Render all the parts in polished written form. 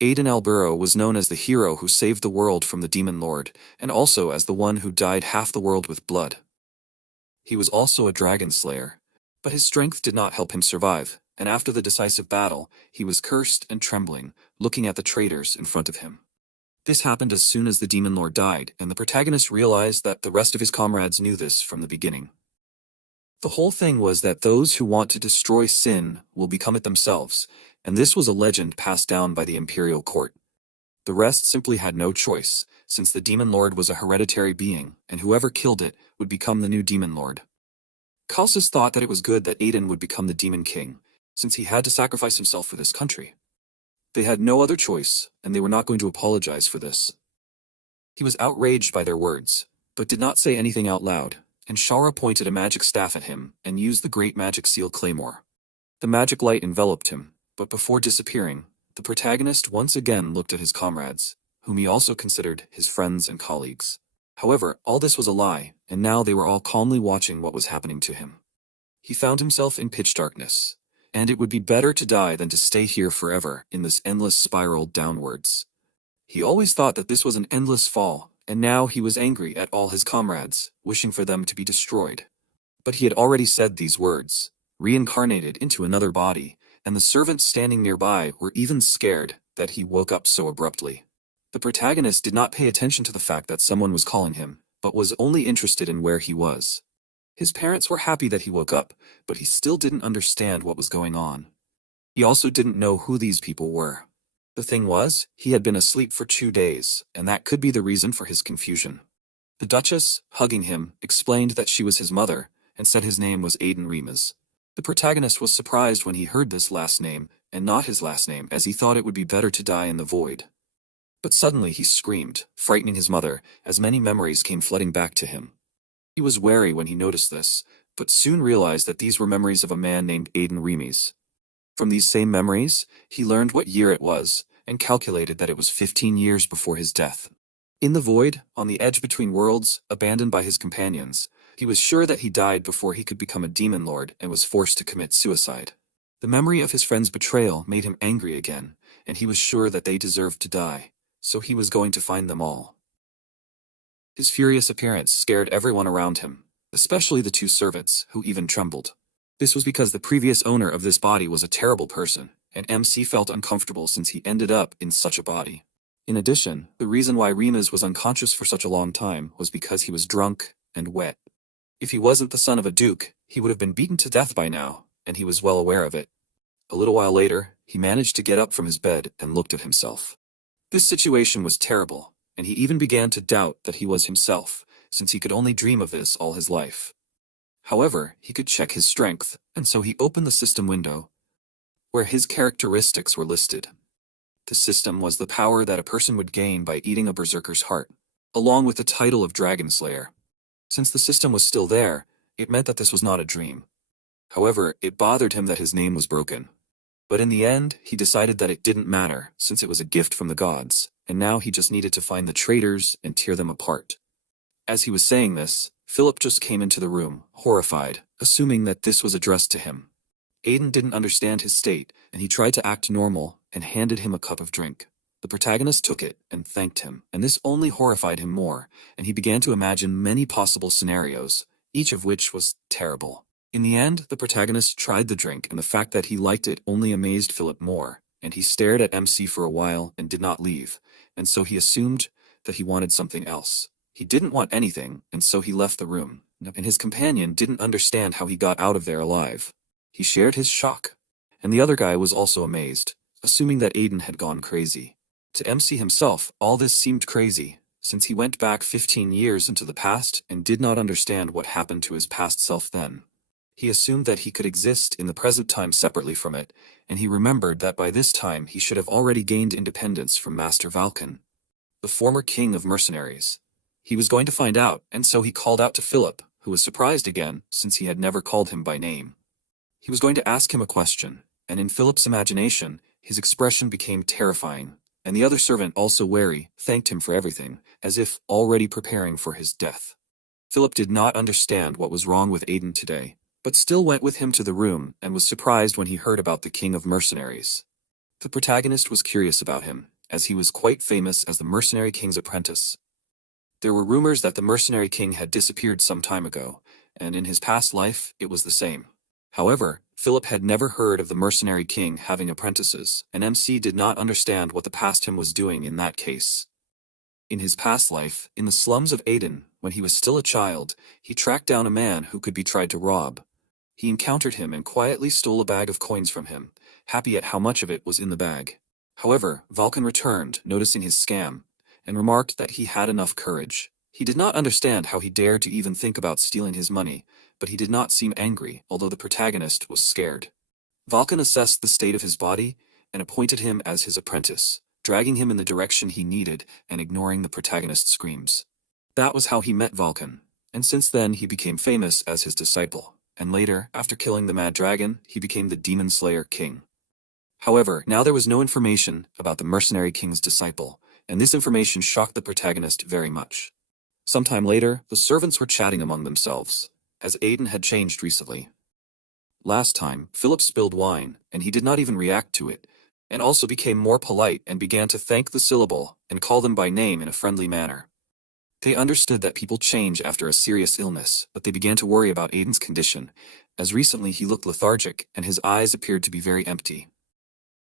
Aiden Alburo was known as the hero who saved the world from the Demon Lord, and also as the one who dyed half the world with blood. He was also a dragon slayer, but his strength did not help him survive, and after the decisive battle, he was cursed and trembling, looking at the traitors in front of him. This happened as soon as the Demon Lord died, and the protagonist realized that the rest of his comrades knew this from the beginning. The whole thing was that those who want to destroy sin will become it themselves, and this was a legend passed down by the imperial court. The rest simply had no choice, since the Demon Lord was a hereditary being, and whoever killed it would become the new Demon Lord. Khalsis thought that it was good that Aiden would become the Demon King, since he had to sacrifice himself for this country. They had no other choice, and they were not going to apologize for this. He was outraged by their words, but did not say anything out loud, and Shara pointed a magic staff at him and used the great magic seal claymore. The magic light enveloped him, but before disappearing, the protagonist once again looked at his comrades, whom he also considered his friends and colleagues. However, all this was a lie, and now they were all calmly watching what was happening to him. He found himself in pitch darkness, and it would be better to die than to stay here forever in this endless spiral downwards. He always thought that this was an endless fall, and now he was angry at all his comrades, wishing for them to be destroyed. But he had already said these words, reincarnated into another body, and the servants standing nearby were even scared that he woke up so abruptly. The protagonist did not pay attention to the fact that someone was calling him, but was only interested in where he was. His parents were happy that he woke up, but he still didn't understand what was going on. He also didn't know who these people were. The thing was, he had been asleep for 2 days, and that could be the reason for his confusion. The Duchess, hugging him, explained that she was his mother, and said his name was Aiden Remus. The protagonist was surprised when he heard this last name, and not his last name, as he thought it would be better to die in the void. But suddenly he screamed, frightening his mother, as many memories came flooding back to him. He was wary when he noticed this, but soon realized that these were memories of a man named Aiden Remus. From these same memories, he learned what year it was, and calculated that it was 15 years before his death. In the void, on the edge between worlds, abandoned by his companions, he was sure that he died before he could become a demon lord and was forced to commit suicide. The memory of his friend's betrayal made him angry again, and he was sure that they deserved to die, so he was going to find them all. His furious appearance scared everyone around him, especially the 2 servants, who even trembled. This was because the previous owner of this body was a terrible person, and MC felt uncomfortable since he ended up in such a body. In addition, the reason why Remus was unconscious for such a long time was because he was drunk and wet. If he wasn't the son of a duke, he would have been beaten to death by now, and he was well aware of it. A little while later, he managed to get up from his bed and looked at himself. This situation was terrible, and he even began to doubt that he was himself, since he could only dream of this all his life. However, he could check his strength, and so he opened the system window, where his characteristics were listed. The system was the power that a person would gain by eating a berserker's heart, along with the title of Dragon Slayer. Since the system was still there, it meant that this was not a dream. However, it bothered him that his name was broken. But in the end, he decided that it didn't matter, since it was a gift from the gods, and now he just needed to find the traitors and tear them apart. As he was saying this, Philip just came into the room, horrified, assuming that this was addressed to him. Aiden didn't understand his state, and he tried to act normal and handed him a cup of drink. The protagonist took it and thanked him, and this only horrified him more, and he began to imagine many possible scenarios, each of which was terrible. In the end, the protagonist tried the drink, and the fact that he liked it only amazed Philip more, and he stared at MC for a while and did not leave, and so he assumed that he wanted something else. He didn't want anything, and so he left the room, and his companion didn't understand how he got out of there alive. He shared his shock, and the other guy was also amazed, assuming that Aiden had gone crazy. To MC himself, all this seemed crazy, since he went back 15 years into the past and did not understand what happened to his past self then. He assumed that he could exist in the present time separately from it, and he remembered that by this time he should have already gained independence from Master Valken, the former king of mercenaries. He was going to find out, and so he called out to Philip, who was surprised again, since he had never called him by name. He was going to ask him a question, and in Philip's imagination, his expression became terrifying, and the other servant, also wary, thanked him for everything, as if already preparing for his death. Philip did not understand what was wrong with Aiden today, but still went with him to the room and was surprised when he heard about the king of mercenaries. The protagonist was curious about him, as he was quite famous as the mercenary king's apprentice. There were rumors that the mercenary king had disappeared some time ago, and in his past life it was the same. However, Philip had never heard of the mercenary king having apprentices, and MC did not understand what the past him was doing in that case. In his past life, in the slums of Aden, when he was still a child, he tracked down a man who could be tried to rob. He encountered him and quietly stole a bag of coins from him, happy at how much of it was in the bag. However, Vulcan returned, noticing his scam, and remarked that he had enough courage. He did not understand how he dared to even think about stealing his money, but he did not seem angry, although the protagonist was scared. Vulcan assessed the state of his body and appointed him as his apprentice, dragging him in the direction he needed and ignoring the protagonist's screams. That was how he met Vulcan, and since then he became famous as his disciple, and later, after killing the Mad Dragon, he became the Demon Slayer King. However, now there was no information about the mercenary king's disciple, and this information shocked the protagonist very much. Sometime later, the servants were chatting among themselves, as Aiden had changed recently. Last time, Philip spilled wine, and he did not even react to it, and also became more polite and began to thank the syllable and call them by name in a friendly manner. They understood that people change after a serious illness, but they began to worry about Aiden's condition, as recently he looked lethargic and his eyes appeared to be very empty.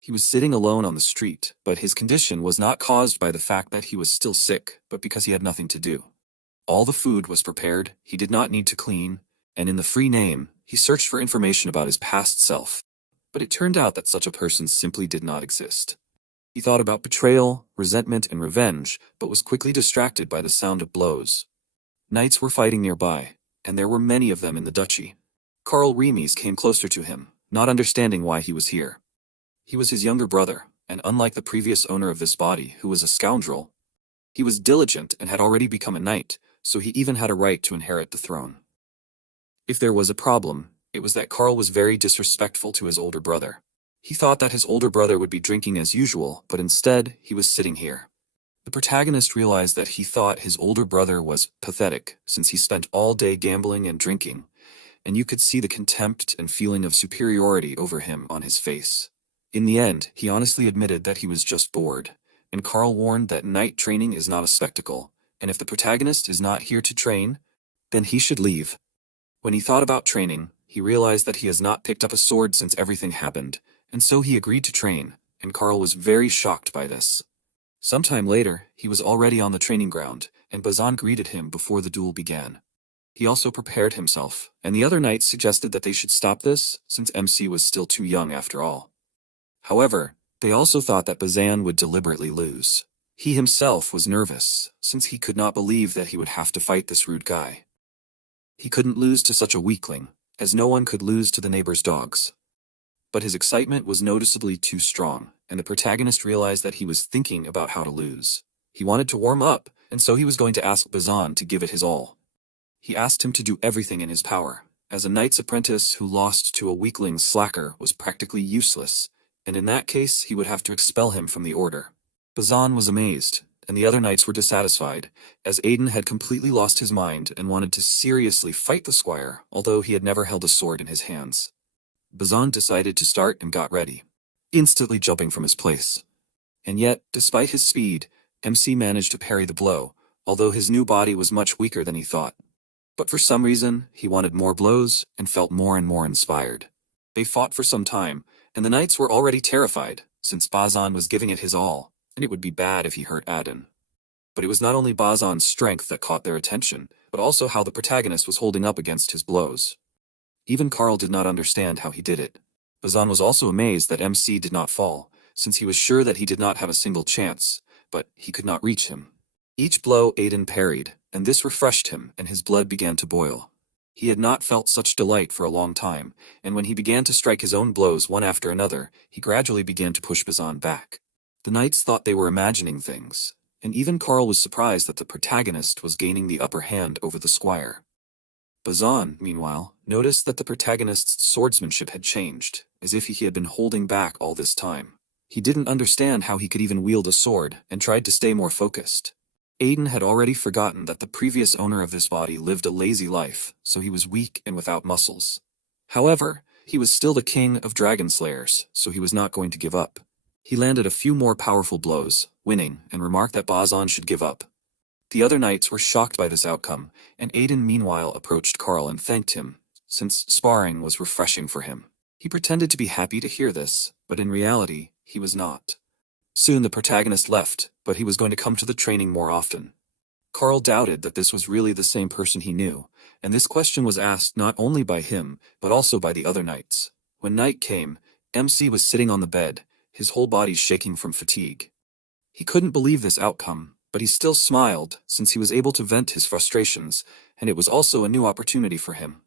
He was sitting alone on the street, but his condition was not caused by the fact that he was still sick, but because he had nothing to do. All the food was prepared, he did not need to clean, and in the free name, he searched for information about his past self. But it turned out that such a person simply did not exist. He thought about betrayal, resentment, and revenge, but was quickly distracted by the sound of blows. Knights were fighting nearby, and there were many of them in the duchy. Karl Remies came closer to him, not understanding why he was here. He was his younger brother, and unlike the previous owner of this body, who was a scoundrel, he was diligent and had already become a knight, so he even had a right to inherit the throne. If there was a problem, it was that Karl was very disrespectful to his older brother. He thought that his older brother would be drinking as usual, but instead, he was sitting here. The protagonist realized that he thought his older brother was pathetic, since he spent all day gambling and drinking, and you could see the contempt and feeling of superiority over him on his face. In the end, he honestly admitted that he was just bored, and Karl warned that knight training is not a spectacle, and if the protagonist is not here to train, then he should leave. When he thought about training, he realized that he has not picked up a sword since everything happened, and so he agreed to train, and Karl was very shocked by this. Sometime later, he was already on the training ground, and Bazan greeted him before the duel began. He also prepared himself, and the other knights suggested that they should stop this, since MC was still too young after all. However, they also thought that Bazan would deliberately lose. He himself was nervous, since he could not believe that he would have to fight this rude guy. He couldn't lose to such a weakling, as no one could lose to the neighbor's dogs. But his excitement was noticeably too strong, and the protagonist realized that he was thinking about how to lose. He wanted to warm up, and so he was going to ask Bazan to give it his all. He asked him to do everything in his power, as a knight's apprentice who lost to a weakling slacker was practically useless, and in that case he would have to expel him from the order. Bazan was amazed, and the other knights were dissatisfied, as Aiden had completely lost his mind and wanted to seriously fight the squire, although he had never held a sword in his hands. Bazan decided to start and got ready, instantly jumping from his place. And yet, despite his speed, MC managed to parry the blow, although his new body was much weaker than he thought. But for some reason, he wanted more blows and felt more and more inspired. They fought for some time, and the knights were already terrified, since Bazan was giving it his all, and it would be bad if he hurt Aden. But it was not only Bazan's strength that caught their attention, but also how the protagonist was holding up against his blows. Even Karl did not understand how he did it. Bazan was also amazed that MC did not fall, since he was sure that he did not have a single chance, but he could not reach him. Each blow Aiden parried, and this refreshed him, and his blood began to boil. He had not felt such delight for a long time, and when he began to strike his own blows one after another, he gradually began to push Bazan back. The knights thought they were imagining things, and even Karl was surprised that the protagonist was gaining the upper hand over the squire. Bazan, meanwhile, noticed that the protagonist's swordsmanship had changed, as if he had been holding back all this time. He didn't understand how he could even wield a sword, and tried to stay more focused. Aiden had already forgotten that the previous owner of this body lived a lazy life, so he was weak and without muscles. However, he was still the king of dragon slayers, so he was not going to give up. He landed a few more powerful blows, winning, and remarked that Bazan should give up. The other knights were shocked by this outcome, and Aiden meanwhile approached Karl and thanked him, since sparring was refreshing for him. He pretended to be happy to hear this, but in reality, he was not. Soon the protagonist left, but he was going to come to the training more often. Karl doubted that this was really the same person he knew, and this question was asked not only by him, but also by the other knights. When night came, MC was sitting on the bed, his whole body shaking from fatigue. He couldn't believe this outcome, but he still smiled, since he was able to vent his frustrations, and it was also a new opportunity for him.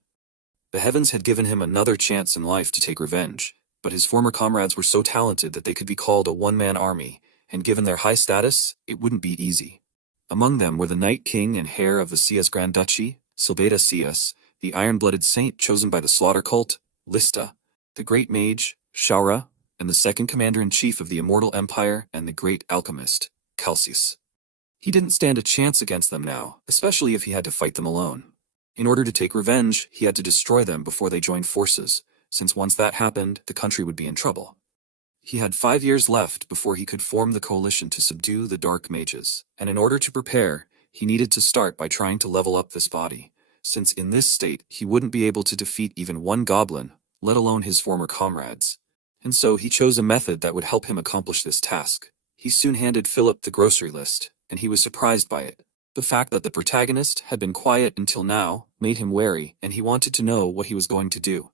The heavens had given him another chance in life to take revenge, but his former comrades were so talented that they could be called a one-man army, and given their high status, it wouldn't be easy. Among them were the Night King and heir of the Sias Grand Duchy, Silbeda Sias, the iron-blooded saint chosen by the Slaughter Cult, Lista, the Great Mage, Shaura, and the second commander-in-chief of the Immortal Empire and the Great Alchemist, Calcis. He didn't stand a chance against them now, especially if he had to fight them alone. In order to take revenge, he had to destroy them before they joined forces, since once that happened, the country would be in trouble. He had 5 years left before he could form the coalition to subdue the Dark Mages, and in order to prepare, he needed to start by trying to level up this body, since in this state he wouldn't be able to defeat even one goblin, let alone his former comrades. And so he chose a method that would help him accomplish this task. He soon handed Philip the grocery list, and he was surprised by it. The fact that the protagonist had been quiet until now made him wary, and he wanted to know what he was going to do.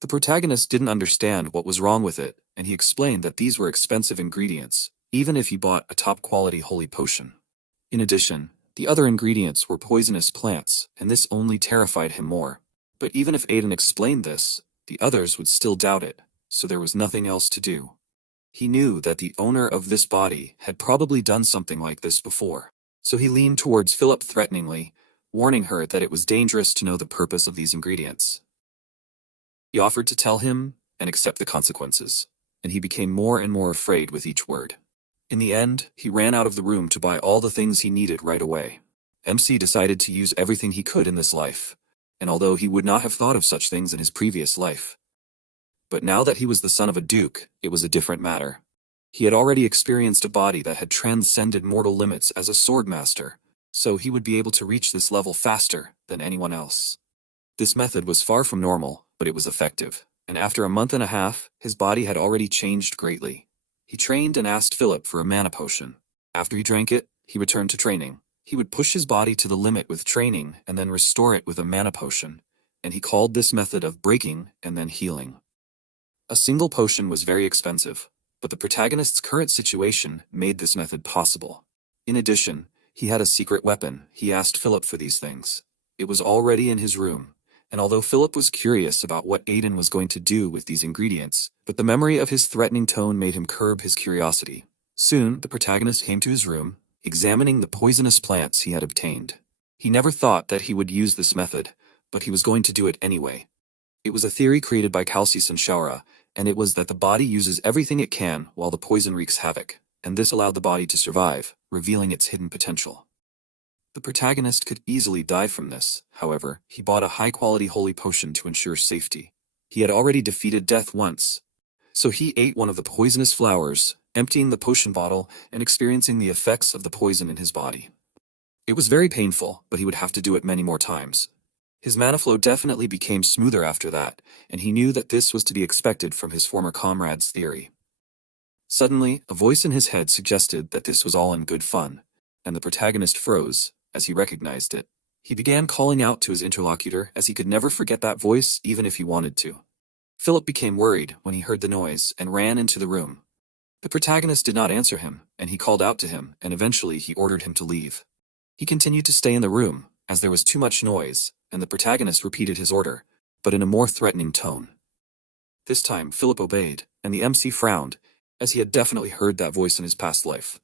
The protagonist didn't understand what was wrong with it, and he explained that these were expensive ingredients, even if he bought a top-quality holy potion. In addition, the other ingredients were poisonous plants, and this only terrified him more. But even if Aiden explained this, the others would still doubt it, so there was nothing else to do. He knew that the owner of this body had probably done something like this before, so he leaned towards Philip threateningly, warning her that it was dangerous to know the purpose of these ingredients. He offered to tell him and accept the consequences, and he became more and more afraid with each word. In the end, he ran out of the room to buy all the things he needed right away. MC decided to use everything he could in this life, and although he would not have thought of such things in his previous life. But now that he was the son of a duke, it was a different matter. He had already experienced a body that had transcended mortal limits as a swordmaster, so he would be able to reach this level faster than anyone else. This method was far from normal, but it was effective, and after a month and a half, his body had already changed greatly. He trained and asked Philip for a mana potion. After he drank it, he returned to training. He would push his body to the limit with training and then restore it with a mana potion, and he called this method of breaking and then healing. A single potion was very expensive, but the protagonist's current situation made this method possible. In addition, he had a secret weapon. He asked Philip for these things. It was already in his room, and although Philip was curious about what Aiden was going to do with these ingredients, but the memory of his threatening tone made him curb his curiosity. Soon, the protagonist came to his room, examining the poisonous plants he had obtained. He never thought that he would use this method, but he was going to do it anyway. It was a theory created by Calcis and Shaura, and it was that the body uses everything it can while the poison wreaks havoc, and this allowed the body to survive, revealing its hidden potential. The protagonist could easily die from this. However, he bought a high-quality holy potion to ensure safety. He had already defeated death once, so he ate one of the poisonous flowers, emptying the potion bottle and experiencing the effects of the poison in his body. It was very painful, but he would have to do it many more times. His mana flow definitely became smoother after that, and he knew that this was to be expected from his former comrade's theory. Suddenly, a voice in his head suggested that this was all in good fun, and the protagonist froze as he recognized it. He began calling out to his interlocutor as he could never forget that voice even if he wanted to. Philip became worried when he heard the noise and ran into the room. The protagonist did not answer him, and he called out to him, and eventually he ordered him to leave. He continued to stay in the room, as there was too much noise, and the protagonist repeated his order, but in a more threatening tone. This time, Philip obeyed, and the MC frowned, as he had definitely heard that voice in his past life.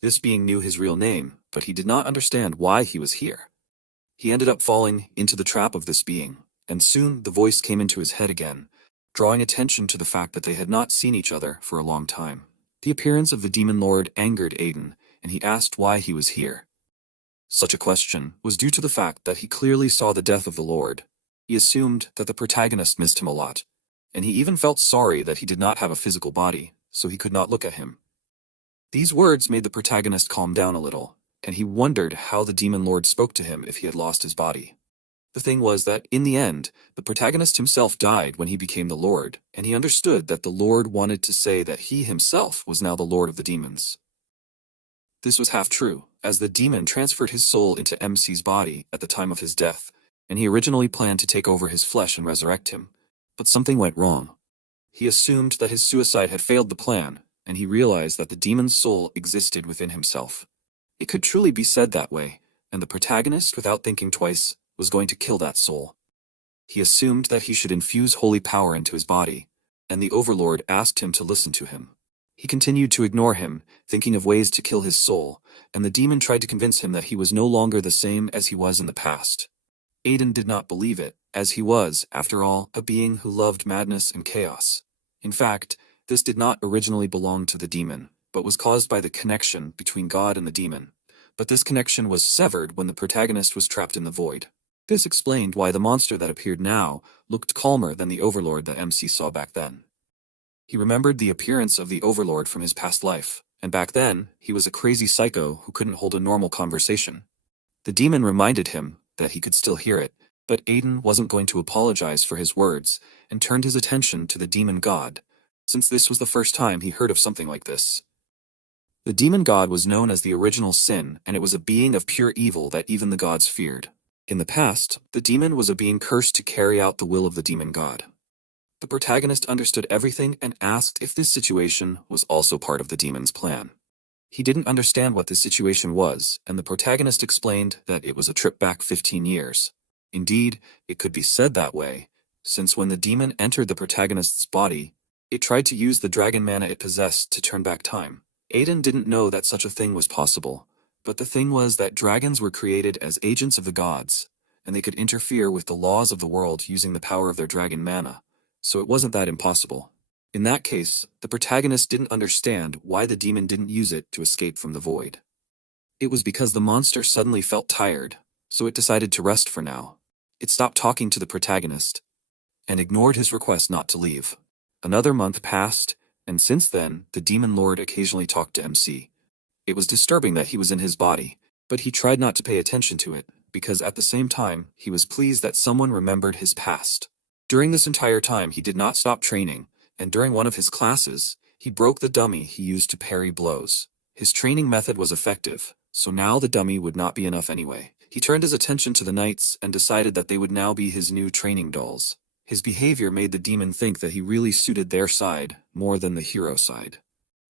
This being knew his real name, but he did not understand why he was here. He ended up falling into the trap of this being, and soon the voice came into his head again, drawing attention to the fact that they had not seen each other for a long time. The appearance of the demon lord angered Aiden, and he asked why he was here. Such a question was due to the fact that he clearly saw the death of the lord. He assumed that the protagonist missed him a lot, and he even felt sorry that he did not have a physical body, so he could not look at him. These words made the protagonist calm down a little, and he wondered how the demon lord spoke to him if he had lost his body. The thing was that, in the end, the protagonist himself died when he became the lord, and he understood that the lord wanted to say that he himself was now the lord of the demons. This was half true, as the demon transferred his soul into MC's body at the time of his death, and he originally planned to take over his flesh and resurrect him. But something went wrong. He assumed that his suicide had failed the plan, and he realized that the demon's soul existed within himself. It could truly be said that way, and the protagonist, without thinking twice, was going to kill that soul. He assumed that he should infuse holy power into his body, and the overlord asked him to listen to him. He continued to ignore him, thinking of ways to kill his soul, and the demon tried to convince him that he was no longer the same as he was in the past. Aiden did not believe it, as he was, after all, a being who loved madness and chaos. In fact, this did not originally belong to the demon, but was caused by the connection between God and the demon. But this connection was severed when the protagonist was trapped in the void. This explained why the monster that appeared now looked calmer than the overlord that MC saw back then. He remembered the appearance of the overlord from his past life, and back then, he was a crazy psycho who couldn't hold a normal conversation. The demon reminded him that he could still hear it, but Aiden wasn't going to apologize for his words, and turned his attention to the demon god, since this was the first time he heard of something like this. The demon god was known as the original sin, and it was a being of pure evil that even the gods feared. In the past, the demon was a being cursed to carry out the will of the demon god. The protagonist understood everything and asked if this situation was also part of the demon's plan. He didn't understand what this situation was, and the protagonist explained that it was a trip back 15 years. Indeed, it could be said that way, since when the demon entered the protagonist's body, it tried to use the dragon mana it possessed to turn back time. Aiden didn't know that such a thing was possible, but the thing was that dragons were created as agents of the gods, and they could interfere with the laws of the world using the power of their dragon mana, so it wasn't that impossible. In that case, the protagonist didn't understand why the demon didn't use it to escape from the void. It was because the monster suddenly felt tired, so it decided to rest for now. It stopped talking to the protagonist, and ignored his request not to leave. Another month passed, and since then, the demon lord occasionally talked to MC. It was disturbing that he was in his body, but he tried not to pay attention to it, because at the same time, he was pleased that someone remembered his past. During this entire time, he did not stop training, and during one of his classes, he broke the dummy he used to parry blows. His training method was effective, so now the dummy would not be enough anyway. He turned his attention to the knights and decided that they would now be his new training dolls. His behavior made the demon think that he really suited their side more than the hero side.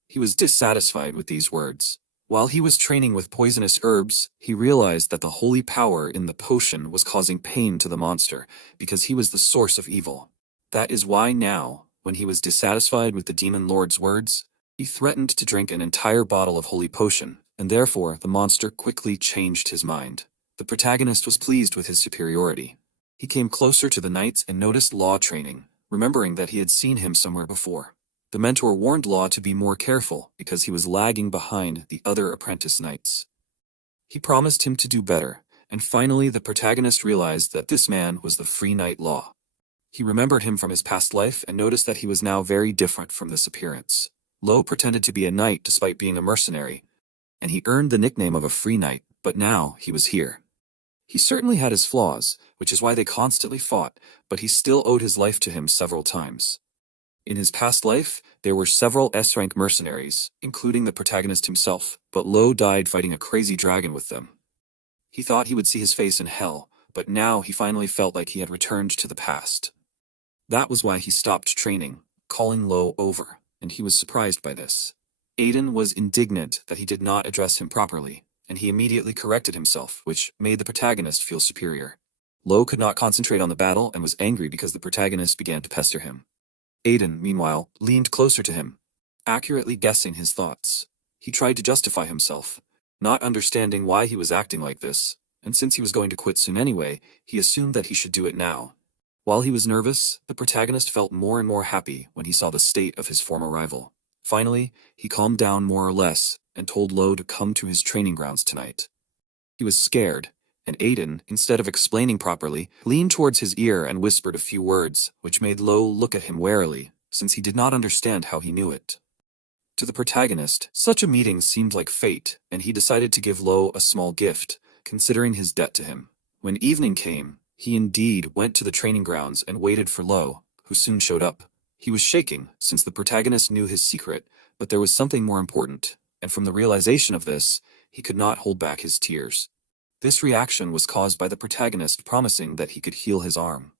He was dissatisfied with these words. While he was training with poisonous herbs, he realized that the holy power in the potion was causing pain to the monster, because he was the source of evil. That is why now, when he was dissatisfied with the demon lord's words, he threatened to drink an entire bottle of holy potion, and therefore the monster quickly changed his mind. The protagonist was pleased with his superiority. He came closer to the knights and noticed Law training, remembering that he had seen him somewhere before. The mentor warned Law to be more careful because he was lagging behind the other apprentice knights. He promised him to do better, and finally the protagonist realized that this man was the Free Knight Law. He remembered him from his past life and noticed that he was now very different from this appearance. Lo pretended to be a knight despite being a mercenary, and he earned the nickname of a free knight, but now he was here. He certainly had his flaws, which is why they constantly fought, but he still owed his life to him several times. In his past life, there were several S-rank mercenaries, including the protagonist himself, but Lo died fighting a crazy dragon with them. He thought he would see his face in hell, but now he finally felt like he had returned to the past. That was why he stopped training, calling Lo over, and he was surprised by this. Aiden was indignant that he did not address him properly, and he immediately corrected himself, which made the protagonist feel superior. Lo could not concentrate on the battle and was angry because the protagonist began to pester him. Aiden, meanwhile, leaned closer to him, accurately guessing his thoughts. He tried to justify himself, not understanding why he was acting like this, and since he was going to quit soon anyway, he assumed that he should do it now. While he was nervous, the protagonist felt more and more happy when he saw the state of his former rival. Finally, he calmed down more or less and told Lo to come to his training grounds tonight. He was scared, and Aiden, instead of explaining properly, leaned towards his ear and whispered a few words, which made Lo look at him warily, since he did not understand how he knew it. To the protagonist, such a meeting seemed like fate, and he decided to give Lo a small gift, considering his debt to him. When evening came, he indeed went to the training grounds and waited for Lo, who soon showed up. He was shaking, since the protagonist knew his secret, but there was something more important, and from the realization of this, he could not hold back his tears. This reaction was caused by the protagonist promising that he could heal his arm.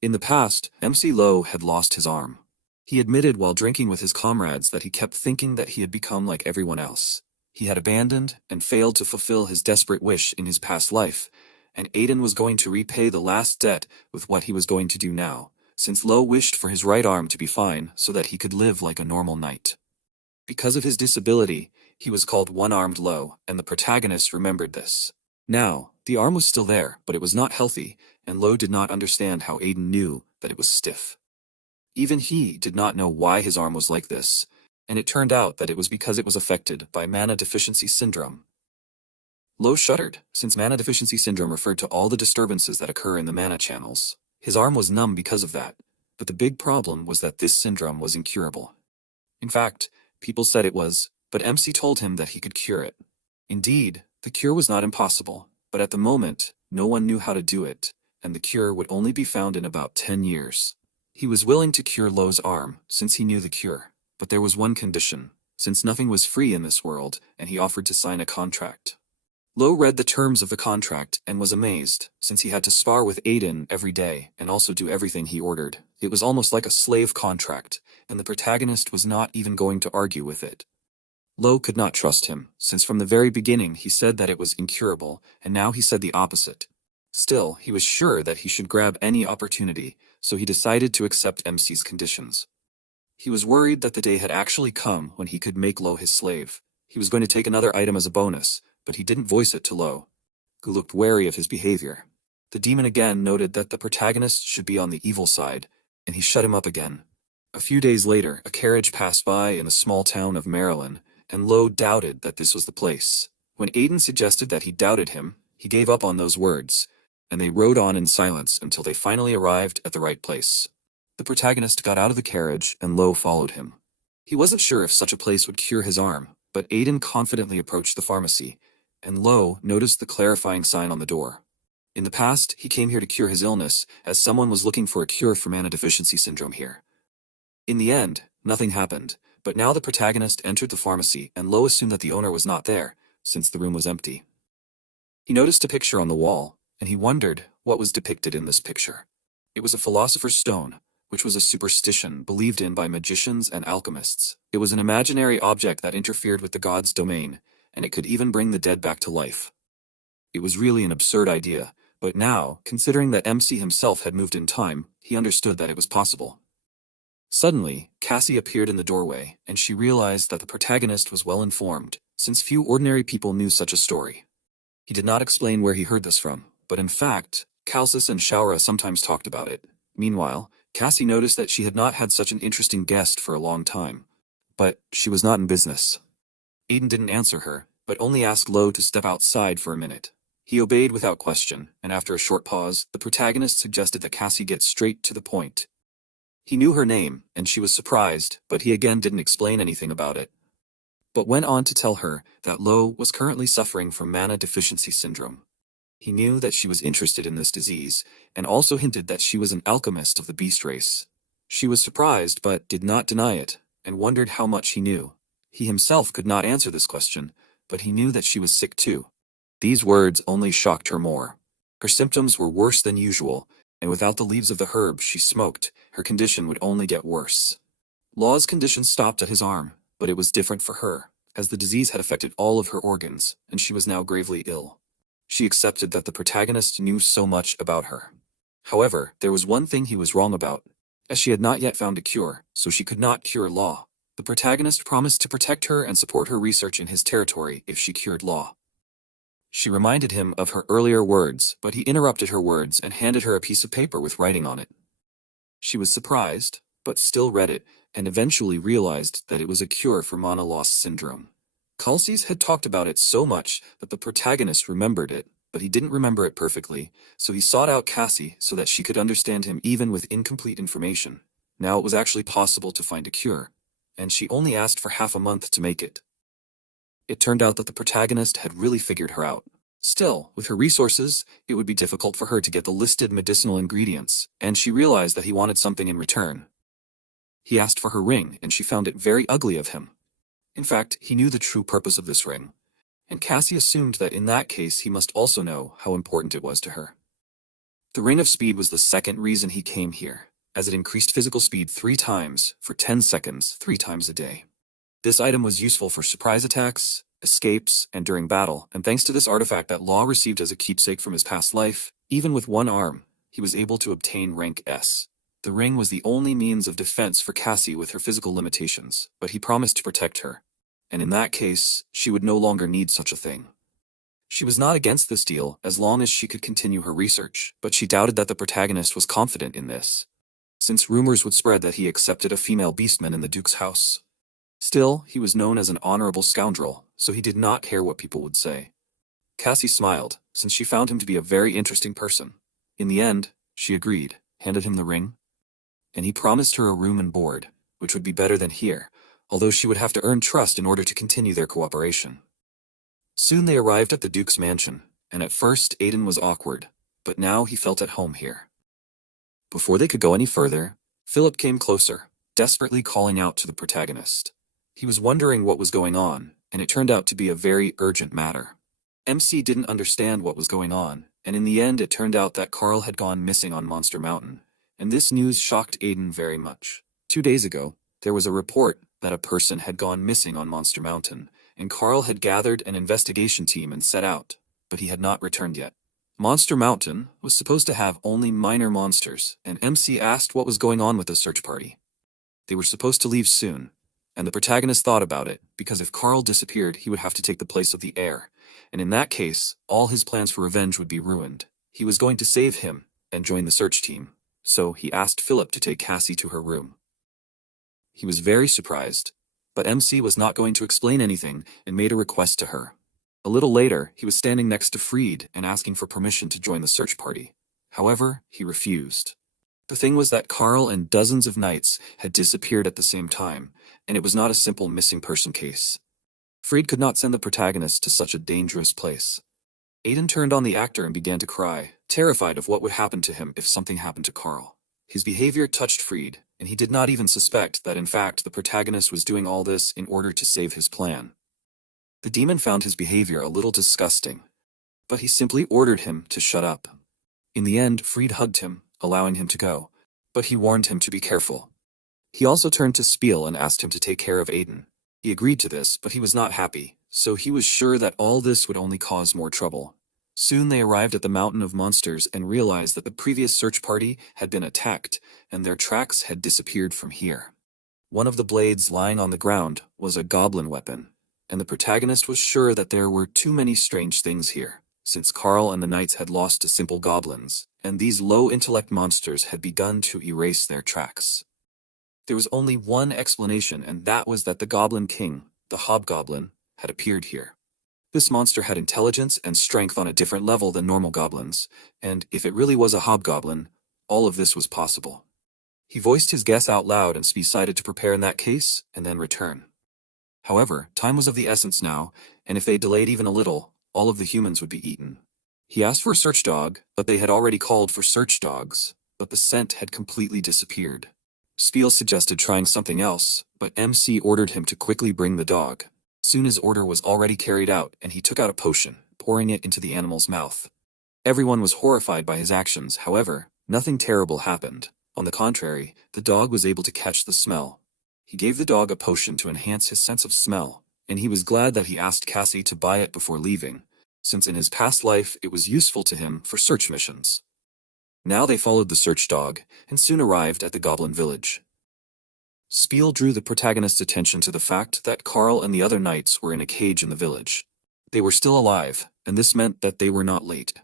In the past, MC Lo had lost his arm. He admitted while drinking with his comrades that he kept thinking that he had become like everyone else. He had abandoned and failed to fulfill his desperate wish in his past life, and Aiden was going to repay the last debt with what he was going to do now, since Lo wished for his right arm to be fine so that he could live like a normal knight. Because of his disability, he was called One-Armed Lo, and the protagonist remembered this. Now, the arm was still there, but it was not healthy, and Lo did not understand how Aiden knew that it was stiff. Even he did not know why his arm was like this, and it turned out that it was because it was affected by mana deficiency syndrome. Lo shuddered, since mana deficiency syndrome referred to all the disturbances that occur in the mana channels. His arm was numb because of that, but the big problem was that this syndrome was incurable. In fact, people said it was, but MC told him that he could cure it. Indeed, the cure was not impossible, but at the moment, no one knew how to do it, and the cure would only be found in about 10 years. He was willing to cure Lo's arm, since he knew the cure, but there was one condition, since nothing was free in this world, and he offered to sign a contract. Lo read the terms of the contract and was amazed, since he had to spar with Aiden every day and also do everything he ordered. It was almost like a slave contract, and the protagonist was not even going to argue with it. Lo could not trust him, since from the very beginning he said that it was incurable, and now he said the opposite. Still, he was sure that he should grab any opportunity, so he decided to accept MC's conditions. He was worried that the day had actually come when he could make Lo his slave. He was going to take another item as a bonus, but he didn't voice it to Lo, who looked wary of his behavior. The demon again noted that the protagonist should be on the evil side, and he shut him up again. A few days later, a carriage passed by in the small town of Maryland, and Lo doubted that this was the place. When Aiden suggested that he doubted him, he gave up on those words, and they rode on in silence until they finally arrived at the right place. The protagonist got out of the carriage, and Lo followed him. He wasn't sure if such a place would cure his arm, but Aiden confidently approached the pharmacy, and Lo noticed the clarifying sign on the door. In the past, he came here to cure his illness, as someone was looking for a cure for mana deficiency syndrome here. In the end, nothing happened, but now the protagonist entered the pharmacy, and Lo assumed that the owner was not there, since the room was empty. He noticed a picture on the wall, and he wondered what was depicted in this picture. It was a philosopher's stone, which was a superstition believed in by magicians and alchemists. It was an imaginary object that interfered with the god's domain, and it could even bring the dead back to life. It was really an absurd idea, but now, considering that MC himself had moved in time, he understood that it was possible. Suddenly, Cassie appeared in the doorway, and she realized that the protagonist was well informed, since few ordinary people knew such a story. He did not explain where he heard this from, but in fact, Calcis and Shaura sometimes talked about it. Meanwhile, Cassie noticed that she had not had such an interesting guest for a long time. But she was not in business. Aiden didn't answer her, but only asked Lo to step outside for a minute. He obeyed without question, and after a short pause, the protagonist suggested that Cassie get straight to the point. He knew her name, and she was surprised, but he again didn't explain anything about it. But went on to tell her that Lo was currently suffering from mana deficiency syndrome. He knew that she was interested in this disease, and also hinted that she was an alchemist of the beast race. She was surprised but did not deny it, and wondered how much he knew. He himself could not answer this question, but he knew that she was sick too. These words only shocked her more. Her symptoms were worse than usual, and without the leaves of the herb she smoked, her condition would only get worse. Law's condition stopped at his arm, but it was different for her, as the disease had affected all of her organs, and she was now gravely ill. She accepted that the protagonist knew so much about her. However, there was one thing he was wrong about, as she had not yet found a cure, so she could not cure Law. The protagonist promised to protect her and support her research in his territory if she cured Law. She reminded him of her earlier words, but he interrupted her words and handed her a piece of paper with writing on it. She was surprised, but still read it, and eventually realized that it was a cure for mana loss syndrome. Calcis had talked about it so much that the protagonist remembered it, but he didn't remember it perfectly, so he sought out Cassie so that she could understand him even with incomplete information. Now it was actually possible to find a cure, and she only asked for half a month to make it. It turned out that the protagonist had really figured her out. Still, with her resources, it would be difficult for her to get the listed medicinal ingredients, and she realized that he wanted something in return. He asked for her ring, and she found it very ugly of him. In fact, he knew the true purpose of this ring, and Cassie assumed that in that case he must also know how important it was to her. The Ring of Speed was the second reason he came here, as it increased physical speed 3 times for 10 seconds 3 times a day. This item was useful for surprise attacks, escapes, and during battle, and thanks to this artifact that Law received as a keepsake from his past life, even with one arm, he was able to obtain rank S. The ring was the only means of defense for Cassie with her physical limitations, but he promised to protect her, and in that case, she would no longer need such a thing. She was not against this deal as long as she could continue her research, but she doubted that the protagonist was confident in this, since rumors would spread that he accepted a female beastman in the Duke's house. Still, he was known as an honorable scoundrel, so he did not care what people would say. Cassie smiled, since she found him to be a very interesting person. In the end, she agreed, handed him the ring, and he promised her a room and board, which would be better than here, although she would have to earn trust in order to continue their cooperation. Soon they arrived at the Duke's mansion, and at first Aiden was awkward, but now he felt at home here. Before they could go any further, Philip came closer, desperately calling out to the protagonist. He was wondering what was going on, and it turned out to be a very urgent matter. MC didn't understand what was going on, and in the end it turned out that Carl had gone missing on Monster Mountain, and this news shocked Aiden very much. 2 days ago, there was a report that a person had gone missing on Monster Mountain, and Carl had gathered an investigation team and set out, but he had not returned yet. Monster Mountain was supposed to have only minor monsters, and MC asked what was going on with the search party. They were supposed to leave soon, and the protagonist thought about it, because if Carl disappeared, he would have to take the place of the heir, and in that case, all his plans for revenge would be ruined. He was going to save him and join the search team, so he asked Philip to take Cassie to her room. He was very surprised, but MC was not going to explain anything and made a request to her. A little later, he was standing next to Fried and asking for permission to join the search party. However, he refused. The thing was that Carl and dozens of knights had disappeared at the same time, and it was not a simple missing person case. Fried could not send the protagonist to such a dangerous place. Aiden turned on the actor and began to cry, terrified of what would happen to him if something happened to Carl. His behavior touched Fried, and he did not even suspect that in fact the protagonist was doing all this in order to save his plan. The demon found his behavior a little disgusting, but he simply ordered him to shut up. In the end, Fried hugged him, allowing him to go, but he warned him to be careful. He also turned to Spiel and asked him to take care of Aiden. He agreed to this, but he was not happy, so he was sure that all this would only cause more trouble. Soon they arrived at the Mountain of Monsters and realized that the previous search party had been attacked, and their tracks had disappeared from here. One of the blades lying on the ground was a goblin weapon, and the protagonist was sure that there were too many strange things here, since Carl and the knights had lost to simple goblins, and these low-intellect monsters had begun to erase their tracks. There was only one explanation, and that was that the Goblin King, the Hobgoblin, had appeared here. This monster had intelligence and strength on a different level than normal goblins, and if it really was a hobgoblin, all of this was possible. He voiced his guess out loud and decided to prepare in that case and then return. However, time was of the essence now, and if they delayed even a little, all of the humans would be eaten. He asked for a search dog, but they had already called for search dogs, but the scent had completely disappeared. Spiel suggested trying something else, but MC ordered him to quickly bring the dog. Soon his order was already carried out, and he took out a potion, pouring it into the animal's mouth. Everyone was horrified by his actions, however, nothing terrible happened. On the contrary, the dog was able to catch the smell. He gave the dog a potion to enhance his sense of smell, and he was glad that he asked Cassie to buy it before leaving, since in his past life it was useful to him for search missions. Now they followed the search dog, and soon arrived at the Goblin Village. Spiel drew the protagonist's attention to the fact that Carl and the other knights were in a cage in the village. They were still alive, and this meant that they were not late.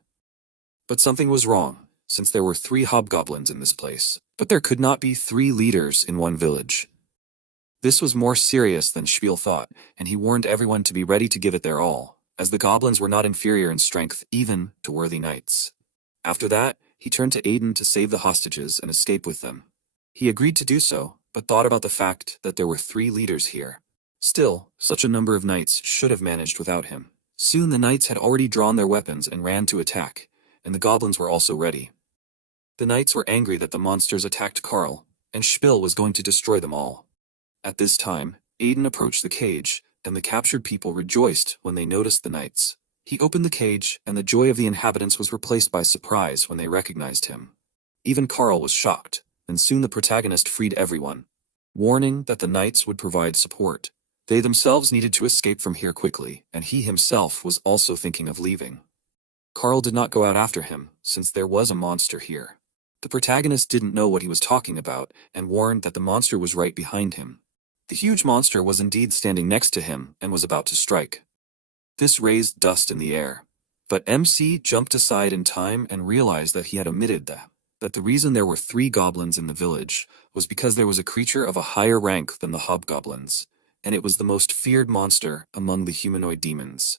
But something was wrong, since there were 3 hobgoblins in this place, but there could not be 3 leaders in one village. This was more serious than Spiel thought, and he warned everyone to be ready to give it their all, as the goblins were not inferior in strength even to worthy knights. After that, he turned to Aiden to save the hostages and escape with them. He agreed to do so, but thought about the fact that there were 3 leaders here. Still, such a number of knights should have managed without him. Soon the knights had already drawn their weapons and ran to attack, and the goblins were also ready. The knights were angry that the monsters attacked Karl, and Spiel was going to destroy them all. At this time, Aiden approached the cage, and the captured people rejoiced when they noticed the knights. He opened the cage, and the joy of the inhabitants was replaced by surprise when they recognized him. Even Karl was shocked, and soon the protagonist freed everyone, warning that the knights would provide support. They themselves needed to escape from here quickly, and he himself was also thinking of leaving. Karl did not go out after him, since there was a monster here. The protagonist didn't know what he was talking about, and warned that the monster was right behind him. The huge monster was indeed standing next to him, and was about to strike. This raised dust in the air. But MC jumped aside in time and realized that he had omitted that the reason there were 3 goblins in the village was because there was a creature of a higher rank than the hobgoblins, and it was the most feared monster among the humanoid demons.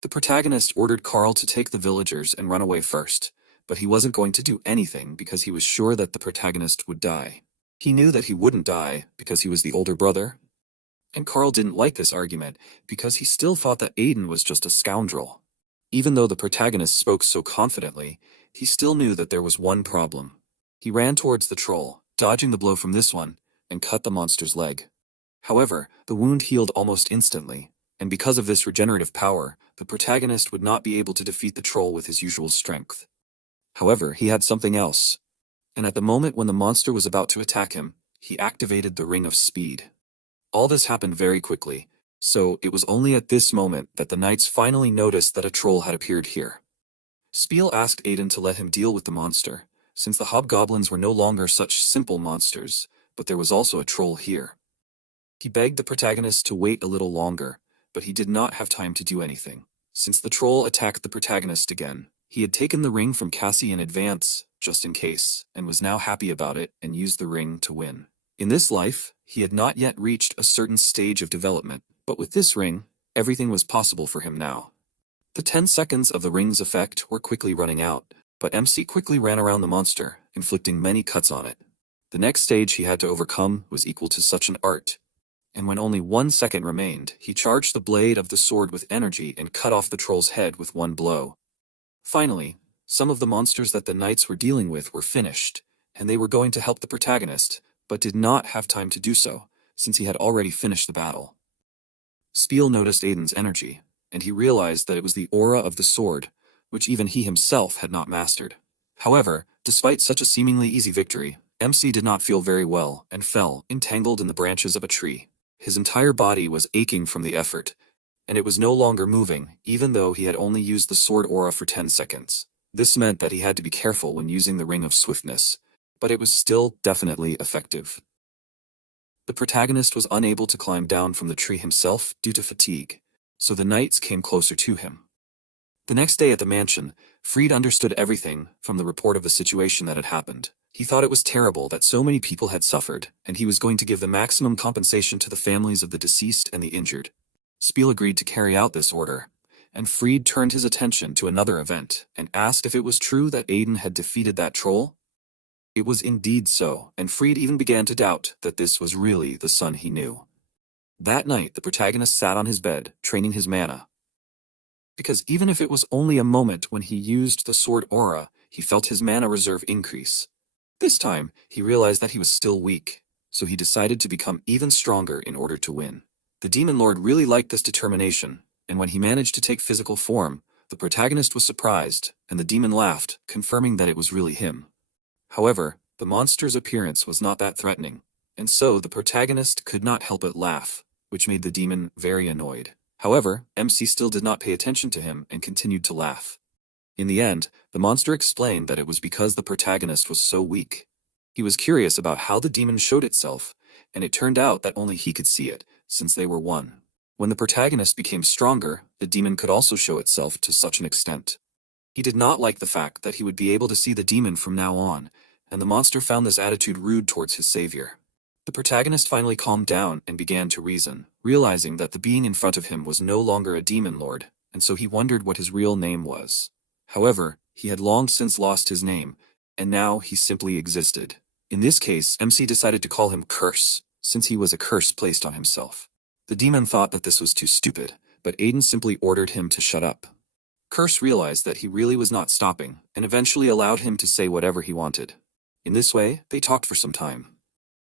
The protagonist ordered Karl to take the villagers and run away first, but he wasn't going to do anything because he was sure that the protagonist would die. He knew that he wouldn't die because he was the older brother. And Karl didn't like this argument because he still thought that Aiden was just a scoundrel. Even though the protagonist spoke so confidently, he still knew that there was one problem. He ran towards the troll, dodging the blow from this one, and cut the monster's leg. However, the wound healed almost instantly, and because of this regenerative power, the protagonist would not be able to defeat the troll with his usual strength. However, he had something else, and at the moment when the monster was about to attack him, he activated the Ring of Speed. All this happened very quickly, so it was only at this moment that the knights finally noticed that a troll had appeared here. Spiel asked Aiden to let him deal with the monster, since the hobgoblins were no longer such simple monsters, but there was also a troll here. He begged the protagonist to wait a little longer, but he did not have time to do anything. Since the troll attacked the protagonist again, he had taken the ring from Cassie in advance, just in case, and was now happy about it and used the ring to win. In this life, he had not yet reached a certain stage of development, but with this ring, everything was possible for him now. The 10 seconds of the ring's effect were quickly running out, but MC quickly ran around the monster, inflicting many cuts on it. The next stage he had to overcome was equal to such an art, and when only 1 second remained, he charged the blade of the sword with energy and cut off the troll's head with one blow. Finally, some of the monsters that the knights were dealing with were finished, and they were going to help the protagonist, but did not have time to do so, since he had already finished the battle. Spiel noticed Aiden's energy, and he realized that it was the aura of the sword, which even he himself had not mastered. However, despite such a seemingly easy victory, MC did not feel very well and fell, entangled in the branches of a tree. His entire body was aching from the effort, and it was no longer moving, even though he had only used the sword aura for 10 seconds. This meant that he had to be careful when using the Ring of Swiftness, but it was still definitely effective. The protagonist was unable to climb down from the tree himself due to fatigue, so the knights came closer to him. The next day at the mansion, Fried understood everything from the report of the situation that had happened. He thought it was terrible that so many people had suffered, and he was going to give the maximum compensation to the families of the deceased and the injured. Spiel agreed to carry out this order, and Fried turned his attention to another event and asked if it was true that Aiden had defeated that troll. It was indeed so, and Fried even began to doubt that this was really the son he knew. That night, the protagonist sat on his bed, training his mana. Because even if it was only a moment when he used the sword aura, he felt his mana reserve increase. This time, he realized that he was still weak, so he decided to become even stronger in order to win. The Demon Lord really liked this determination, and when he managed to take physical form, the protagonist was surprised, and the demon laughed, confirming that it was really him. However, the monster's appearance was not that threatening, and so the protagonist could not help but laugh, which made the demon very annoyed. However, MC still did not pay attention to him and continued to laugh. In the end, the monster explained that it was because the protagonist was so weak. He was curious about how the demon showed itself, and it turned out that only he could see it, since they were one. When the protagonist became stronger, the demon could also show itself to such an extent. He did not like the fact that he would be able to see the demon from now on, and the monster found this attitude rude towards his savior. The protagonist finally calmed down and began to reason, realizing that the being in front of him was no longer a demon lord, and so he wondered what his real name was. However, he had long since lost his name, and now he simply existed. In this case, MC decided to call him Curse, since he was a curse placed on himself. The demon thought that this was too stupid, but Aiden simply ordered him to shut up. Curse realized that he really was not stopping, and eventually allowed him to say whatever he wanted. In this way, they talked for some time.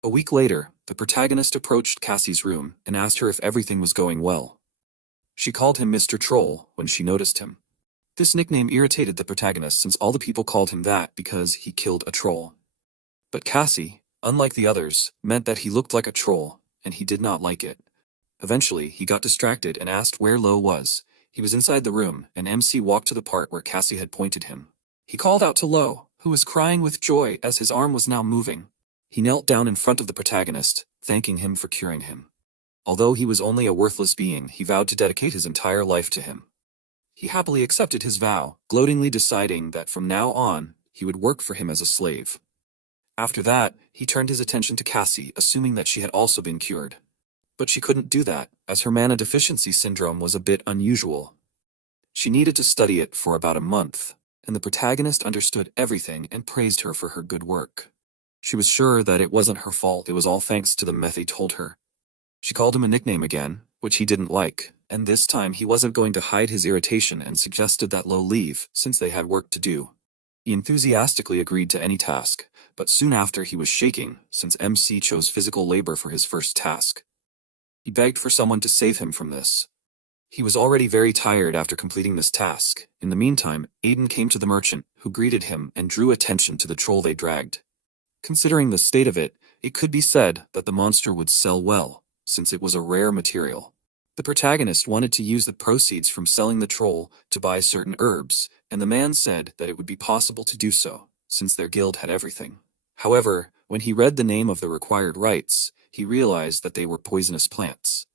A week later, the protagonist approached Cassie's room and asked her if everything was going well. She called him Mr. Troll when she noticed him. This nickname irritated the protagonist since all the people called him that because he killed a troll. But Cassie, unlike the others, meant that he looked like a troll, and he did not like it. Eventually, he got distracted and asked where Lo was. He was inside the room, and MC walked to the part where Cassie had pointed him. He called out to Lo, who was crying with joy as his arm was now moving. He knelt down in front of the protagonist, thanking him for curing him. Although he was only a worthless being, he vowed to dedicate his entire life to him. He happily accepted his vow, gloatingly deciding that from now on, he would work for him as a slave. After that, he turned his attention to Cassie, assuming that she had also been cured. But she couldn't do that, as her mana deficiency syndrome was a bit unusual. She needed to study it for about a month, and the protagonist understood everything and praised her for her good work. She was sure that it wasn't her fault, it was all thanks to the meth he told her. She called him a nickname again, which he didn't like, and this time he wasn't going to hide his irritation and suggested that Lo leave, since they had work to do. He enthusiastically agreed to any task, but soon after he was shaking, since MC chose physical labor for his first task. He begged for someone to save him from this. He was already very tired after completing this task. In the meantime, Aiden came to the merchant, who greeted him and drew attention to the troll they dragged. Considering the state of it, it could be said that the monster would sell well, since it was a rare material. The protagonist wanted to use the proceeds from selling the troll to buy certain herbs, and the man said that it would be possible to do so, since their guild had everything. However, when he read the name of the required rites, he realized that they were poisonous plants.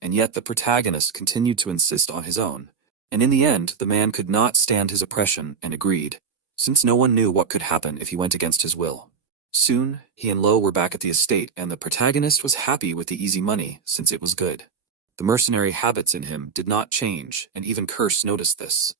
And yet the protagonist continued to insist on his own, and in the end the man could not stand his oppression and agreed, since no one knew what could happen if he went against his will. Soon, he and Lo were back at the estate, and the protagonist was happy with the easy money, since it was good. The mercenary habits in him did not change, and even Curse noticed this.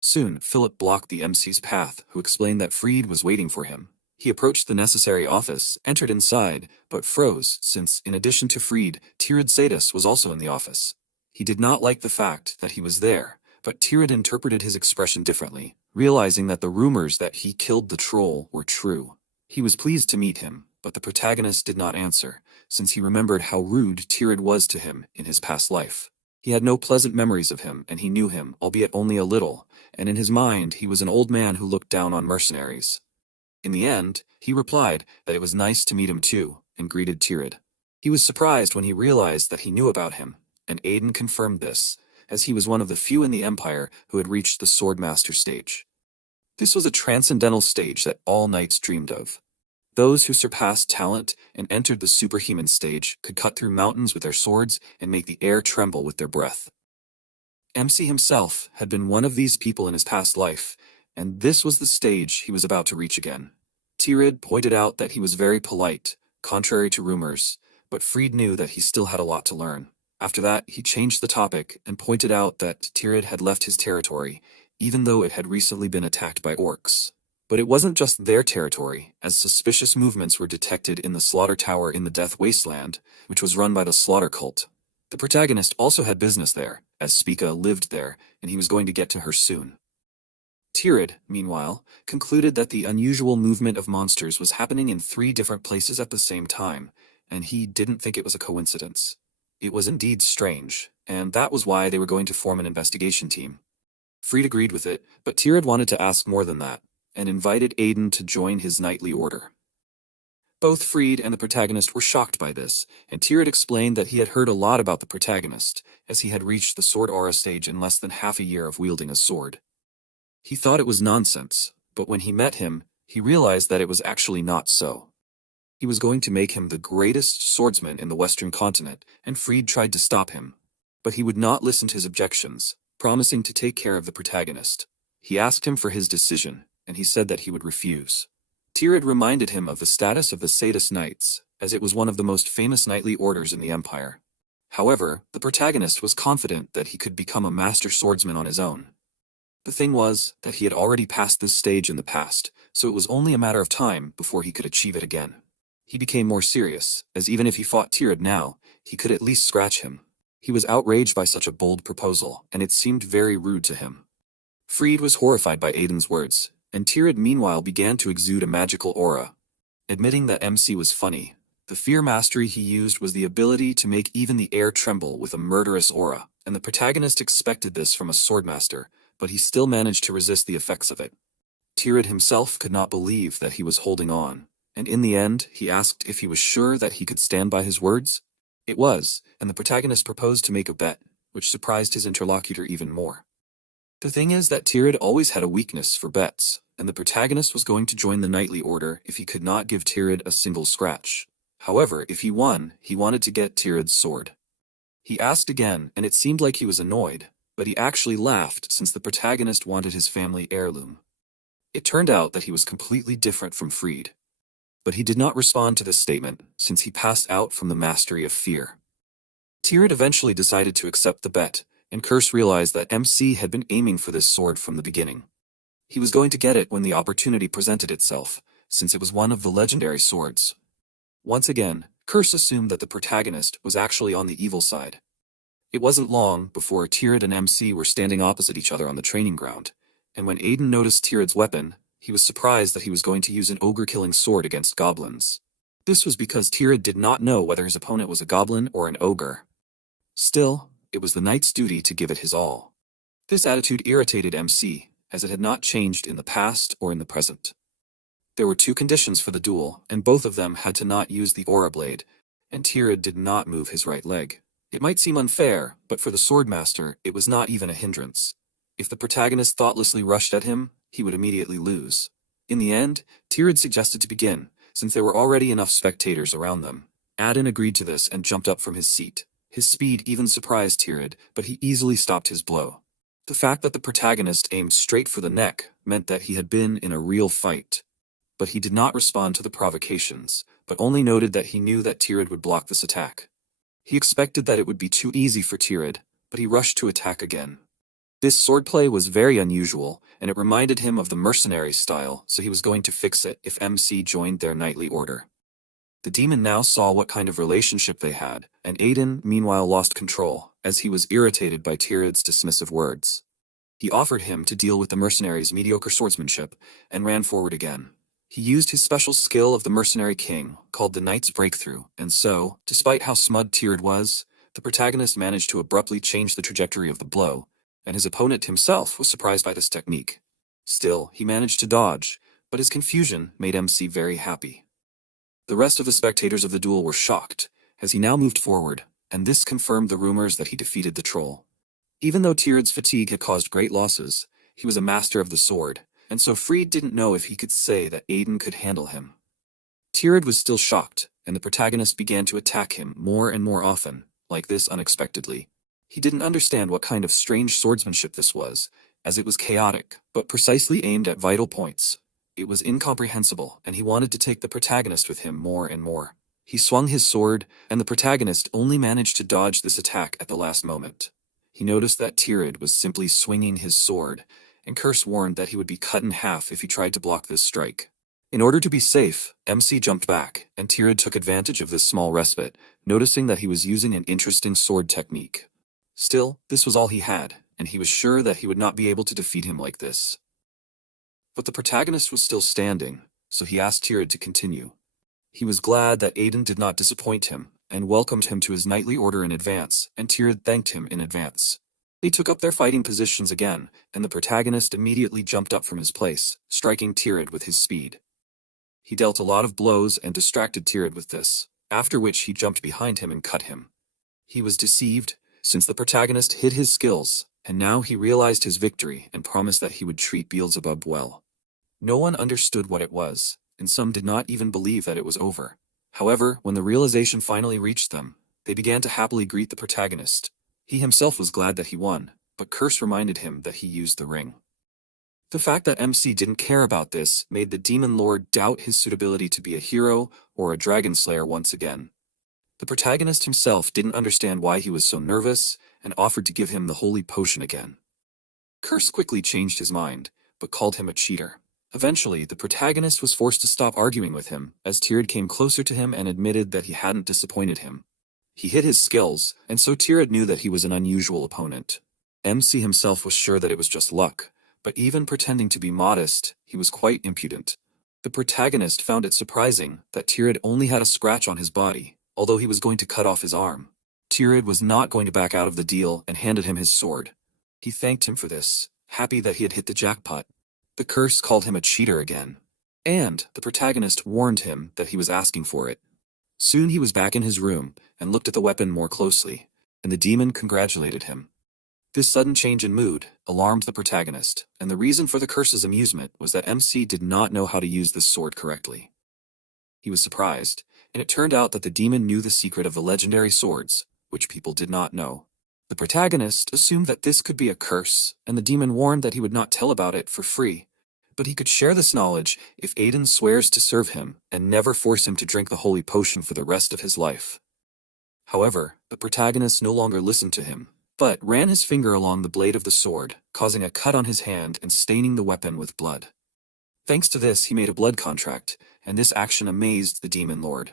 Soon, Philip blocked the MC's path, who explained that Freed was waiting for him. He approached the necessary office, entered inside, but froze, since, in addition to Freed, Tirid Sadis was also in the office. He did not like the fact that he was there, but Tirid interpreted his expression differently, realizing that the rumors that he killed the troll were true. He was pleased to meet him, but the protagonist did not answer, since he remembered how rude Tirid was to him in his past life. He had no pleasant memories of him, and he knew him, albeit only a little, and in his mind he was an old man who looked down on mercenaries. In the end, he replied that it was nice to meet him too, and greeted Tirid. He was surprised when he realized that he knew about him, and Aiden confirmed this, as he was one of the few in the Empire who had reached the Swordmaster stage. This was a transcendental stage that all knights dreamed of. Those who surpassed talent and entered the superhuman stage could cut through mountains with their swords and make the air tremble with their breath. MC himself had been one of these people in his past life, and this was the stage he was about to reach again. Tirid pointed out that he was very polite, contrary to rumors, but Freed knew that he still had a lot to learn. After that, he changed the topic and pointed out that Tirid had left his territory, even though it had recently been attacked by orcs. But it wasn't just their territory, as suspicious movements were detected in the Slaughter Tower in the Death Wasteland, which was run by the Slaughter Cult. The protagonist also had business there, as Spica lived there, and he was going to get to her soon. Tirid, meanwhile, concluded that the unusual movement of monsters was happening in 3 different places at the same time, and he didn't think it was a coincidence. It was indeed strange, and that was why they were going to form an investigation team. Freed agreed with it, but Tirid wanted to ask more than that, and invited Aiden to join his knightly order. Both Freed and the protagonist were shocked by this, and Tirid explained that he had heard a lot about the protagonist, as he had reached the Sword Aura stage in less than half a year of wielding a sword. He thought it was nonsense, but when he met him, he realized that it was actually not so. He was going to make him the greatest swordsman in the Western continent, and Freed tried to stop him. But he would not listen to his objections, promising to take care of the protagonist. He asked him for his decision, and he said that he would refuse. Tirid reminded him of the status of the Sadis Knights, as it was one of the most famous knightly orders in the Empire. However, the protagonist was confident that he could become a master swordsman on his own. The thing was that he had already passed this stage in the past, so it was only a matter of time before he could achieve it again. He became more serious, as even if he fought Tirad now, he could at least scratch him. He was outraged by such a bold proposal, and it seemed very rude to him. Fried was horrified by Aiden's words, and Tirad meanwhile began to exude a magical aura. Admitting that MC was funny, the fear mastery he used was the ability to make even the air tremble with a murderous aura, and the protagonist expected this from a swordmaster, but he still managed to resist the effects of it. Tirad himself could not believe that he was holding on, and in the end he asked if he was sure that he could stand by his words. It was, and the protagonist proposed to make a bet, which surprised his interlocutor even more. The thing is that Tirad always had a weakness for bets, and the protagonist was going to join the knightly order if he could not give Tirad a single scratch. However, if he won, he wanted to get Tirad's sword. He asked again, and it seemed like he was annoyed, but he actually laughed since the protagonist wanted his family heirloom. It turned out that he was completely different from Fried. But he did not respond to this statement, since he passed out from the mastery of fear. Tirad eventually decided to accept the bet, and Curse realized that MC had been aiming for this sword from the beginning. He was going to get it when the opportunity presented itself, since it was one of the legendary swords. Once again, Curse assumed that the protagonist was actually on the evil side. It wasn't long before Tirad and MC were standing opposite each other on the training ground, and when Aiden noticed Tirad's weapon, he was surprised that he was going to use an ogre-killing sword against goblins. This was because Tirad did not know whether his opponent was a goblin or an ogre. Still, it was the knight's duty to give it his all. This attitude irritated MC, as it had not changed in the past or in the present. There were two conditions for the duel, and both of them had to not use the aura blade, and Tirad did not move his right leg. It might seem unfair, but for the swordmaster, it was not even a hindrance. If the protagonist thoughtlessly rushed at him, he would immediately lose. In the end, Tirad suggested to begin, since there were already enough spectators around them. Aiden agreed to this and jumped up from his seat. His speed even surprised Tirad, but he easily stopped his blow. The fact that the protagonist aimed straight for the neck meant that he had been in a real fight. But he did not respond to the provocations, but only noted that he knew that Tirad would block this attack. He expected that it would be too easy for Tirad, but he rushed to attack again. This swordplay was very unusual, and it reminded him of the mercenary style, so he was going to fix it if MC joined their knightly order. The demon now saw what kind of relationship they had, and Aiden meanwhile lost control, as he was irritated by Tirad's dismissive words. He offered him to deal with the mercenary's mediocre swordsmanship, and ran forward again. He used his special skill of the mercenary king, called the Knight's Breakthrough, and so, despite how smug Tirad was, the protagonist managed to abruptly change the trajectory of the blow, and his opponent himself was surprised by this technique. Still, he managed to dodge, but his confusion made MC very happy. The rest of the spectators of the duel were shocked, as he now moved forward, and this confirmed the rumors that he defeated the troll. Even though Tirad's fatigue had caused great losses, he was a master of the sword, and so Fried didn't know if he could say that Aiden could handle him. Tirad was still shocked, and the protagonist began to attack him more and more often, like this unexpectedly. He didn't understand what kind of strange swordsmanship this was, as it was chaotic, but precisely aimed at vital points. It was incomprehensible, and he wanted to take the protagonist with him more and more. He swung his sword, and the protagonist only managed to dodge this attack at the last moment. He noticed that Tirad was simply swinging his sword, and Curse warned that he would be cut in half if he tried to block this strike. In order to be safe, MC jumped back, and Tirad took advantage of this small respite, noticing that he was using an interesting sword technique. Still, this was all he had, and he was sure that he would not be able to defeat him like this. But the protagonist was still standing, so he asked Tirad to continue. He was glad that Aiden did not disappoint him, and welcomed him to his knightly order in advance, and Tirad thanked him in advance. They took up their fighting positions again, and the protagonist immediately jumped up from his place, striking Tirad with his speed. He dealt a lot of blows and distracted Tirad with this, after which he jumped behind him and cut him. He was deceived, since the protagonist hid his skills, and now he realized his victory and promised that he would treat Beelzebub well. No one understood what it was, and some did not even believe that it was over. However, when the realization finally reached them, they began to happily greet the protagonist. He himself was glad that he won, but Curse reminded him that he used the ring. The fact that MC didn't care about this made the Demon Lord doubt his suitability to be a hero or a dragon slayer once again. The protagonist himself didn't understand why he was so nervous and offered to give him the holy potion again. Curse quickly changed his mind, but called him a cheater. Eventually, the protagonist was forced to stop arguing with him, as Tirad came closer to him and admitted that he hadn't disappointed him. He hid his skills, and so Tirad knew that he was an unusual opponent. MC himself was sure that it was just luck, but even pretending to be modest, he was quite impudent. The protagonist found it surprising that Tirad only had a scratch on his body, although he was going to cut off his arm. Tirad was not going to back out of the deal and handed him his sword. He thanked him for this, happy that he had hit the jackpot. The curse called him a cheater again, and the protagonist warned him that he was asking for it. Soon he was back in his room and looked at the weapon more closely, and the demon congratulated him. This sudden change in mood alarmed the protagonist, and the reason for the curse's amusement was that MC did not know how to use this sword correctly. He was surprised, and it turned out that the demon knew the secret of the legendary swords, which people did not know. The protagonist assumed that this could be a curse, and the demon warned that he would not tell about it for free, but he could share this knowledge if Aiden swears to serve him and never force him to drink the holy potion for the rest of his life. However, the protagonist no longer listened to him, but ran his finger along the blade of the sword, causing a cut on his hand and staining the weapon with blood. Thanks to this, he made a blood contract, and this action amazed the demon lord.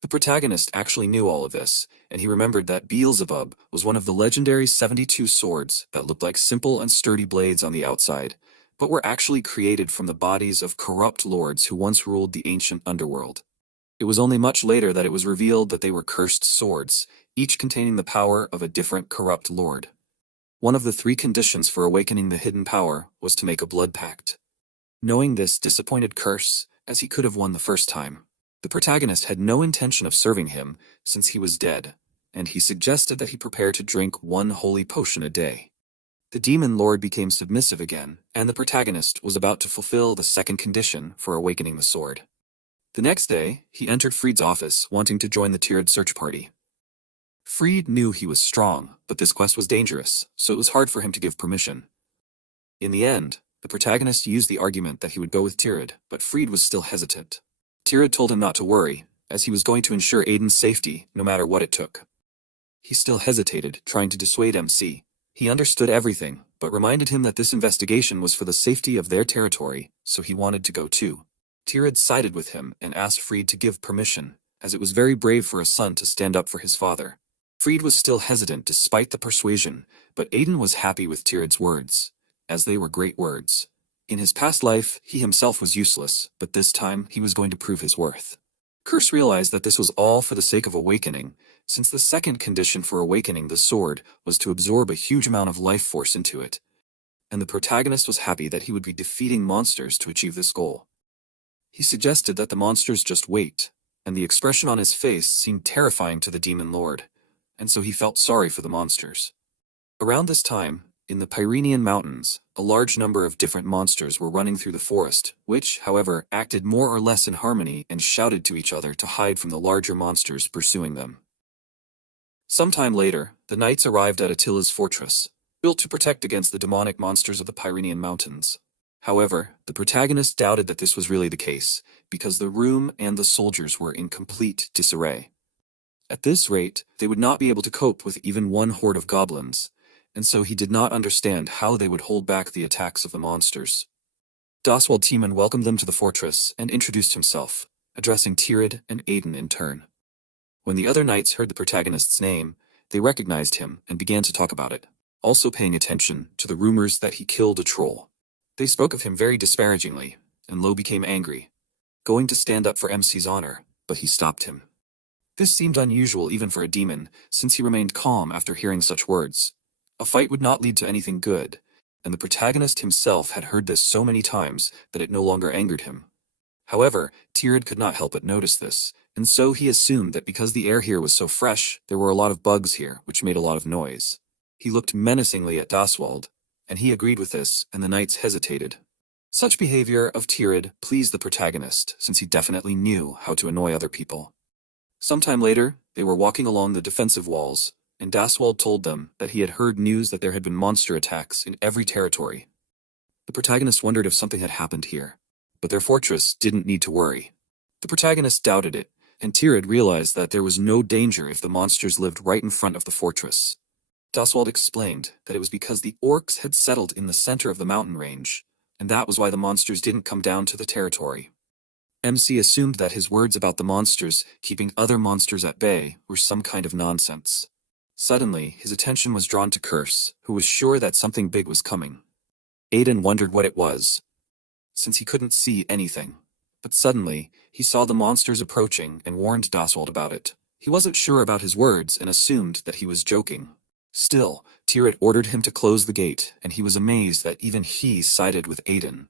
The protagonist actually knew all of this, and he remembered that Beelzebub was one of the legendary 72 swords that looked like simple and sturdy blades on the outside, but were actually created from the bodies of corrupt lords who once ruled the ancient underworld. It was only much later that it was revealed that they were cursed swords, each containing the power of a different corrupt lord. One of the 3 conditions for awakening the hidden power was to make a blood pact. Knowing this disappointed Curse, as he could have won the first time, the protagonist had no intention of serving him since he was dead, and he suggested that he prepare to drink 1 holy potion a day. The demon lord became submissive again, and the protagonist was about to fulfill the 2nd condition for awakening the sword. The next day, he entered Freed's office, wanting to join the Tirad search party. Freed knew he was strong, but this quest was dangerous, so it was hard for him to give permission. In the end, the protagonist used the argument that he would go with Tirad, but Freed was still hesitant. Tirad told him not to worry, as he was going to ensure Aiden's safety no matter what it took. He still hesitated, trying to dissuade MC. He understood everything, but reminded him that this investigation was for the safety of their territory, so he wanted to go too. Tirad sided with him and asked Freed to give permission, as it was very brave for a son to stand up for his father. Freed was still hesitant despite the persuasion, but Aiden was happy with Tirad's words, as they were great words. In his past life, he himself was useless, but this time he was going to prove his worth. Curse realized that this was all for the sake of awakening, since the 2nd condition for awakening the sword was to absorb a huge amount of life force into it, and the protagonist was happy that he would be defeating monsters to achieve this goal. He suggested that the monsters just wait, and the expression on his face seemed terrifying to the demon lord, and so he felt sorry for the monsters. Around this time, in the Pyrenean Mountains, a large number of different monsters were running through the forest, which, however, acted more or less in harmony and shouted to each other to hide from the larger monsters pursuing them. Sometime later, the knights arrived at Attila's fortress, built to protect against the demonic monsters of the Pyrenean Mountains. However, the protagonist doubted that this was really the case, because the room and the soldiers were in complete disarray. At this rate, they would not be able to cope with even 1 horde of goblins, and so he did not understand how they would hold back the attacks of the monsters. Doswald Tiemann welcomed them to the fortress and introduced himself, addressing Tirad and Aiden in turn. When the other knights heard the protagonist's name, they recognized him and began to talk about it, also paying attention to the rumors that he killed a troll. They spoke of him very disparagingly, and Lo became angry, going to stand up for MC's honor, but he stopped him. This seemed unusual even for a demon, since he remained calm after hearing such words. A fight would not lead to anything good, and the protagonist himself had heard this so many times that it no longer angered him. However, Tirad could not help but notice this, and so he assumed that because the air here was so fresh, there were a lot of bugs here, which made a lot of noise. He looked menacingly at Doswald, and he agreed with this, and the knights hesitated. Such behavior of Tirad pleased the protagonist, since he definitely knew how to annoy other people. Sometime later, they were walking along the defensive walls, and Doswald told them that he had heard news that there had been monster attacks in every territory. The protagonist wondered if something had happened here, but their fortress didn't need to worry. The protagonist doubted it, and Tirad realized that there was no danger if the monsters lived right in front of the fortress. Doswald explained that it was because the orcs had settled in the center of the mountain range, and that was why the monsters didn't come down to the territory. MC assumed that his words about the monsters keeping other monsters at bay were some kind of nonsense. Suddenly, his attention was drawn to Curse, who was sure that something big was coming. Aiden wondered what it was, since he couldn't see anything. But suddenly, he saw the monsters approaching and warned Oswald about it. He wasn't sure about his words and assumed that he was joking. Still, Tirith ordered him to close the gate, and he was amazed that even he sided with Aiden.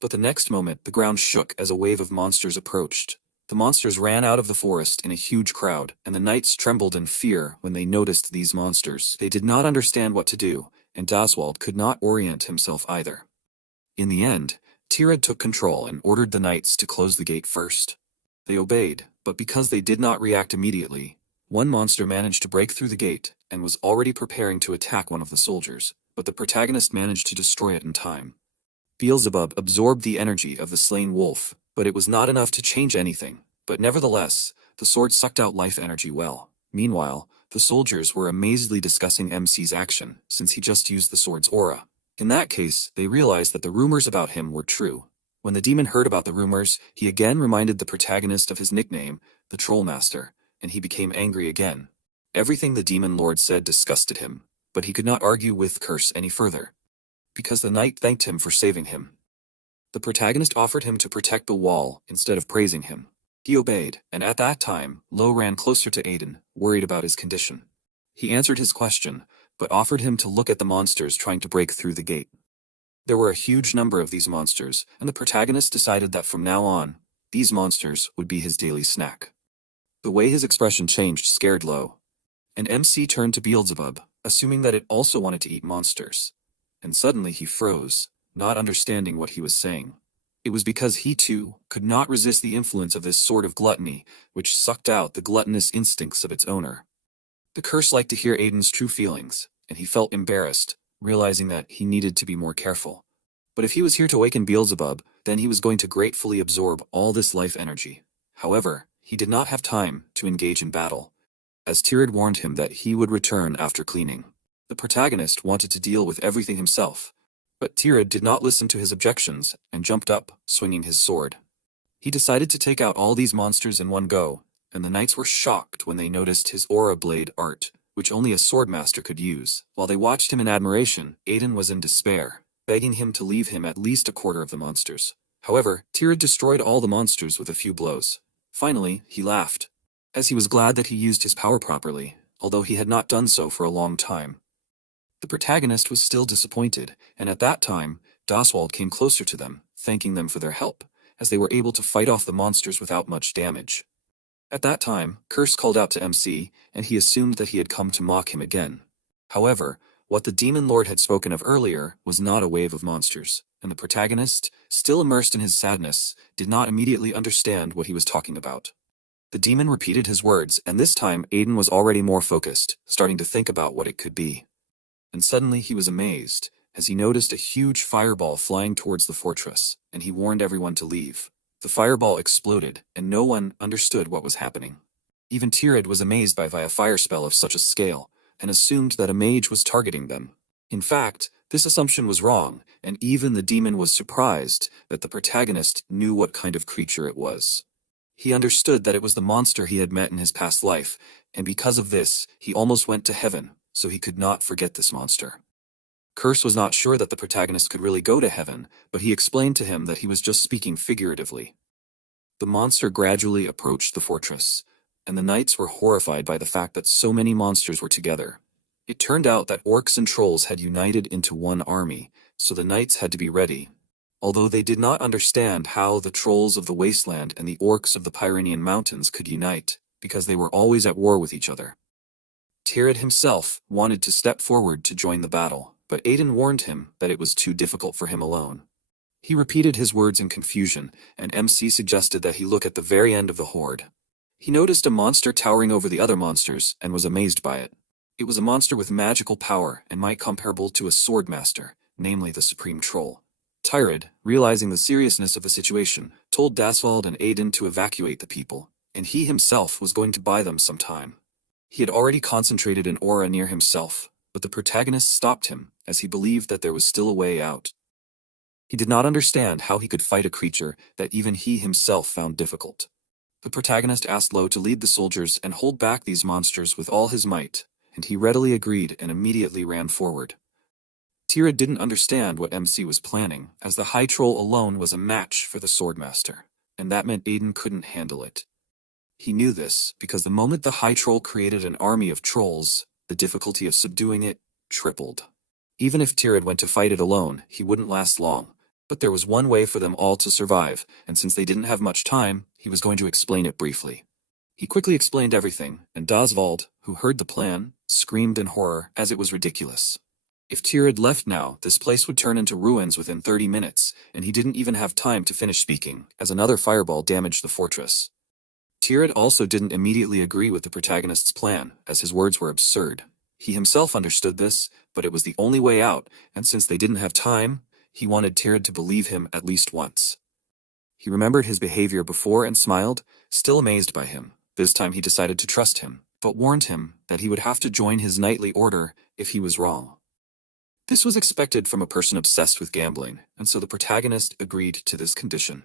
But the next moment, the ground shook as a wave of monsters approached. The monsters ran out of the forest in a huge crowd, and the knights trembled in fear when they noticed these monsters. They did not understand what to do, and Oswald could not orient himself either. In the end, Tirith took control and ordered the knights to close the gate first. They obeyed, but because they did not react immediately, one monster managed to break through the gate and was already preparing to attack one of the soldiers, but the protagonist managed to destroy it in time. Beelzebub absorbed the energy of the slain wolf, but it was not enough to change anything. But nevertheless, the sword sucked out life energy well. Meanwhile, the soldiers were amazedly discussing MC's action, since he just used the sword's aura. In that case, they realized that the rumors about him were true. When the demon heard about the rumors, he again reminded the protagonist of his nickname, the Trollmaster, and he became angry again. Everything the demon lord said disgusted him, but he could not argue with Curse any further, because the knight thanked him for saving him. The protagonist offered him to protect the wall instead of praising him. He obeyed, and at that time, Lo ran closer to Aiden, worried about his condition. He answered his question, but offered him to look at the monsters trying to break through the gate. There were a huge number of these monsters, and the protagonist decided that from now on, these monsters would be his daily snack. The way his expression changed scared Lo, and MC turned to Beelzebub, assuming that it also wanted to eat monsters. And suddenly he froze, not understanding what he was saying. It was because he too could not resist the influence of this sort of gluttony, which sucked out the gluttonous instincts of its owner. The Curse liked to hear Aiden's true feelings, and he felt embarrassed, realizing that he needed to be more careful. But if he was here to awaken Beelzebub, then he was going to gratefully absorb all this life energy. However, he did not have time to engage in battle, as Tirith warned him that he would return after cleaning. The protagonist wanted to deal with everything himself, but Tirith did not listen to his objections and jumped up, swinging his sword. He decided to take out all these monsters in one go, and the knights were shocked when they noticed his aura blade art, which only a swordmaster could use. While they watched him in admiration, Aiden was in despair, begging him to leave him at least a quarter of the monsters. However, Tirith destroyed all the monsters with a few blows. Finally, he laughed, as he was glad that he used his power properly, although he had not done so for a long time. The protagonist was still disappointed, and at that time, Oswald came closer to them, thanking them for their help, as they were able to fight off the monsters without much damage. At that time, Curse called out to MC, and he assumed that he had come to mock him again. However, what the demon lord had spoken of earlier was not a wave of monsters, and the protagonist, still immersed in his sadness, did not immediately understand what he was talking about. The demon repeated his words, and this time Aiden was already more focused, starting to think about what it could be. And suddenly he was amazed, as he noticed a huge fireball flying towards the fortress, and he warned everyone to leave. The fireball exploded, and no one understood what was happening. Even Tirith was amazed by a fire spell of such a scale, and assumed that a mage was targeting them. In fact, this assumption was wrong, and even the demon was surprised that the protagonist knew what kind of creature it was. He understood that it was the monster he had met in his past life, and because of this, he almost went to heaven, so he could not forget this monster. Curse was not sure that the protagonist could really go to heaven, but he explained to him that he was just speaking figuratively. The monster gradually approached the fortress, and the knights were horrified by the fact that so many monsters were together. It turned out that orcs and trolls had united into one army, so the knights had to be ready. Although they did not understand how the trolls of the wasteland and the orcs of the Pyrenean mountains could unite, because they were always at war with each other. Tirith himself wanted to step forward to join the battle, but Aiden warned him that it was too difficult for him alone. He repeated his words in confusion, and MC suggested that he look at the very end of the horde. He noticed a monster towering over the other monsters and was amazed by it. It was a monster with magical power and might comparable to a swordmaster, namely the Supreme Troll. Tirith, realizing the seriousness of the situation, told Daswald and Aiden to evacuate the people, and he himself was going to buy them some time. He had already concentrated an aura near himself, but the protagonist stopped him, as he believed that there was still a way out. He did not understand how he could fight a creature that even he himself found difficult. The protagonist asked Lo to lead the soldiers and hold back these monsters with all his might, and he readily agreed and immediately ran forward. Tira didn't understand what MC was planning, as the High Troll alone was a match for the Swordmaster, and that meant Aiden couldn't handle it. He knew this because the moment the High Troll created an army of trolls, the difficulty of subduing it tripled. Even if Tyrad went to fight it alone, he wouldn't last long. But there was one way for them all to survive, and since they didn't have much time, he was going to explain it briefly. He quickly explained everything, and Dosvald, who heard the plan, screamed in horror as it was ridiculous. If Tyrad left now, this place would turn into ruins within 30 minutes, and he didn't even have time to finish speaking, as another fireball damaged the fortress. Tyrad also didn't immediately agree with the protagonist's plan, as his words were absurd. He himself understood this, but it was the only way out, and since they didn't have time, he wanted Tyrad to believe him at least once. He remembered his behavior before and smiled, still amazed by him. This time he decided to trust him, but warned him that he would have to join his knightly order if he was wrong. This was expected from a person obsessed with gambling, and so the protagonist agreed to this condition.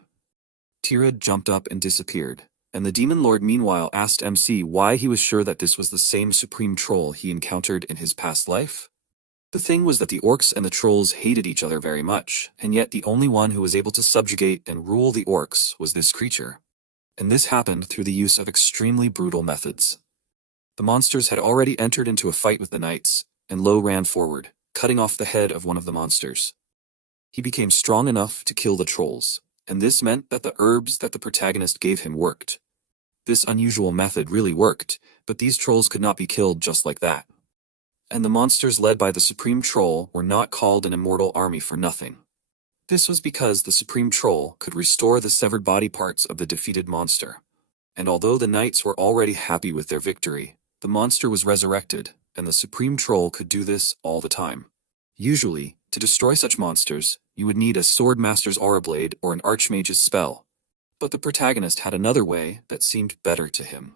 Tyrad jumped up and disappeared, and the Demon Lord meanwhile asked MC why he was sure that this was the same supreme troll he encountered in his past life. The thing was that the orcs and the trolls hated each other very much, and yet the only one who was able to subjugate and rule the orcs was this creature. And this happened through the use of extremely brutal methods. The monsters had already entered into a fight with the knights, and Lo ran forward, cutting off the head of one of the monsters. He became strong enough to kill the trolls, and this meant that the herbs that the protagonist gave him worked. This unusual method really worked, but these trolls could not be killed just like that. And the monsters led by the Supreme Troll were not called an immortal army for nothing. This was because the Supreme Troll could restore the severed body parts of the defeated monster. And although the knights were already happy with their victory, the monster was resurrected, and the Supreme Troll could do this all the time. Usually, to destroy such monsters, you would need a Swordmaster's Aura Blade or an Archmage's spell. But the protagonist had another way that seemed better to him.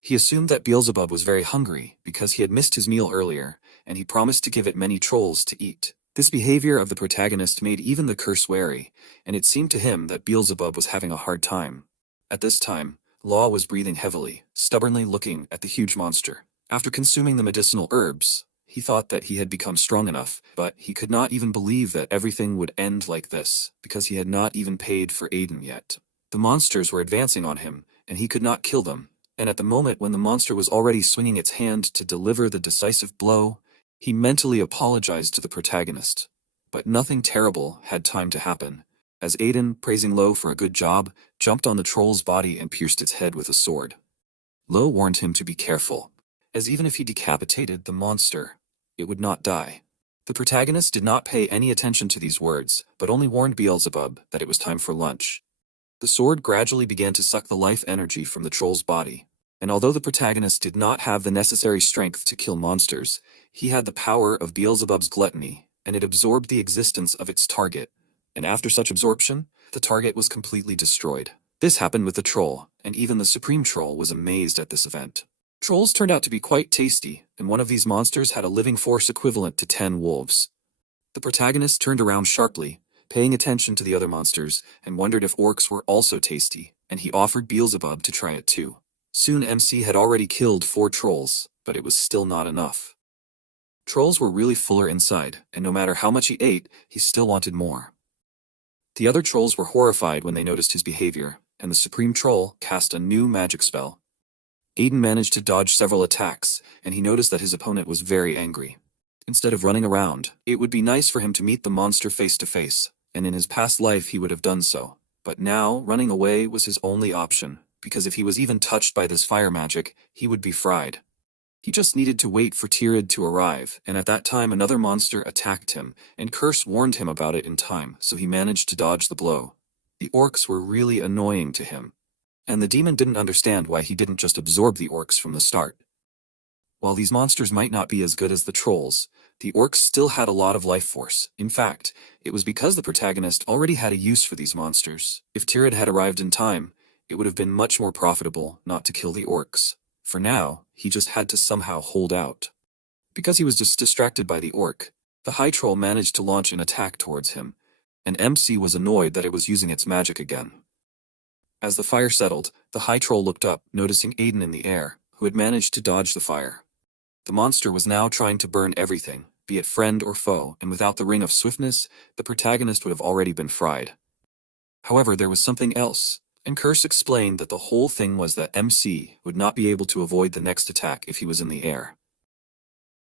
He assumed that Beelzebub was very hungry because he had missed his meal earlier, and he promised to give it many trolls to eat. This behavior of the protagonist made even the curse wary, and it seemed to him that Beelzebub was having a hard time. At this time, Law was breathing heavily, stubbornly looking at the huge monster. After consuming the medicinal herbs, he thought that he had become strong enough, but he could not even believe that everything would end like this, because he had not even paid for Aiden yet. The monsters were advancing on him, and he could not kill them, and at the moment when the monster was already swinging its hand to deliver the decisive blow, he mentally apologized to the protagonist. But nothing terrible had time to happen, as Aiden, praising Lo for a good job, jumped on the troll's body and pierced its head with a sword. Lo warned him to be careful, as even if he decapitated the monster, it would not die. The protagonist did not pay any attention to these words, but only warned Beelzebub that it was time for lunch. The sword gradually began to suck the life energy from the troll's body, and although the protagonist did not have the necessary strength to kill monsters, he had the power of Beelzebub's gluttony, and it absorbed the existence of its target, and after such absorption, the target was completely destroyed. This happened with the troll, and even the Supreme Troll was amazed at this event. Trolls turned out to be quite tasty, and one of these monsters had a living force equivalent to 10 wolves. The protagonist turned around sharply, paying attention to the other monsters, and wondered if orcs were also tasty, and he offered Beelzebub to try it too. Soon MC had already killed 4 trolls, but it was still not enough. Trolls were really fuller inside, and no matter how much he ate, he still wanted more. The other trolls were horrified when they noticed his behavior, and the Supreme Troll cast a new magic spell. Aiden managed to dodge several attacks, and he noticed that his opponent was very angry. Instead of running around, it would be nice for him to meet the monster face to face, and in his past life he would have done so. But now, running away was his only option, because if he was even touched by this fire magic, he would be fried. He just needed to wait for Tyrad to arrive, and at that time another monster attacked him, and Curse warned him about it in time, so he managed to dodge the blow. The orcs were really annoying to him, and the demon didn't understand why he didn't just absorb the orcs from the start. While these monsters might not be as good as the trolls, the orcs still had a lot of life force. In fact, it was because the protagonist already had a use for these monsters. If Tyrad had arrived in time, it would have been much more profitable not to kill the orcs. For now, he just had to somehow hold out. Because he was just distracted by the orc, the High Troll managed to launch an attack towards him, and MC was annoyed that it was using its magic again. As the fire settled, the High Troll looked up, noticing Aiden in the air, who had managed to dodge the fire. The monster was now trying to burn everything, be it friend or foe, and without the ring of swiftness, the protagonist would have already been fried. However, there was something else, and Curse explained that the whole thing was that MC would not be able to avoid the next attack if he was in the air.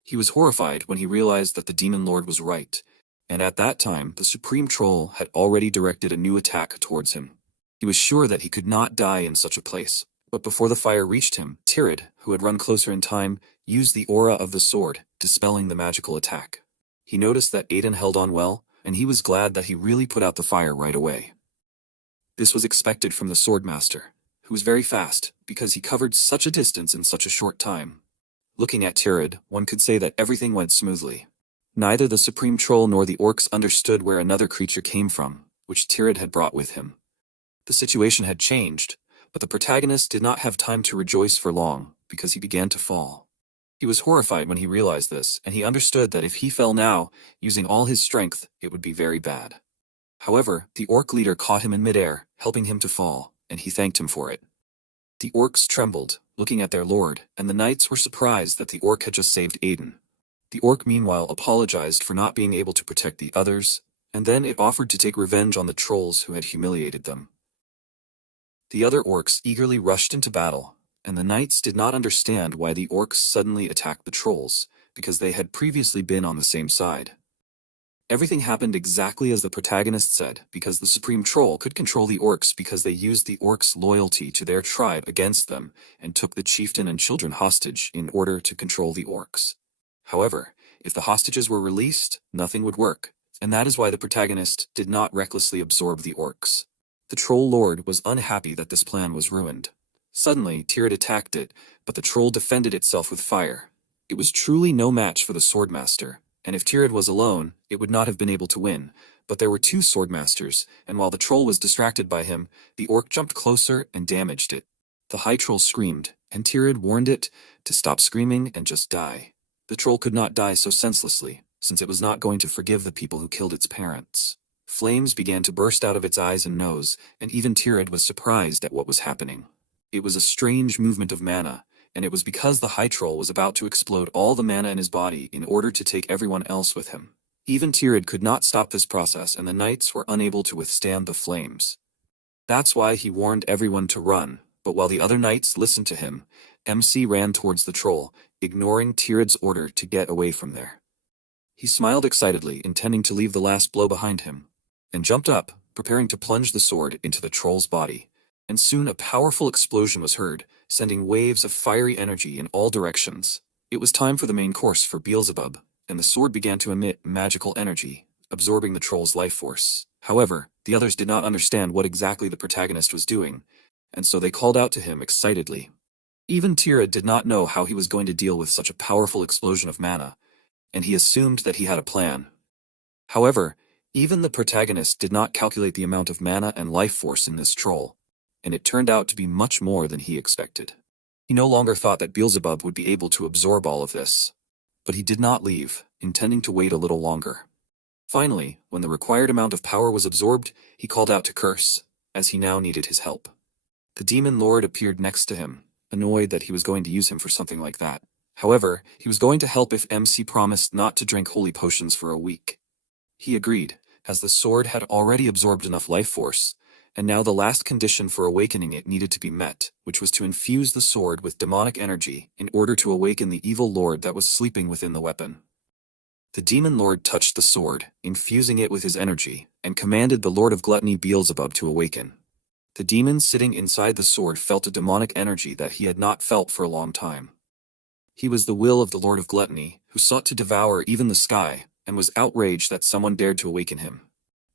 He was horrified when he realized that the Demon Lord was right, and at that time the Supreme Troll had already directed a new attack towards him. He was sure that he could not die in such a place, but before the fire reached him, Tirad, who had run closer in time, used the aura of the sword, dispelling the magical attack. He noticed that Aiden held on well, and he was glad that he really put out the fire right away. This was expected from the Swordmaster, who was very fast, because he covered such a distance in such a short time. Looking at Tirad, one could say that everything went smoothly. Neither the Supreme Troll nor the orcs understood where another creature came from, which Tirad had brought with him. The situation had changed, but the protagonist did not have time to rejoice for long, because he began to fall. He was horrified when he realized this, and he understood that if he fell now, using all his strength, it would be very bad. However, the orc leader caught him in midair, helping him to fall, and he thanked him for it. The orcs trembled, looking at their lord, and the knights were surprised that the orc had just saved Aiden. The orc meanwhile apologized for not being able to protect the others, and then it offered to take revenge on the trolls who had humiliated them. The other orcs eagerly rushed into battle, and the knights did not understand why the orcs suddenly attacked the trolls, because they had previously been on the same side. Everything happened exactly as the protagonist said, because the Supreme Troll could control the orcs because they used the orcs' loyalty to their tribe against them and took the chieftain and children hostage in order to control the orcs. However, if the hostages were released, nothing would work, and that is why the protagonist did not recklessly absorb the orcs. The Troll Lord was unhappy that this plan was ruined. Suddenly, Tirad attacked it, but the troll defended itself with fire. It was truly no match for the Swordmaster, and if Tirad was alone, it would not have been able to win, but there were two Swordmasters, and while the troll was distracted by him, the orc jumped closer and damaged it. The High Troll screamed, and Tirad warned it to stop screaming and just die. The troll could not die so senselessly, since it was not going to forgive the people who killed its parents. Flames began to burst out of its eyes and nose, and even Tirad was surprised at what was happening. It was a strange movement of mana, and it was because the High Troll was about to explode all the mana in his body in order to take everyone else with him. Even Tirad could not stop this process, and the knights were unable to withstand the flames. That's why he warned everyone to run, but while the other knights listened to him, MC ran towards the troll, ignoring Tirad's order to get away from there. He smiled excitedly, intending to leave the last blow behind him, and jumped up, preparing to plunge the sword into the troll's body. And soon a powerful explosion was heard, sending waves of fiery energy in all directions. It was time for the main course for Beelzebub, and the sword began to emit magical energy, absorbing the troll's life force. However, the others did not understand what exactly the protagonist was doing, and so they called out to him excitedly. Even Tirad did not know how he was going to deal with such a powerful explosion of mana, and he assumed that he had a plan. However, even the protagonist did not calculate the amount of mana and life force in this troll, and it turned out to be much more than he expected. He no longer thought that Beelzebub would be able to absorb all of this, but he did not leave, intending to wait a little longer. Finally, when the required amount of power was absorbed, he called out to Curse, as he now needed his help. The Demon Lord appeared next to him, annoyed that he was going to use him for something like that. However, he was going to help if MC promised not to drink holy potions for a week. He agreed, as the sword had already absorbed enough life force, and now the last condition for awakening it needed to be met, which was to infuse the sword with demonic energy in order to awaken the evil lord that was sleeping within the weapon. The Demon Lord touched the sword, infusing it with his energy, and commanded the Lord of Gluttony Beelzebub to awaken. The demon sitting inside the sword felt a demonic energy that he had not felt for a long time. He was the will of the Lord of Gluttony, who sought to devour even the sky, and was outraged that someone dared to awaken him.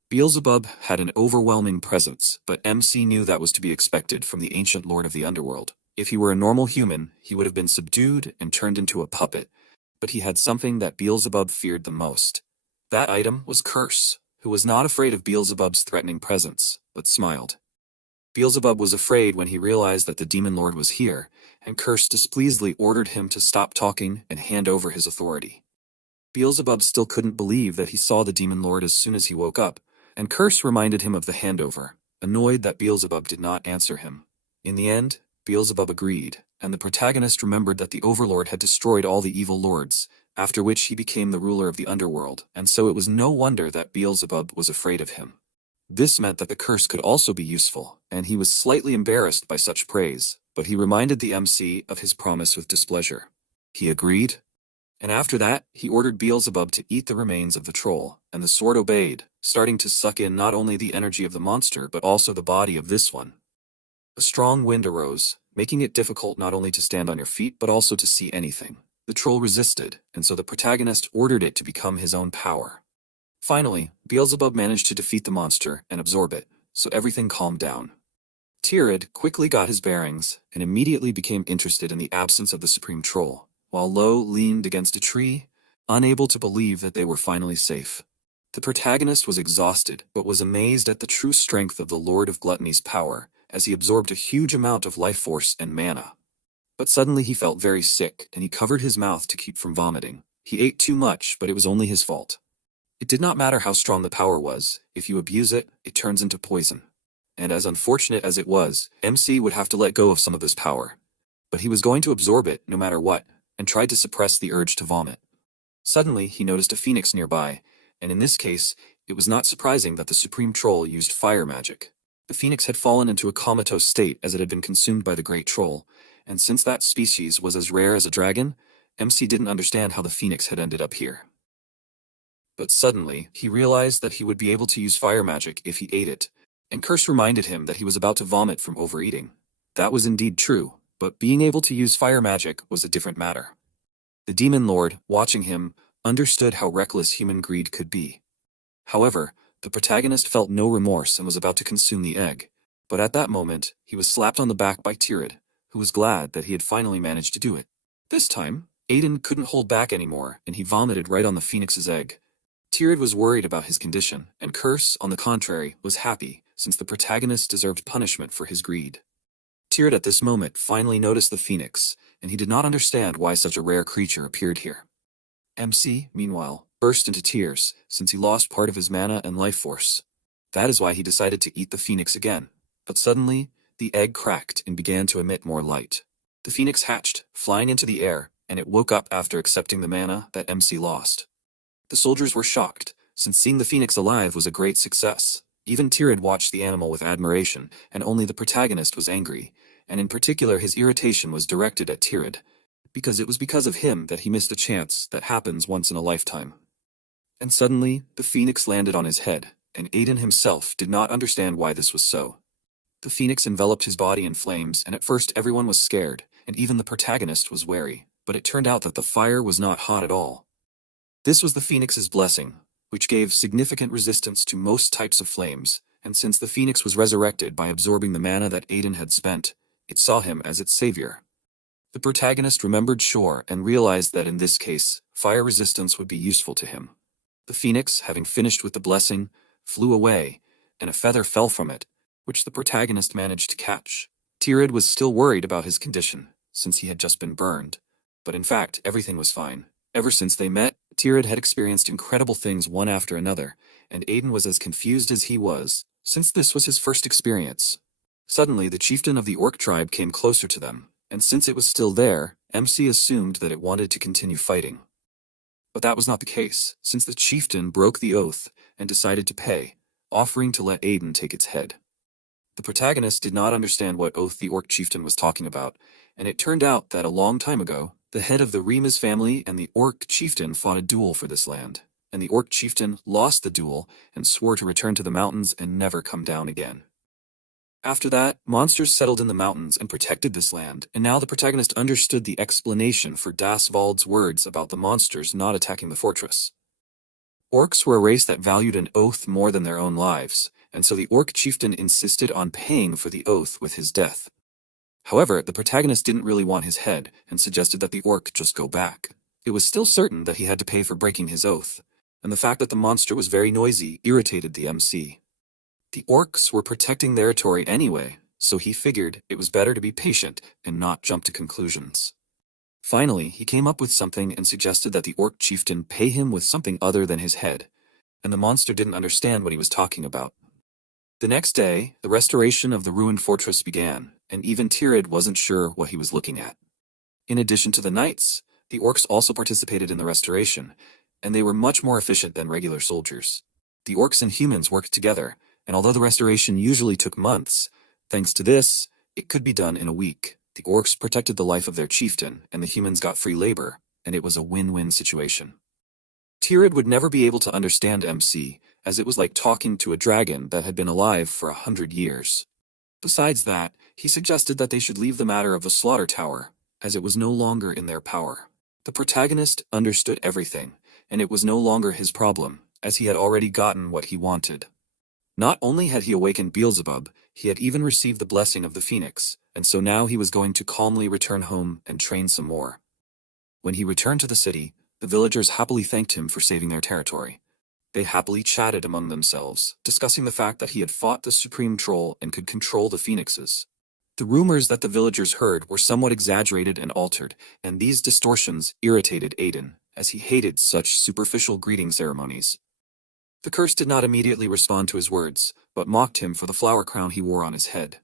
Beelzebub had an overwhelming presence, but MC knew that was to be expected from the ancient lord of the underworld. If he were a normal human, he would have been subdued and turned into a puppet, but he had something that Beelzebub feared the most. That item was Curse, who was not afraid of Beelzebub's threatening presence, but smiled. Beelzebub was afraid when he realized that the Demon Lord was here, and Curse displeasedly ordered him to stop talking and hand over his authority. Beelzebub still couldn't believe that he saw the Demon Lord as soon as he woke up, and Curse reminded him of the handover, annoyed that Beelzebub did not answer him. In the end, Beelzebub agreed, and the protagonist remembered that the Overlord had destroyed all the evil lords, after which he became the ruler of the underworld, and so it was no wonder that Beelzebub was afraid of him. This meant that the curse could also be useful, and he was slightly embarrassed by such praise, but he reminded the MC of his promise with displeasure. He agreed, and after that, he ordered Beelzebub to eat the remains of the troll, and the sword obeyed, starting to suck in not only the energy of the monster but also the body of this one. A strong wind arose, making it difficult not only to stand on your feet but also to see anything. The troll resisted, and so the protagonist ordered it to become his own power. Finally, Beelzebub managed to defeat the monster and absorb it, so everything calmed down. Tirid quickly got his bearings and immediately became interested in the absence of the supreme troll, while Lo leaned against a tree, unable to believe that they were finally safe. The protagonist was exhausted but was amazed at the true strength of the Lord of Gluttony's power, as he absorbed a huge amount of life force and mana. But suddenly he felt very sick, and he covered his mouth to keep from vomiting. He ate too much, but it was only his fault. It did not matter how strong the power was, if you abuse it, it turns into poison. And as unfortunate as it was, MC would have to let go of some of this power. But he was going to absorb it no matter what, and tried to suppress the urge to vomit. Suddenly, he noticed a phoenix nearby, and in this case, it was not surprising that the supreme troll used fire magic. The phoenix had fallen into a comatose state as it had been consumed by the great troll, and since that species was as rare as a dragon, MC didn't understand how the phoenix had ended up here. But suddenly, he realized that he would be able to use fire magic if he ate it, and Curse reminded him that he was about to vomit from overeating. That was indeed true, but being able to use fire magic was a different matter. The Demon Lord, watching him, understood how reckless human greed could be. However, the protagonist felt no remorse and was about to consume the egg, but at that moment, he was slapped on the back by Tirid, who was glad that he had finally managed to do it. This time, Aiden couldn't hold back anymore, and he vomited right on the phoenix's egg. Tirid was worried about his condition, and Curse, on the contrary, was happy, since the protagonist deserved punishment for his greed. Tirid at this moment finally noticed the phoenix, and he did not understand why such a rare creature appeared here. MC, meanwhile, burst into tears, since he lost part of his mana and life force. That is why he decided to eat the phoenix again. But suddenly, the egg cracked and began to emit more light. The phoenix hatched, flying into the air, and it woke up after accepting the mana that MC lost. The soldiers were shocked, since seeing the phoenix alive was a great success. Even Tirid watched the animal with admiration, and only the protagonist was angry, and in particular his irritation was directed at Tirid, because it was because of him that he missed a chance that happens once in a lifetime. And suddenly, the phoenix landed on his head, and Aiden himself did not understand why this was so. The phoenix enveloped his body in flames, and at first everyone was scared, and even the protagonist was wary, but it turned out that the fire was not hot at all. This was the phoenix's blessing, which gave significant resistance to most types of flames, and since the phoenix was resurrected by absorbing the mana that Aiden had spent, it saw him as its savior. The protagonist remembered Shore and realized that in this case, fire resistance would be useful to him. The phoenix, having finished with the blessing, flew away, and a feather fell from it, which the protagonist managed to catch. Tirid was still worried about his condition, since he had just been burned, but in fact everything was fine. Ever since they met, Tirid had experienced incredible things one after another, and Aiden was as confused as he was, since this was his first experience. Suddenly the chieftain of the orc tribe came closer to them, and since it was still there, MC assumed that it wanted to continue fighting. But that was not the case, since the chieftain broke the oath and decided to pay, offering to let Aiden take its head. The protagonist did not understand what oath the orc chieftain was talking about, and it turned out that a long time ago, the head of the Rima's family and the orc chieftain fought a duel for this land, and the orc chieftain lost the duel and swore to return to the mountains and never come down again. After that, monsters settled in the mountains and protected this land, and now the protagonist understood the explanation for Dasvald's words about the monsters not attacking the fortress. Orcs were a race that valued an oath more than their own lives, and so the orc chieftain insisted on paying for the oath with his death. However, the protagonist didn't really want his head and suggested that the orc just go back. It was still certain that he had to pay for breaking his oath, and the fact that the monster was very noisy irritated the MC. The orcs were protecting their territory anyway, so he figured it was better to be patient and not jump to conclusions. Finally, he came up with something and suggested that the orc chieftain pay him with something other than his head, and the monster didn't understand what he was talking about. The next day, the restoration of the ruined fortress began, and even Tirid wasn't sure what he was looking at. In addition to the knights, the orcs also participated in the restoration, and they were much more efficient than regular soldiers. The orcs and humans worked together, and although the restoration usually took months, thanks to this, it could be done in a week. The orcs protected the life of their chieftain, and the humans got free labor, and it was a win-win situation. Tirid would never be able to understand MC, as it was like talking to a dragon that had been alive for 100 years. Besides that, he suggested that they should leave the matter of the slaughter tower, as it was no longer in their power. The protagonist understood everything, and it was no longer his problem, as he had already gotten what he wanted. Not only had he awakened Beelzebub, he had even received the blessing of the Phoenix, and so now he was going to calmly return home and train some more. When he returned to the city, the villagers happily thanked him for saving their territory. They happily chatted among themselves, discussing the fact that he had fought the Supreme Troll and could control the Phoenixes. The rumors that the villagers heard were somewhat exaggerated and altered, and these distortions irritated Aiden, as he hated such superficial greeting ceremonies. The curse did not immediately respond to his words, but mocked him for the flower crown he wore on his head.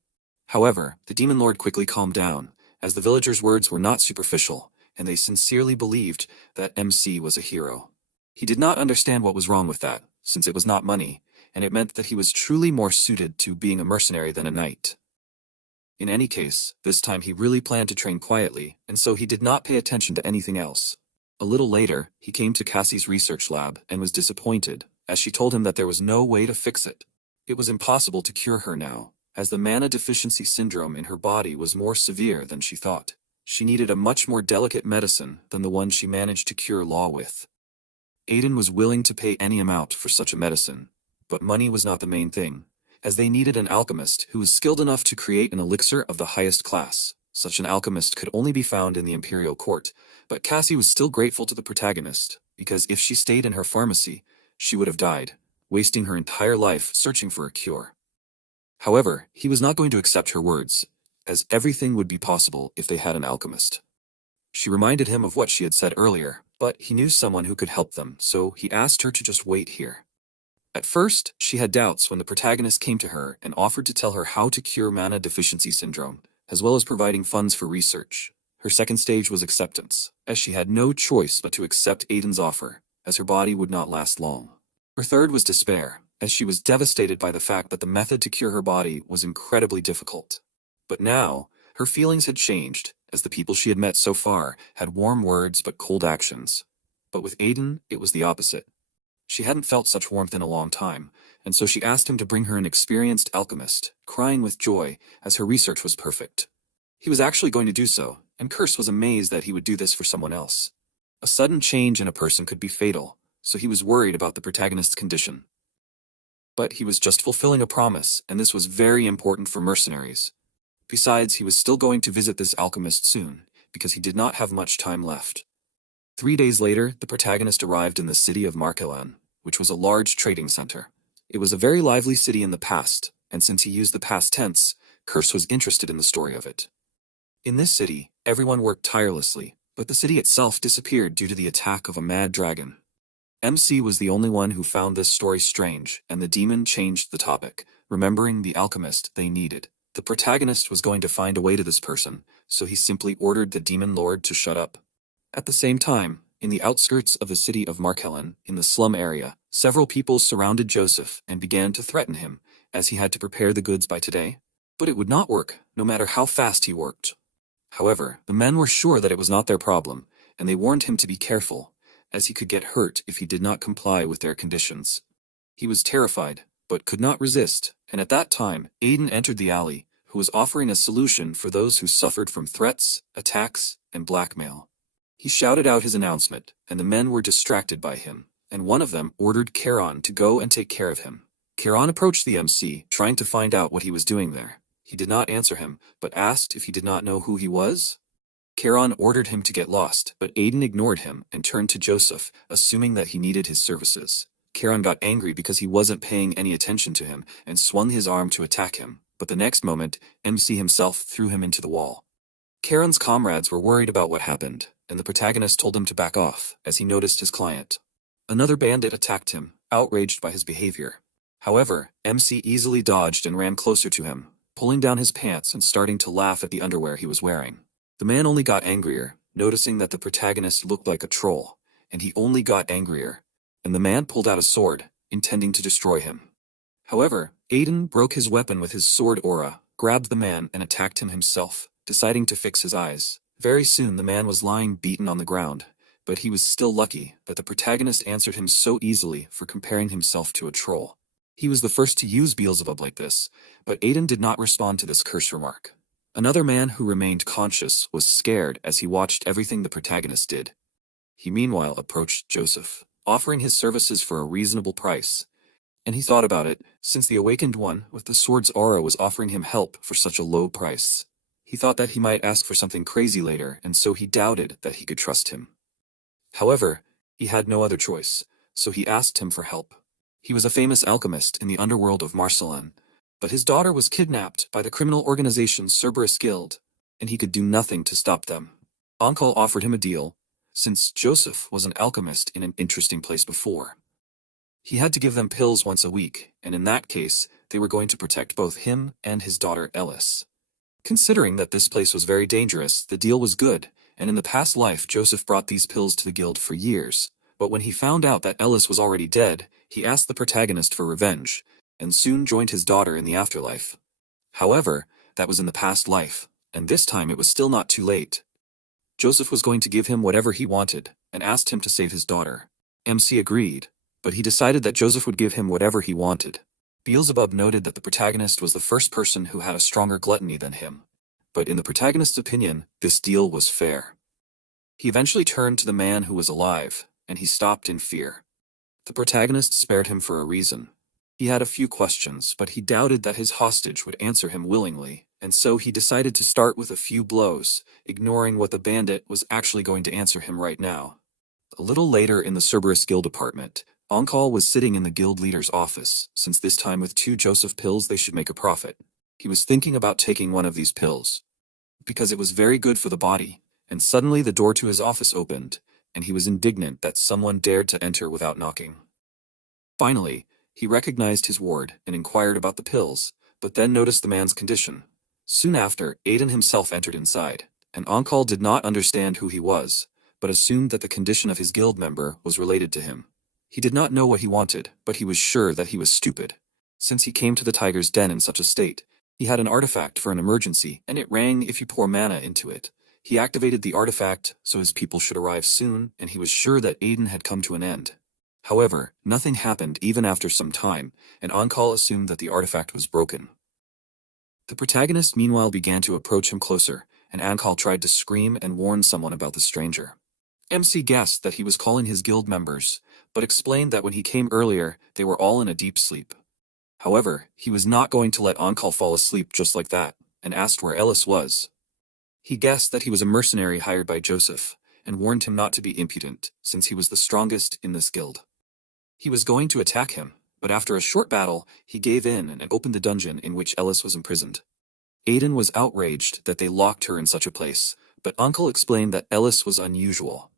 However, the demon lord quickly calmed down, as the villagers' words were not superficial, and they sincerely believed that MC was a hero. He did not understand what was wrong with that, since it was not money, and it meant that he was truly more suited to being a mercenary than a knight. In any case, this time he really planned to train quietly, and so he did not pay attention to anything else. A little later, he came to Cassie's research lab and was disappointed, as she told him that there was no way to fix it. It was impossible to cure her now, as the mana deficiency syndrome in her body was more severe than she thought. She needed a much more delicate medicine than the one she managed to cure Law with. Aiden was willing to pay any amount for such a medicine, but money was not the main thing, as they needed an alchemist who was skilled enough to create an elixir of the highest class. Such an alchemist could only be found in the imperial court, but Cassie was still grateful to the protagonist, because if she stayed in her pharmacy, she would have died, wasting her entire life searching for a cure. However, he was not going to accept her words, as everything would be possible if they had an alchemist. She reminded him of what she had said earlier, but he knew someone who could help them, so he asked her to just wait here. At first, she had doubts when the protagonist came to her and offered to tell her how to cure mana deficiency syndrome, as well as providing funds for research. Her second stage was acceptance, as she had no choice but to accept Aiden's offer, as her body would not last long. Her third was despair, as she was devastated by the fact that the method to cure her body was incredibly difficult. But now, her feelings had changed, as the people she had met so far had warm words but cold actions. But with Aiden, it was the opposite. She hadn't felt such warmth in a long time, and so she asked him to bring her an experienced alchemist, crying with joy as her research was perfect. He was actually going to do so, and Curse was amazed that he would do this for someone else. A sudden change in a person could be fatal, so he was worried about the protagonist's condition. But he was just fulfilling a promise, and this was very important for mercenaries. Besides, he was still going to visit this alchemist soon, because he did not have much time left. 3 days later, the protagonist arrived in the city of Markelan, which was a large trading center. It was a very lively city in the past, and since he used the past tense, Curse was interested in the story of it. In this city, everyone worked tirelessly, but the city itself disappeared due to the attack of a mad dragon. MC was the only one who found this story strange, and the demon changed the topic, remembering the alchemist they needed. The protagonist was going to find a way to this person, so he simply ordered the demon lord to shut up. At the same time, in the outskirts of the city of Markelan, in the slum area, several people surrounded Joseph and began to threaten him, as he had to prepare the goods by today. But it would not work, no matter how fast he worked. However, the men were sure that it was not their problem, and they warned him to be careful, as he could get hurt if he did not comply with their conditions. He was terrified, but could not resist, and at that time, Aiden entered the alley, who was offering a solution for those who suffered from threats, attacks, and blackmail. He shouted out his announcement, and the men were distracted by him, and one of them ordered Charon to go and take care of him. Charon approached the MC, trying to find out what he was doing there. He did not answer him, but asked if he did not know who he was. Charon ordered him to get lost, but Aiden ignored him and turned to Joseph, assuming that he needed his services. Charon got angry because he wasn't paying any attention to him and swung his arm to attack him, but the next moment, MC himself threw him into the wall. Charon's comrades were worried about what happened, and the protagonist told him to back off, as he noticed his client. Another bandit attacked him, outraged by his behavior. However, MC easily dodged and ran closer to him, pulling down his pants and starting to laugh at the underwear he was wearing. The man only got angrier, noticing that the protagonist looked like a troll, and he only got angrier, and the man pulled out a sword, intending to destroy him. However, Aiden broke his weapon with his sword aura, grabbed the man and attacked him himself, deciding to fix his eyes. Very soon the man was lying beaten on the ground, but he was still lucky that the protagonist answered him so easily for comparing himself to a troll. He was the first to use Beelzebub like this, but Aiden did not respond to this curse remark. Another man who remained conscious was scared as he watched everything the protagonist did. He meanwhile approached Joseph, offering his services for a reasonable price. And he thought about it, since the awakened one with the sword's aura was offering him help for such a low price. He thought that he might ask for something crazy later, and so he doubted that he could trust him. However, he had no other choice, so he asked him for help. He was a famous alchemist in the underworld of Marceline, but his daughter was kidnapped by the criminal organization Cerberus Guild, and he could do nothing to stop them. Uncle offered him a deal, since Joseph was an alchemist in an interesting place before. He had to give them pills once a week, and in that case, they were going to protect both him and his daughter Eldest. Considering that this place was very dangerous, the deal was good, and in the past life Joseph brought these pills to the guild for years, but when he found out that Eldest was already dead, he asked the protagonist for revenge, and soon joined his daughter in the afterlife. However, that was in the past life, and this time it was still not too late. Joseph was going to give him whatever he wanted, and asked him to save his daughter. MC agreed, but he decided that Joseph would give him whatever he wanted. Beelzebub noted that the protagonist was the first person who had a stronger gluttony than him, but in the protagonist's opinion, this deal was fair. He eventually turned to the man who was alive, and he stopped in fear. The protagonist spared him for a reason. He had a few questions, but he doubted that his hostage would answer him willingly, and so he decided to start with a few blows, ignoring what the bandit was actually going to answer him right now. A little later in the Cerberus Guild apartment, Onkal was sitting in the guild leader's office, since this time with 2 Joseph pills they should make a profit. He was thinking about taking one of these pills, because it was very good for the body, and suddenly the door to his office opened, and he was indignant that someone dared to enter without knocking. Finally, he recognized his ward and inquired about the pills, but then noticed the man's condition. Soon after, Aiden himself entered inside, and Onkal did not understand who he was, but assumed that the condition of his guild member was related to him. He did not know what he wanted, but he was sure that he was stupid. Since he came to the tiger's den in such a state, he had an artifact for an emergency, and it rang if you pour mana into it. He activated the artifact so his people should arrive soon, and he was sure that Aiden had come to an end. However, nothing happened even after some time, and Onkal assumed that the artifact was broken. The protagonist meanwhile began to approach him closer, and Onkal tried to scream and warn someone about the stranger. MC guessed that he was calling his guild members, but explained that when he came earlier, they were all in a deep sleep. However, he was not going to let Onkal fall asleep just like that, and asked where Eldest was. He guessed that he was a mercenary hired by Joseph, and warned him not to be impudent, since he was the strongest in this guild. He was going to attack him, but after a short battle, he gave in and opened the dungeon in which Eldest was imprisoned. Aiden was outraged that they locked her in such a place, but Uncle explained that Eldest was unusual.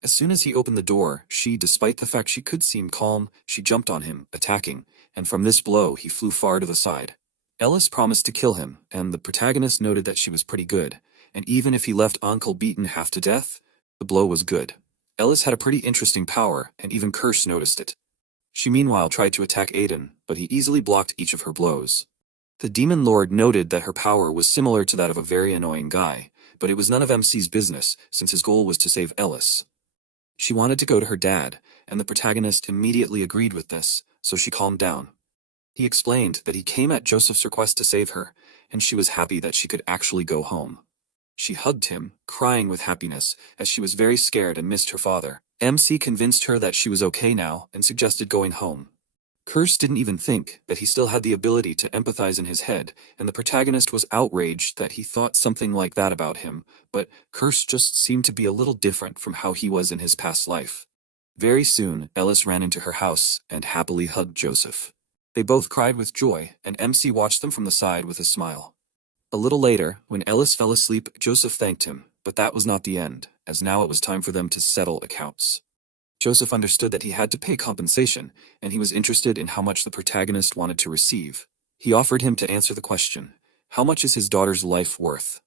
As soon as he opened the door, she, despite the fact she could seem calm, she jumped on him, attacking, and from this blow he flew far to the side. Eldest promised to kill him, and the protagonist noted that she was pretty good, and even if he left Uncle beaten half to death, the blow was good. Eldest had a pretty interesting power, and even Kirsch noticed it. She meanwhile tried to attack Aiden, but he easily blocked each of her blows. The Demon Lord noted that her power was similar to that of a very annoying guy, but it was none of MC's business, since his goal was to save Eldest. She wanted to go to her dad, and the protagonist immediately agreed with this, so she calmed down. He explained that he came at Joseph's request to save her, and she was happy that she could actually go home. She hugged him, crying with happiness, as she was very scared and missed her father. MC convinced her that she was okay now and suggested going home. Kirsch didn't even think that he still had the ability to empathize in his head, and the protagonist was outraged that he thought something like that about him, but Kirsch just seemed to be a little different from how he was in his past life. Very soon, Eldest ran into her house and happily hugged Joseph. They both cried with joy, and MC watched them from the side with a smile. A little later, when Eldest fell asleep, Joseph thanked him, but that was not the end, as now it was time for them to settle accounts. Joseph understood that he had to pay compensation, and he was interested in how much the protagonist wanted to receive. He offered him to answer the question, how much is his daughter's life worth?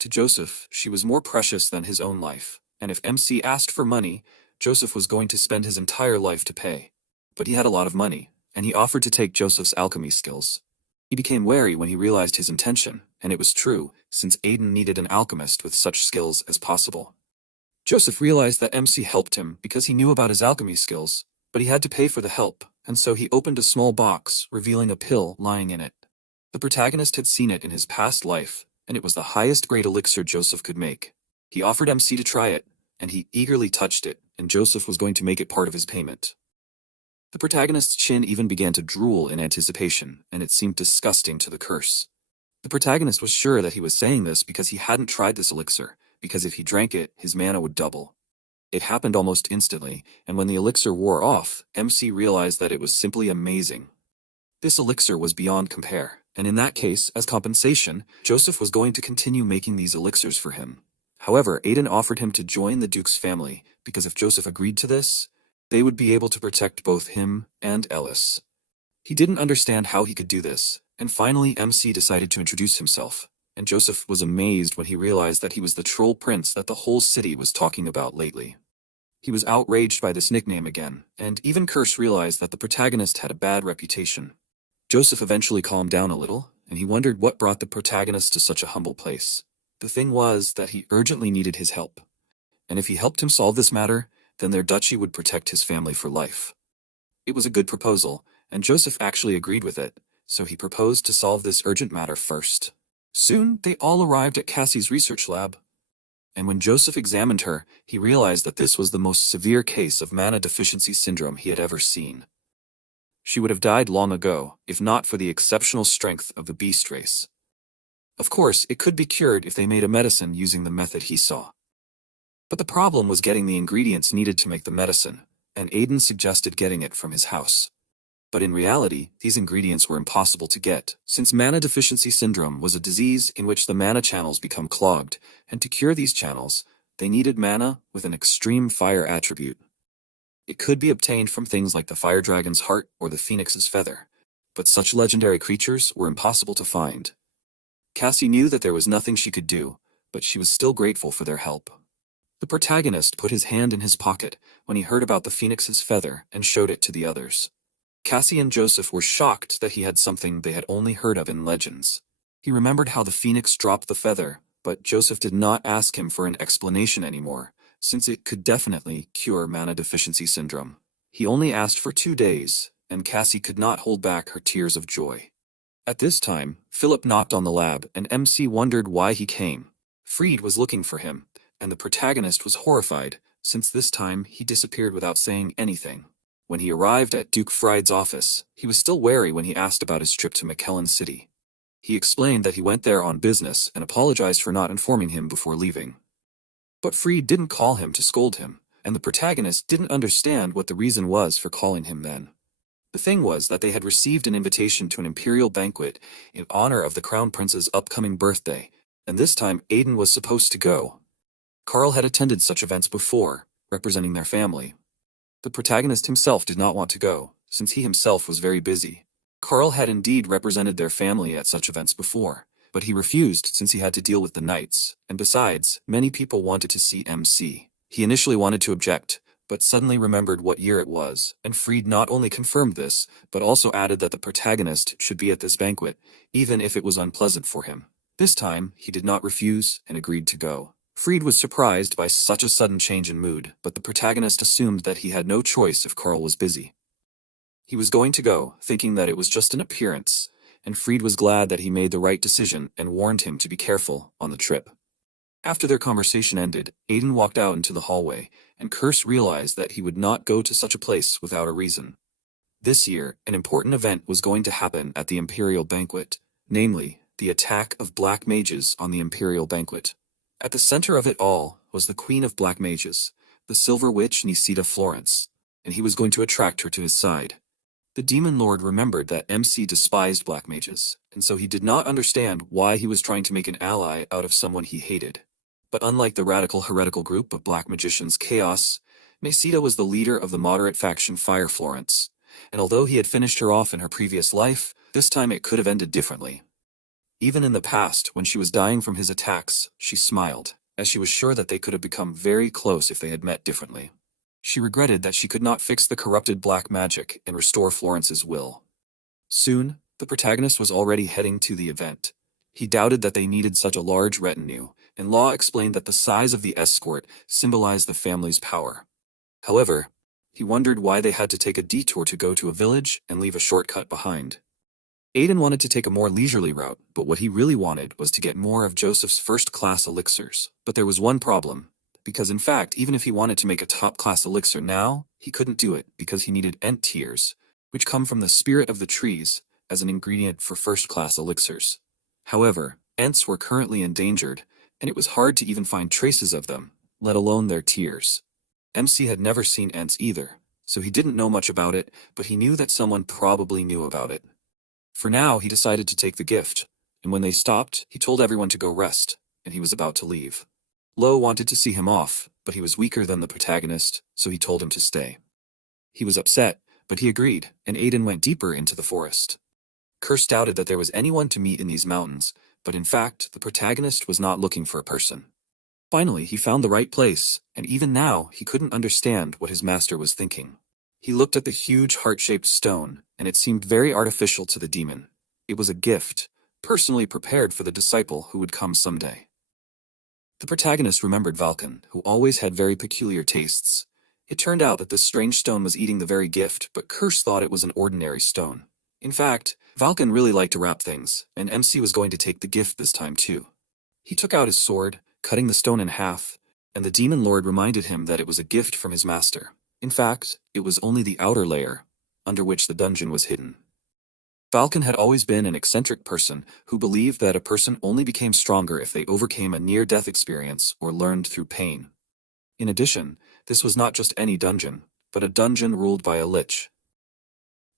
To Joseph, she was more precious than his own life, and if MC asked for money, Joseph was going to spend his entire life to pay. But he had a lot of money, and he offered to take Joseph's alchemy skills. He became wary when he realized his intention, and it was true, since Aiden needed an alchemist with such skills as possible. Joseph realized that MC helped him because he knew about his alchemy skills, but he had to pay for the help, and so he opened a small box, revealing a pill lying in it. The protagonist had seen it in his past life, and it was the highest grade elixir Joseph could make. He offered MC to try it, and he eagerly touched it, and Joseph was going to make it part of his payment. The protagonist's chin even began to drool in anticipation, and it seemed disgusting to the curse. The protagonist was sure that he was saying this because he hadn't tried this elixir, because if he drank it, his mana would double. It happened almost instantly, and when the elixir wore off, MC realized that it was simply amazing. This elixir was beyond compare, and in that case, as compensation, Joseph was going to continue making these elixirs for him. However, Aiden offered him to join the Duke's family, because if Joseph agreed to this, they would be able to protect both him and Eldest. He didn't understand how he could do this, and finally MC decided to introduce himself, and Joseph was amazed when he realized that he was the troll prince that the whole city was talking about lately. He was outraged by this nickname again, and even Kirsch realized that the protagonist had a bad reputation. Joseph eventually calmed down a little, and he wondered what brought the protagonist to such a humble place. The thing was that he urgently needed his help, and if he helped him solve this matter, then their duchy would protect his family for life. It was a good proposal, and Joseph actually agreed with it, so he proposed to solve this urgent matter first. Soon, they all arrived at Cassie's research lab. And when Joseph examined her, he realized that this was the most severe case of mana deficiency syndrome he had ever seen. She would have died long ago, if not for the exceptional strength of the beast race. Of course, it could be cured if they made a medicine using the method he saw. But the problem was getting the ingredients needed to make the medicine, and Aiden suggested getting it from his house. But in reality, these ingredients were impossible to get, since mana deficiency syndrome was a disease in which the mana channels become clogged, and to cure these channels, they needed mana with an extreme fire attribute. It could be obtained from things like the fire dragon's heart or the phoenix's feather, but such legendary creatures were impossible to find. Cassie knew that there was nothing she could do, but she was still grateful for their help. The protagonist put his hand in his pocket when he heard about the phoenix's feather and showed it to the others. Cassie and Joseph were shocked that he had something they had only heard of in legends. He remembered how the phoenix dropped the feather, but Joseph did not ask him for an explanation anymore, since it could definitely cure mana deficiency syndrome. He only asked for 2 days, and Cassie could not hold back her tears of joy. At this time, Philip knocked on the lab, and MC wondered why he came. Fried was looking for him, and the protagonist was horrified, since this time he disappeared without saying anything. When he arrived at Duke Fried's office, he was still wary when he asked about his trip to McKellen City. He explained that he went there on business and apologized for not informing him before leaving. But Fried didn't call him to scold him, and the protagonist didn't understand what the reason was for calling him then. The thing was that they had received an invitation to an imperial banquet in honor of the crown prince's upcoming birthday, and this time Aiden was supposed to go. Carl had attended such events before, representing their family. The protagonist himself did not want to go, since he himself was very busy. Carl had indeed represented their family at such events before, but he refused since he had to deal with the knights, and besides, many people wanted to see MC. He initially wanted to object, but suddenly remembered what year it was, and Fried not only confirmed this, but also added that the protagonist should be at this banquet, even if it was unpleasant for him. This time, he did not refuse and agreed to go. Fried was surprised by such a sudden change in mood, but the protagonist assumed that he had no choice if Carl was busy. He was going to go, thinking that it was just an appearance, and Fried was glad that he made the right decision and warned him to be careful on the trip. After their conversation ended, Aiden walked out into the hallway, and Kirsch realized that he would not go to such a place without a reason. This year, an important event was going to happen at the Imperial Banquet, namely, the attack of Black Mages on the Imperial Banquet. At the center of it all was the Queen of Black Mages, the Silver Witch Nisita Florence, and he was going to attract her to his side. The Demon Lord remembered that MC despised Black Mages, and so he did not understand why he was trying to make an ally out of someone he hated. But unlike the radical heretical group of Black Magicians Chaos, Mesita was the leader of the moderate faction Fire Florence, and although he had finished her off in her previous life, this time it could have ended differently. Even in the past, when she was dying from his attacks, she smiled, as she was sure that they could have become very close if they had met differently. She regretted that she could not fix the corrupted black magic and restore Florence's will. Soon, the protagonist was already heading to the event. He doubted that they needed such a large retinue, and Law explained that the size of the escort symbolized the family's power. However, he wondered why they had to take a detour to go to a village and leave a shortcut behind. Aiden wanted to take a more leisurely route, but what he really wanted was to get more of Joseph's first-class elixirs. But there was one problem, because in fact, even if he wanted to make a top-class elixir now, he couldn't do it because he needed ent tears, which come from the spirit of the trees, as an ingredient for first-class elixirs. However, ents were currently endangered, and it was hard to even find traces of them, let alone their tears. MC had never seen ents either, so he didn't know much about it, but he knew that someone probably knew about it. For now, he decided to take the gift, and when they stopped, he told everyone to go rest, and he was about to leave. Lo wanted to see him off, but he was weaker than the protagonist, so he told him to stay. He was upset, but he agreed, and Aiden went deeper into the forest. Curse doubted that there was anyone to meet in these mountains, but in fact, the protagonist was not looking for a person. Finally, he found the right place, and even now, he couldn't understand what his master was thinking. He looked at the huge heart-shaped stone, and it seemed very artificial to the demon. It was a gift, personally prepared for the disciple who would come someday. The protagonist remembered Valken, who always had very peculiar tastes. It turned out that this strange stone was eating the very gift, but Curse thought it was an ordinary stone. In fact, Valken really liked to wrap things, and MC was going to take the gift this time too. He took out his sword, cutting the stone in half, and the demon lord reminded him that it was a gift from his master. In fact, it was only the outer layer, under which the dungeon was hidden. Valken had always been an eccentric person who believed that a person only became stronger if they overcame a near-death experience or learned through pain. In addition, this was not just any dungeon, but a dungeon ruled by a lich.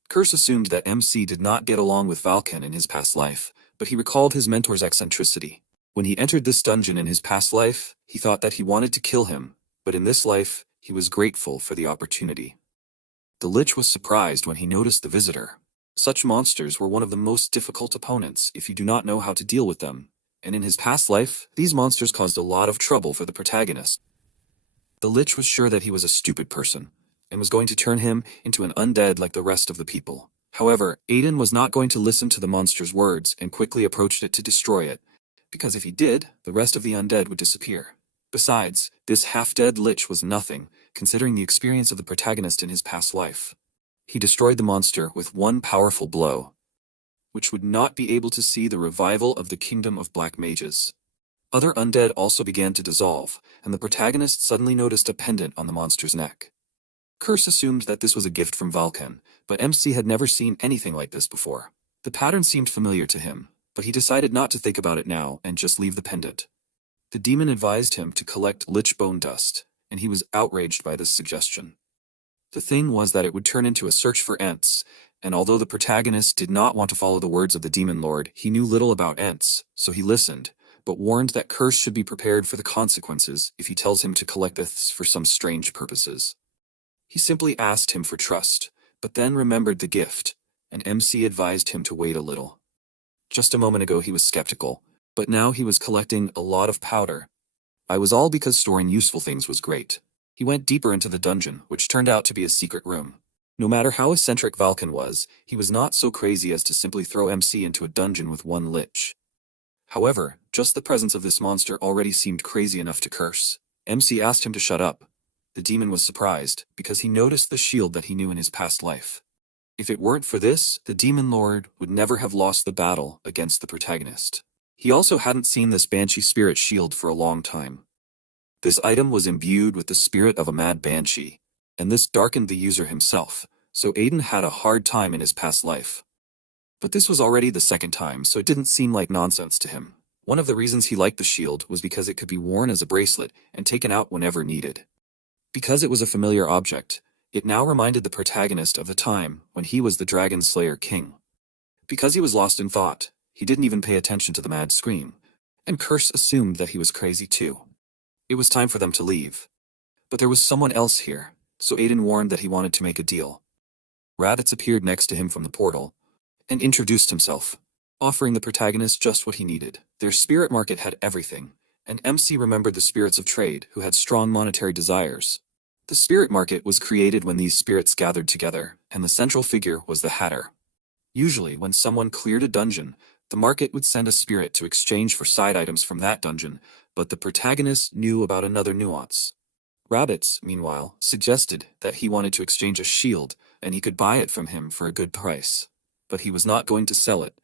Curse assumed that MC did not get along with Valken in his past life, but he recalled his mentor's eccentricity. When he entered this dungeon in his past life, he thought that he wanted to kill him, but in this life, he was grateful for the opportunity. The lich was surprised when he noticed the visitor. Such monsters were one of the most difficult opponents if you do not know how to deal with them, and in his past life, these monsters caused a lot of trouble for the protagonist. The lich was sure that he was a stupid person, and was going to turn him into an undead like the rest of the people. However, Aiden was not going to listen to the monster's words and quickly approached it to destroy it, because if he did, the rest of the undead would disappear. Besides, this half-dead lich was nothing, considering the experience of the protagonist in his past life. He destroyed the monster with one powerful blow, which would not be able to see the revival of the kingdom of black mages. Other undead also began to dissolve, and the protagonist suddenly noticed a pendant on the monster's neck. Curse assumed that this was a gift from Valken, but MC had never seen anything like this before. The pattern seemed familiar to him, but he decided not to think about it now and just leave the pendant. The demon advised him to collect lich bone dust, and he was outraged by this suggestion. The thing was that it would turn into a search for ents, and although the protagonist did not want to follow the words of the demon lord, he knew little about ents, so he listened, but warned that Curse should be prepared for the consequences if he tells him to collect this for some strange purposes. He simply asked him for trust, but then remembered the gift, and MC advised him to wait a little. Just a moment ago he was skeptical, but now he was collecting a lot of powder. I was all because storing useful things was great. He went deeper into the dungeon, which turned out to be a secret room. No matter how eccentric Valken was, he was not so crazy as to simply throw MC into a dungeon with one lich. However, just the presence of this monster already seemed crazy enough to Curse. MC asked him to shut up. The demon was surprised, because he noticed the shield that he knew in his past life. If it weren't for this, the demon lord would never have lost the battle against the protagonist. He also hadn't seen this banshee spirit shield for a long time. This item was imbued with the spirit of a mad banshee, and this darkened the user himself, so Aiden had a hard time in his past life. But this was already the second time, so it didn't seem like nonsense to him. One of the reasons he liked the shield was because it could be worn as a bracelet and taken out whenever needed. Because it was a familiar object, it now reminded the protagonist of the time when he was the Dragon Slayer King. Because he was lost in thought, he didn't even pay attention to the mad scream, and Curse assumed that he was crazy too. It was time for them to leave. But there was someone else here, so Aiden warned that he wanted to make a deal. Raditz appeared next to him from the portal and introduced himself, offering the protagonist just what he needed. Their spirit market had everything, and MC remembered the spirits of trade who had strong monetary desires. The spirit market was created when these spirits gathered together, and the central figure was the Hatter. Usually, when someone cleared a dungeon, the market would send a spirit to exchange for side items from that dungeon, but the protagonist knew about another nuance. Rabbits, meanwhile, suggested that he wanted to exchange a shield, and he could buy it from him for a good price. But he was not going to sell it,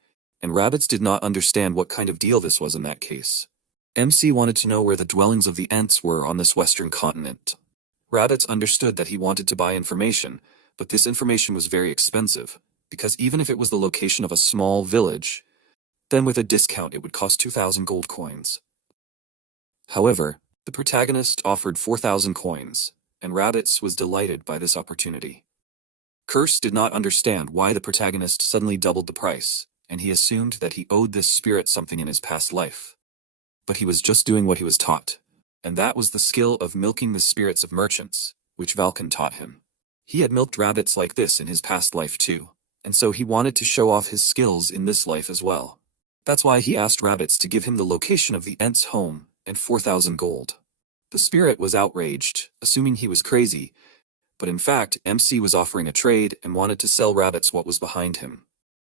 and Rabbits did not understand what kind of deal this was in that case. MC wanted to know where the dwellings of the Ents were on this western continent. Rabbits understood that he wanted to buy information, but this information was very expensive, because even if it was the location of a small village, then with a discount it would cost 2,000 gold coins. However, the protagonist offered 4,000 coins, and Rabbits was delighted by this opportunity. Curse did not understand why the protagonist suddenly doubled the price, and he assumed that he owed this spirit something in his past life. But he was just doing what he was taught, and that was the skill of milking the spirits of merchants, which Valken taught him. He had milked rabbits like this in his past life too, and so he wanted to show off his skills in this life as well. That's why he asked Rabbits to give him the location of the Ent's home and 4,000 gold. The spirit was outraged, assuming he was crazy, but in fact MC was offering a trade and wanted to sell Rabbits what was behind him.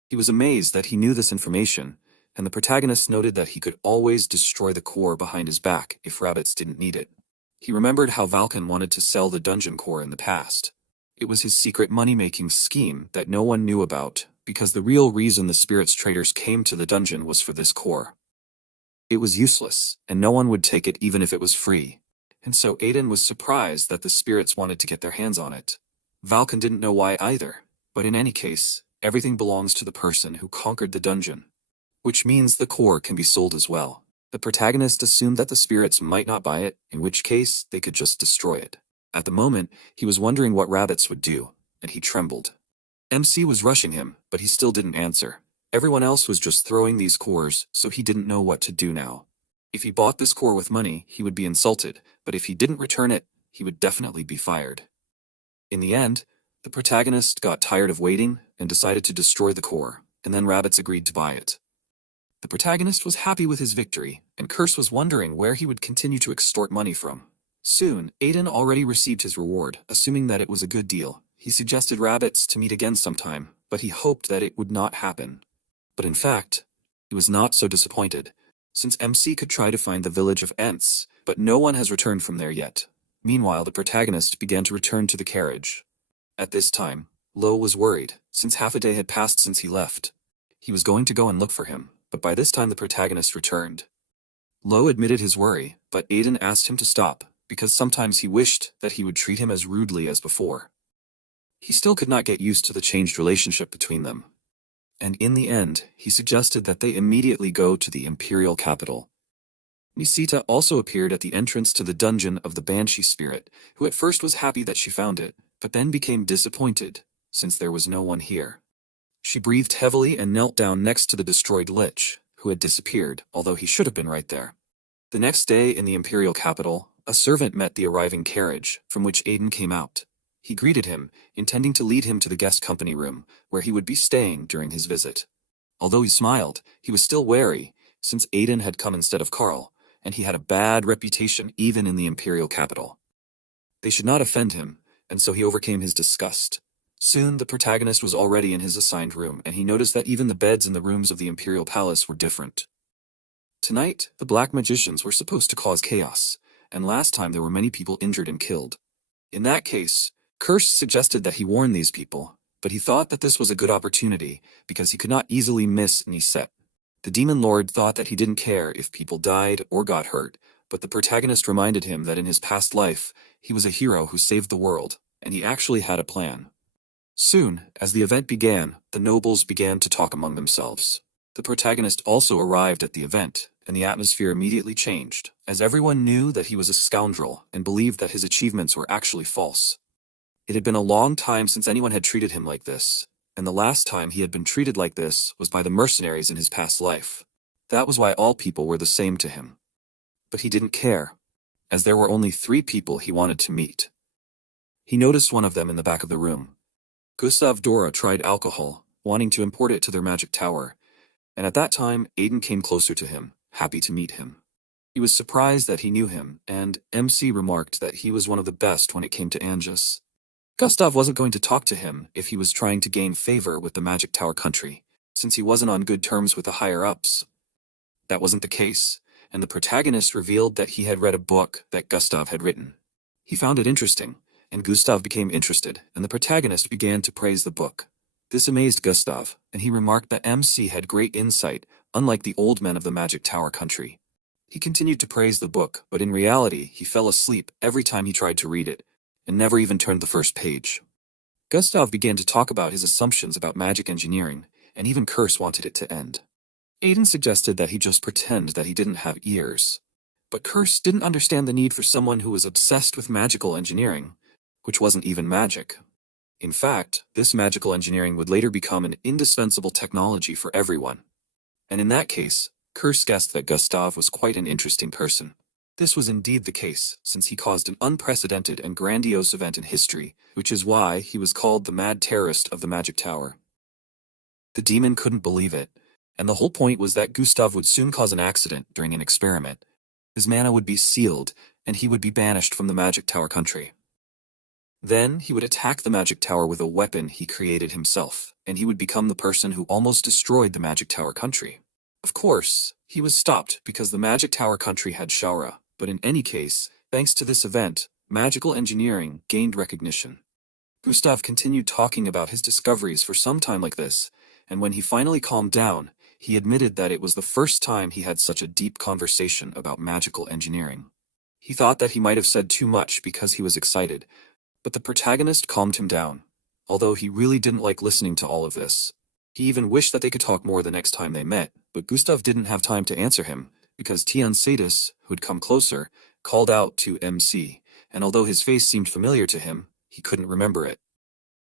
He was amazed that he knew this information, and the protagonist noted that he could always destroy the core behind his back if Rabbits didn't need it. He remembered how Valken wanted to sell the dungeon core in the past. It was his secret money-making scheme that no one knew about, because the real reason the spirits traders came to the dungeon was for this core. It was useless, and no one would take it even if it was free. And so Aiden was surprised that the spirits wanted to get their hands on it. Valken didn't know why either, but in any case, everything belongs to the person who conquered the dungeon, which means the core can be sold as well. The protagonist assumed that the spirits might not buy it, in which case they could just destroy it. At the moment, he was wondering what Rabbits would do, and he trembled. MC was rushing him, but he still didn't answer. Everyone else was just throwing these cores, so he didn't know what to do now. If he bought this core with money, he would be insulted, but if he didn't return it, he would definitely be fired. In the end, the protagonist got tired of waiting and decided to destroy the core, and then Rabbits agreed to buy it. The protagonist was happy with his victory, and Curse was wondering where he would continue to extort money from. Soon, Aiden already received his reward, assuming that it was a good deal. He suggested Rabbits to meet again sometime, but he hoped that it would not happen. But in fact, he was not so disappointed, since MC could try to find the village of Ents, but no one has returned from there yet. Meanwhile, the protagonist began to return to the carriage. At this time, Lo was worried, since half a day had passed since he left. He was going to go and look for him, but by this time the protagonist returned. Lo admitted his worry, but Aiden asked him to stop, because sometimes he wished that he would treat him as rudely as before. He still could not get used to the changed relationship between them. And in the end, he suggested that they immediately go to the imperial capital. Nisita also appeared at the entrance to the dungeon of the Banshee spirit, who at first was happy that she found it, but then became disappointed, since there was no one here. She breathed heavily and knelt down next to the destroyed Lich, who had disappeared, although he should have been right there. The next day in the imperial capital, a servant met the arriving carriage, from which Aiden came out. He greeted him, intending to lead him to the guest company room, where he would be staying during his visit. Although he smiled, he was still wary, since Aiden had come instead of Carl, and he had a bad reputation even in the imperial capital. They should not offend him, and so he overcame his disgust. Soon the protagonist was already in his assigned room, and he noticed that even the beds in the rooms of the imperial palace were different. Tonight, the black magicians were supposed to cause chaos, and last time there were many people injured and killed. In that case, Curse suggested that he warn these people, but he thought that this was a good opportunity, because he could not easily miss Niset. The demon lord thought that he didn't care if people died or got hurt, but the protagonist reminded him that in his past life, he was a hero who saved the world, and he actually had a plan. Soon, as the event began, the nobles began to talk among themselves. The protagonist also arrived at the event, and the atmosphere immediately changed, as everyone knew that he was a scoundrel and believed that his achievements were actually false. It had been a long time since anyone had treated him like this, and the last time he had been treated like this was by the mercenaries in his past life. That was why all people were the same to him. But he didn't care. as there were only 3 people he wanted to meet. He noticed one of them in the back of the room. Gustav Dora tried alcohol, wanting to import it to their magic tower, and at that time Aiden came closer to him, happy to meet him. He was surprised that he knew him, and MC remarked that he was one of the best when it came to Angus. Gustav wasn't going to talk to him if he was trying to gain favor with the Magic Tower country, since he wasn't on good terms with the higher-ups. That wasn't the case, and the protagonist revealed that he had read a book that Gustav had written. He found it interesting, and Gustav became interested, and the protagonist began to praise the book. This amazed Gustav, and he remarked that MC had great insight, unlike the old men of the Magic Tower country. He continued to praise the book, but in reality he fell asleep every time he tried to read it, and never even turned the first page. Gustav began to talk about his assumptions about magic engineering, and even Curse wanted it to end. Aiden suggested that he just pretend that he didn't have ears. But Curse didn't understand the need for someone who was obsessed with magical engineering, which wasn't even magic. In fact, this magical engineering would later become an indispensable technology for everyone. And in that case, Curse guessed that Gustav was quite an interesting person. This was indeed the case, since he caused an unprecedented and grandiose event in history, which is why he was called the Mad Terrorist of the Magic Tower. The demon couldn't believe it, and the whole point was that Gustav would soon cause an accident during an experiment. His mana would be sealed, and he would be banished from the Magic Tower country. Then he would attack the Magic Tower with a weapon he created himself, and he would become the person who almost destroyed the Magic Tower country. Of course, he was stopped because the Magic Tower country had Shaura, but in any case, thanks to this event, magical engineering gained recognition. Gustav continued talking about his discoveries for some time like this, and when he finally calmed down, he admitted that it was the first time he had such a deep conversation about magical engineering. He thought that he might have said too much because he was excited, but the protagonist calmed him down, although he really didn't like listening to all of this. He even wished that they could talk more the next time they met, but Gustav didn't have time to answer him, because Tian Sadis, who'd come closer, called out to MC, and although his face seemed familiar to him, he couldn't remember it.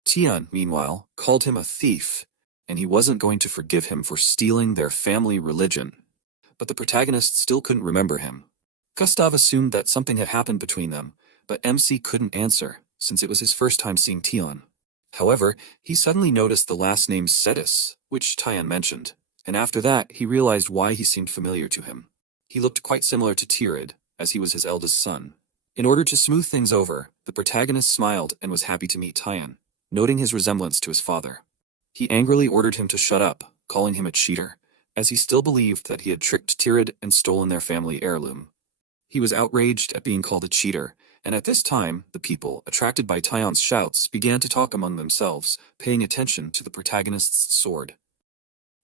Tian, meanwhile, called him a thief, and he wasn't going to forgive him for stealing their family religion. But the protagonist still couldn't remember him. Gustav assumed that something had happened between them, but MC couldn't answer, since it was his first time seeing Tian. However, he suddenly noticed the last name Sedis, which Tian mentioned, and after that he realized why he seemed familiar to him. He looked quite similar to Tirid, as he was his eldest son. In order to smooth things over, the protagonist smiled and was happy to meet Tian, noting his resemblance to his father. He angrily ordered him to shut up, calling him a cheater, as he still believed that he had tricked Tirid and stolen their family heirloom. He was outraged at being called a cheater, and at this time, the people, attracted by Tian's shouts, began to talk among themselves, paying attention to the protagonist's sword.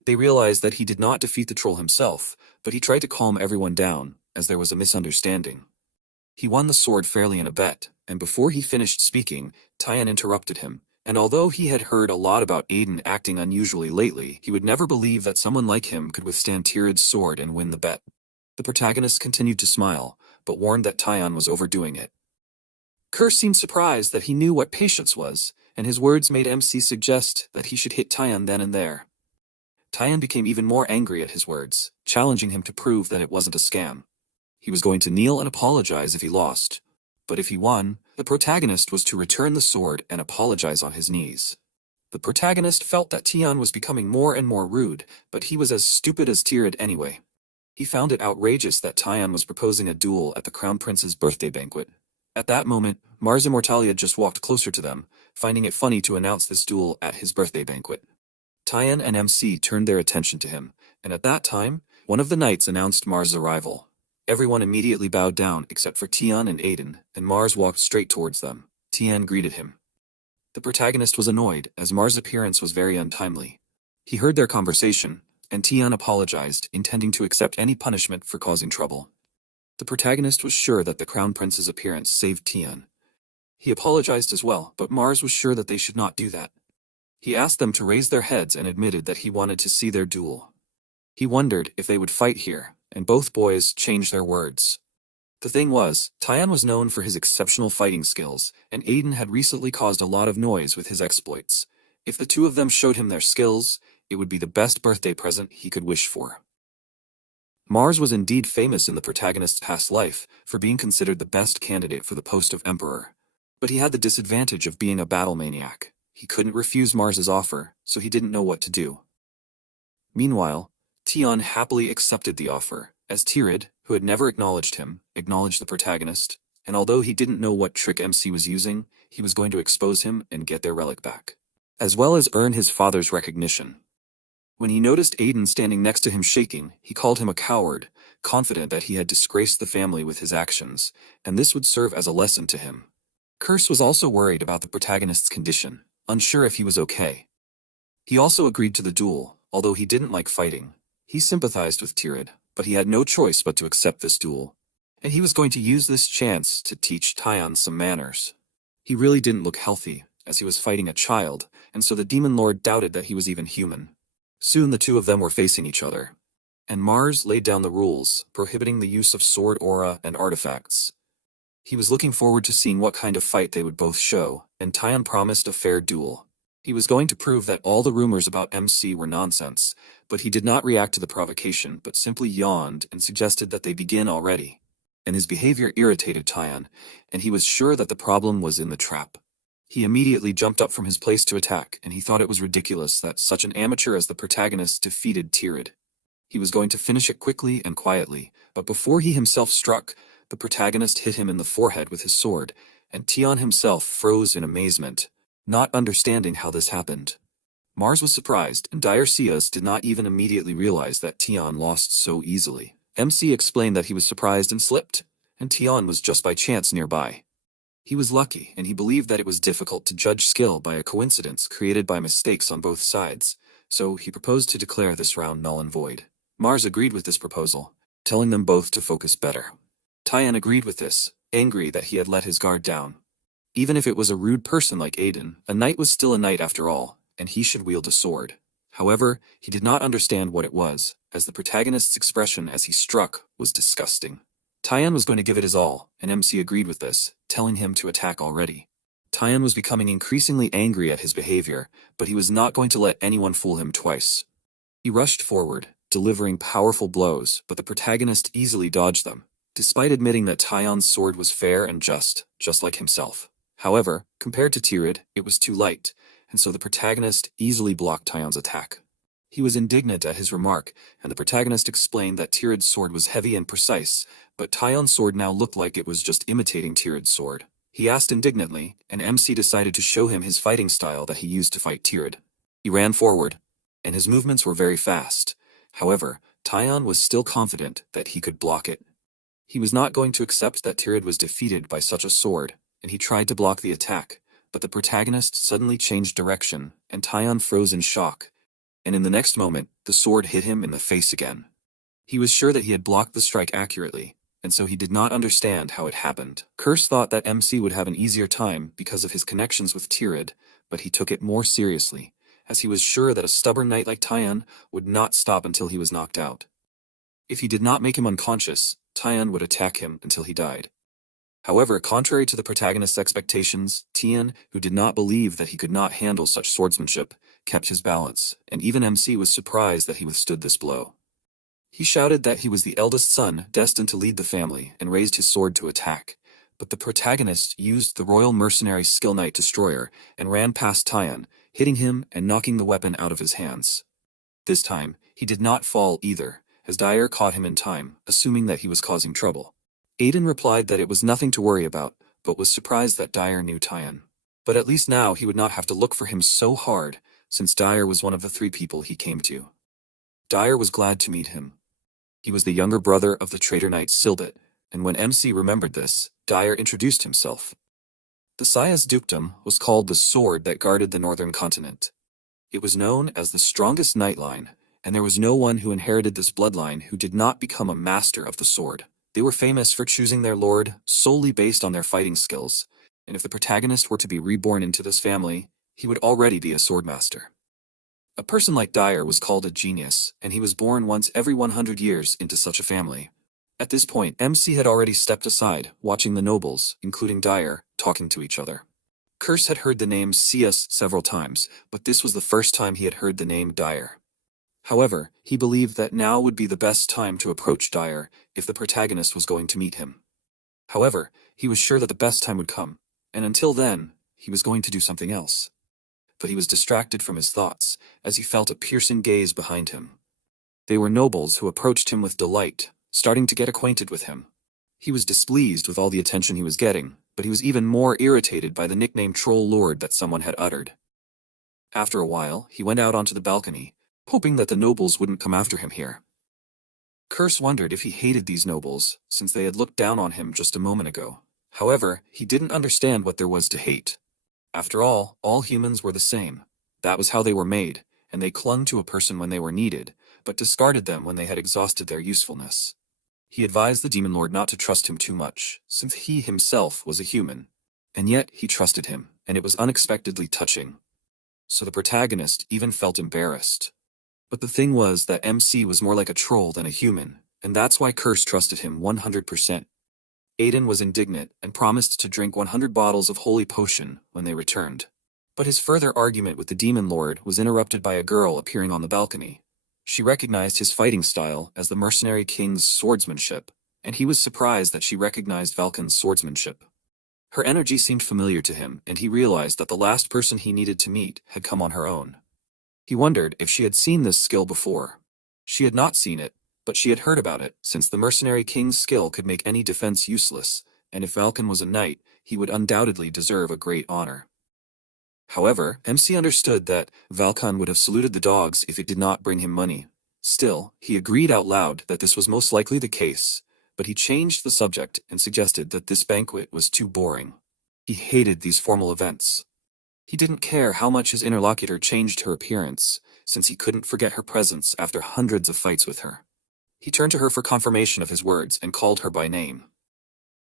They realized that he did not defeat the troll himself, but he tried to calm everyone down, as there was a misunderstanding. He won the sword fairly in a bet, and before he finished speaking, Tian interrupted him, and although he had heard a lot about Aiden acting unusually lately, he would never believe that someone like him could withstand Tirid's sword and win the bet. The protagonist continued to smile, but warned that Tian was overdoing it. Kerr seemed surprised that he knew what patience was, and his words made MC suggest that he should hit Tian then and there. Tian became even more angry at his words, challenging him to prove that it wasn't a scam. He was going to kneel and apologize if he lost, but if he won, the protagonist was to return the sword and apologize on his knees. The protagonist felt that Tian was becoming more and more rude, but he was as stupid as Tirid anyway. He found it outrageous that Tian was proposing a duel at the Crown Prince's birthday banquet. At that moment, Mars Immortalia just walked closer to them, finding it funny to announce this duel at his birthday banquet. Tian and MC turned their attention to him, and at that time, one of the knights announced Mars' arrival. Everyone immediately bowed down except for Tian and Aiden, and Mars walked straight towards them. Tian greeted him. The protagonist was annoyed, as Mars' appearance was very untimely. He heard their conversation, and Tian apologized, intending to accept any punishment for causing trouble. The protagonist was sure that the Crown Prince's appearance saved Tian. He apologized as well, but Mars was sure that they should not do that. He asked them to raise their heads and admitted that he wanted to see their duel. He wondered if they would fight here, and both boys changed their words. The thing was, Tian was known for his exceptional fighting skills, and Aiden had recently caused a lot of noise with his exploits. If the two of them showed him their skills, it would be the best birthday present he could wish for. Mars was indeed famous in the protagonist's past life for being considered the best candidate for the post of emperor. But he had the disadvantage of being a battle maniac. He couldn't refuse Mars's offer, so he didn't know what to do. Meanwhile, Tion happily accepted the offer, as Tirid, who had never acknowledged him, acknowledged the protagonist, and although he didn't know what trick MC was using, he was going to expose him and get their relic back, as well as earn his father's recognition. When he noticed Aiden standing next to him shaking, he called him a coward, confident that he had disgraced the family with his actions, and this would serve as a lesson to him. Curse was also worried about the protagonist's condition, unsure if he was okay. He also agreed to the duel, although he didn't like fighting. He sympathized with Tirid, but he had no choice but to accept this duel. And he was going to use this chance to teach Tion some manners. He really didn't look healthy, as he was fighting a child, and so the Demon Lord doubted that he was even human. Soon the two of them were facing each other. And Mars laid down the rules, prohibiting the use of sword aura and artifacts. He was looking forward to seeing what kind of fight they would both show, and Tion promised a fair duel. He was going to prove that all the rumors about MC were nonsense, but he did not react to the provocation but simply yawned and suggested that they begin already. And his behavior irritated Tion, and he was sure that the problem was in the trap. He immediately jumped up from his place to attack, and he thought it was ridiculous that such an amateur as the protagonist defeated Tirid. He was going to finish it quickly and quietly, but before he himself struck, the protagonist hit him in the forehead with his sword, and Tion himself froze in amazement, not understanding how this happened. Mars was surprised, and Diarceus did not even immediately realize that Tion lost so easily. MC explained that he was surprised and slipped, and Tion was just by chance nearby. He was lucky, and he believed that it was difficult to judge skill by a coincidence created by mistakes on both sides, so he proposed to declare this round null and void. Mars agreed with this proposal, telling them both to focus better. Tion agreed with this, angry that he had let his guard down. Even if it was a rude person like Aiden, a knight was still a knight after all, and he should wield a sword. However, he did not understand what it was, as the protagonist's expression as he struck was disgusting. Tion was going to give it his all, and MC agreed with this, telling him to attack already. Tion was becoming increasingly angry at his behavior, but he was not going to let anyone fool him twice. He rushed forward, delivering powerful blows, but the protagonist easily dodged them, despite admitting that Tion's sword was fair and just like himself. However, compared to Tirid, it was too light, and so the protagonist easily blocked Tion's attack. He was indignant at his remark, and the protagonist explained that Tirid's sword was heavy and precise, but Tion's sword now looked like it was just imitating Tirid's sword. He asked indignantly, and MC decided to show him his fighting style that he used to fight Tirid. He ran forward, and his movements were very fast. However, Tion was still confident that he could block it. He was not going to accept that Tirid was defeated by such a sword, and he tried to block the attack, but the protagonist suddenly changed direction, and Tion froze in shock, and in the next moment, the sword hit him in the face again. He was sure that he had blocked the strike accurately, and so he did not understand how it happened. Curse thought that MC would have an easier time because of his connections with Tirid, but he took it more seriously, as he was sure that a stubborn knight like Tion would not stop until he was knocked out. If he did not make him unconscious, Tion would attack him until he died. However, contrary to the protagonist's expectations, Tion, who did not believe that he could not handle such swordsmanship, kept his balance, and even MC was surprised that he withstood this blow. He shouted that he was the eldest son destined to lead the family and raised his sword to attack, but the protagonist used the royal mercenary skill knight destroyer and ran past Tion, hitting him and knocking the weapon out of his hands. This time, he did not fall either, as Dyer caught him in time, assuming that he was causing trouble. Aiden replied that it was nothing to worry about, but was surprised that Dyer knew Tion. But at least now he would not have to look for him so hard, since Dyer was one of the 3 people he came to. Dyer was glad to meet him. He was the younger brother of the traitor knight Sildit, and when MC remembered this, Dyer introduced himself. The Sias dukedom was called the sword that guarded the northern continent. It was known as the strongest knight line, and there was no one who inherited this bloodline who did not become a master of the sword. They were famous for choosing their lord solely based on their fighting skills, and if the protagonist were to be reborn into this family, he would already be a swordmaster. A person like Dyer was called a genius, and he was born once every 100 years into such a family. At this point, MC had already stepped aside, watching the nobles, including Dyer, talking to each other. Curse had heard the name Sias several times, but this was the first time he had heard the name Dyer. However, he believed that now would be the best time to approach Dyer if the protagonist was going to meet him. However, he was sure that the best time would come, and until then, he was going to do something else. But he was distracted from his thoughts, as he felt a piercing gaze behind him. They were nobles who approached him with delight, starting to get acquainted with him. He was displeased with all the attention he was getting, but he was even more irritated by the nickname Troll Lord that someone had uttered. After a while, he went out onto the balcony, hoping that the nobles wouldn't come after him here. Curse wondered if he hated these nobles, since they had looked down on him just a moment ago. However, he didn't understand what there was to hate. After all humans were the same. That was how they were made, and they clung to a person when they were needed, but discarded them when they had exhausted their usefulness. He advised the Demon Lord not to trust him too much, since he himself was a human. And yet, he trusted him, and it was unexpectedly touching. So the protagonist even felt embarrassed. But the thing was that MC was more like a troll than a human, and that's why Curse trusted him 100%. Aiden was indignant and promised to drink 100 bottles of holy potion when they returned. But his further argument with the Demon Lord was interrupted by a girl appearing on the balcony. She recognized his fighting style as the mercenary king's swordsmanship, and he was surprised that she recognized Valken's swordsmanship. Her energy seemed familiar to him, and he realized that the last person he needed to meet had come on her own. He wondered if she had seen this skill before. She had not seen it, but she had heard about it, since the mercenary king's skill could make any defense useless, and if Valken was a knight, he would undoubtedly deserve a great honor. However, MC understood that Valken would have saluted the dogs if it did not bring him money. Still, he agreed out loud that this was most likely the case, but he changed the subject and suggested that this banquet was too boring. He hated these formal events. He didn't care how much his interlocutor changed her appearance, since he couldn't forget her presence after hundreds of fights with her. He turned to her for confirmation of his words and called her by name.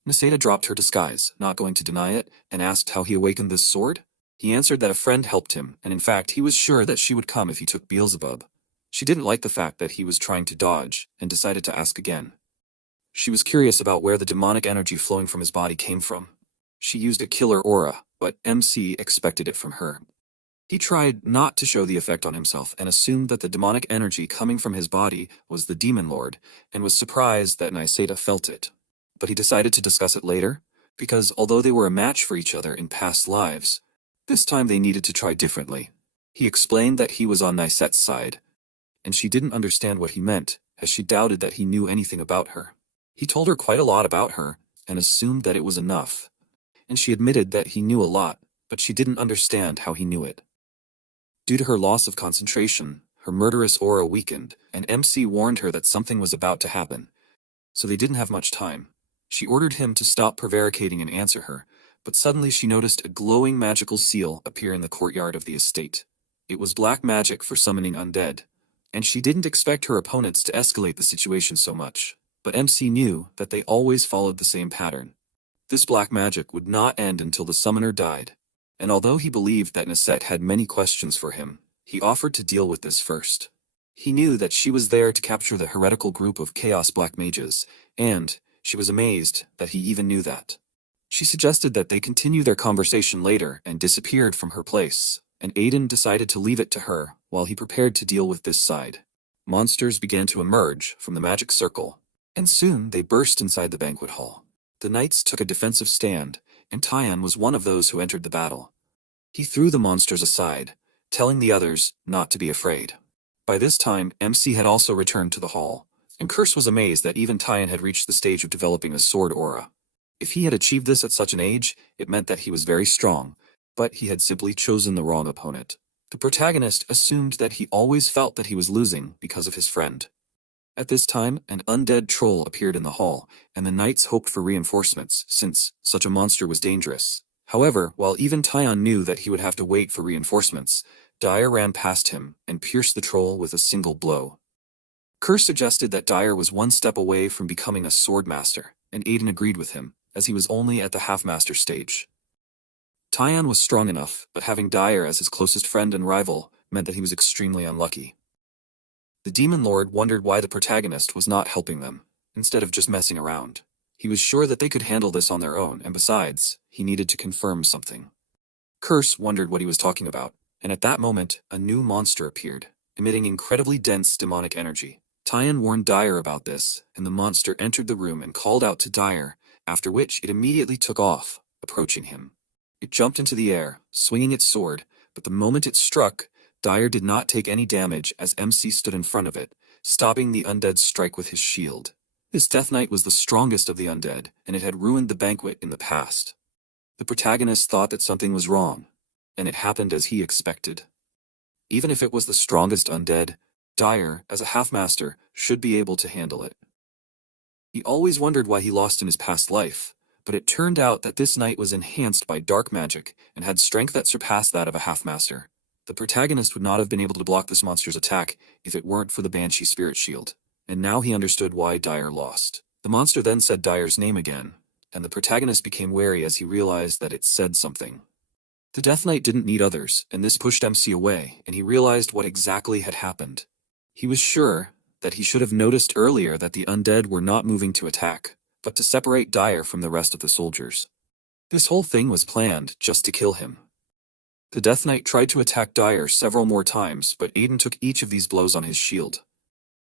Niseda dropped her disguise, not going to deny it, and asked how he awakened this sword. He answered that a friend helped him, and in fact he was sure that she would come if he took Beelzebub. She didn't like the fact that he was trying to dodge, and decided to ask again. She was curious about where the demonic energy flowing from his body came from. She used a killer aura, but MC expected it from her. He tried not to show the effect on himself and assumed that the demonic energy coming from his body was the Demon Lord, and was surprised that Niseda felt it. But he decided to discuss it later, because although they were a match for each other in past lives, this time they needed to try differently. He explained that he was on Nisette's side, and she didn't understand what he meant, as she doubted that he knew anything about her. He told her quite a lot about her, and assumed that it was enough. And she admitted that he knew a lot, but she didn't understand how he knew it. Due to her loss of concentration, her murderous aura weakened, and MC warned her that something was about to happen. So they didn't have much time. She ordered him to stop prevaricating and answer her, but suddenly she noticed a glowing magical seal appear in the courtyard of the estate. It was black magic for summoning undead, and she didn't expect her opponents to escalate the situation so much, but MC knew that they always followed the same pattern. This black magic would not end until the summoner died, and although he believed that Nisette had many questions for him, he offered to deal with this first. He knew that she was there to capture the heretical group of Chaos Black Mages, and she was amazed that he even knew that. She suggested that they continue their conversation later and disappeared from her place, and Aiden decided to leave it to her while he prepared to deal with this side. Monsters began to emerge from the magic circle, and soon they burst inside the banquet hall. The knights took a defensive stand, and Tyan was one of those who entered the battle. He threw the monsters aside, telling the others not to be afraid. By this time, MC had also returned to the hall, and Curse was amazed that even Tyan had reached the stage of developing a sword aura. If he had achieved this at such an age, it meant that he was very strong, but he had simply chosen the wrong opponent. The protagonist assumed that he always felt that he was losing because of his friend. At this time, an undead troll appeared in the hall, and the knights hoped for reinforcements, since such a monster was dangerous. However, while even Tyan knew that he would have to wait for reinforcements, Dyer ran past him and pierced the troll with a single blow. Curse suggested that Dyer was one step away from becoming a sword master, and Aiden agreed with him, as he was only at the half-master stage. Tyan was strong enough, but having Dyer as his closest friend and rival meant that he was extremely unlucky. The Demon Lord wondered why the protagonist was not helping them, instead of just messing around. He was sure that they could handle this on their own, and besides, he needed to confirm something. Curse wondered what he was talking about, and at that moment, a new monster appeared, emitting incredibly dense demonic energy. Tyan warned Dyer about this, and the monster entered the room and called out to Dyer, after which it immediately took off, approaching him. It jumped into the air, swinging its sword, but the moment it struck, Dyer did not take any damage as MC stood in front of it, stopping the undead's strike with his shield. This Death Knight was the strongest of the undead, and it had ruined the banquet in the past. The protagonist thought that something was wrong, and it happened as he expected. Even if it was the strongest undead, Dyer, as a half-master, should be able to handle it. He always wondered why he lost in his past life, but it turned out that this knight was enhanced by dark magic and had strength that surpassed that of a half-master. The protagonist would not have been able to block this monster's attack if it weren't for the Banshee Spirit Shield, and now he understood why Dyer lost. The monster then said Dyer's name again, and the protagonist became wary as he realized that it said something. The Death Knight didn't need others, and this pushed MC away, and he realized what exactly had happened. He was sure that he should have noticed earlier that the undead were not moving to attack, but to separate Dyer from the rest of the soldiers. This whole thing was planned just to kill him. The Death Knight tried to attack Dyer several more times, but Aiden took each of these blows on his shield.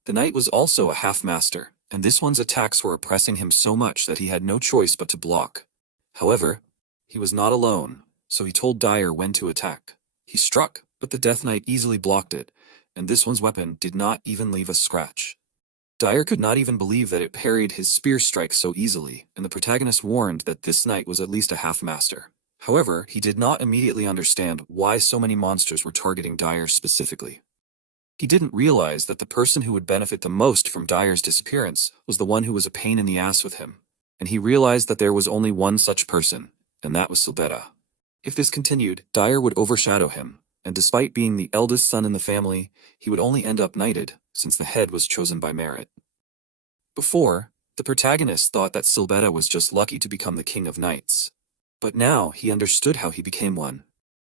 The knight was also a half-master, and this one's attacks were oppressing him so much that he had no choice but to block. However, he was not alone, so he told Dyer when to attack. He struck, but the Death Knight easily blocked it, and this one's weapon did not even leave a scratch. Dyer could not even believe that it parried his spear strike so easily, and the protagonist warned that this knight was at least a half-master. However, he did not immediately understand why so many monsters were targeting Dyer specifically. He didn't realize that the person who would benefit the most from Dyer's disappearance was the one who was a pain in the ass with him, and he realized that there was only one such person, and that was Silbetta. If this continued, Dyer would overshadow him, and despite being the eldest son in the family, he would only end up knighted, since the head was chosen by merit. Before, the protagonist thought that Silbetta was just lucky to become the king of knights. But now he understood how he became one.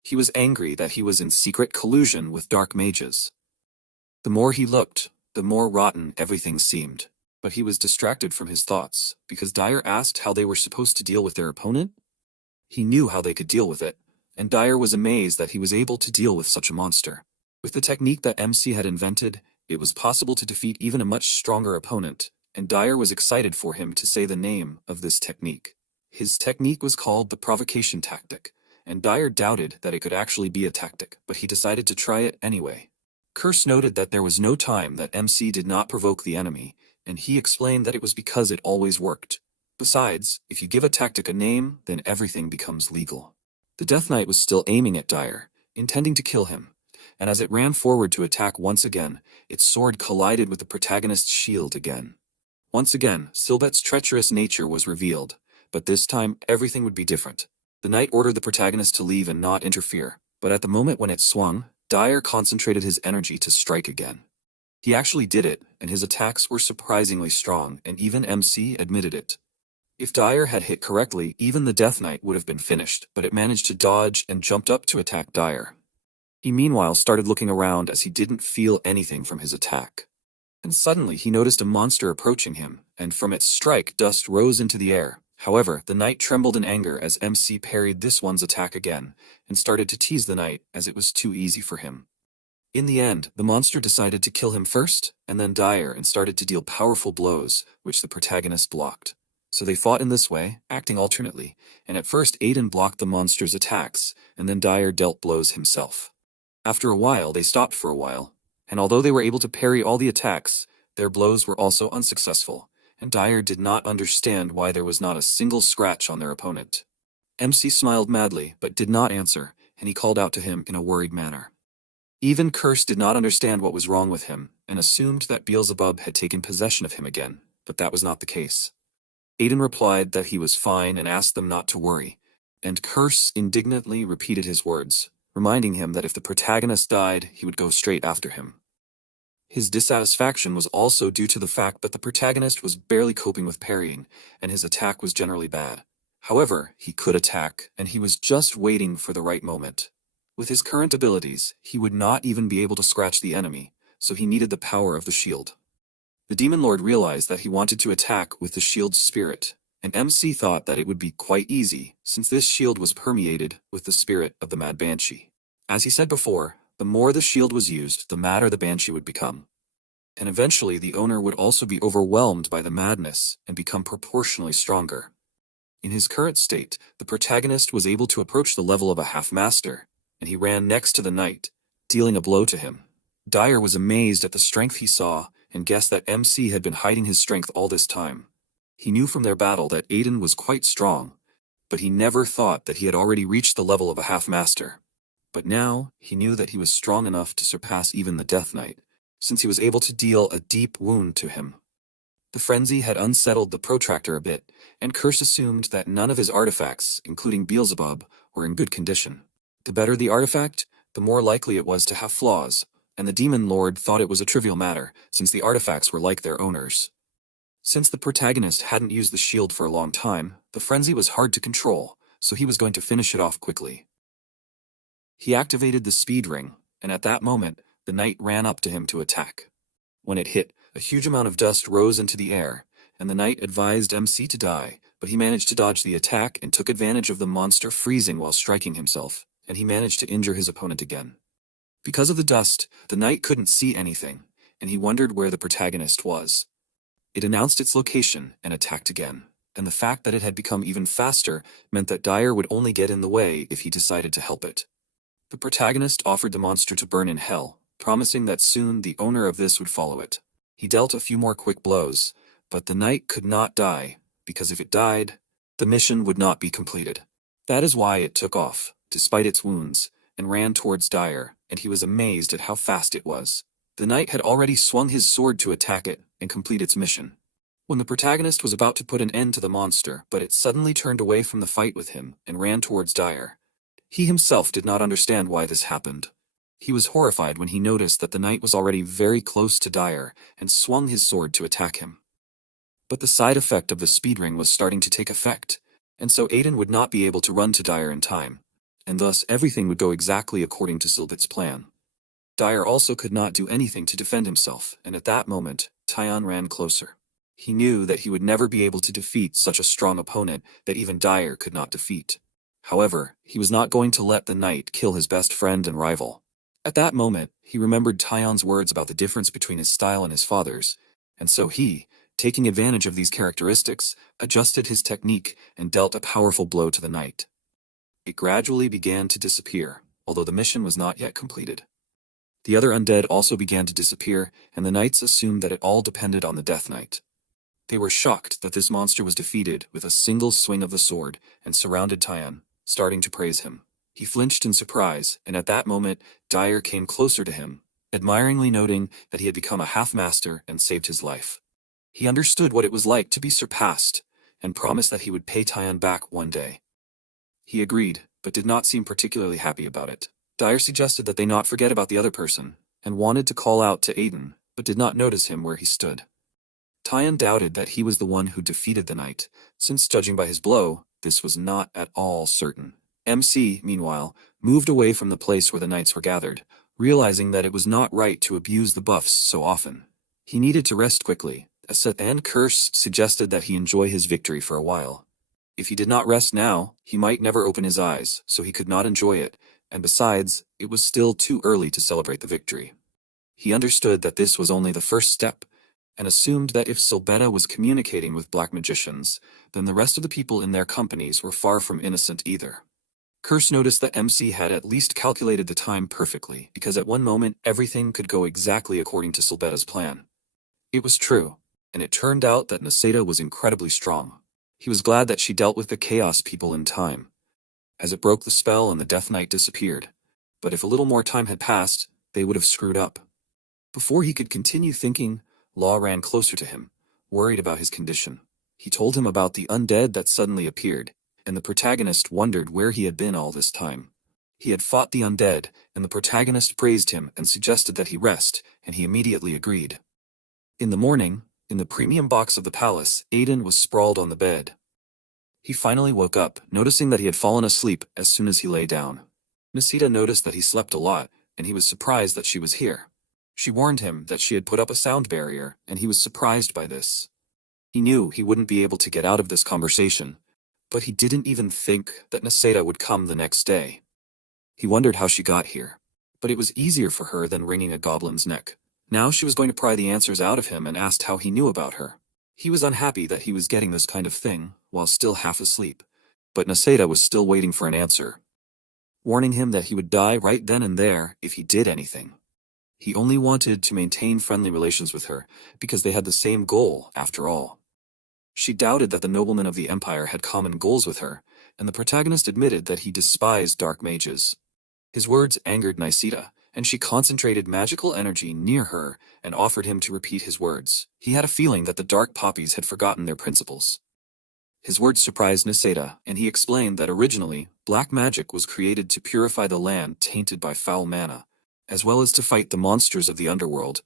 He was angry that he was in secret collusion with dark mages. The more he looked, the more rotten everything seemed, but he was distracted from his thoughts, because Dyer asked how they were supposed to deal with their opponent. He knew how they could deal with it, and Dyer was amazed that he was able to deal with such a monster. With the technique that MC had invented, it was possible to defeat even a much stronger opponent, and Dyer was excited for him to say the name of this technique. His technique was called the provocation tactic, and Dyer doubted that it could actually be a tactic, but he decided to try it anyway. Curse noted that there was no time that MC did not provoke the enemy, and he explained that it was because it always worked. Besides, if you give a tactic a name, then everything becomes legal. The Death Knight was still aiming at Dyer, intending to kill him, and as it ran forward to attack once again, its sword collided with the protagonist's shield again. Once again, Silbett's treacherous nature was revealed, but this time everything would be different. The knight ordered the protagonist to leave and not interfere, but at the moment when it swung, Dyer concentrated his energy to strike again. He actually did it, and his attacks were surprisingly strong, and even MC admitted it. If Dyer had hit correctly, even the Death Knight would have been finished, but it managed to dodge and jumped up to attack Dyer. He meanwhile started looking around as he didn't feel anything from his attack. And suddenly he noticed a monster approaching him, and from its strike dust rose into the air. However, the knight trembled in anger as MC parried this one's attack again, and started to tease the knight as it was too easy for him. In the end, the monster decided to kill him first, and then Dyer, and started to deal powerful blows, which the protagonist blocked. So they fought in this way, acting alternately, and at first Aiden blocked the monster's attacks, and then Dyer dealt blows himself. After a while they stopped for a while, and although they were able to parry all the attacks, their blows were also unsuccessful, and Dyer did not understand why there was not a single scratch on their opponent. MC smiled madly, but did not answer, and he called out to him in a worried manner. Even Curse did not understand what was wrong with him, and assumed that Beelzebub had taken possession of him again, but that was not the case. Aiden replied that he was fine and asked them not to worry, and Curse indignantly repeated his words, reminding him that if the protagonist died, he would go straight after him. His dissatisfaction was also due to the fact that the protagonist was barely coping with parrying, and his attack was generally bad. However, he could attack, and he was just waiting for the right moment. With his current abilities, he would not even be able to scratch the enemy, so he needed the power of the shield. The Demon Lord realized that he wanted to attack with the shield's spirit, and MC thought that it would be quite easy, since this shield was permeated with the spirit of the Mad Banshee. As he said before, The more the shield was used, the madder the banshee would become. And eventually the owner would also be overwhelmed by the madness and become proportionally stronger. In his current state, the protagonist was able to approach the level of a half-master, and he ran next to the knight, dealing a blow to him. Dyer was amazed at the strength he saw and guessed that MC had been hiding his strength all this time. He knew from their battle that Aiden was quite strong, but he never thought that he had already reached the level of a half-master. But now, he knew that he was strong enough to surpass even the Death Knight, since he was able to deal a deep wound to him. The frenzy had unsettled the protractor a bit, and Curse assumed that none of his artifacts, including Beelzebub, were in good condition. The better the artifact, the more likely it was to have flaws, and the Demon Lord thought it was a trivial matter, since the artifacts were like their owners. Since the protagonist hadn't used the shield for a long time, the frenzy was hard to control, so he was going to finish it off quickly. He activated the speed ring, and at that moment, the knight ran up to him to attack. When it hit, a huge amount of dust rose into the air, and the knight advised MC to die, but he managed to dodge the attack and took advantage of the monster freezing while striking himself, and he managed to injure his opponent again. Because of the dust, the knight couldn't see anything, and he wondered where the protagonist was. It announced its location and attacked again, and the fact that it had become even faster meant that Dyer would only get in the way if he decided to help it. The protagonist offered the monster to burn in hell, promising that soon the owner of this would follow it. He dealt a few more quick blows, but the knight could not die, because if it died, the mission would not be completed. That is why it took off, despite its wounds, and ran towards Dyer, and he was amazed at how fast it was. The knight had already swung his sword to attack it and complete its mission. When the protagonist was about to put an end to the monster, but it suddenly turned away from the fight with him and ran towards Dyer. He himself did not understand why this happened. He was horrified when he noticed that the knight was already very close to Dyer and swung his sword to attack him. But the side effect of the speed ring was starting to take effect, and so Aiden would not be able to run to Dyer in time, and thus everything would go exactly according to Silbit's plan. Dyer also could not do anything to defend himself, and at that moment, Tyon ran closer. He knew that he would never be able to defeat such a strong opponent that even Dyer could not defeat. However, he was not going to let the knight kill his best friend and rival. At that moment, he remembered Tyon's words about the difference between his style and his father's, and so he, taking advantage of these characteristics, adjusted his technique and dealt a powerful blow to the knight. It gradually began to disappear, although the mission was not yet completed. The other undead also began to disappear, and the knights assumed that it all depended on the Death Knight. They were shocked that this monster was defeated with a single swing of the sword and surrounded Tyon, starting to praise him. He flinched in surprise, and at that moment, Dyer came closer to him, admiringly noting that he had become a half-master and saved his life. He understood what it was like to be surpassed, and promised that he would pay Tyon back one day. He agreed, but did not seem particularly happy about it. Dyer suggested that they not forget about the other person, and wanted to call out to Aiden, but did not notice him where he stood. Tyon doubted that he was the one who defeated the knight, since judging by his blow, this was not at all certain. MC, meanwhile, moved away from the place where the knights were gathered, realizing that it was not right to abuse the buffs so often. He needed to rest quickly, and Curse suggested that he enjoy his victory for a while. If he did not rest now, he might never open his eyes, so he could not enjoy it, and besides, it was still too early to celebrate the victory. He understood that this was only the first step, and assumed that if Silbetta was communicating with black magicians, then the rest of the people in their companies were far from innocent either. Curse noticed that MC had at least calculated the time perfectly, because at one moment everything could go exactly according to Silbetta's plan. It was true, and it turned out that Naseda was incredibly strong. He was glad that she dealt with the Chaos people in time, as it broke the spell and the Death Knight disappeared. But if a little more time had passed, they would have screwed up. Before he could continue thinking, Law ran closer to him, worried about his condition. He told him about the undead that suddenly appeared, and the protagonist wondered where he had been all this time. He had fought the undead, and the protagonist praised him and suggested that he rest, and he immediately agreed. In the morning, in the premium box of the palace, Aiden was sprawled on the bed. He finally woke up, noticing that he had fallen asleep as soon as he lay down. Naseda noticed that he slept a lot, and he was surprised that she was here. She warned him that she had put up a sound barrier, and he was surprised by this. He knew he wouldn't be able to get out of this conversation, but he didn't even think that Naseda would come the next day. He wondered how she got here, but it was easier for her than wringing a goblin's neck. Now she was going to pry the answers out of him and asked how he knew about her. He was unhappy that he was getting this kind of thing, while still half asleep. But Naseda was still waiting for an answer, warning him that he would die right then and there if he did anything. He only wanted to maintain friendly relations with her, because they had the same goal, after all. She doubted that the noblemen of the empire had common goals with her, and the protagonist admitted that he despised dark mages. His words angered Niseta, and she concentrated magical energy near her and offered him to repeat his words. He had a feeling that the dark poppies had forgotten their principles. His words surprised Niseta, and he explained that originally, black magic was created to purify the land tainted by foul mana, as well as to fight the monsters of the underworld.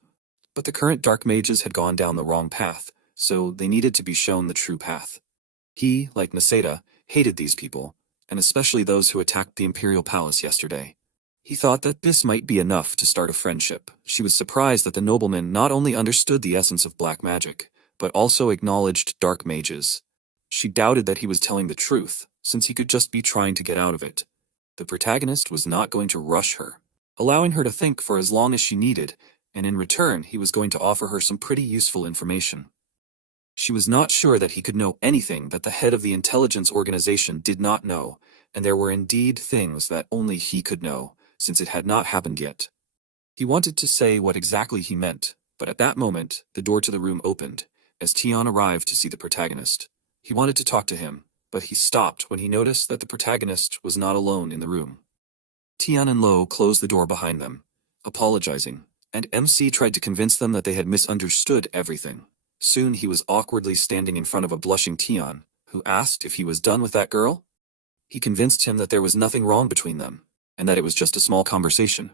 But the current dark mages had gone down the wrong path, so they needed to be shown the true path. He, like Niseta, hated these people, and especially those who attacked the Imperial Palace yesterday. He thought that this might be enough to start a friendship. She was surprised that the nobleman not only understood the essence of black magic, but also acknowledged dark mages. She doubted that he was telling the truth, since he could just be trying to get out of it. The protagonist was not going to rush her, allowing her to think for as long as she needed, and in return he was going to offer her some pretty useful information. She was not sure that he could know anything that the head of the intelligence organization did not know, and there were indeed things that only he could know, since it had not happened yet. He wanted to say what exactly he meant, but at that moment, the door to the room opened, as Tian arrived to see the protagonist. He wanted to talk to him, but he stopped when he noticed that the protagonist was not alone in the room. Tian and Lo closed the door behind them, apologizing, and MC tried to convince them that they had misunderstood everything. Soon he was awkwardly standing in front of a blushing Tian, who asked if he was done with that girl. He convinced him that there was nothing wrong between them, and that it was just a small conversation.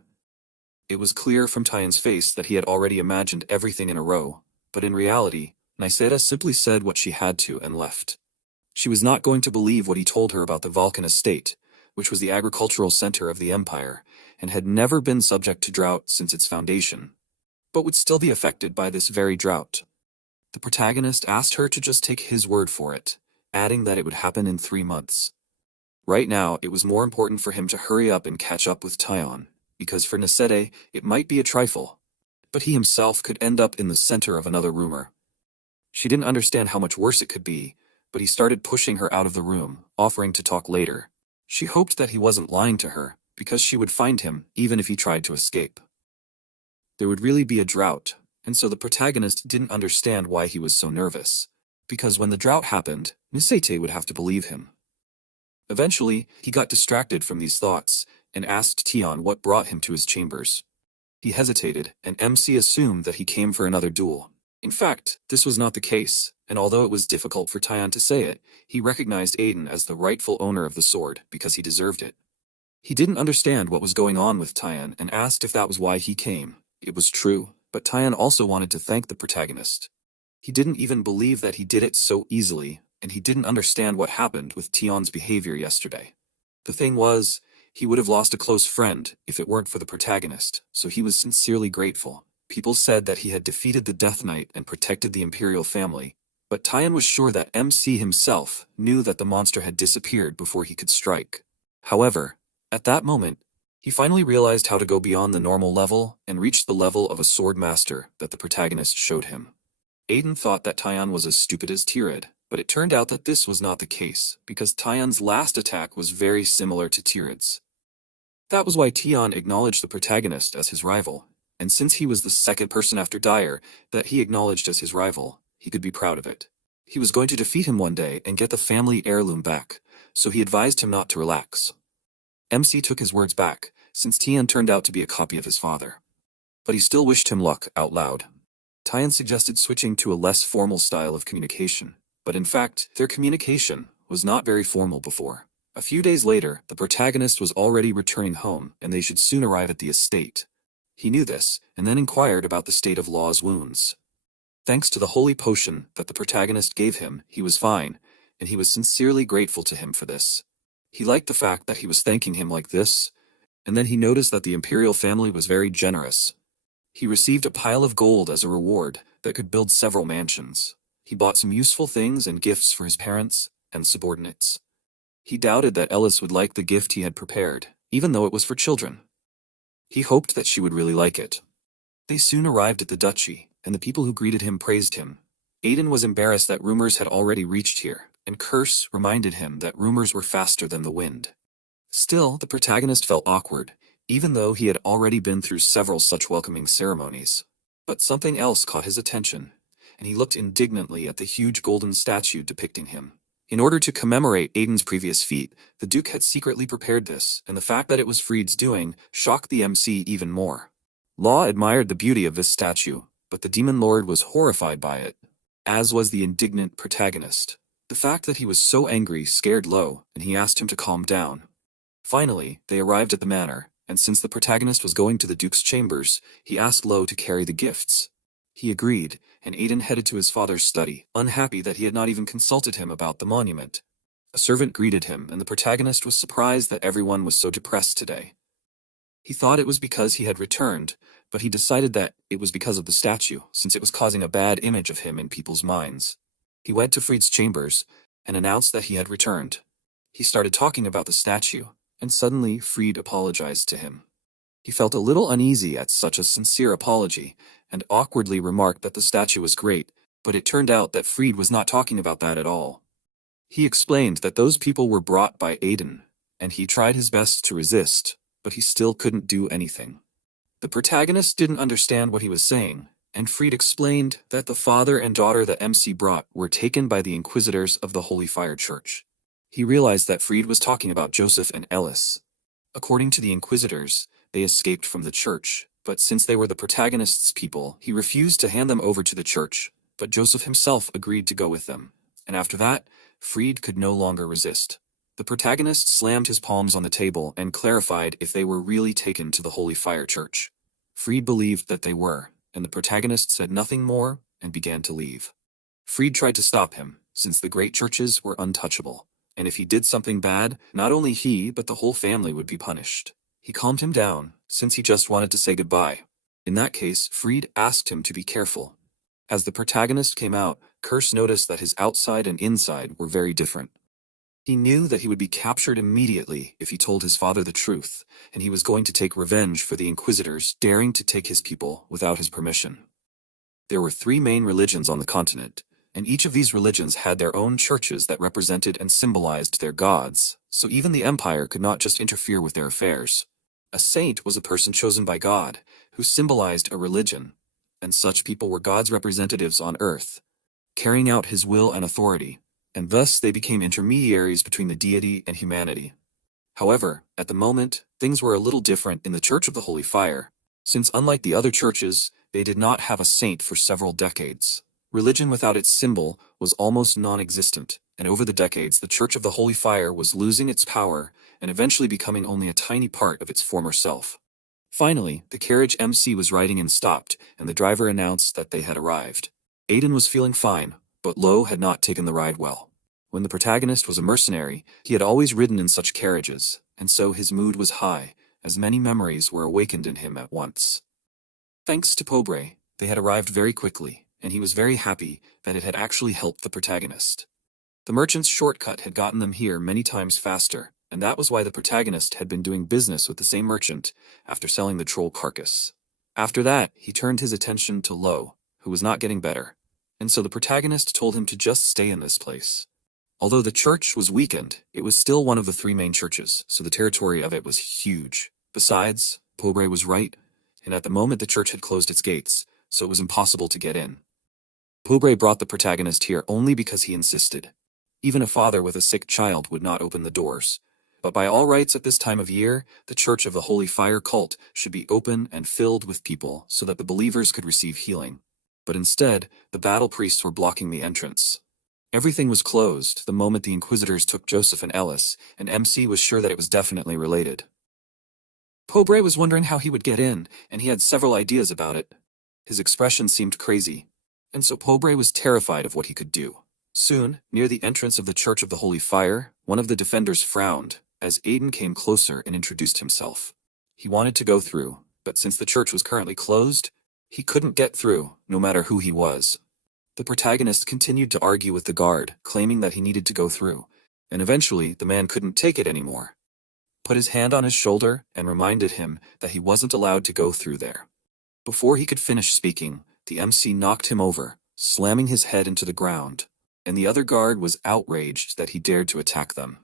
It was clear from Tian's face that he had already imagined everything in a row, but in reality, Niseta simply said what she had to and left. She was not going to believe what he told her about the Vulcan estate, which was the agricultural center of the empire, and had never been subject to drought since its foundation, but would still be affected by this very drought. The protagonist asked her to just take his word for it, adding that it would happen in 3 months. Right now, it was more important for him to hurry up and catch up with Tian, because for Niseta, it might be a trifle, but he himself could end up in the center of another rumor. She didn't understand how much worse it could be, but he started pushing her out of the room, offering to talk later. She hoped that he wasn't lying to her, because she would find him even if he tried to escape. There would really be a drought, and so the protagonist didn't understand why he was so nervous, because when the drought happened, Niseta would have to believe him. Eventually, he got distracted from these thoughts, and asked Tian what brought him to his chambers. He hesitated, and MC assumed that he came for another duel. In fact, this was not the case, and although it was difficult for Tian to say it, he recognized Aiden as the rightful owner of the sword because he deserved it. He didn't understand what was going on with Tian and asked if that was why he came. It was true, but Tian also wanted to thank the protagonist. He didn't even believe that he did it so easily, and he didn't understand what happened with Tian's behavior yesterday. The thing was, he would have lost a close friend if it weren't for the protagonist, so he was sincerely grateful. People said that he had defeated the Death Knight and protected the imperial family, but Tian was sure that MC himself knew that the monster had disappeared before he could strike. However, at that moment, he finally realized how to go beyond the normal level and reach the level of a sword master that the protagonist showed him. Aiden thought that Tian was as stupid as Tirid, but it turned out that this was not the case, because Tian's last attack was very similar to Tirid's. That was why Tian acknowledged the protagonist as his rival, and since he was the second person after Dyer that he acknowledged as his rival, he could be proud of it. He was going to defeat him one day and get the family heirloom back, so he advised him not to relax. MC took his words back, since Tian turned out to be a copy of his father. But he still wished him luck out loud. Tian suggested switching to a less formal style of communication, but in fact, their communication was not very formal before. A few days later, the protagonist was already returning home, and they should soon arrive at the estate. He knew this, and then inquired about the state of Law's wounds. Thanks to the holy potion that the protagonist gave him, he was fine, and he was sincerely grateful to him for this. He liked the fact that he was thanking him like this, and then he noticed that the imperial family was very generous. He received a pile of gold as a reward that could build several mansions. He bought some useful things and gifts for his parents and subordinates. He doubted that Eldest would like the gift he had prepared, even though it was for children. He hoped that she would really like it. They soon arrived at the duchy, and the people who greeted him praised him. Aiden was embarrassed that rumors had already reached here, and Curse reminded him that rumors were faster than the wind. Still, the protagonist felt awkward, even though he had already been through several such welcoming ceremonies. But something else caught his attention, and he looked indignantly at the huge golden statue depicting him. In order to commemorate Aiden's previous feat, the Duke had secretly prepared this, and the fact that it was Freed's doing shocked the MC even more. Law admired the beauty of this statue, but the Demon Lord was horrified by it, as was the indignant protagonist. The fact that he was so angry scared Lo, and he asked him to calm down. Finally, they arrived at the manor, and since the protagonist was going to the Duke's chambers, he asked Lo to carry the gifts. He agreed, and Aiden headed to his father's study, unhappy that he had not even consulted him about the monument. A servant greeted him, and the protagonist was surprised that everyone was so depressed today. He thought it was because he had returned, but he decided that it was because of the statue, since it was causing a bad image of him in people's minds. He went to Freed's chambers, and announced that he had returned. He started talking about the statue, and suddenly Freed apologized to him. He felt a little uneasy at such a sincere apology, and awkwardly remarked that the statue was great, but it turned out that Freed was not talking about that at all. He explained that those people were brought by Aiden, and he tried his best to resist, but he still couldn't do anything. The protagonist didn't understand what he was saying, and Freed explained that the father and daughter that MC brought were taken by the inquisitors of the Holy Fire Church. He realized that Freed was talking about Joseph and Eldest. According to the inquisitors, they escaped from the church, but since they were the protagonist's people, he refused to hand them over to the church, but Joseph himself agreed to go with them. And after that, Freed could no longer resist. The protagonist slammed his palms on the table and clarified if they were really taken to the Holy Fire Church. Freed believed that they were, and the protagonist said nothing more and began to leave. Freed tried to stop him, since the great churches were untouchable, and if he did something bad, not only he but the whole family would be punished. He calmed him down, since he just wanted to say goodbye. In that case, Freed asked him to be careful. As the protagonist came out, Curse noticed that his outside and inside were very different. He knew that he would be captured immediately if he told his father the truth, and he was going to take revenge for the inquisitors daring to take his people without his permission. There were 3 main religions on the continent, and each of these religions had their own churches that represented and symbolized their gods, so even the empire could not just interfere with their affairs. A saint was a person chosen by God, who symbolized a religion, and such people were God's representatives on earth, carrying out his will and authority, and thus they became intermediaries between the deity and humanity. However, at the moment, things were a little different in the Church of the Holy Fire, since unlike the other churches, they did not have a saint for several decades. Religion without its symbol was almost non-existent, and over the decades the Church of the Holy Fire was losing its power and eventually becoming only a tiny part of its former self. Finally, the carriage MC was riding in stopped, and the driver announced that they had arrived. Aiden was feeling fine, but Lo had not taken the ride well. When the protagonist was a mercenary, he had always ridden in such carriages, and so his mood was high, as many memories were awakened in him at once. Thanks to Pobre, they had arrived very quickly, and he was very happy that it had actually helped the protagonist. The merchant's shortcut had gotten them here many times faster, and that was why the protagonist had been doing business with the same merchant after selling the troll carcass. After that, he turned his attention to Lo, who was not getting better, and so the protagonist told him to just stay in this place. Although the church was weakened, it was still one of the 3 main churches, so the territory of it was huge. Besides, Pobre was right, and at the moment the church had closed its gates, so it was impossible to get in. Pobre brought the protagonist here only because he insisted. Even a father with a sick child would not open the doors. But by all rights at this time of year, the Church of the Holy Fire cult should be open and filled with people so that the believers could receive healing. But instead, the battle priests were blocking the entrance. Everything was closed the moment the inquisitors took Joseph and Eldest, and MC was sure that it was definitely related. Pobre was wondering how he would get in, and he had several ideas about it. His expression seemed crazy, and so Pobre was terrified of what he could do. Soon, near the entrance of the Church of the Holy Fire, one of the defenders frowned, as Aiden came closer and introduced himself. He wanted to go through, but since the church was currently closed, he couldn't get through, no matter who he was. The protagonist continued to argue with the guard, claiming that he needed to go through, and eventually the man couldn't take it anymore. put his hand on his shoulder, and reminded him that he wasn't allowed to go through there. Before he could finish speaking, the MC knocked him over, slamming his head into the ground, and the other guard was outraged that he dared to attack them.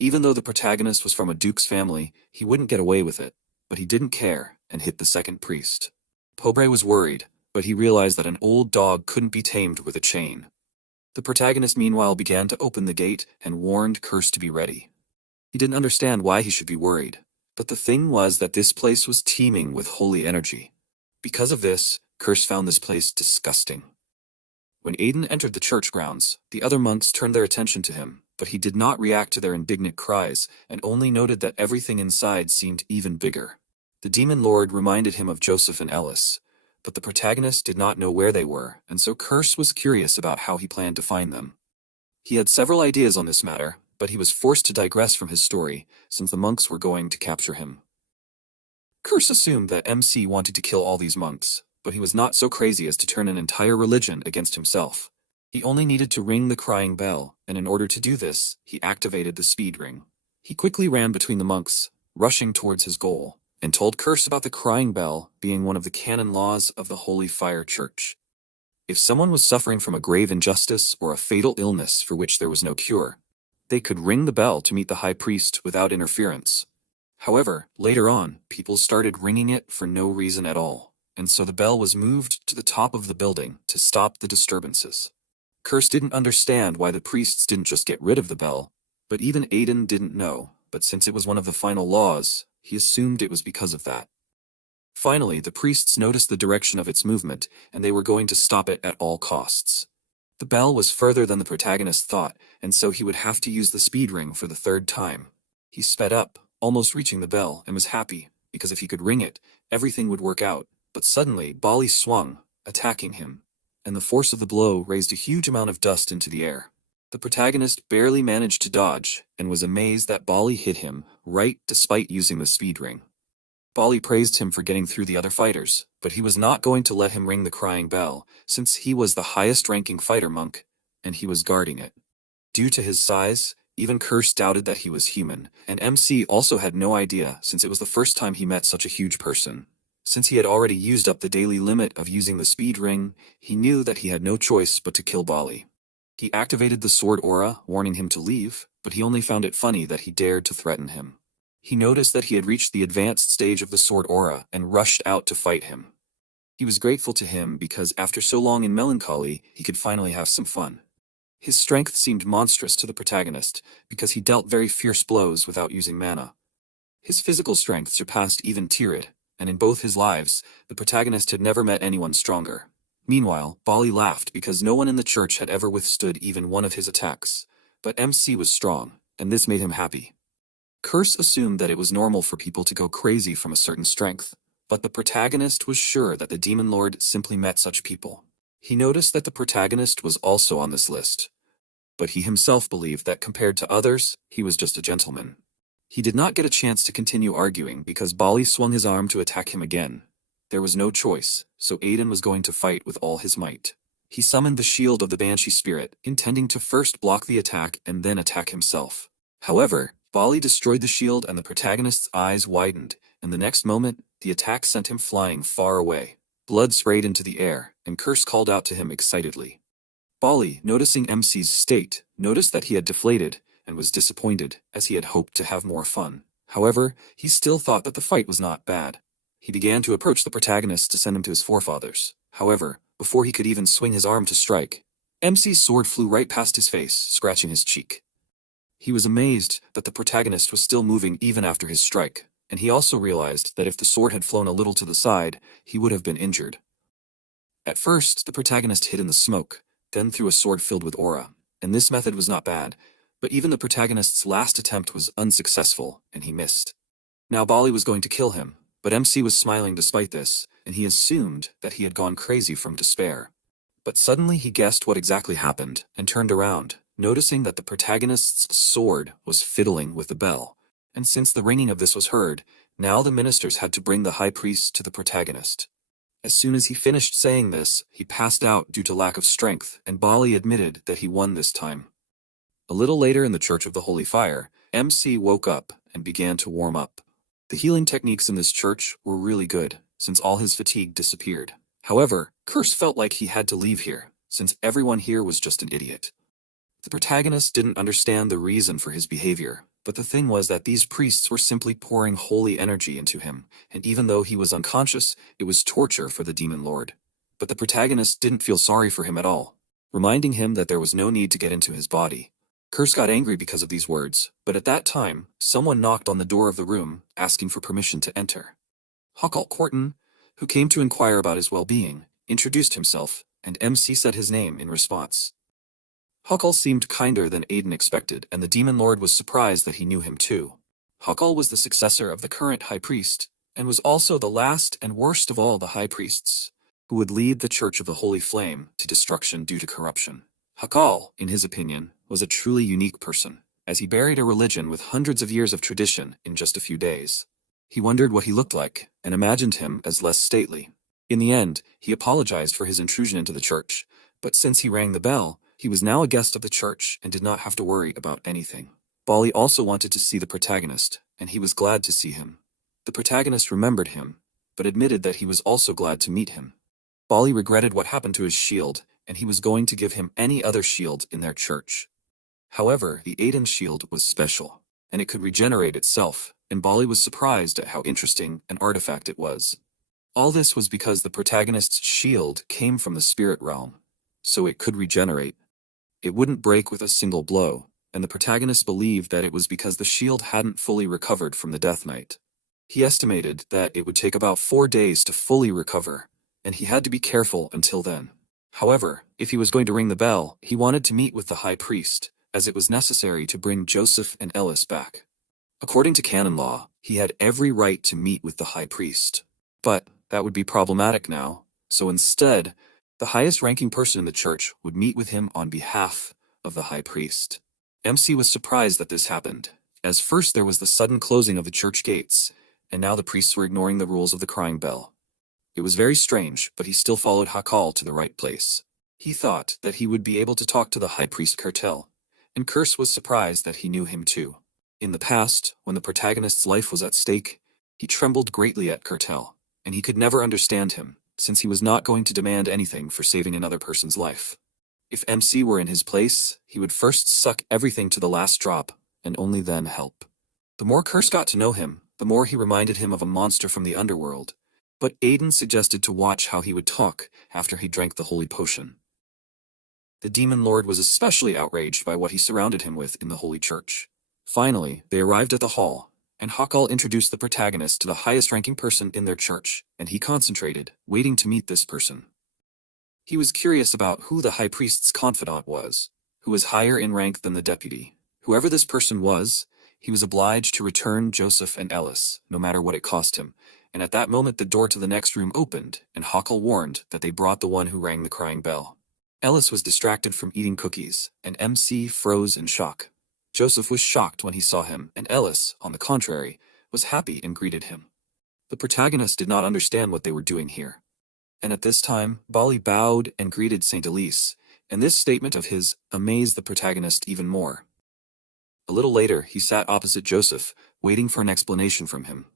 Even though the protagonist was from a duke's family, he wouldn't get away with it, but he didn't care and hit the second priest. Pobre was worried, but he realized that an old dog couldn't be tamed with a chain. The protagonist meanwhile began to open the gate and warned Curse to be ready. He didn't understand why he should be worried, but the thing was that this place was teeming with holy energy. Because of this, Curse found this place disgusting. When Aiden entered the church grounds, the other monks turned their attention to him, but he did not react to their indignant cries and only noted that everything inside seemed even bigger. The demon lord reminded him of Joseph and Ellis, but the protagonist did not know where they were, and so Curse was curious about how he planned to find them. He had several ideas on this matter, but he was forced to digress from his story, since the monks were going to capture him. Curse assumed that MC wanted to kill all these monks, but he was not so crazy as to turn an entire religion against himself. He only needed to ring the crying bell, and in order to do this, he activated the speed ring. He quickly ran between the monks, rushing towards his goal, and told Curse about the crying bell being one of the canon laws of the Holy Fire Church. If someone was suffering from a grave injustice or a fatal illness for which there was no cure, they could ring the bell to meet the high priest without interference. However, later on, people started ringing it for no reason at all, and so the bell was moved to the top of the building to stop the disturbances. Curse didn't understand why the priests didn't just get rid of the bell, but even Aiden didn't know, but since it was one of the final laws, he assumed it was because of that. Finally, the priests noticed the direction of its movement, and they were going to stop it at all costs. The bell was further than the protagonist thought, and so he would have to use the speed ring for the third time. He sped up, almost reaching the bell, and was happy, because if he could ring it, everything would work out. But suddenly, Bali swung, attacking him, and the force of the blow raised a huge amount of dust into the air. The protagonist barely managed to dodge, and was amazed that Bali hit him right despite using the speed ring. Bali praised him for getting through the other fighters, but he was not going to let him ring the crying bell, since he was the highest-ranking fighter monk, and he was guarding it. Due to his size, even Curse doubted that he was human, and MC also had no idea since it was the first time he met such a huge person. Since he had already used up the daily limit of using the speed ring, he knew that he had no choice but to kill Bali. He activated the sword aura, warning him to leave, but he only found it funny that he dared to threaten him. He noticed that he had reached the advanced stage of the sword aura and rushed out to fight him. He was grateful to him because after so long in melancholy, he could finally have some fun. His strength seemed monstrous to the protagonist because he dealt very fierce blows without using mana. His physical strength surpassed even Tyrid, and in both his lives, the protagonist had never met anyone stronger. Meanwhile, Bali laughed because no one in the church had ever withstood even one of his attacks, but MC was strong, and this made him happy. Curse assumed that it was normal for people to go crazy from a certain strength, but the protagonist was sure that the demon lord simply met such people. He noticed that the protagonist was also on this list, but he himself believed that compared to others, he was just a gentleman. He did not get a chance to continue arguing because Bali swung his arm to attack him again. There was no choice, so Aiden was going to fight with all his might. He summoned the shield of the Banshee spirit, intending to first block the attack and then attack himself. However, Bali destroyed the shield and the protagonist's eyes widened, and the next moment, the attack sent him flying far away. Blood sprayed into the air, and Curse called out to him excitedly. Bali, noticing MC's state, noticed that he had deflated, and was disappointed, as he had hoped to have more fun. However, he still thought that the fight was not bad. He began to approach the protagonist to send him to his forefathers. However, before he could even swing his arm to strike, MC's sword flew right past his face, scratching his cheek. He was amazed that the protagonist was still moving even after his strike, and he also realized that if the sword had flown a little to the side, he would have been injured. At first, the protagonist hid in the smoke, then threw a sword filled with aura, and this method was not bad, but even the protagonist's last attempt was unsuccessful, and he missed. Now Bali was going to kill him, but MC was smiling despite this, and he assumed that he had gone crazy from despair. But suddenly he guessed what exactly happened, and turned around, noticing that the protagonist's sword was fiddling with the bell, and since the ringing of this was heard, now the ministers had to bring the high priest to the protagonist. As soon as he finished saying this, he passed out due to lack of strength, and Bali admitted that he won this time. A little later in the Church of the Holy Fire, MC woke up and began to warm up. The healing techniques in this church were really good, since all his fatigue disappeared. However, Curse felt like he had to leave here, since everyone here was just an idiot. The protagonist didn't understand the reason for his behavior, but the thing was that these priests were simply pouring holy energy into him, and even though he was unconscious, it was torture for the demon lord. But the protagonist didn't feel sorry for him at all, reminding him that there was no need to get into his body. Curse got angry because of these words, but at that time, someone knocked on the door of the room, asking for permission to enter. Huckle Corton, who came to inquire about his well-being, introduced himself, and MC said his name in response. Huckle seemed kinder than Aiden expected, and the demon lord was surprised that he knew him too. Huckle was the successor of the current high priest, and was also the last and worst of all the high priests, who would lead the Church of the Holy Flame to destruction due to corruption. Huckle, in his opinion, was a truly unique person, as he buried a religion with hundreds of years of tradition in just a few days. He wondered what he looked like, and imagined him as less stately. In the end, he apologized for his intrusion into the church, but since he rang the bell, he was now a guest of the church and did not have to worry about anything. Bali also wanted to see the protagonist, and he was glad to see him. The protagonist remembered him, but admitted that he was also glad to meet him. Bali regretted what happened to his shield, and he was going to give him any other shield in their church. However, the Aiden shield was special, and it could regenerate itself, and Bali was surprised at how interesting an artifact it was. All this was because the protagonist's shield came from the spirit realm, so it could regenerate. It wouldn't break with a single blow, and the protagonist believed that it was because the shield hadn't fully recovered from the Death Knight. He estimated that it would take about 4 days to fully recover, and he had to be careful until then. However, if he was going to ring the bell, he wanted to meet with the high priest, as it was necessary to bring Joseph and Eldest back. According to canon law, he had every right to meet with the high priest. But that would be problematic now, so instead, the highest-ranking person in the church would meet with him on behalf of the high priest. MC was surprised that this happened, as first there was the sudden closing of the church gates, and now the priests were ignoring the rules of the crying bell. It was very strange, but he still followed Hakal to the right place. He thought that he would be able to talk to the high priest Cartel, and Curse was surprised that he knew him too. In the past, when the protagonist's life was at stake, he trembled greatly at Cartel, and he could never understand him, since he was not going to demand anything for saving another person's life. If MC were in his place, he would first suck everything to the last drop, and only then help. The more Curse got to know him, the more he reminded him of a monster from the underworld, but Aiden suggested to watch how he would talk after he drank the holy potion. The demon lord was especially outraged by what he surrounded him with in the holy church. Finally, they arrived at the hall, and Hakal introduced the protagonist to the highest-ranking person in their church, and he concentrated, waiting to meet this person. He was curious about who the high priest's confidant was, who was higher in rank than the deputy. Whoever this person was, he was obliged to return Joseph and Eldest, no matter what it cost him, and at that moment the door to the next room opened, and Hakal warned that they brought the one who rang the crying bell. Eldest was distracted from eating cookies, and MC froze in shock. Joseph was shocked when he saw him, and Eldest, on the contrary, was happy and greeted him. The protagonist did not understand what they were doing here. And at this time, Bali bowed and greeted Saint Elise, and this statement of his amazed the protagonist even more. A little later, he sat opposite Joseph, waiting for an explanation from him.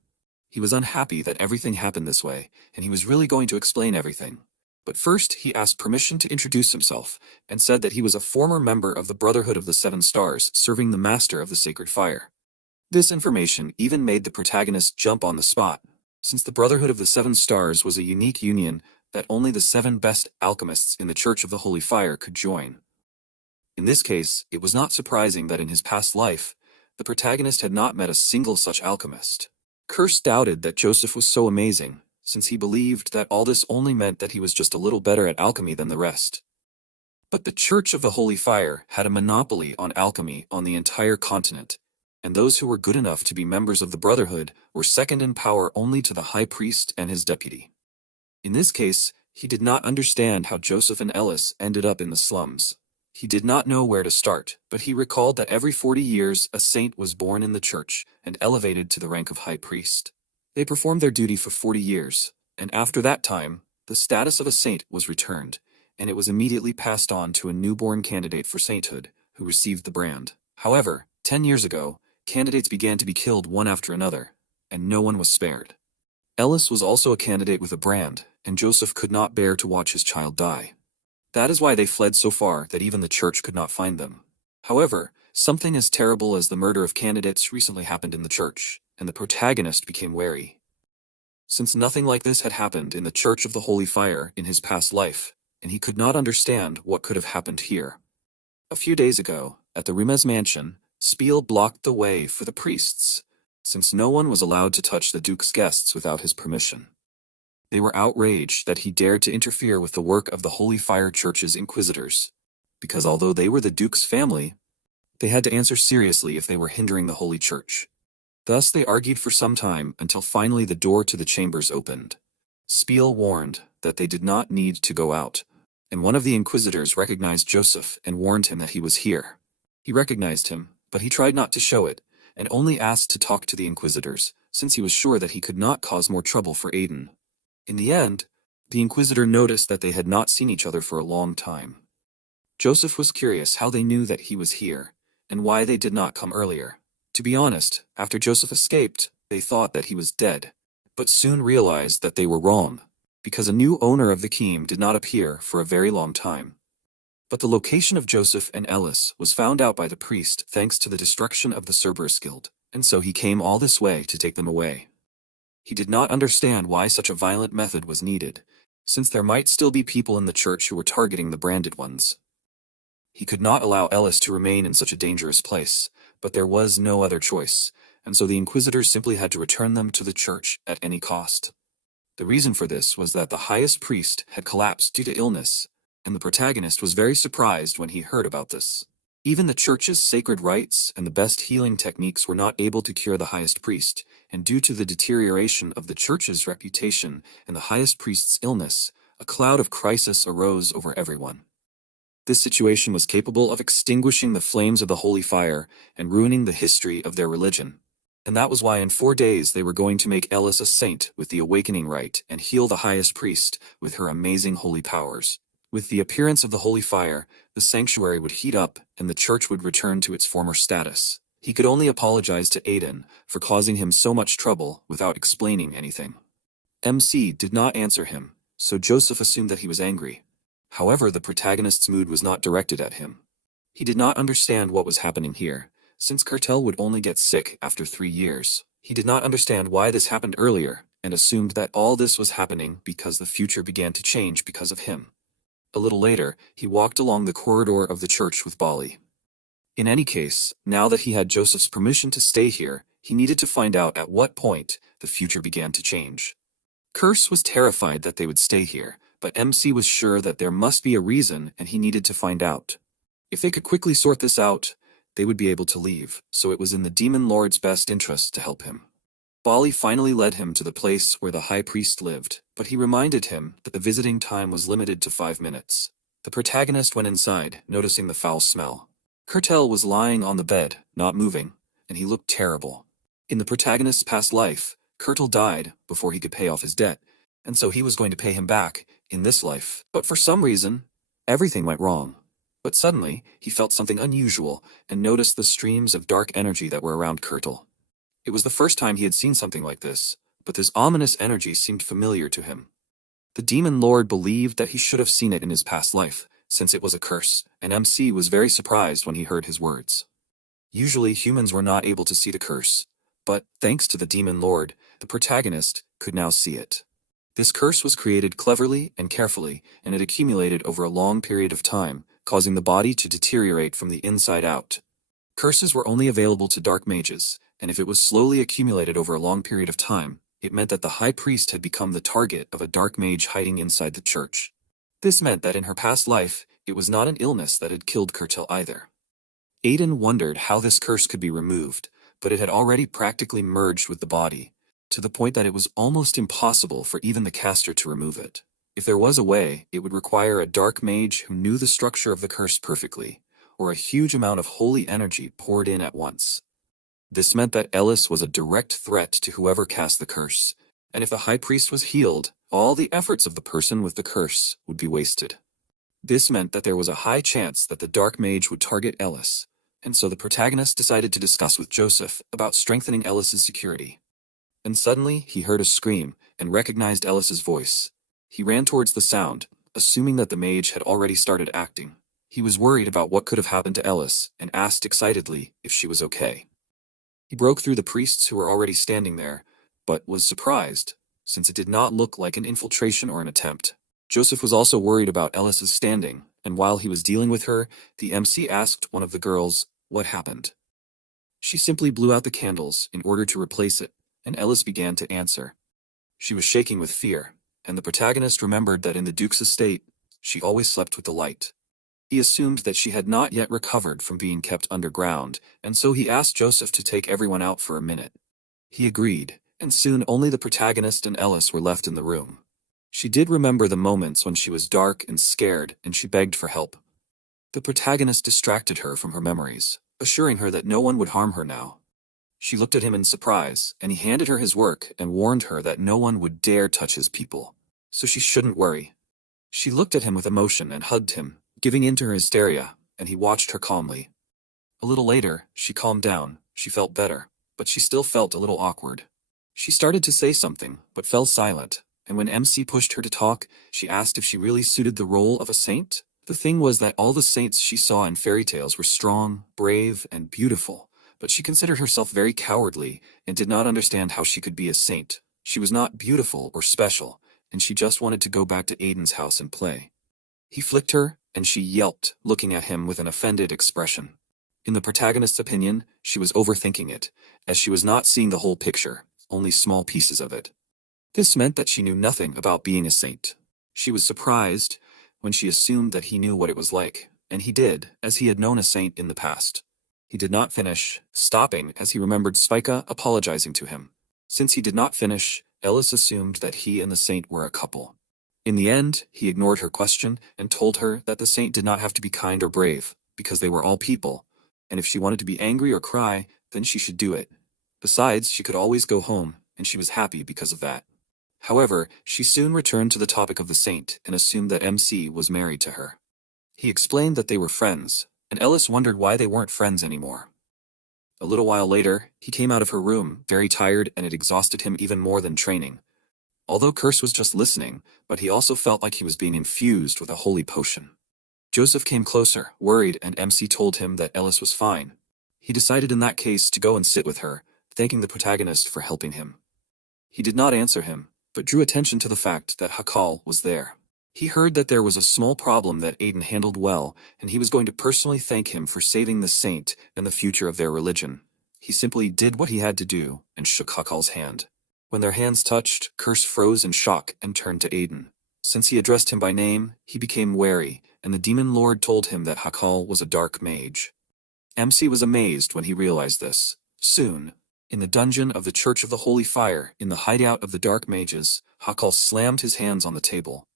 He was unhappy that everything happened this way, and he was really going to explain everything. But first, he asked permission to introduce himself, and said that he was a former member of the Brotherhood of the Seven Stars, serving the Master of the Sacred Fire. This information even made the protagonist jump on the spot, since the Brotherhood of the Seven Stars was a unique union that only the 7 best alchemists in the Church of the Holy Fire could join. In this case, it was not surprising that in his past life, the protagonist had not met a single such alchemist. Curse doubted that Joseph was so amazing, since he believed that all this only meant that he was just a little better at alchemy than the rest. But the Church of the Holy Fire had a monopoly on alchemy on the entire continent, and those who were good enough to be members of the Brotherhood were second in power only to the High Priest and his deputy. In this case, he did not understand how Joseph and Eldest ended up in the slums. He did not know where to start, but he recalled that every 40 years a saint was born in the church and elevated to the rank of High Priest. They performed their duty for 40 years, and after that time, the status of a saint was returned, and it was immediately passed on to a newborn candidate for sainthood, who received the brand. However, 10 years ago, Candidates began to be killed one after another, and no one was spared. Ellis was also a candidate with a brand, and Joseph could not bear to watch his child die. That is why they fled so far that even the church could not find them. However, something as terrible as the murder of candidates recently happened in the church, and the protagonist became wary. Since nothing like this had happened in the Church of the Holy Fire in his past life, and he could not understand what could have happened here. A few days ago, at the Regressed mansion, Spiel blocked the way for the priests, since no one was allowed to touch the Duke's guests without his permission. They were outraged that he dared to interfere with the work of the Holy Fire Church's inquisitors, because although they were the Duke's family, they had to answer seriously if they were hindering the Holy Church. Thus they argued for some time until finally the door to the chambers opened. Spiel warned that they did not need to go out, and one of the inquisitors recognized Joseph and warned him that he was here. He recognized him, but he tried not to show it, and only asked to talk to the inquisitors, since he was sure that he could not cause more trouble for Aiden. In the end, the inquisitor noticed that they had not seen each other for a long time. Joseph was curious how they knew that he was here, and why they did not come earlier. To be honest, after Joseph escaped, they thought that he was dead, but soon realized that they were wrong, because a new owner of the kingdom did not appear for a very long time. But the location of Joseph and Ellis was found out by the priest thanks to the destruction of the Cerberus Guild, and so he came all this way to take them away. He did not understand why such a violent method was needed, since there might still be people in the church who were targeting the branded ones. He could not allow Ellis to remain in such a dangerous place, but there was no other choice, and so the inquisitors simply had to return them to the church at any cost. The reason for this was that the highest priest had collapsed due to illness, and the protagonist was very surprised when he heard about this. Even the church's sacred rites and the best healing techniques were not able to cure the highest priest, and due to the deterioration of the church's reputation and the highest priest's illness, a cloud of crisis arose over everyone. This situation was capable of extinguishing the flames of the holy fire and ruining the history of their religion. And that was why in 4 days they were going to make Ellis a saint with the awakening rite and heal the highest priest with her amazing holy powers. With the appearance of the holy fire, the sanctuary would heat up and the church would return to its former status. He could only apologize to Aiden for causing him so much trouble without explaining anything. MC did not answer him, so Joseph assumed that he was angry. However, the protagonist's mood was not directed at him. He did not understand what was happening here, since Cartel would only get sick after 3 years. He did not understand why this happened earlier, and assumed that all this was happening because the future began to change because of him. A little later, he walked along the corridor of the church with Bali. In any case, now that he had Joseph's permission to stay here, he needed to find out at what point the future began to change. Curse was terrified that they would stay here, but MC was sure that there must be a reason and he needed to find out. If they could quickly sort this out, they would be able to leave, so it was in the Demon Lord's best interest to help him. Bali finally led him to the place where the high priest lived, but he reminded him that the visiting time was limited to 5 minutes. The protagonist went inside, noticing the foul smell. Cartel was lying on the bed, not moving, and he looked terrible. In the protagonist's past life, Curtel died before he could pay off his debt, and so he was going to pay him back in this life. But for some reason, everything went wrong. But suddenly, he felt something unusual and noticed the streams of dark energy that were around Curtel. It was the first time he had seen something like this, but this ominous energy seemed familiar to him. The Demon Lord believed that he should have seen it in his past life, since it was a curse, and MC was very surprised when he heard his words. Usually humans were not able to see the curse, but thanks to the Demon Lord, the protagonist could now see it. This curse was created cleverly and carefully, and it accumulated over a long period of time, causing the body to deteriorate from the inside out. Curses were only available to dark mages, and if it was slowly accumulated over a long period of time, it meant that the high priest had become the target of a dark mage hiding inside the church. This meant that in her past life, it was not an illness that had killed Curtel either. Aiden wondered how this curse could be removed, but it had already practically merged with the body, to the point that it was almost impossible for even the caster to remove it. If there was a way, it would require a dark mage who knew the structure of the curse perfectly, or a huge amount of holy energy poured in at once. This meant that Ellis was a direct threat to whoever cast the curse, and if the high priest was healed, all the efforts of the person with the curse would be wasted. This meant that there was a high chance that the dark mage would target Ellis, and so the protagonist decided to discuss with Joseph about strengthening Ellis's security. And suddenly, he heard a scream and recognized Ellis's voice. He ran towards the sound, assuming that the mage had already started acting. He was worried about what could have happened to Ellis and asked excitedly if she was okay. He broke through the priests who were already standing there, but was surprised, since it did not look like an infiltration or an attempt. Joseph was also worried about Ellis's standing, and while he was dealing with her, the MC asked one of the girls what happened. She simply blew out the candles in order to replace it, and Ellis began to answer. She was shaking with fear, and the protagonist remembered that in the Duke's estate, she always slept with the light. He assumed that she had not yet recovered from being kept underground, and so he asked Joseph to take everyone out for a minute. He agreed, and soon only the protagonist and Ellis were left in the room. She did remember the moments when she was dark and scared, and she begged for help. The protagonist distracted her from her memories, assuring her that no one would harm her now. She looked at him in surprise, and he handed her his work and warned her that no one would dare touch his people, so she shouldn't worry. She looked at him with emotion and hugged him, giving in to her hysteria, and he watched her calmly. A little later, she calmed down. She felt better, but she still felt a little awkward. She started to say something, but fell silent, and when MC pushed her to talk, she asked if she really suited the role of a saint. The thing was that all the saints she saw in fairy tales were strong, brave, and beautiful, but she considered herself very cowardly and did not understand how she could be a saint. She was not beautiful or special, and she just wanted to go back to Aiden's house and play. He flicked her, and she yelped, looking at him with an offended expression. In the protagonist's opinion, she was overthinking it, as she was not seeing the whole picture, only small pieces of it. This meant that she knew nothing about being a saint. She was surprised when she assumed that he knew what it was like, and he did, as he had known a saint in the past. He did not finish, stopping as he remembered Spika apologizing to him. Since he did not finish, Ellis assumed that he and the saint were a couple. In the end, he ignored her question and told her that the saint did not have to be kind or brave, because they were all people, and if she wanted to be angry or cry, then she should do it. Besides, she could always go home, and she was happy because of that. However, she soon returned to the topic of the saint and assumed that MC was married to her. He explained that they were friends, and Ellis wondered why they weren't friends anymore. A little while later, he came out of her room, very tired, and it exhausted him even more than training. Although Curse was just listening, but he also felt like he was being infused with a holy potion. Joseph came closer, worried, and MC told him that Ellis was fine. He decided in that case to go and sit with her, thanking the protagonist for helping him. He did not answer him, but drew attention to the fact that Hakal was there. He heard that there was a small problem that Aiden handled well, and he was going to personally thank him for saving the saint and the future of their religion. He simply did what he had to do and shook Hakal's hand. When their hands touched, Curse froze in shock and turned to Aiden. Since he addressed him by name, he became wary, and the demon lord told him that Hakal was a dark mage. MC was amazed when he realized this. Soon, in the dungeon of the Church of the Holy Fire, in the hideout of the dark mages, Hakal slammed his hands on the table.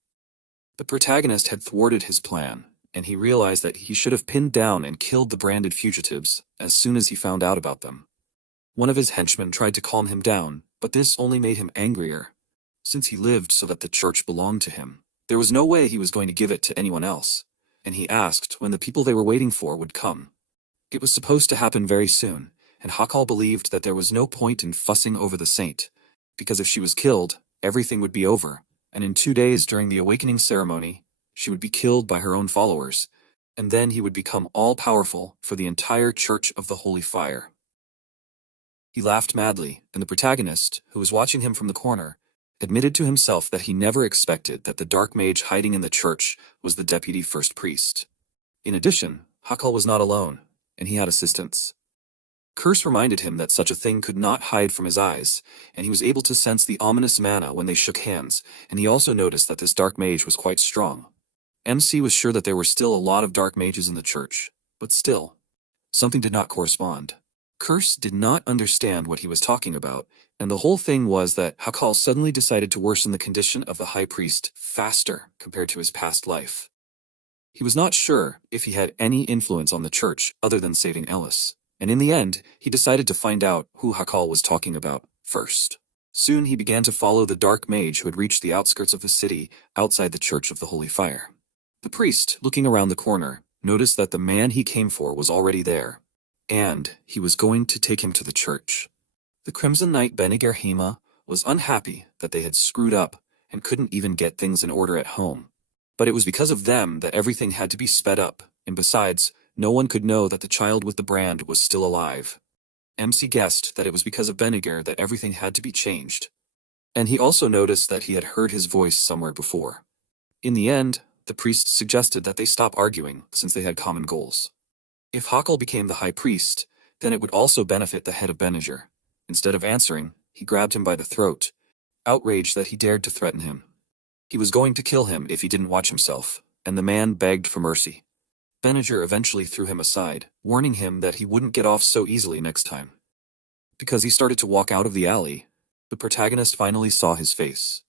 The protagonist had thwarted his plan, and he realized that he should have pinned down and killed the branded fugitives as soon as he found out about them. One of his henchmen tried to calm him down, but this only made him angrier. Since he lived so that the church belonged to him, there was no way he was going to give it to anyone else, and he asked when the people they were waiting for would come. It was supposed to happen very soon, and Hakal believed that there was no point in fussing over the saint, because if she was killed, everything would be over, and in 2 days during the awakening ceremony, she would be killed by her own followers, and then he would become all-powerful for the entire Church of the Holy Fire. He laughed madly, and the protagonist, who was watching him from the corner, admitted to himself that he never expected that the dark mage hiding in the church was the deputy first priest. In addition, Hakal was not alone, and he had assistants. Curse reminded him that such a thing could not hide from his eyes, and he was able to sense the ominous mana when they shook hands, and he also noticed that this dark mage was quite strong. MC was sure that there were still a lot of dark mages in the church, but still, something did not correspond. Curse did not understand what he was talking about, and the whole thing was that Hakal suddenly decided to worsen the condition of the high priest faster compared to his past life. He was not sure if he had any influence on the church other than saving Ellis, and in the end, he decided to find out who Hakal was talking about first. Soon he began to follow the dark mage who had reached the outskirts of the city outside the Church of the Holy Fire. The priest, looking around the corner, noticed that the man he came for was already there. and he was going to take him to the church. The Crimson Knight Benigir was unhappy that they had screwed up and couldn't even get things in order at home. But it was because of them that everything had to be sped up, and besides, no one could know that the child with the brand was still alive. MC guessed that it was because of Benigir that everything had to be changed. And he also noticed that he had heard his voice somewhere before. In the end, the priest suggested that they stop arguing since they had common goals. If Hakal became the high priest, then it would also benefit the head of Benigir. Instead of answering, he grabbed him by the throat, outraged that he dared to threaten him. He was going to kill him if he didn't watch himself, and the man begged for mercy. Benigir eventually threw him aside, warning him that he wouldn't get off so easily next time. Because he started to walk out of the alley, the protagonist finally saw his face.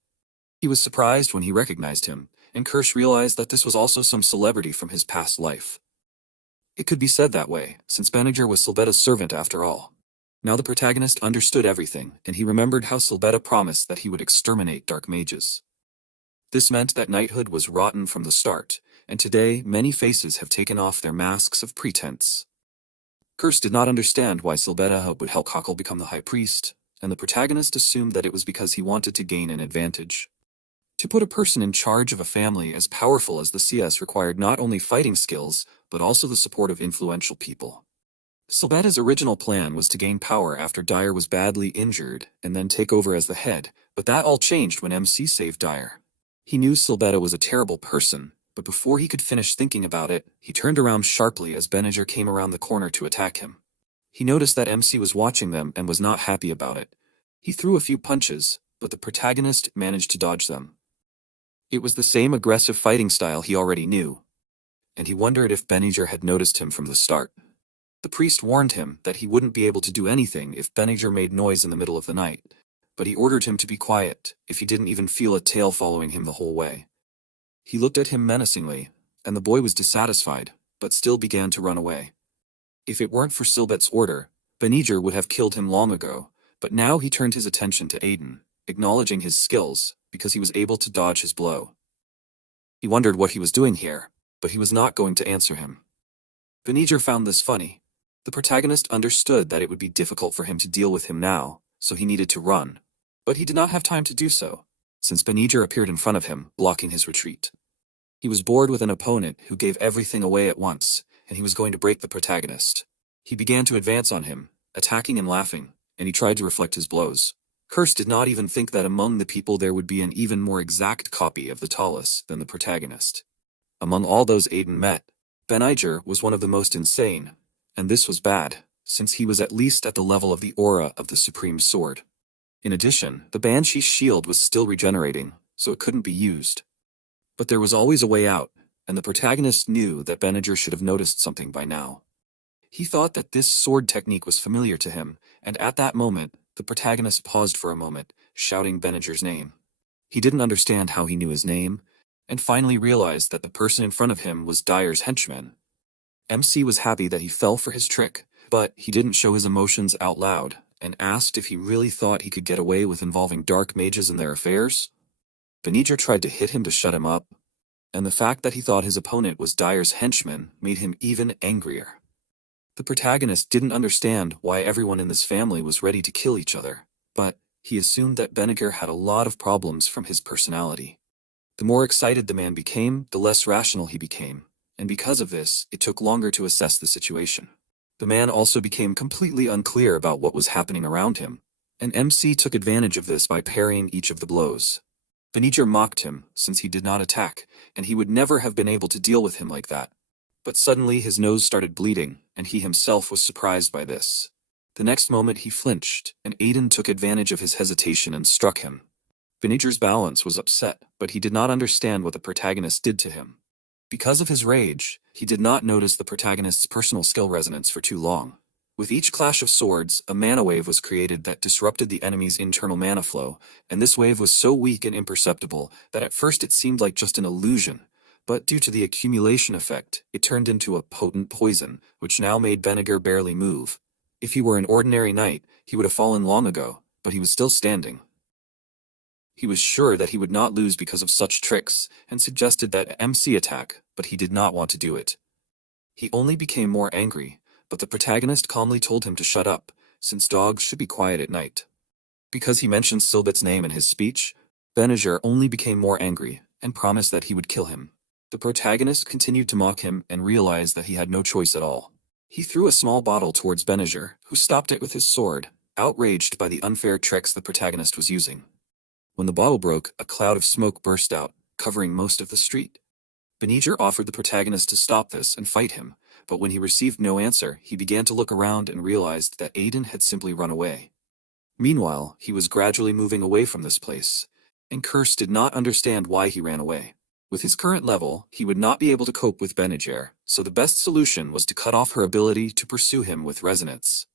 He was surprised when he recognized him, and Kirsch realized that this was also some celebrity from his past life. It could be said that way, since Benigir was Silbetta's servant after all. Now the protagonist understood everything, and he remembered how Silbetta promised that he would exterminate dark mages. This meant that knighthood was rotten from the start, and today many faces have taken off their masks of pretense. Kirsch did not understand why Silbetta would help Hakal become the high priest, and the protagonist assumed that it was because he wanted to gain an advantage. To put a person in charge of a family as powerful as the CS required not only fighting skills, but also the support of influential people. Silbetta's original plan was to gain power after Dyer was badly injured and then take over as the head, but that all changed when MC saved Dyer. He knew Silbetta was a terrible person, but before he could finish thinking about it, he turned around sharply as Benigir came around the corner to attack him. He noticed that MC was watching them and was not happy about it. He threw a few punches, but the protagonist managed to dodge them. It was the same aggressive fighting style he already knew, and he wondered if Benigir had noticed him from the start. The priest warned him that he wouldn't be able to do anything if Benigir made noise in the middle of the night, but he ordered him to be quiet if he didn't even feel a tail following him the whole way. He looked at him menacingly, and the boy was dissatisfied, but still began to run away. If it weren't for Silbetta's order, Benigir would have killed him long ago, but now he turned his attention to Aiden, acknowledging his skills because he was able to dodge his blow. He wondered what he was doing here, but he was not going to answer him. Benigir found this funny. The protagonist understood that it would be difficult for him to deal with him now, so he needed to run. But he did not have time to do so, since Benigir appeared in front of him, blocking his retreat. He was bored with an opponent who gave everything away at once, and he was going to break the protagonist. He began to advance on him, attacking and laughing, and he tried to reflect his blows. Kirsch did not even think that among the people there would be an even more exact copy of the Talus than the protagonist. Among all those Aiden met, Benigir was one of the most insane, and this was bad, since he was at least at the level of the aura of the Supreme Sword. In addition, the Banshee's shield was still regenerating, so it couldn't be used. But there was always a way out, and the protagonist knew that Benigir should have noticed something by now. He thought that this sword technique was familiar to him, and at that moment, the protagonist paused for a moment, shouting Benigir's name. He didn't understand how he knew his name, and finally realized that the person in front of him was Dyer's henchman. MC was happy that he fell for his trick, but he didn't show his emotions out loud, and asked if he really thought he could get away with involving dark mages in their affairs. Benigir tried to hit him to shut him up, and the fact that he thought his opponent was Dyer's henchman made him even angrier. The protagonist didn't understand why everyone in this family was ready to kill each other, but he assumed that Benigir had a lot of problems from his personality. The more excited the man became, the less rational he became, and because of this, it took longer to assess the situation. The man also became completely unclear about what was happening around him, and MC took advantage of this by parrying each of the blows. Benigir mocked him, since he did not attack, and he would never have been able to deal with him like that. But suddenly his nose started bleeding, and he himself was surprised by this. The next moment he flinched, and Aiden took advantage of his hesitation and struck him. Benigir's balance was upset, but he did not understand what the protagonist did to him. Because of his rage, he did not notice the protagonist's personal skill resonance for too long. With each clash of swords, a mana wave was created that disrupted the enemy's internal mana flow, and this wave was so weak and imperceptible that at first it seemed like just an illusion. But due to the accumulation effect, it turned into a potent poison, which now made Benigir barely move. If he were an ordinary knight, he would have fallen long ago, but he was still standing. He was sure that he would not lose because of such tricks, and suggested that MC attack, but he did not want to do it. He only became more angry, but the protagonist calmly told him to shut up, since dogs should be quiet at night. Because he mentioned Silbit's name in his speech, Benazir only became more angry and promised that he would kill him. The protagonist continued to mock him and realized that he had no choice at all. He threw a small bottle towards Benazir, who stopped it with his sword, outraged by the unfair tricks the protagonist was using. When the bottle broke, a cloud of smoke burst out, covering most of the street. Benazir offered the protagonist to stop this and fight him, but when he received no answer, he began to look around and realized that Aiden had simply run away. Meanwhile, he was gradually moving away from this place, and Curse did not understand why he ran away. With his current level, he would not be able to cope with Benazir, so the best solution was to cut off her ability to pursue him with resonance.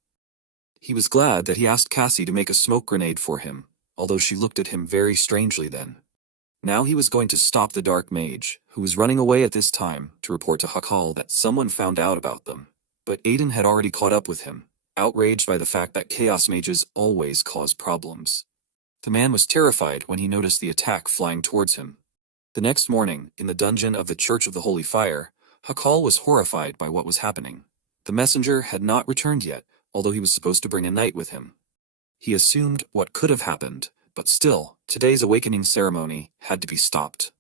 He was glad that he asked Cassie to make a smoke grenade for him, although she looked at him very strangely then. Now he was going to stop the Dark Mage, who was running away at this time, to report to Hakal that someone found out about them. But Aiden had already caught up with him, outraged by the fact that Chaos Mages always cause problems. The man was terrified when he noticed the attack flying towards him. The next morning, in the dungeon of the Church of the Holy Fire, Hakal was horrified by what was happening. The messenger had not returned yet, although he was supposed to bring a knight with him. He assumed what could have happened, but still, today's awakening ceremony had to be stopped.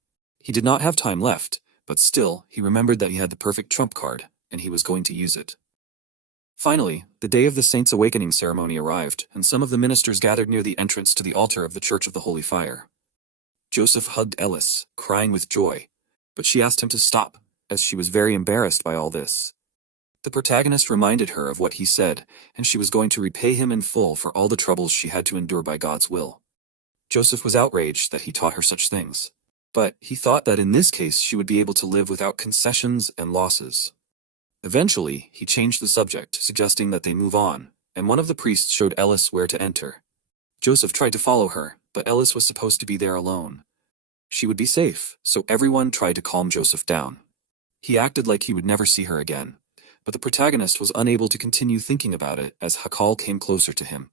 He did not have time left, but still, he remembered that he had the perfect trump card, and he was going to use it. Finally, the day of the Saints' awakening ceremony arrived, and some of the ministers gathered near the entrance to the altar of the Church of the Holy Fire. Joseph hugged Eldest, crying with joy, but she asked him to stop, as she was very embarrassed by all this. The protagonist reminded her of what he said, and she was going to repay him in full for all the troubles she had to endure by God's will. Joseph was outraged that he taught her such things, but he thought that in this case she would be able to live without concessions and losses. Eventually, he changed the subject, suggesting that they move on, and one of the priests showed Eldest where to enter. Joseph tried to follow her, but Eldest was supposed to be there alone. She would be safe, so everyone tried to calm Joseph down. He acted like he would never see her again, but the protagonist was unable to continue thinking about it as Hakal came closer to him,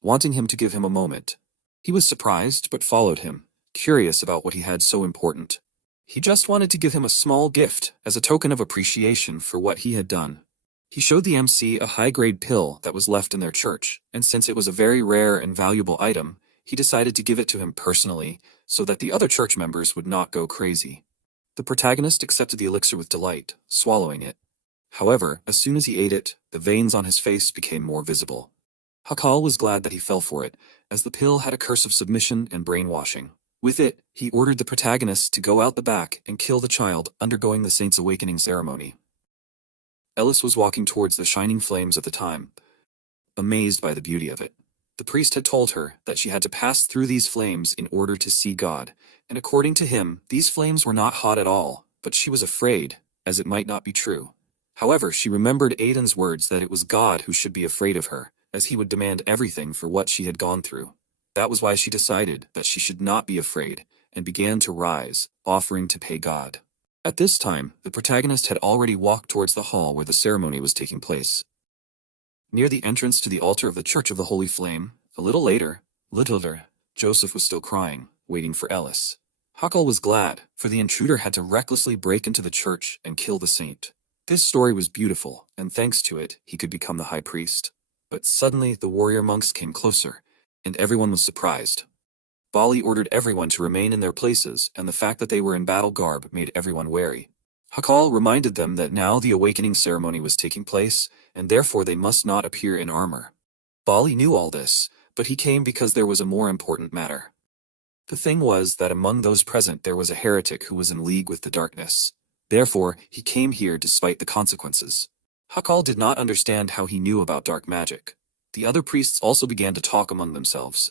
wanting him to give him a moment. He was surprised but followed him, curious about what he had so important. He just wanted to give him a small gift as a token of appreciation for what he had done. He showed the MC a high-grade pill that was left in their church, and since it was a very rare and valuable item, he decided to give it to him personally so that the other church members would not go crazy. The protagonist accepted the elixir with delight, swallowing it. However, as soon as he ate it, the veins on his face became more visible. Hakal was glad that he fell for it, as the pill had a curse of submission and brainwashing. With it, he ordered the protagonist to go out the back and kill the child undergoing the Saints' awakening ceremony. Eldest was walking towards the shining flames at the time, amazed by the beauty of it. The priest had told her that she had to pass through these flames in order to see God, and according to him, these flames were not hot at all, but she was afraid, as it might not be true. However, she remembered Aiden's words that it was God who should be afraid of her, as he would demand everything for what she had gone through. That was why she decided that she should not be afraid, and began to rise, offering to pay God. At this time, the protagonist had already walked towards the hall where the ceremony was taking place. Near the entrance to the altar of the Church of the Holy Flame, a little later, Joseph was still crying, waiting for Eldest. Hakal was glad, for the intruder had to recklessly break into the church and kill the saint. This story was beautiful, and thanks to it, he could become the high priest. But suddenly the warrior monks came closer, and everyone was surprised. Bali ordered everyone to remain in their places, and the fact that they were in battle garb made everyone wary. Hakal reminded them that now the awakening ceremony was taking place, and therefore they must not appear in armor. Bali knew all this, but he came because there was a more important matter. The thing was that among those present there was a heretic who was in league with the darkness. Therefore, he came here despite the consequences. Hakal did not understand how he knew about dark magic. The other priests also began to talk among themselves,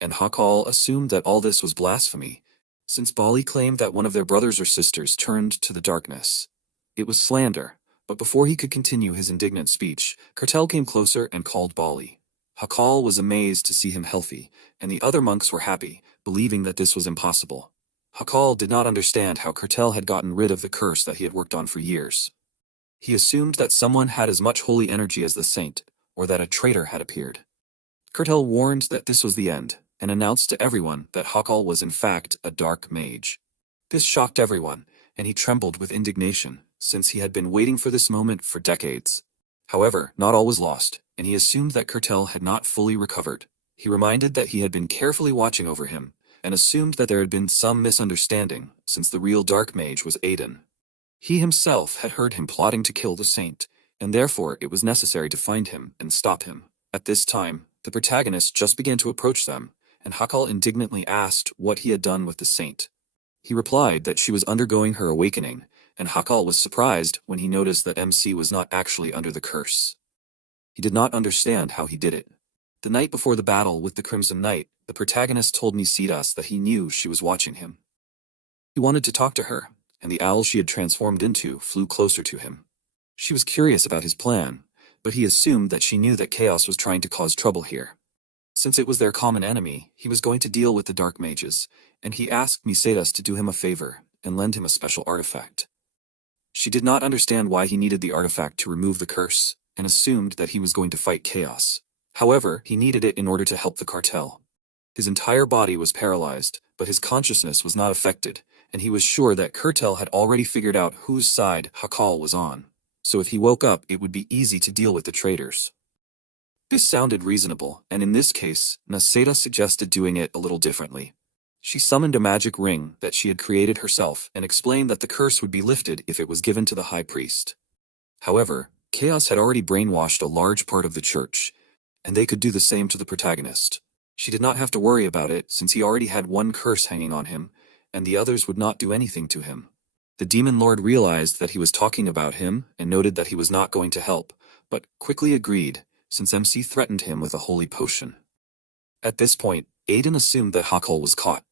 and Hakal assumed that all this was blasphemy, since Bali claimed that one of their brothers or sisters turned to the darkness. It was slander, but before he could continue his indignant speech, Cartel came closer and called Bali. Hakal was amazed to see him healthy, and the other monks were happy, believing that this was impossible. Hakal did not understand how Cartel had gotten rid of the curse that he had worked on for years. He assumed that someone had as much holy energy as the saint, or that a traitor had appeared. Cartel warned that this was the end, and announced to everyone that Hakal was in fact a dark mage. This shocked everyone, and he trembled with indignation, since he had been waiting for this moment for decades. However, not all was lost, and he assumed that Kurtel had not fully recovered. He reminded that he had been carefully watching over him, and assumed that there had been some misunderstanding, since the real dark mage was Aiden. He himself had heard him plotting to kill the saint, and therefore it was necessary to find him and stop him. At this time, the protagonist just began to approach them, and Hakal indignantly asked what he had done with the saint. He replied that she was undergoing her awakening, and Hakal was surprised when he noticed that MC was not actually under the curse. He did not understand how he did it. The night before the battle with the Crimson Knight, the protagonist told Nisidas that he knew she was watching him. He wanted to talk to her, and the owl she had transformed into flew closer to him. She was curious about his plan, but he assumed that she knew that Chaos was trying to cause trouble here. Since it was their common enemy, he was going to deal with the dark mages, and he asked Nisidas to do him a favor and lend him a special artifact. She did not understand why he needed the artifact to remove the curse, and assumed that he was going to fight Chaos. However, he needed it in order to help the cartel. His entire body was paralyzed, but his consciousness was not affected, and he was sure that Kurtel had already figured out whose side Hakal was on. So if he woke up, it would be easy to deal with the traitors. This sounded reasonable, and in this case, Naseda suggested doing it a little differently. She summoned a magic ring that she had created herself and explained that the curse would be lifted if it was given to the high priest. However, Chaos had already brainwashed a large part of the church, and they could do the same to the protagonist. She did not have to worry about it since he already had one curse hanging on him, and the others would not do anything to him. The demon lord realized that he was talking about him and noted that he was not going to help, but quickly agreed, since MC threatened him with a holy potion. At this point, Aiden assumed that Hakal was caught.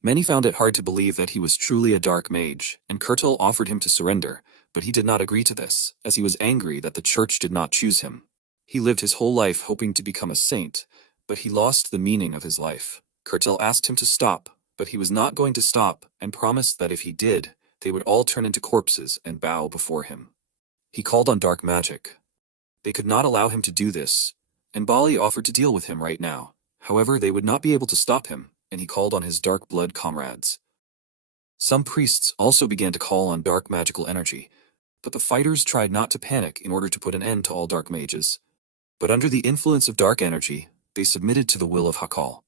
Many found it hard to believe that he was truly a dark mage, and Kurtel offered him to surrender, but he did not agree to this, as he was angry that the church did not choose him. He lived his whole life hoping to become a saint, but he lost the meaning of his life. Kurtel asked him to stop, but he was not going to stop, and promised that if he did, they would all turn into corpses and bow before him. He called on dark magic. They could not allow him to do this, and Bali offered to deal with him right now. However, they would not be able to stop him, and he called on his dark blood comrades. Some priests also began to call on dark magical energy, but the fighters tried not to panic in order to put an end to all dark mages. But under the influence of dark energy, they submitted to the will of Hakal.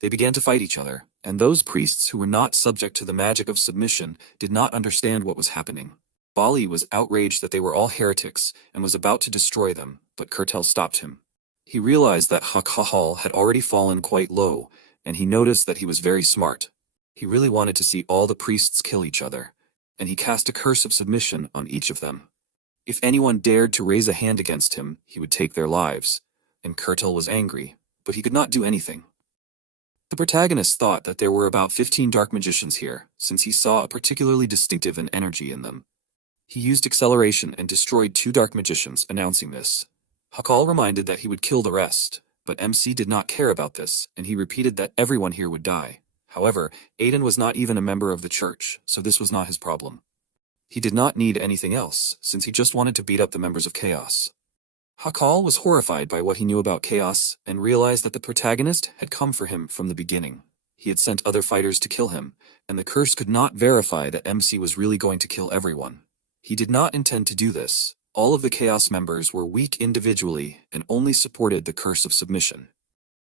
They began to fight each other, and those priests who were not subject to the magic of submission did not understand what was happening. Bali was outraged that they were all heretics and was about to destroy them, but Kurtel stopped him. He realized that Hakal had already fallen quite low, and he noticed that he was very smart. He really wanted to see all the priests kill each other, and he cast a curse of submission on each of them. If anyone dared to raise a hand against him, he would take their lives, and Kurtel was angry, but he could not do anything. The protagonist thought that there were about 15 dark magicians here, since he saw a particularly distinctive energy in them. He used acceleration and destroyed 2 dark magicians, announcing this. Hakal reminded that he would kill the rest, but MC did not care about this, and he repeated that everyone here would die. However, Aiden was not even a member of the church, so this was not his problem. He did not need anything else, since he just wanted to beat up the members of Chaos. Hakal was horrified by what he knew about Chaos, and realized that the protagonist had come for him from the beginning. He had sent other fighters to kill him, and the curse could not verify that MC was really going to kill everyone. He did not intend to do this. All of the Chaos members were weak individually and only supported the curse of submission.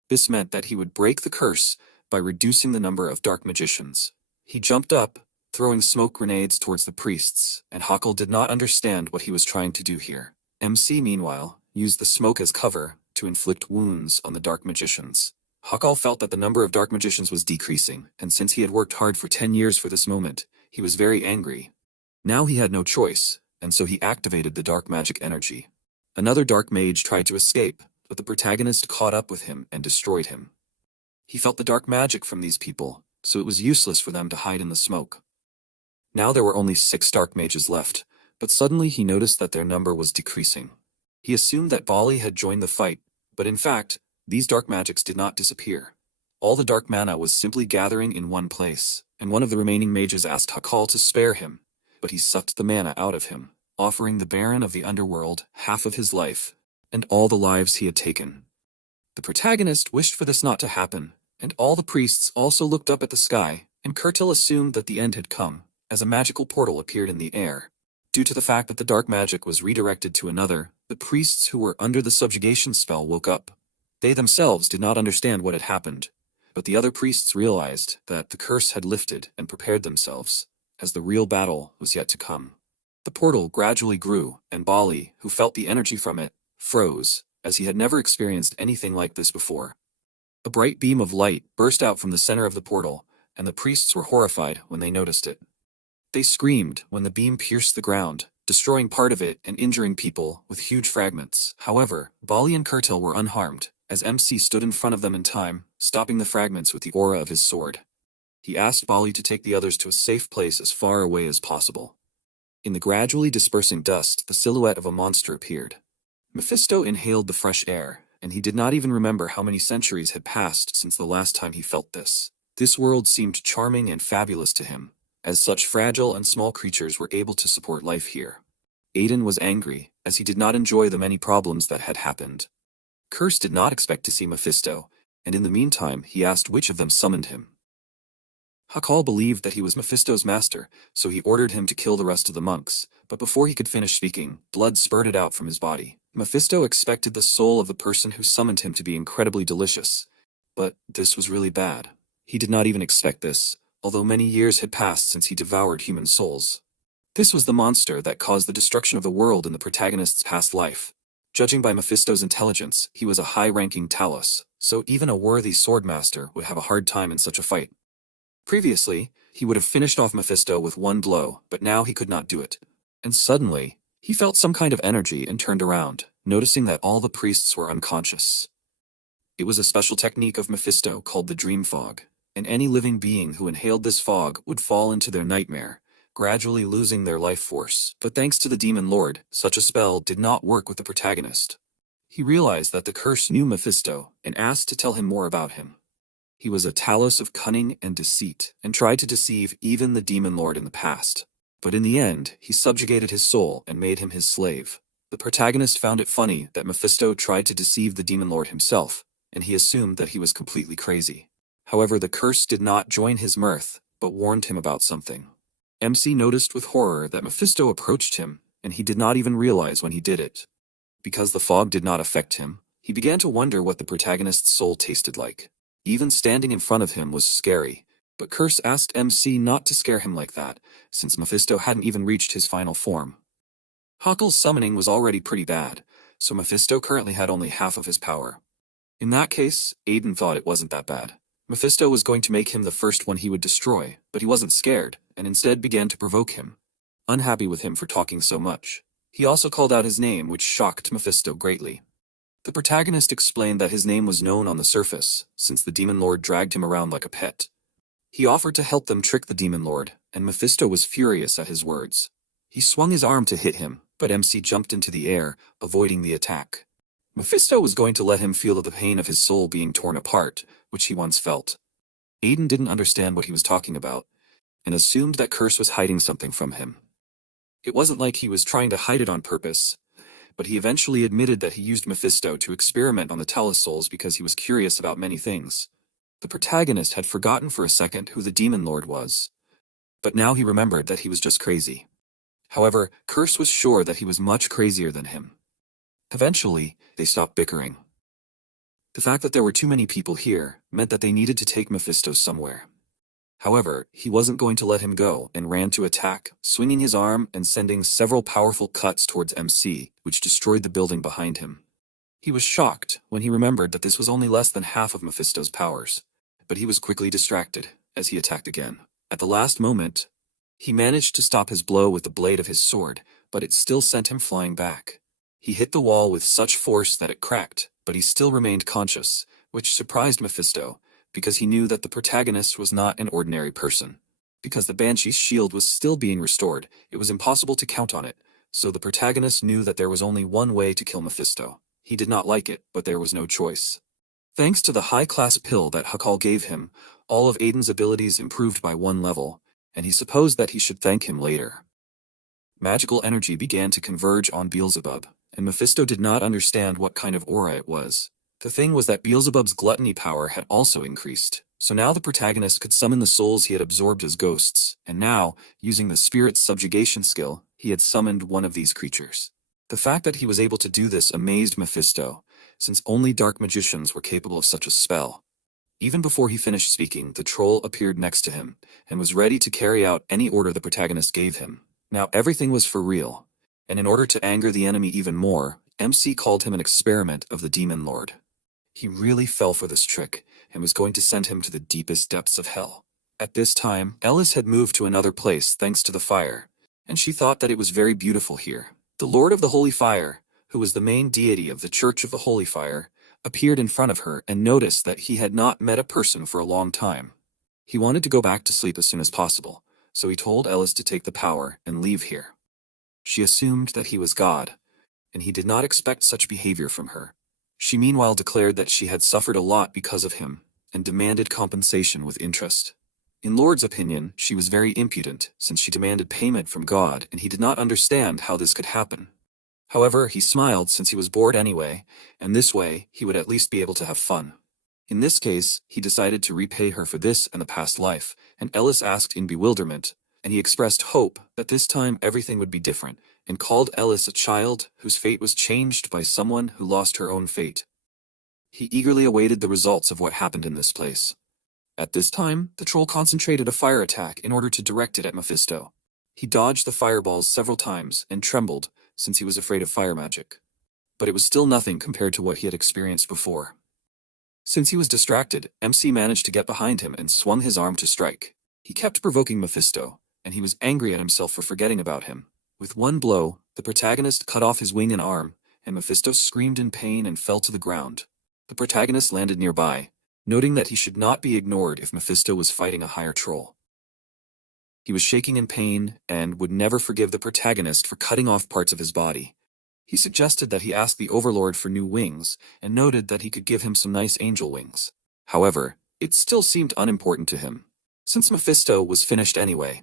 This meant that he would break the curse by reducing the number of dark magicians. He jumped up, throwing smoke grenades towards the priests, and Hakal did not understand what he was trying to do here. MC, meanwhile, used the smoke as cover to inflict wounds on the dark magicians. Hakal felt that the number of dark magicians was decreasing, and since he had worked hard for 10 years for this moment, he was very angry. Now he had no choice, and so he activated the dark magic energy. Another dark mage tried to escape, but the protagonist caught up with him and destroyed him. He felt the dark magic from these people, so it was useless for them to hide in the smoke. Now there were only 6 dark mages left, but suddenly he noticed that their number was decreasing. He assumed that Bali had joined the fight, but in fact, these dark magics did not disappear. All the dark mana was simply gathering in one place, and one of the remaining mages asked Hakal to spare him, but he sucked the mana out of him, offering the Baron of the Underworld half of his life, and all the lives he had taken. The protagonist wished for this not to happen, and all the priests also looked up at the sky, and Kurtel assumed that the end had come, as a magical portal appeared in the air. Due to the fact that the dark magic was redirected to another, the priests who were under the subjugation spell woke up. They themselves did not understand what had happened, but the other priests realized that the curse had lifted and prepared themselves, as the real battle was yet to come. The portal gradually grew, and Bali, who felt the energy from it, froze, as he had never experienced anything like this before. A bright beam of light burst out from the center of the portal, and the priests were horrified when they noticed it. They screamed when the beam pierced the ground, destroying part of it and injuring people with huge fragments. However, Bali and Kurtil were unharmed, as MC stood in front of them in time, stopping the fragments with the aura of his sword. He asked Bali to take the others to a safe place as far away as possible. In the gradually dispersing dust, the silhouette of a monster appeared. Mephisto inhaled the fresh air, and he did not even remember how many centuries had passed since the last time he felt this. This world seemed charming and fabulous to him, as such fragile and small creatures were able to support life here. Aiden was angry, as he did not enjoy the many problems that had happened. Curse did not expect to see Mephisto, and in the meantime he asked which of them summoned him. Hakal believed that he was Mephisto's master, so he ordered him to kill the rest of the monks, but before he could finish speaking, blood spurted out from his body. Mephisto expected the soul of the person who summoned him to be incredibly delicious, but this was really bad. He did not even expect this, although many years had passed since he devoured human souls. This was the monster that caused the destruction of the world in the protagonist's past life. Judging by Mephisto's intelligence, he was a high-ranking Talos, so even a worthy swordmaster would have a hard time in such a fight. Previously, he would have finished off Mephisto with one blow, but now he could not do it. And suddenly, he felt some kind of energy and turned around, noticing that all the priests were unconscious. It was a special technique of Mephisto called the dream fog, and any living being who inhaled this fog would fall into their nightmare, gradually losing their life force. But thanks to the Demon Lord, such a spell did not work with the protagonist. He realized that the curse knew Mephisto and asked to tell him more about him. He was a Talos of cunning and deceit, and tried to deceive even the Demon Lord in the past. But in the end, he subjugated his soul and made him his slave. The protagonist found it funny that Mephisto tried to deceive the Demon Lord himself, and he assumed that he was completely crazy. However, the curse did not join his mirth, but warned him about something. MC noticed with horror that Mephisto approached him, and he did not even realize when he did it. Because the fog did not affect him, he began to wonder what the protagonist's soul tasted like. Even standing in front of him was scary, but Curse asked MC not to scare him like that, since Mephisto hadn't even reached his final form. Huckle's summoning was already pretty bad, so Mephisto currently had only half of his power. In that case, Aiden thought it wasn't that bad. Mephisto was going to make him the first one he would destroy, but he wasn't scared, and instead began to provoke him. Unhappy with him for talking so much, he also called out his name, which shocked Mephisto greatly. The protagonist explained that his name was known on the surface, since the Demon Lord dragged him around like a pet. He offered to help them trick the Demon Lord, and Mephisto was furious at his words. He swung his arm to hit him, but MC jumped into the air, avoiding the attack. Mephisto was going to let him feel the pain of his soul being torn apart, which he once felt. Aiden didn't understand what he was talking about, and assumed that Curse was hiding something from him. It wasn't like he was trying to hide it on purpose, but he eventually admitted that he used Mephisto to experiment on the Talos souls because he was curious about many things. The protagonist had forgotten for a second who the Demon Lord was, but now he remembered that he was just crazy. However, Curse was sure that he was much crazier than him. Eventually, they stopped bickering. The fact that there were too many people here meant that they needed to take Mephisto somewhere. However, he wasn't going to let him go and ran to attack, swinging his arm and sending several powerful cuts towards MC, which destroyed the building behind him. He was shocked when he remembered that this was only less than half of Mephisto's powers, but he was quickly distracted as he attacked again. At the last moment, he managed to stop his blow with the blade of his sword, but it still sent him flying back. He hit the wall with such force that it cracked, but he still remained conscious, which surprised Mephisto, because he knew that the protagonist was not an ordinary person. Because the Banshee's shield was still being restored, it was impossible to count on it, so the protagonist knew that there was only one way to kill Mephisto. He did not like it, but there was no choice. Thanks to the high-class pill that Hakal gave him, all of Aiden's abilities improved by 1 level, and he supposed that he should thank him later. Magical energy began to converge on Beelzebub, and Mephisto did not understand what kind of aura it was. The thing was that Beelzebub's gluttony power had also increased, so now the protagonist could summon the souls he had absorbed as ghosts, and now, using the spirit's subjugation skill, he had summoned one of these creatures. The fact that he was able to do this amazed Mephisto, since only dark magicians were capable of such a spell. Even before he finished speaking, the troll appeared next to him, and was ready to carry out any order the protagonist gave him. Now everything was for real, and in order to anger the enemy even more, MC called him an experiment of the Demon Lord. He really fell for this trick, and was going to send him to the deepest depths of hell. At this time, Eldest had moved to another place thanks to the fire, and she thought that it was very beautiful here. The Lord of the Holy Fire, who was the main deity of the Church of the Holy Fire, appeared in front of her and noticed that he had not met a person for a long time. He wanted to go back to sleep as soon as possible, so he told Eldest to take the power and leave here. She assumed that he was God, and he did not expect such behavior from her. She meanwhile declared that she had suffered a lot because of him, and demanded compensation with interest. In Lord's opinion, she was very impudent, since she demanded payment from God and he did not understand how this could happen. However, he smiled since he was bored anyway, and this way, he would at least be able to have fun. In this case, he decided to repay her for this and the past life, and Eldest asked in bewilderment, and he expressed hope that this time everything would be different, and called Eldest a child whose fate was changed by someone who lost her own fate. He eagerly awaited the results of what happened in this place. At this time, the troll concentrated a fire attack in order to direct it at Mephisto. He dodged the fireballs several times and trembled, since he was afraid of fire magic. But it was still nothing compared to what he had experienced before. Since he was distracted, MC managed to get behind him and swung his arm to strike. He kept provoking Mephisto, and he was angry at himself for forgetting about him. With one blow, the protagonist cut off his wing and arm, and Mephisto screamed in pain and fell to the ground. The protagonist landed nearby, noting that he should not be ignored if Mephisto was fighting a higher troll. He was shaking in pain and would never forgive the protagonist for cutting off parts of his body. He suggested that he ask the Overlord for new wings and noted that he could give him some nice angel wings. However, it still seemed unimportant to him, since Mephisto was finished anyway.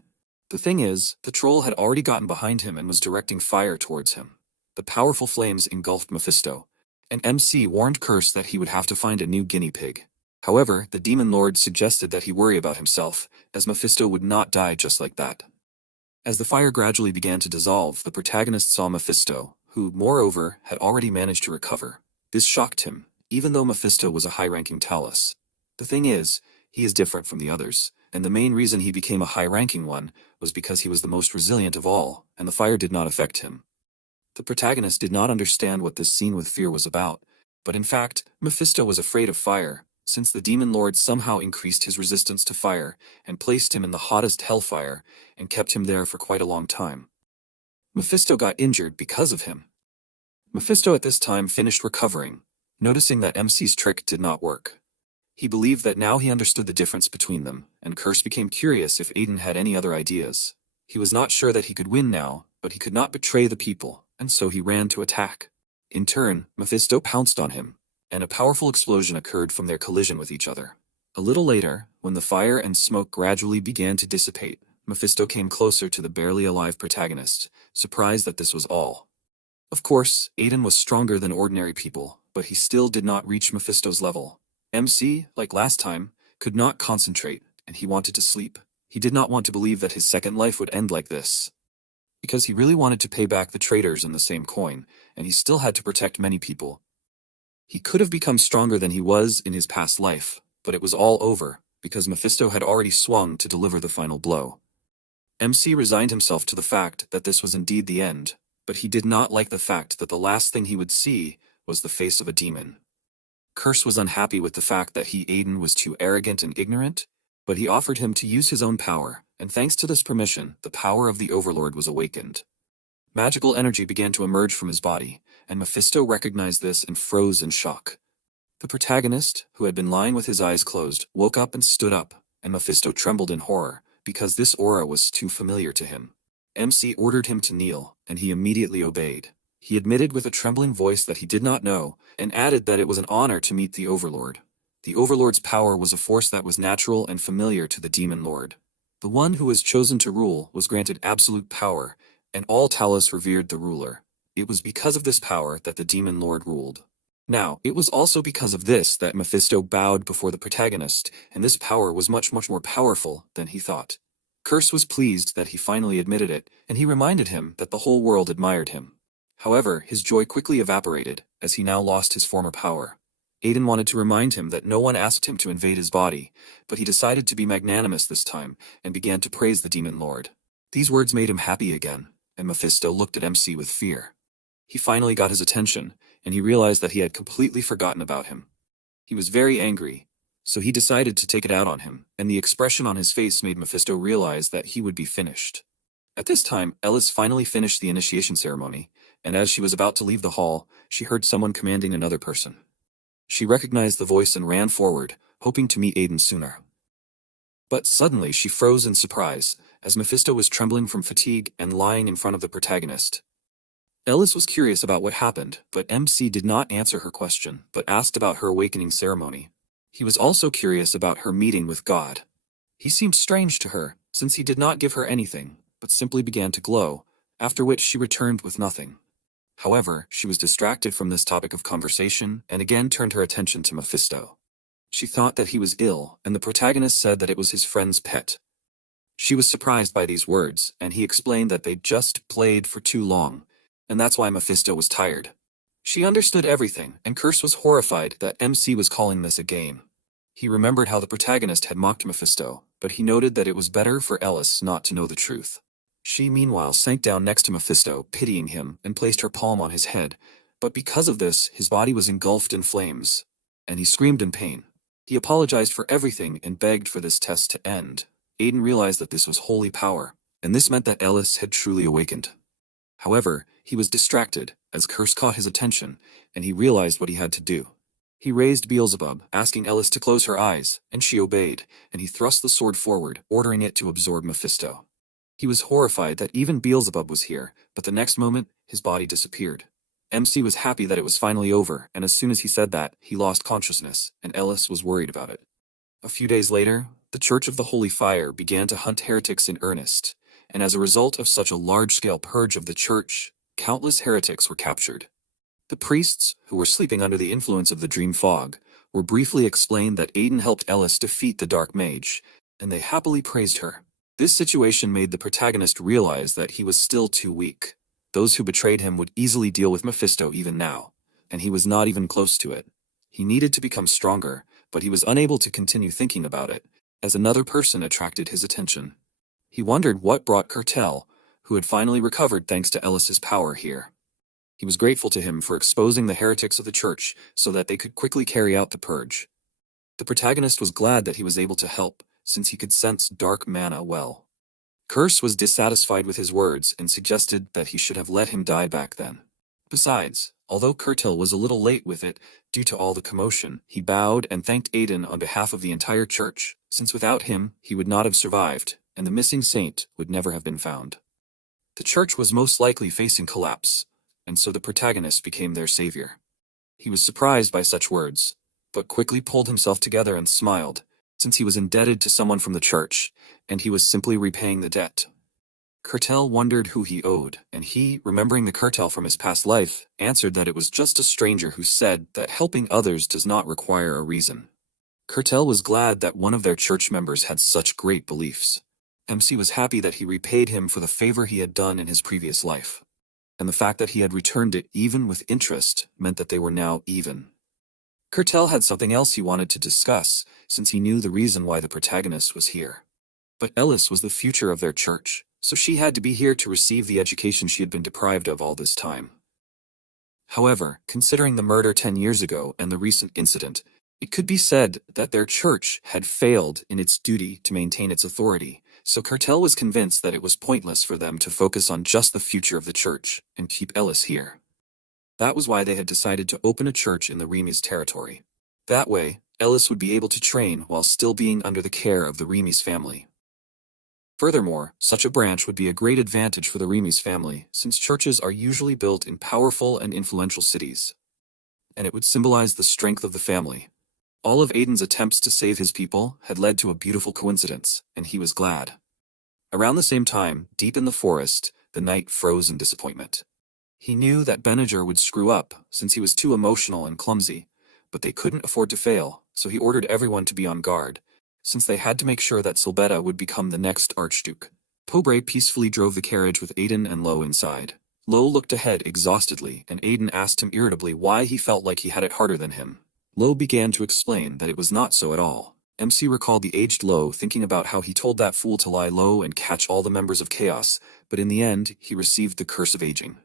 The thing is, the troll had already gotten behind him and was directing fire towards him. The powerful flames engulfed Mephisto, and MC warned Curse that he would have to find a new guinea pig. However, the Demon Lord suggested that he worry about himself, as Mephisto would not die just like that. As the fire gradually began to dissolve, the protagonist saw Mephisto, who, moreover, had already managed to recover. This shocked him, even though Mephisto was a high-ranking Talus. The thing is, he is different from the others, and the main reason he became a high-ranking one was because he was the most resilient of all, and the fire did not affect him. The protagonist did not understand what this scene with fear was about, but in fact, Mephisto was afraid of fire, since the Demon Lord somehow increased his resistance to fire and placed him in the hottest hellfire and kept him there for quite a long time. Mephisto got injured because of him. Mephisto at this time finished recovering, noticing that MC's trick did not work. He believed that now he understood the difference between them, and Curse became curious if Aiden had any other ideas. He was not sure that he could win now, but he could not betray the people, and so he ran to attack. In turn, Mephisto pounced on him, and a powerful explosion occurred from their collision with each other. A little later, when the fire and smoke gradually began to dissipate, Mephisto came closer to the barely alive protagonist, surprised that this was all. Of course, Aiden was stronger than ordinary people, but he still did not reach Mephisto's level. MC, like last time, could not concentrate, and he wanted to sleep. He did not want to believe that his second life would end like this, because he really wanted to pay back the traitors in the same coin, and he still had to protect many people. He could have become stronger than he was in his past life, but it was all over, because Mephisto had already swung to deliver the final blow. MC resigned himself to the fact that this was indeed the end, but he did not like the fact that the last thing he would see was the face of a demon. Curse was unhappy with the fact that Aiden was too arrogant and ignorant, but he offered him to use his own power, and thanks to this permission, the power of the Overlord was awakened. Magical energy began to emerge from his body, and Mephisto recognized this and froze in shock. The protagonist, who had been lying with his eyes closed, woke up and stood up, and Mephisto trembled in horror, because this aura was too familiar to him. MC ordered him to kneel, and he immediately obeyed. He admitted with a trembling voice that he did not know, and added that it was an honor to meet the Overlord. The Overlord's power was a force that was natural and familiar to the Demon Lord. The one who was chosen to rule was granted absolute power, and all Talus revered the ruler. It was because of this power that the Demon Lord ruled. Now, it was also because of this that Mephisto bowed before the protagonist, and this power was much more powerful than he thought. Curse was pleased that he finally admitted it, and he reminded him that the whole world admired him. However, his joy quickly evaporated, as he now lost his former power. Aiden wanted to remind him that no one asked him to invade his body, but he decided to be magnanimous this time, and began to praise the demon lord. These words made him happy again, and Mephisto looked at MC with fear. He finally got his attention, and he realized that he had completely forgotten about him. He was very angry, so he decided to take it out on him, and the expression on his face made Mephisto realize that he would be finished. At this time, Eldest finally finished the initiation ceremony, and as she was about to leave the hall, she heard someone commanding another person. She recognized the voice and ran forward, hoping to meet Aiden sooner. But suddenly she froze in surprise, as Mephisto was trembling from fatigue and lying in front of the protagonist. Eldest was curious about what happened, but MC did not answer her question, but asked about her awakening ceremony. He was also curious about her meeting with God. He seemed strange to her, since he did not give her anything, but simply began to glow, after which she returned with nothing. However, she was distracted from this topic of conversation and again turned her attention to Mephisto. She thought that he was ill, and the protagonist said that it was his friend's pet. She was surprised by these words, and he explained that they'd just played for too long, and that's why Mephisto was tired. She understood everything, and Curse was horrified that MC was calling this a game. He remembered how the protagonist had mocked Mephisto, but he noted that it was better for Eldest not to know the truth. She meanwhile sank down next to Mephisto, pitying him, and placed her palm on his head, but because of this his body was engulfed in flames, and he screamed in pain. He apologized for everything and begged for this test to end. Aiden realized that this was holy power, and this meant that Eldest had truly awakened. However, he was distracted, as Curse caught his attention, and he realized what he had to do. He raised Beelzebub, asking Eldest to close her eyes, and she obeyed, and he thrust the sword forward, ordering it to absorb Mephisto. He was horrified that even Beelzebub was here, but the next moment, his body disappeared. MC was happy that it was finally over, and as soon as he said that, he lost consciousness, and Eldest was worried about it. A few days later, the Church of the Holy Fire began to hunt heretics in earnest, and as a result of such a large-scale purge of the church, countless heretics were captured. The priests, who were sleeping under the influence of the dream fog, were briefly explained that Aiden helped Eldest defeat the Dark Mage, and they happily praised her. This situation made the protagonist realize that he was still too weak. Those who betrayed him would easily deal with Mephisto even now, and he was not even close to it. He needed to become stronger, but he was unable to continue thinking about it, as another person attracted his attention. He wondered what brought Cartel, who had finally recovered thanks to Eldest's power here. He was grateful to him for exposing the heretics of the church so that they could quickly carry out the purge. The protagonist was glad that he was able to help, since he could sense dark mana well. Curse was dissatisfied with his words and suggested that he should have let him die back then. Besides, although Curtil was a little late with it due to all the commotion, he bowed and thanked Aiden on behalf of the entire church, since without him he would not have survived, and the missing saint would never have been found. The church was most likely facing collapse, and so the protagonist became their savior. He was surprised by such words, but quickly pulled himself together and smiled, since he was indebted to someone from the church, and he was simply repaying the debt. Curtel wondered who he owed, and he, remembering the Curtel from his past life, answered that it was just a stranger who said that helping others does not require a reason. Curtel was glad that one of their church members had such great beliefs. MC was happy that he repaid him for the favor he had done in his previous life, and the fact that he had returned it even with interest meant that they were now even. Curtel had something else he wanted to discuss, since he knew the reason why the protagonist was here. But Eldest was the future of their church, so she had to be here to receive the education she had been deprived of all this time. However, considering the murder 10 years ago and the recent incident, it could be said that their church had failed in its duty to maintain its authority, so Curtel was convinced that it was pointless for them to focus on just the future of the church and keep Eldest here. That was why they had decided to open a church in the Remis territory. That way, Eldest would be able to train while still being under the care of the Remis family. Furthermore, such a branch would be a great advantage for the Remis family, since churches are usually built in powerful and influential cities. And it would symbolize the strength of the family. All of Aiden's attempts to save his people had led to a beautiful coincidence, and he was glad. Around the same time, deep in the forest, the knight froze in disappointment. He knew that Benninger would screw up, since he was too emotional and clumsy, but they couldn't afford to fail, so he ordered everyone to be on guard, since they had to make sure that Silbetta would become the next Archduke. Pobre peacefully drove the carriage with Aiden and Lo inside. Lo looked ahead exhaustedly, and Aiden asked him irritably why he felt like he had it harder than him. Lo began to explain that it was not so at all. MC recalled the aged Lo thinking about how he told that fool to lie low and catch all the members of Chaos, but in the end, he received the curse of aging.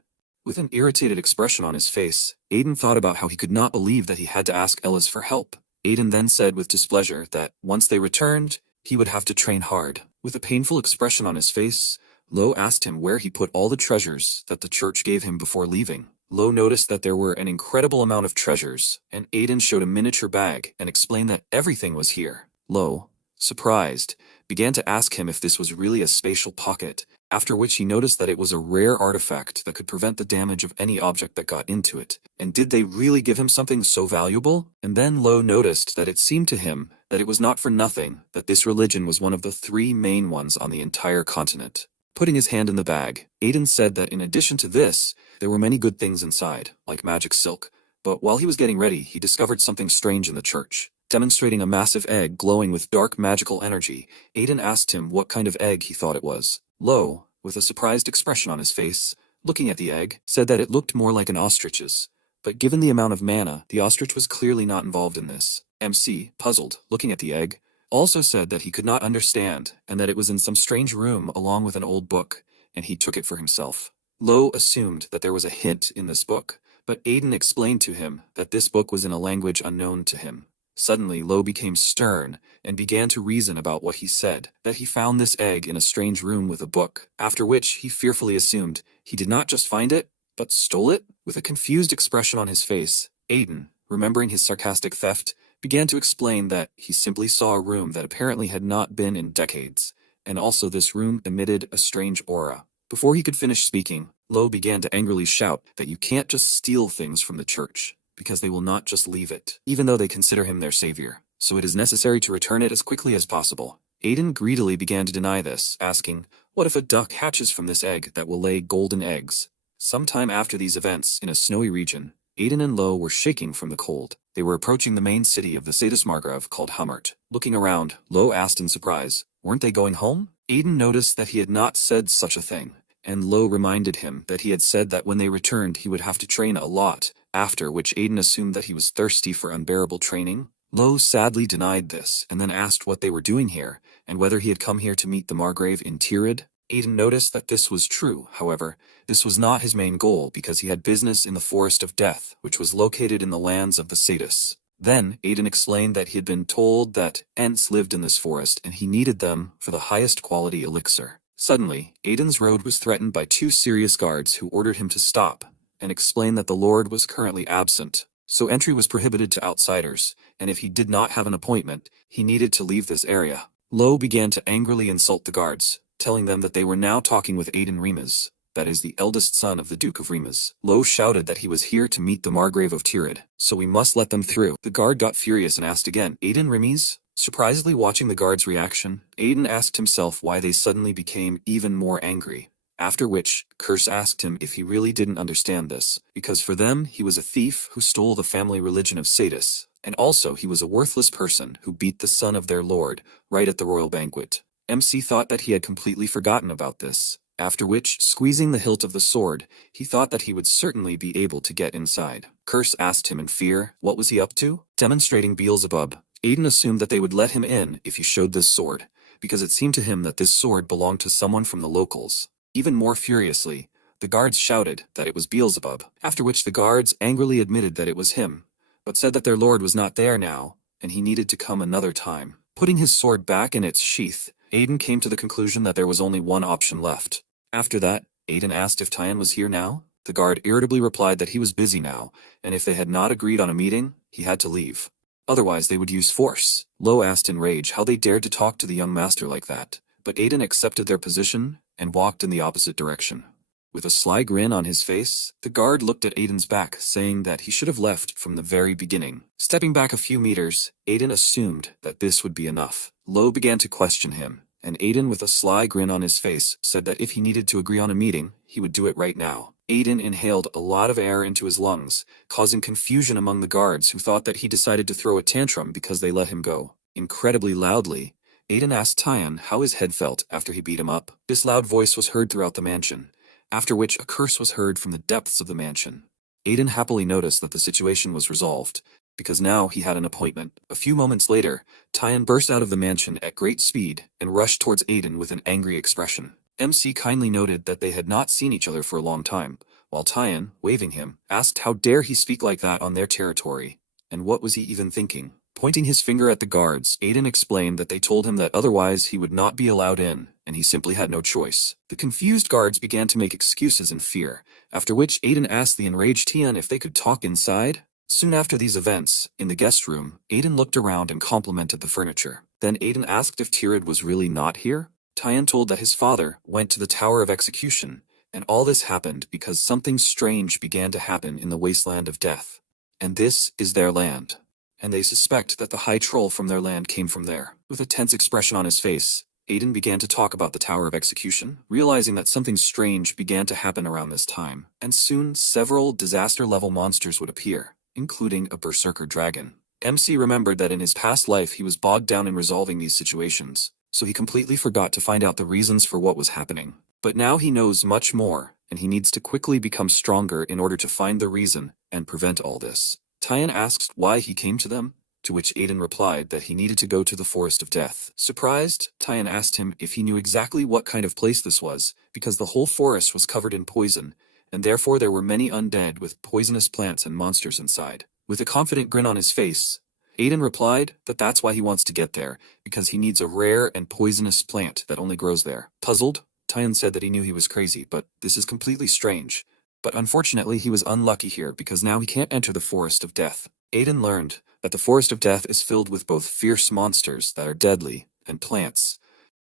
With an irritated expression on his face, Aiden thought about how he could not believe that he had to ask Eldest for help. Aiden then said with displeasure that, once they returned, he would have to train hard. With a painful expression on his face, Lo asked him where he put all the treasures that the church gave him before leaving. Lo noticed that there were an incredible amount of treasures, and Aiden showed a miniature bag and explained that everything was here. Lo, surprised, began to ask him if this was really a spatial pocket, after which he noticed that it was a rare artifact that could prevent the damage of any object that got into it. And did they really give him something so valuable? And then Lo noticed that it seemed to him that it was not for nothing that this religion was one of the 3 main ones on the entire continent. Putting his hand in the bag, Aiden said that in addition to this, there were many good things inside, like magic silk, but while he was getting ready, he discovered something strange in the church. Demonstrating a massive egg glowing with dark magical energy, Aiden asked him what kind of egg he thought it was. Lo, with a surprised expression on his face, looking at the egg, said that it looked more like an ostrich's. But given the amount of mana, the ostrich was clearly not involved in this. MC, puzzled, looking at the egg, also said that he could not understand, and that it was in some strange room along with an old book, and he took it for himself. Lo assumed that there was a hint in this book, but Aiden explained to him that this book was in a language unknown to him. Suddenly, Lo became stern and began to reason about what he said, that he found this egg in a strange room with a book, after which he fearfully assumed he did not just find it, but stole it? With a confused expression on his face, Aiden, remembering his sarcastic theft, began to explain that he simply saw a room that apparently had not been in decades, and also this room emitted a strange aura. Before he could finish speaking, Lo began to angrily shout that you can't just steal things from the church, because they will not just leave it, even though they consider him their savior, so it is necessary to return it as quickly as possible. Aiden greedily began to deny this, asking, what if a duck hatches from this egg that will lay golden eggs? Sometime after these events, in a snowy region, Aiden and Lo were shaking from the cold. They were approaching the main city of the Sadis Margrave called Hummert. Looking around, Lo asked in surprise, weren't they going home? Aiden noticed that he had not said such a thing, and Lo reminded him that he had said that when they returned he would have to train a lot, after which Aiden assumed that he was thirsty for unbearable training. Lo sadly denied this, and then asked what they were doing here, and whether he had come here to meet the Margrave in Tirad. Aiden noticed that this was true, however, this was not his main goal because he had business in the Forest of Death, which was located in the lands of the Sadis. Then, Aiden explained that he had been told that Ents lived in this forest and he needed them for the highest quality elixir. Suddenly, Aiden's road was threatened by 2 serious guards who ordered him to stop, and explained that the Lord was currently absent, so entry was prohibited to outsiders, and if he did not have an appointment, he needed to leave this area. Lo began to angrily insult the guards, telling them that they were now talking with Aiden Remus, that is the eldest son of the Duke of Remus. Lo shouted that he was here to meet the Margrave of Tirad, so we must let them through. The guard got furious and asked again, Aiden Remus? Surprisingly watching the guard's reaction, Aiden asked himself why they suddenly became even more angry. After which, Curse asked him if he really didn't understand this, because for them he was a thief who stole the family religion of Sadis, and also he was a worthless person who beat the son of their lord, right at the royal banquet. MC thought that he had completely forgotten about this, after which, squeezing the hilt of the sword, he thought that he would certainly be able to get inside. Curse asked him in fear, what was he up to? Demonstrating Beelzebub, Aiden assumed that they would let him in if he showed this sword, because it seemed to him that this sword belonged to someone from the locals. Even more furiously, the guards shouted that it was Beelzebub, after which the guards angrily admitted that it was him, but said that their lord was not there now, and he needed to come another time. Putting his sword back in its sheath, Aiden came to the conclusion that there was only one option left. After that, Aiden asked if Tyan was here now. The guard irritably replied that he was busy now, and if they had not agreed on a meeting, he had to leave. Otherwise they would use force. Lo asked in rage how they dared to talk to the young master like that, but Aiden accepted their position and walked in the opposite direction. With a sly grin on his face, the guard looked at Aiden's back, saying that he should have left from the very beginning. Stepping back a few meters, Aiden assumed that this would be enough. Lo began to question him, and Aiden with a sly grin on his face said that if he needed to agree on a meeting, he would do it right now. Aiden inhaled a lot of air into his lungs, causing confusion among the guards who thought that he decided to throw a tantrum because they let him go. incredibly loudly, Aiden asked Tyan how his head felt after he beat him up. This loud voice was heard throughout the mansion, after which a curse was heard from the depths of the mansion. Aiden happily noticed that the situation was resolved, because now he had an appointment. A few moments later, Tyan burst out of the mansion at great speed and rushed towards Aiden with an angry expression. MC kindly noted that they had not seen each other for a long time, while Tyan, waving him, asked how dare he speak like that on their territory, and what was he even thinking. Pointing his finger at the guards, Aiden explained that they told him that otherwise he would not be allowed in, and he simply had no choice. The confused guards began to make excuses in fear, after which Aiden asked the enraged Tian if they could talk inside. Soon after these events, in the guest room, Aiden looked around and complimented the furniture. Then Aiden asked if Tirad was really not here. Tian told that his father went to the Tower of Execution, and all this happened because something strange began to happen in the Wasteland of Death. And this is their land. And they suspect that the High Troll from their land came from there. With a tense expression on his face, Aiden began to talk about the Tower of Execution, realizing that something strange began to happen around this time, and soon several disaster-level monsters would appear, including a berserker dragon. MC remembered that in his past life he was bogged down in resolving these situations, so he completely forgot to find out the reasons for what was happening. But now he knows much more, and he needs to quickly become stronger in order to find the reason and prevent all this. Tyan asked why he came to them, to which Aiden replied that he needed to go to the Forest of Death. Surprised, Tyan asked him if he knew exactly what kind of place this was, because the whole forest was covered in poison, and therefore there were many undead with poisonous plants and monsters inside. With a confident grin on his face, Aiden replied that that's why he wants to get there, because he needs a rare and poisonous plant that only grows there. Puzzled, Tyan said that he knew he was crazy, but this is completely strange. But unfortunately he was unlucky here because now he can't enter the Forest of Death. Aiden learned that the Forest of Death is filled with both fierce monsters that are deadly and plants.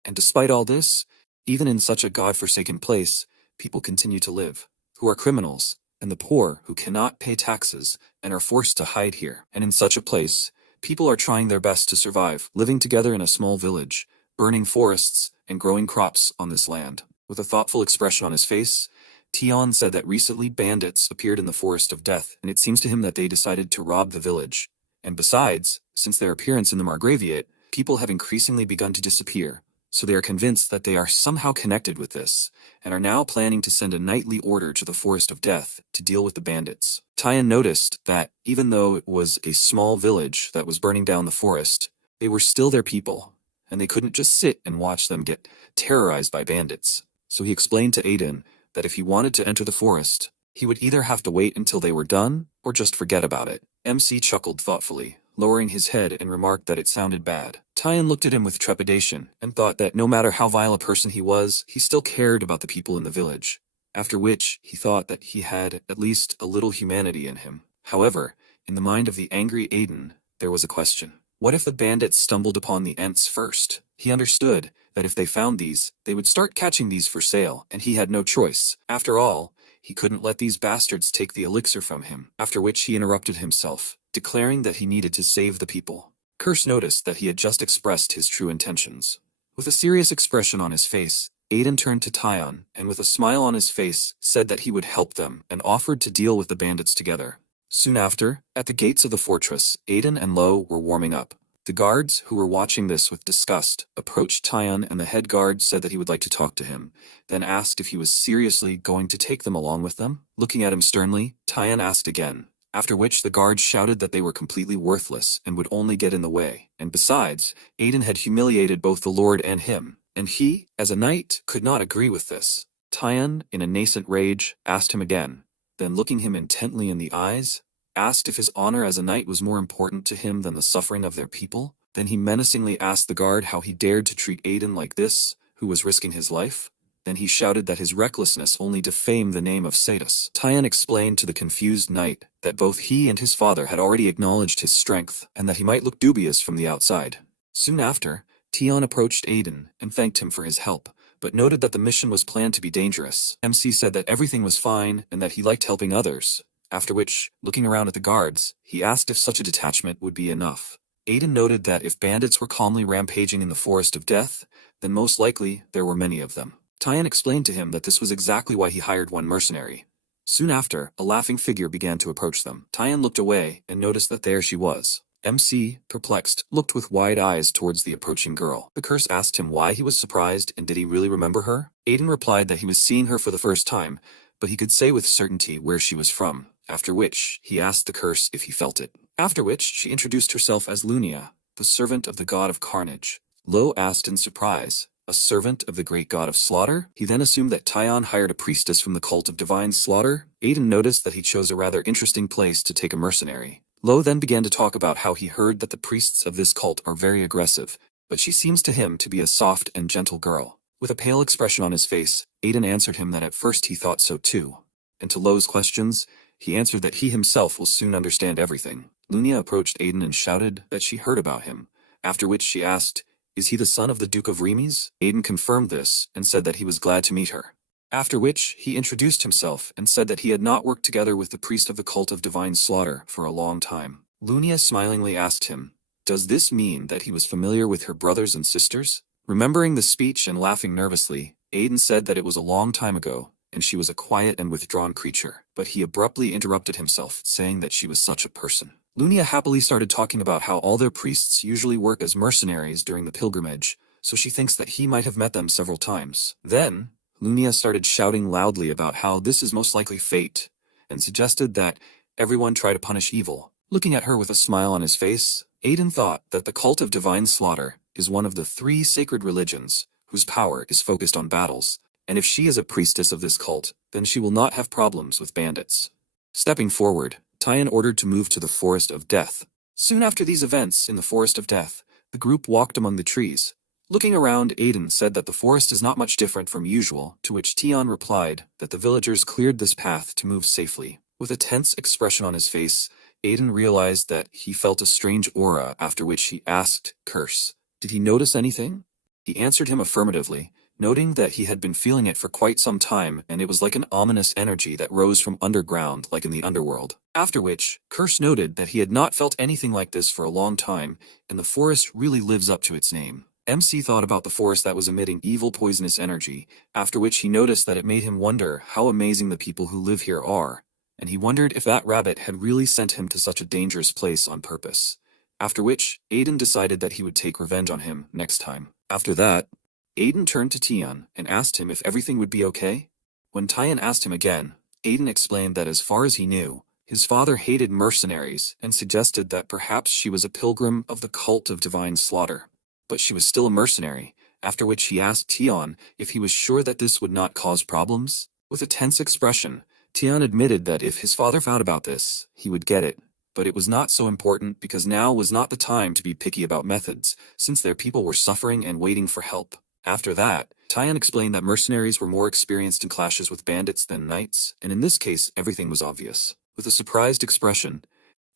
And despite all this, even in such a god-forsaken place, people continue to live, who are criminals, and the poor who cannot pay taxes and are forced to hide here. And in such a place, people are trying their best to survive, living together in a small village, burning forests, and growing crops on this land. With a thoughtful expression on his face, Tion said that recently bandits appeared in the Forest of Death, and it seems to him that they decided to rob the village. And besides, since their appearance in the Margraviate, people have increasingly begun to disappear, so they are convinced that they are somehow connected with this, and are now planning to send a nightly order to the Forest of Death to deal with the bandits. Tyan noticed that, even though it was a small village that was burning down the forest, they were still their people, and they couldn't just sit and watch them get terrorized by bandits. So he explained to Aiden that if he wanted to enter the forest, he would either have to wait until they were done, or just forget about it. MC chuckled thoughtfully, lowering his head and remarked that it sounded bad. Tyan looked at him with trepidation, and thought that no matter how vile a person he was, he still cared about the people in the village. After which, he thought that he had at least a little humanity in him. However, in the mind of the angry Aiden, there was a question. What if the bandits stumbled upon the Ents first? He understood that if they found these, they would start catching these for sale, and he had no choice. After all, he couldn't let these bastards take the elixir from him, after which he interrupted himself, declaring that he needed to save the people. Curse noticed that he had just expressed his true intentions. With a serious expression on his face, Aiden turned to Tyan, and with a smile on his face, said that he would help them, and offered to deal with the bandits together. Soon after, at the gates of the fortress, Aiden and Lo were warming up. The guards, who were watching this with disgust, approached Tyan, and the head guard said that he would like to talk to him, then asked if he was seriously going to take them along with them. Looking at him sternly, Tyan asked again, after which the guards shouted that they were completely worthless and would only get in the way, and besides, Aiden had humiliated both the Lord and him, and he, as a knight, could not agree with this. Tyan, in a nascent rage, asked him again, then looking him intently in the eyes, asked if his honor as a knight was more important to him than the suffering of their people. Then he menacingly asked the guard how he dared to treat Aiden like this, who was risking his life. Then he shouted that his recklessness only defamed the name of Satus. Tyan explained to the confused knight that both he and his father had already acknowledged his strength, and that he might look dubious from the outside. Soon after, Tion approached Aiden and thanked him for his help, but noted that the mission was planned to be dangerous. MC said that everything was fine and that he liked helping others. After which, looking around at the guards, he asked if such a detachment would be enough. Aiden noted that if bandits were calmly rampaging in the Forest of Death, then most likely there were many of them. Tyan explained to him that this was exactly why he hired one mercenary. Soon after, a laughing figure began to approach them. Tyan looked away and noticed that there she was. MC, perplexed, looked with wide eyes towards the approaching girl. The curse asked him why he was surprised and did he really remember her. Aiden replied that he was seeing her for the first time, but he could say with certainty where she was from, after which he asked the curse if he felt it. After which she introduced herself as Lunia, the servant of the god of carnage. Lo asked in surprise, a servant of the great god of slaughter? He then assumed that Tyon hired a priestess from the cult of divine slaughter. Aiden noticed that he chose a rather interesting place to take a mercenary. Lo then began to talk about how he heard that the priests of this cult are very aggressive, but she seems to him to be a soft and gentle girl. With a pale expression on his face, Aiden answered him that at first he thought so too. And to Lo's questions, he answered that he himself will soon understand everything. Lunia approached Aiden and shouted that she heard about him, after which she asked, "Is he the son of the Duke of Remies?" Aiden confirmed this and said that he was glad to meet her. After which, he introduced himself and said that he had not worked together with the priest of the cult of divine slaughter for a long time. Lunia smilingly asked him, does this mean that he was familiar with her brothers and sisters? Remembering the speech and laughing nervously, Aiden said that it was a long time ago, and she was a quiet and withdrawn creature, but he abruptly interrupted himself, saying that she was such a person. Lunia happily started talking about how all their priests usually work as mercenaries during the pilgrimage, so she thinks that he might have met them several times. Then, Lunia started shouting loudly about how this is most likely fate, and suggested that everyone try to punish evil. Looking at her with a smile on his face, Aiden thought that the cult of divine slaughter is one of the 3 sacred religions whose power is focused on battles, and if she is a priestess of this cult, then she will not have problems with bandits. Stepping forward, Tyon ordered to move to the Forest of Death. Soon after these events in the Forest of Death, the group walked among the trees. Looking around, Aiden said that the forest is not much different from usual, to which Tyon replied that the villagers cleared this path to move safely. With a tense expression on his face, Aiden realized that he felt a strange aura, after which he asked Curse, did he notice anything? He answered him affirmatively, noting that he had been feeling it for quite some time and it was like an ominous energy that rose from underground like in the underworld. After which, Curse noted that he had not felt anything like this for a long time, and the forest really lives up to its name. MC thought about the forest that was emitting evil poisonous energy, after which he noticed that it made him wonder how amazing the people who live here are, and he wondered if that rabbit had really sent him to such a dangerous place on purpose. After which, Aiden decided that he would take revenge on him next time. After that, Aiden turned to Tyon and asked him if everything would be okay. When Tyon asked him again, Aiden explained that as far as he knew, his father hated mercenaries and suggested that perhaps she was a pilgrim of the cult of divine slaughter. But she was still a mercenary, after which he asked Tyon if he was sure that this would not cause problems. With a tense expression, Tyon admitted that if his father found about this, he would get it, but it was not so important because now was not the time to be picky about methods, since their people were suffering and waiting for help. After that, Tyon explained that mercenaries were more experienced in clashes with bandits than knights, and in this case everything was obvious. With a surprised expression,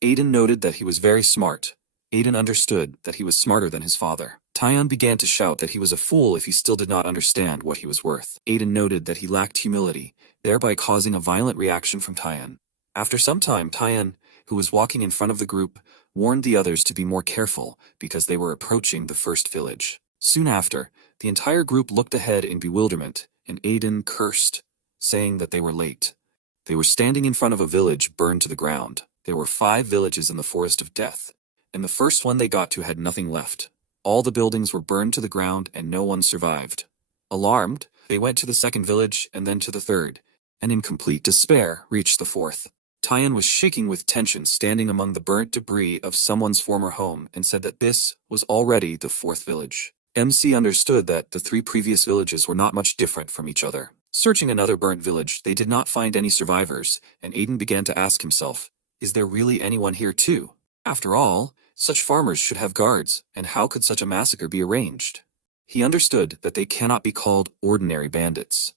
Aiden noted that he was very smart. Aiden understood that he was smarter than his father. Tyon began to shout that he was a fool if he still did not understand what he was worth. Aiden noted that he lacked humility, thereby causing a violent reaction from Tyon. After some time, Tyon, who was walking in front of the group, warned the others to be more careful because they were approaching the first village. Soon after, the entire group looked ahead in bewilderment, and Aiden cursed, saying that they were late. They were standing in front of a village burned to the ground. There were 5 villages in the Forest of Death, and the first one they got to had nothing left. All the buildings were burned to the ground and no one survived. Alarmed, they went to the second village and then to the third, and in complete despair reached the fourth. Tyon was shaking with tension standing among the burnt debris of someone's former home and said that this was already the 4th village. MC understood that the 3 previous villages were not much different from each other. Searching another burnt village, they did not find any survivors, and Aiden began to ask himself, is there really anyone here too? After all, such farmers should have guards, and how could such a massacre be arranged? He understood that they cannot be called ordinary bandits.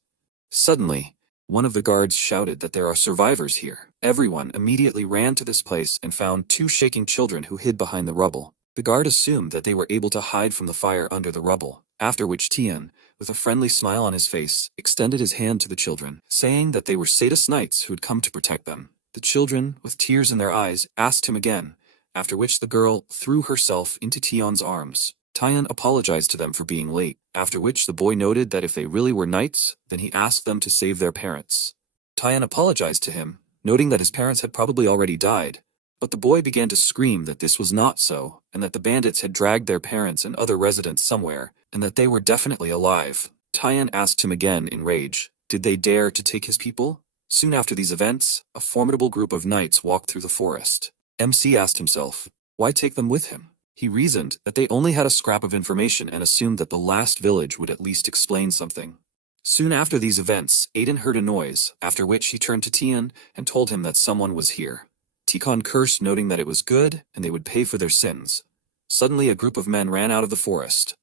Suddenly, one of the guards shouted that there are survivors here. Everyone immediately ran to this place and found 2 shaking children who hid behind the rubble. The guard assumed that they were able to hide from the fire under the rubble, after which Tyon, with a friendly smile on his face, extended his hand to the children, saying that they were sadist knights who had come to protect them. The children, with tears in their eyes, asked him again, after which the girl threw herself into Tyon's arms. Tyon apologized to them for being late, after which the boy noted that if they really were knights, then he asked them to save their parents. Tyon apologized to him, noting that his parents had probably already died, But the boy began to scream that this was not so, and that the bandits had dragged their parents and other residents somewhere, and that they were definitely alive. Tyan asked him again in rage, did they dare to take his people? Soon after these events, a formidable group of knights walked through the forest. MC asked himself, why take them with him? He reasoned that they only had a scrap of information and assumed that the last village would at least explain something. Soon after these events, Aiden heard a noise, after which he turned to Tian and told him that someone was here. Tikon cursed, noting that it was good and they would pay for their sins. Suddenly a group of men ran out of the forest.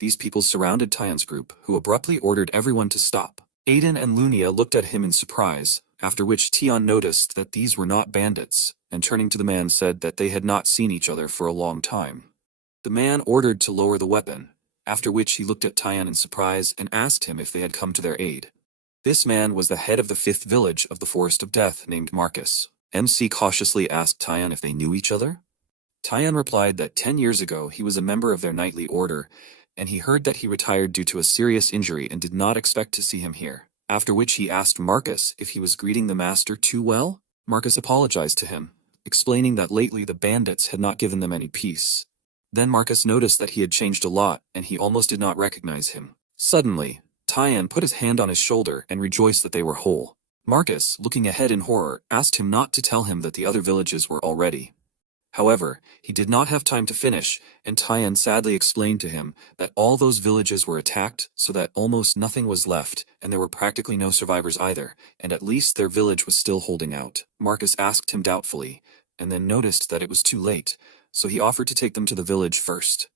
These people surrounded Tian's group, who abruptly ordered everyone to stop. Aiden and Lunia looked at him in surprise, after which Tian noticed that these were not bandits, and turning to the man said that they had not seen each other for a long time. The man ordered to lower the weapon, after which he looked at Tian in surprise and asked him if they had come to their aid. This man was the head of the 5th village of the Forest of Death named Marcus. MC cautiously asked Tian if they knew each other. Tian replied that 10 years ago he was a member of their knightly order, and he heard that he retired due to a serious injury and did not expect to see him here. After which he asked Marcus if he was greeting the master too well. Marcus apologized to him, explaining that lately the bandits had not given them any peace. Then Marcus noticed that he had changed a lot, and he almost did not recognize him. Suddenly, Tian put his hand on his shoulder and rejoiced that they were whole. Marcus, looking ahead in horror, asked him not to tell him that the other villages were already. However, he did not have time to finish, and Tian sadly explained to him that all those villages were attacked so that almost nothing was left, and there were practically no survivors either, and at least their village was still holding out. Marcus asked him doubtfully, and then noticed that it was too late, so he offered to take them to the village first.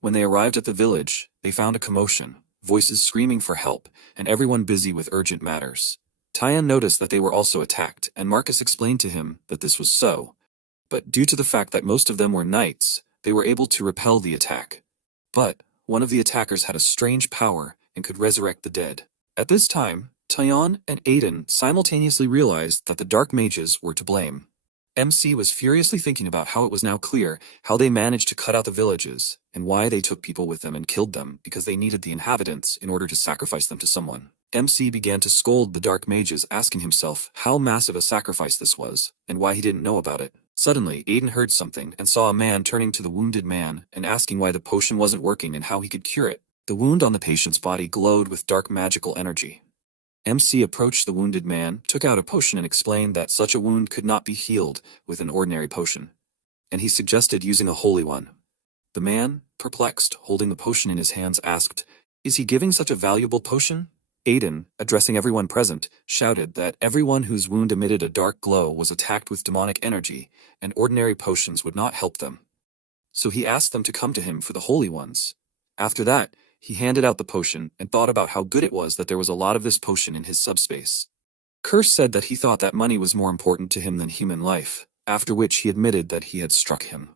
When they arrived at the village, they found a commotion, voices screaming for help, and everyone busy with urgent matters. Tian noticed that they were also attacked, and Marcus explained to him that this was so. But due to the fact that most of them were knights, they were able to repel the attack. But one of the attackers had a strange power and could resurrect the dead. At this time, Tian and Aiden simultaneously realized that the dark mages were to blame. MC was furiously thinking about how it was now clear how they managed to cut out the villages, and why they took people with them and killed them because they needed the inhabitants in order to sacrifice them to someone. MC began to scold the dark mages, asking himself how massive a sacrifice this was, and why he didn't know about it. Suddenly, Aiden heard something and saw a man turning to the wounded man and asking why the potion wasn't working and how he could cure it. The wound on the patient's body glowed with dark magical energy. MC approached the wounded man, took out a potion and explained that such a wound could not be healed with an ordinary potion, and he suggested using a holy one. The man, perplexed, holding the potion in his hands, asked, "Is he giving such a valuable potion?" Aiden, addressing everyone present, shouted that everyone whose wound emitted a dark glow was attacked with demonic energy, and ordinary potions would not help them. So he asked them to come to him for the holy ones. After that, he handed out the potion and thought about how good it was that there was a lot of this potion in his subspace. Curse said that he thought that money was more important to him than human life, after which he admitted that he had struck him.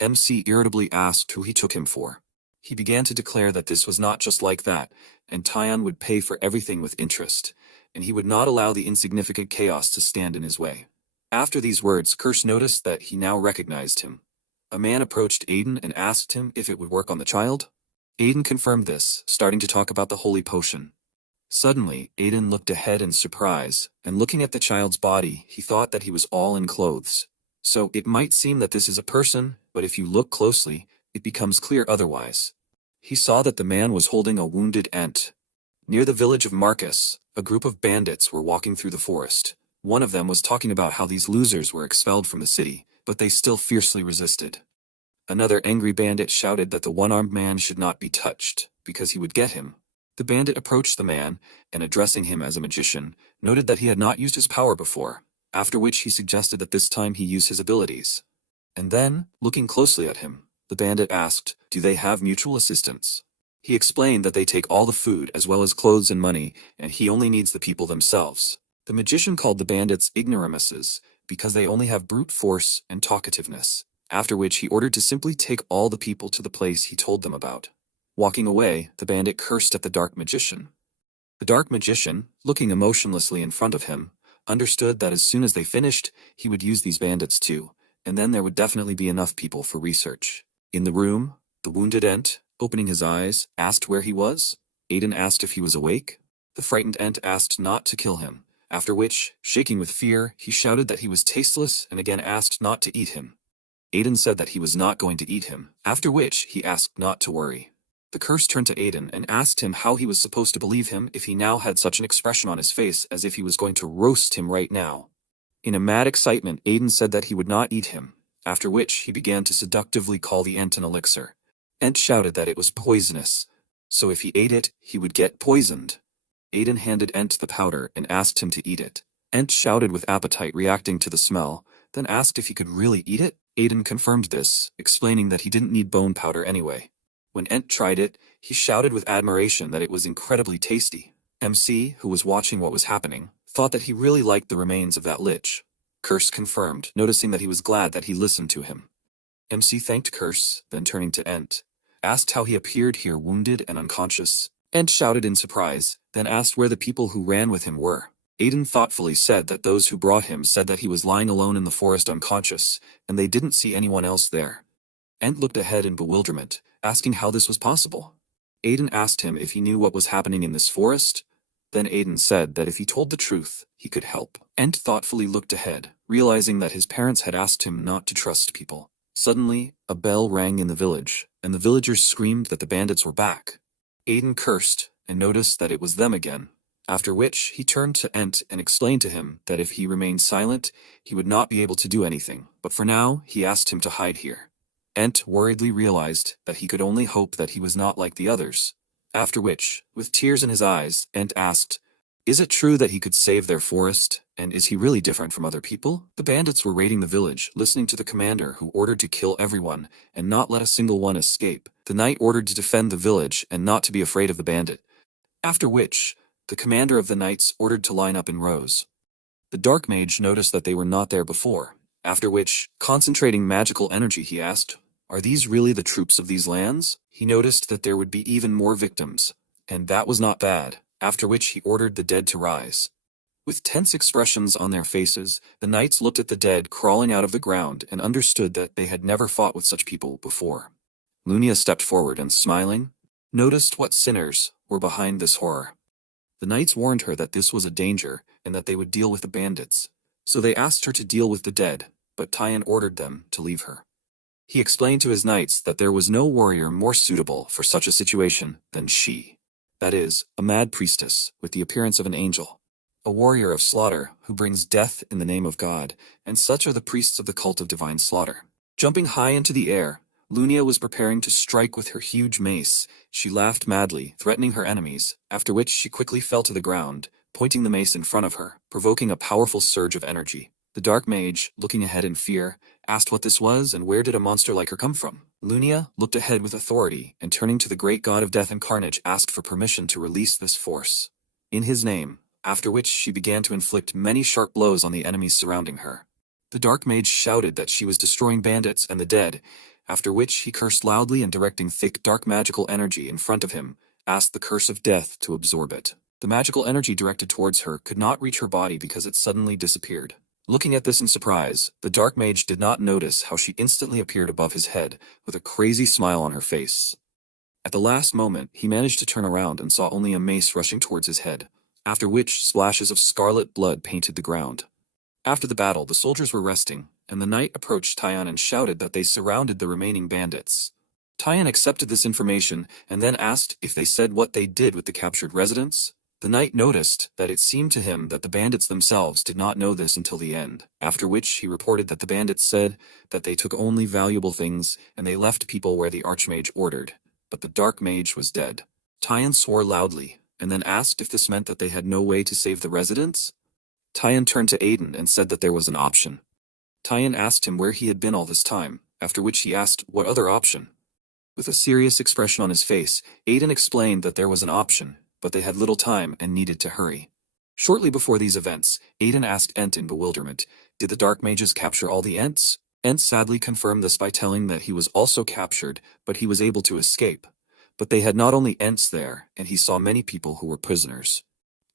MC irritably asked who he took him for. He began to declare that this was not just like that, and Tian would pay for everything with interest, and he would not allow the insignificant chaos to stand in his way. After these words, Curse noticed that he now recognized him. A man approached Aiden and asked him if it would work on the child. Aiden confirmed this, starting to talk about the holy potion. Suddenly, Aiden looked ahead in surprise, and looking at the child's body, he thought that he was all in clothes. So it might seem that this is a person, but if you look closely, it becomes clear otherwise. He saw that the man was holding a wounded ant. Near the village of Marcus, a group of bandits were walking through the forest. One of them was talking about how these losers were expelled from the city, but they still fiercely resisted. Another angry bandit shouted that the one-armed man should not be touched, because he would get him. The bandit approached the man, and addressing him as a magician, noted that he had not used his power before, after which he suggested that this time he use his abilities. And then, looking closely at him, the bandit asked, "Do they have mutual assistance?" He explained that they take all the food as well as clothes and money, and he only needs the people themselves. The magician called the bandits ignoramuses, because they only have brute force and talkativeness, after which he ordered to simply take all the people to the place he told them about. Walking away, the bandit cursed at the dark magician. The dark magician, looking emotionlessly in front of him, understood that as soon as they finished, he would use these bandits too, and then there would definitely be enough people for research. In the room, the wounded ant, opening his eyes, asked where he was. Aiden asked if he was awake. The frightened ant asked not to kill him, after which, shaking with fear, he shouted that he was tasteless and again asked not to eat him. Aiden said that he was not going to eat him, after which he asked not to worry. The curse turned to Aiden and asked him how he was supposed to believe him if he now had such an expression on his face as if he was going to roast him right now. In a mad excitement, Aiden said that he would not eat him, after which he began to seductively call the ant an elixir. Ent shouted that it was poisonous, so if he ate it, he would get poisoned. Aiden handed Ent the powder and asked him to eat it. Ent shouted with appetite, reacting to the smell, then asked if he could really eat it. Aiden confirmed this, explaining that he didn't need bone powder anyway. When Ent tried it, he shouted with admiration that it was incredibly tasty. MC, who was watching what was happening, thought that he really liked the remains of that lich. Curse confirmed, noticing that he was glad that he listened to him. MC thanked Curse, then turning to Ent, asked how he appeared here wounded and unconscious. Ent shouted in surprise, then asked where the people who ran with him were. Aiden thoughtfully said that those who brought him said that he was lying alone in the forest unconscious, and they didn't see anyone else there. Ent looked ahead in bewilderment, asking how this was possible. Aiden asked him if he knew what was happening in this forest. Then Aiden said that if he told the truth, he could help. Ent thoughtfully looked ahead, realizing that his parents had asked him not to trust people. Suddenly, a bell rang in the village, and the villagers screamed that the bandits were back. Aiden cursed, and noticed that it was them again, after which he turned to Ent and explained to him that if he remained silent, he would not be able to do anything, but for now, he asked him to hide here. Ent worriedly realized that he could only hope that he was not like the others, after which, with tears in his eyes, Ent asked, "Is it true that he could save their forest, and is he really different from other people?" The bandits were raiding the village, listening to the commander who ordered to kill everyone and not let a single one escape. The knight ordered to defend the village and not to be afraid of the bandit, after which, the commander of the knights ordered to line up in rows. The dark mage noticed that they were not there before, after which, concentrating magical energy, he asked, "Are these really the troops of these lands?" He noticed that there would be even more victims, and that was not bad, after which he ordered the dead to rise. With tense expressions on their faces, the knights looked at the dead crawling out of the ground and understood that they had never fought with such people before. Lunia stepped forward and, smiling, noticed what sinners were behind this horror. The knights warned her that this was a danger and that they would deal with the bandits, so they asked her to deal with the dead, but Tyan ordered them to leave her. He explained to his knights that there was no warrior more suitable for such a situation than she. That is, a mad priestess with the appearance of an angel. A warrior of slaughter who brings death in the name of God, and such are the priests of the cult of divine slaughter. Jumping high into the air, Lunia was preparing to strike with her huge mace. She laughed madly, threatening her enemies, after which she quickly fell to the ground, pointing the mace in front of her, provoking a powerful surge of energy. The dark mage, looking ahead in fear, asked what this was and where did a monster like her come from. Lunia looked ahead with authority and, turning to the great god of death and carnage, asked for permission to release this force in his name, after which she began to inflict many sharp blows on the enemies surrounding her. The dark mage shouted that she was destroying bandits and the dead, after which he cursed loudly and, directing thick dark magical energy in front of him, asked the curse of death to absorb it. The magical energy directed towards her could not reach her body because it suddenly disappeared. Looking at this in surprise, the dark mage did not notice how she instantly appeared above his head, with a crazy smile on her face. At the last moment, he managed to turn around and saw only a mace rushing towards his head, after which splashes of scarlet blood painted the ground. After the battle, the soldiers were resting, and the knight approached Tyan and shouted that they surrounded the remaining bandits. Tyan accepted this information and then asked if they said what they did with the captured residents. The knight noticed that it seemed to him that the bandits themselves did not know this until the end, after which he reported that the bandits said that they took only valuable things and they left people where the archmage ordered, but the dark mage was dead. Tyan swore loudly, and then asked if this meant that they had no way to save the residents. Tyan turned to Aiden and said that there was an option. Tyan asked him where he had been all this time, after which he asked what other option. With a serious expression on his face, Aiden explained that there was an option, but they had little time and needed to hurry. Shortly before these events, Aiden asked Ent in bewilderment, "Did the dark mages capture all the Ents?" Ent sadly confirmed this by telling that he was also captured, but he was able to escape. But they had not only Ents there, and he saw many people who were prisoners.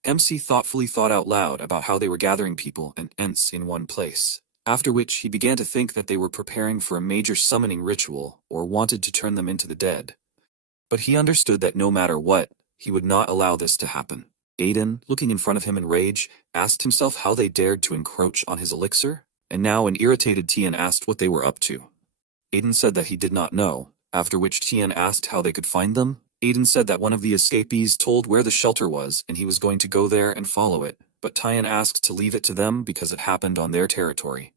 MC thoughtfully thought out loud about how they were gathering people and Ents in one place, after which he began to think that they were preparing for a major summoning ritual or wanted to turn them into the dead. But he understood that no matter what, he would not allow this to happen. Aiden, looking in front of him in rage, asked himself how they dared to encroach on his elixir, and now an irritated Tian asked what they were up to. Aiden said that he did not know, after which Tian asked how they could find them. Aiden said that one of the escapees told where the shelter was and he was going to go there and follow it, but Tian asked to leave it to them because it happened on their territory.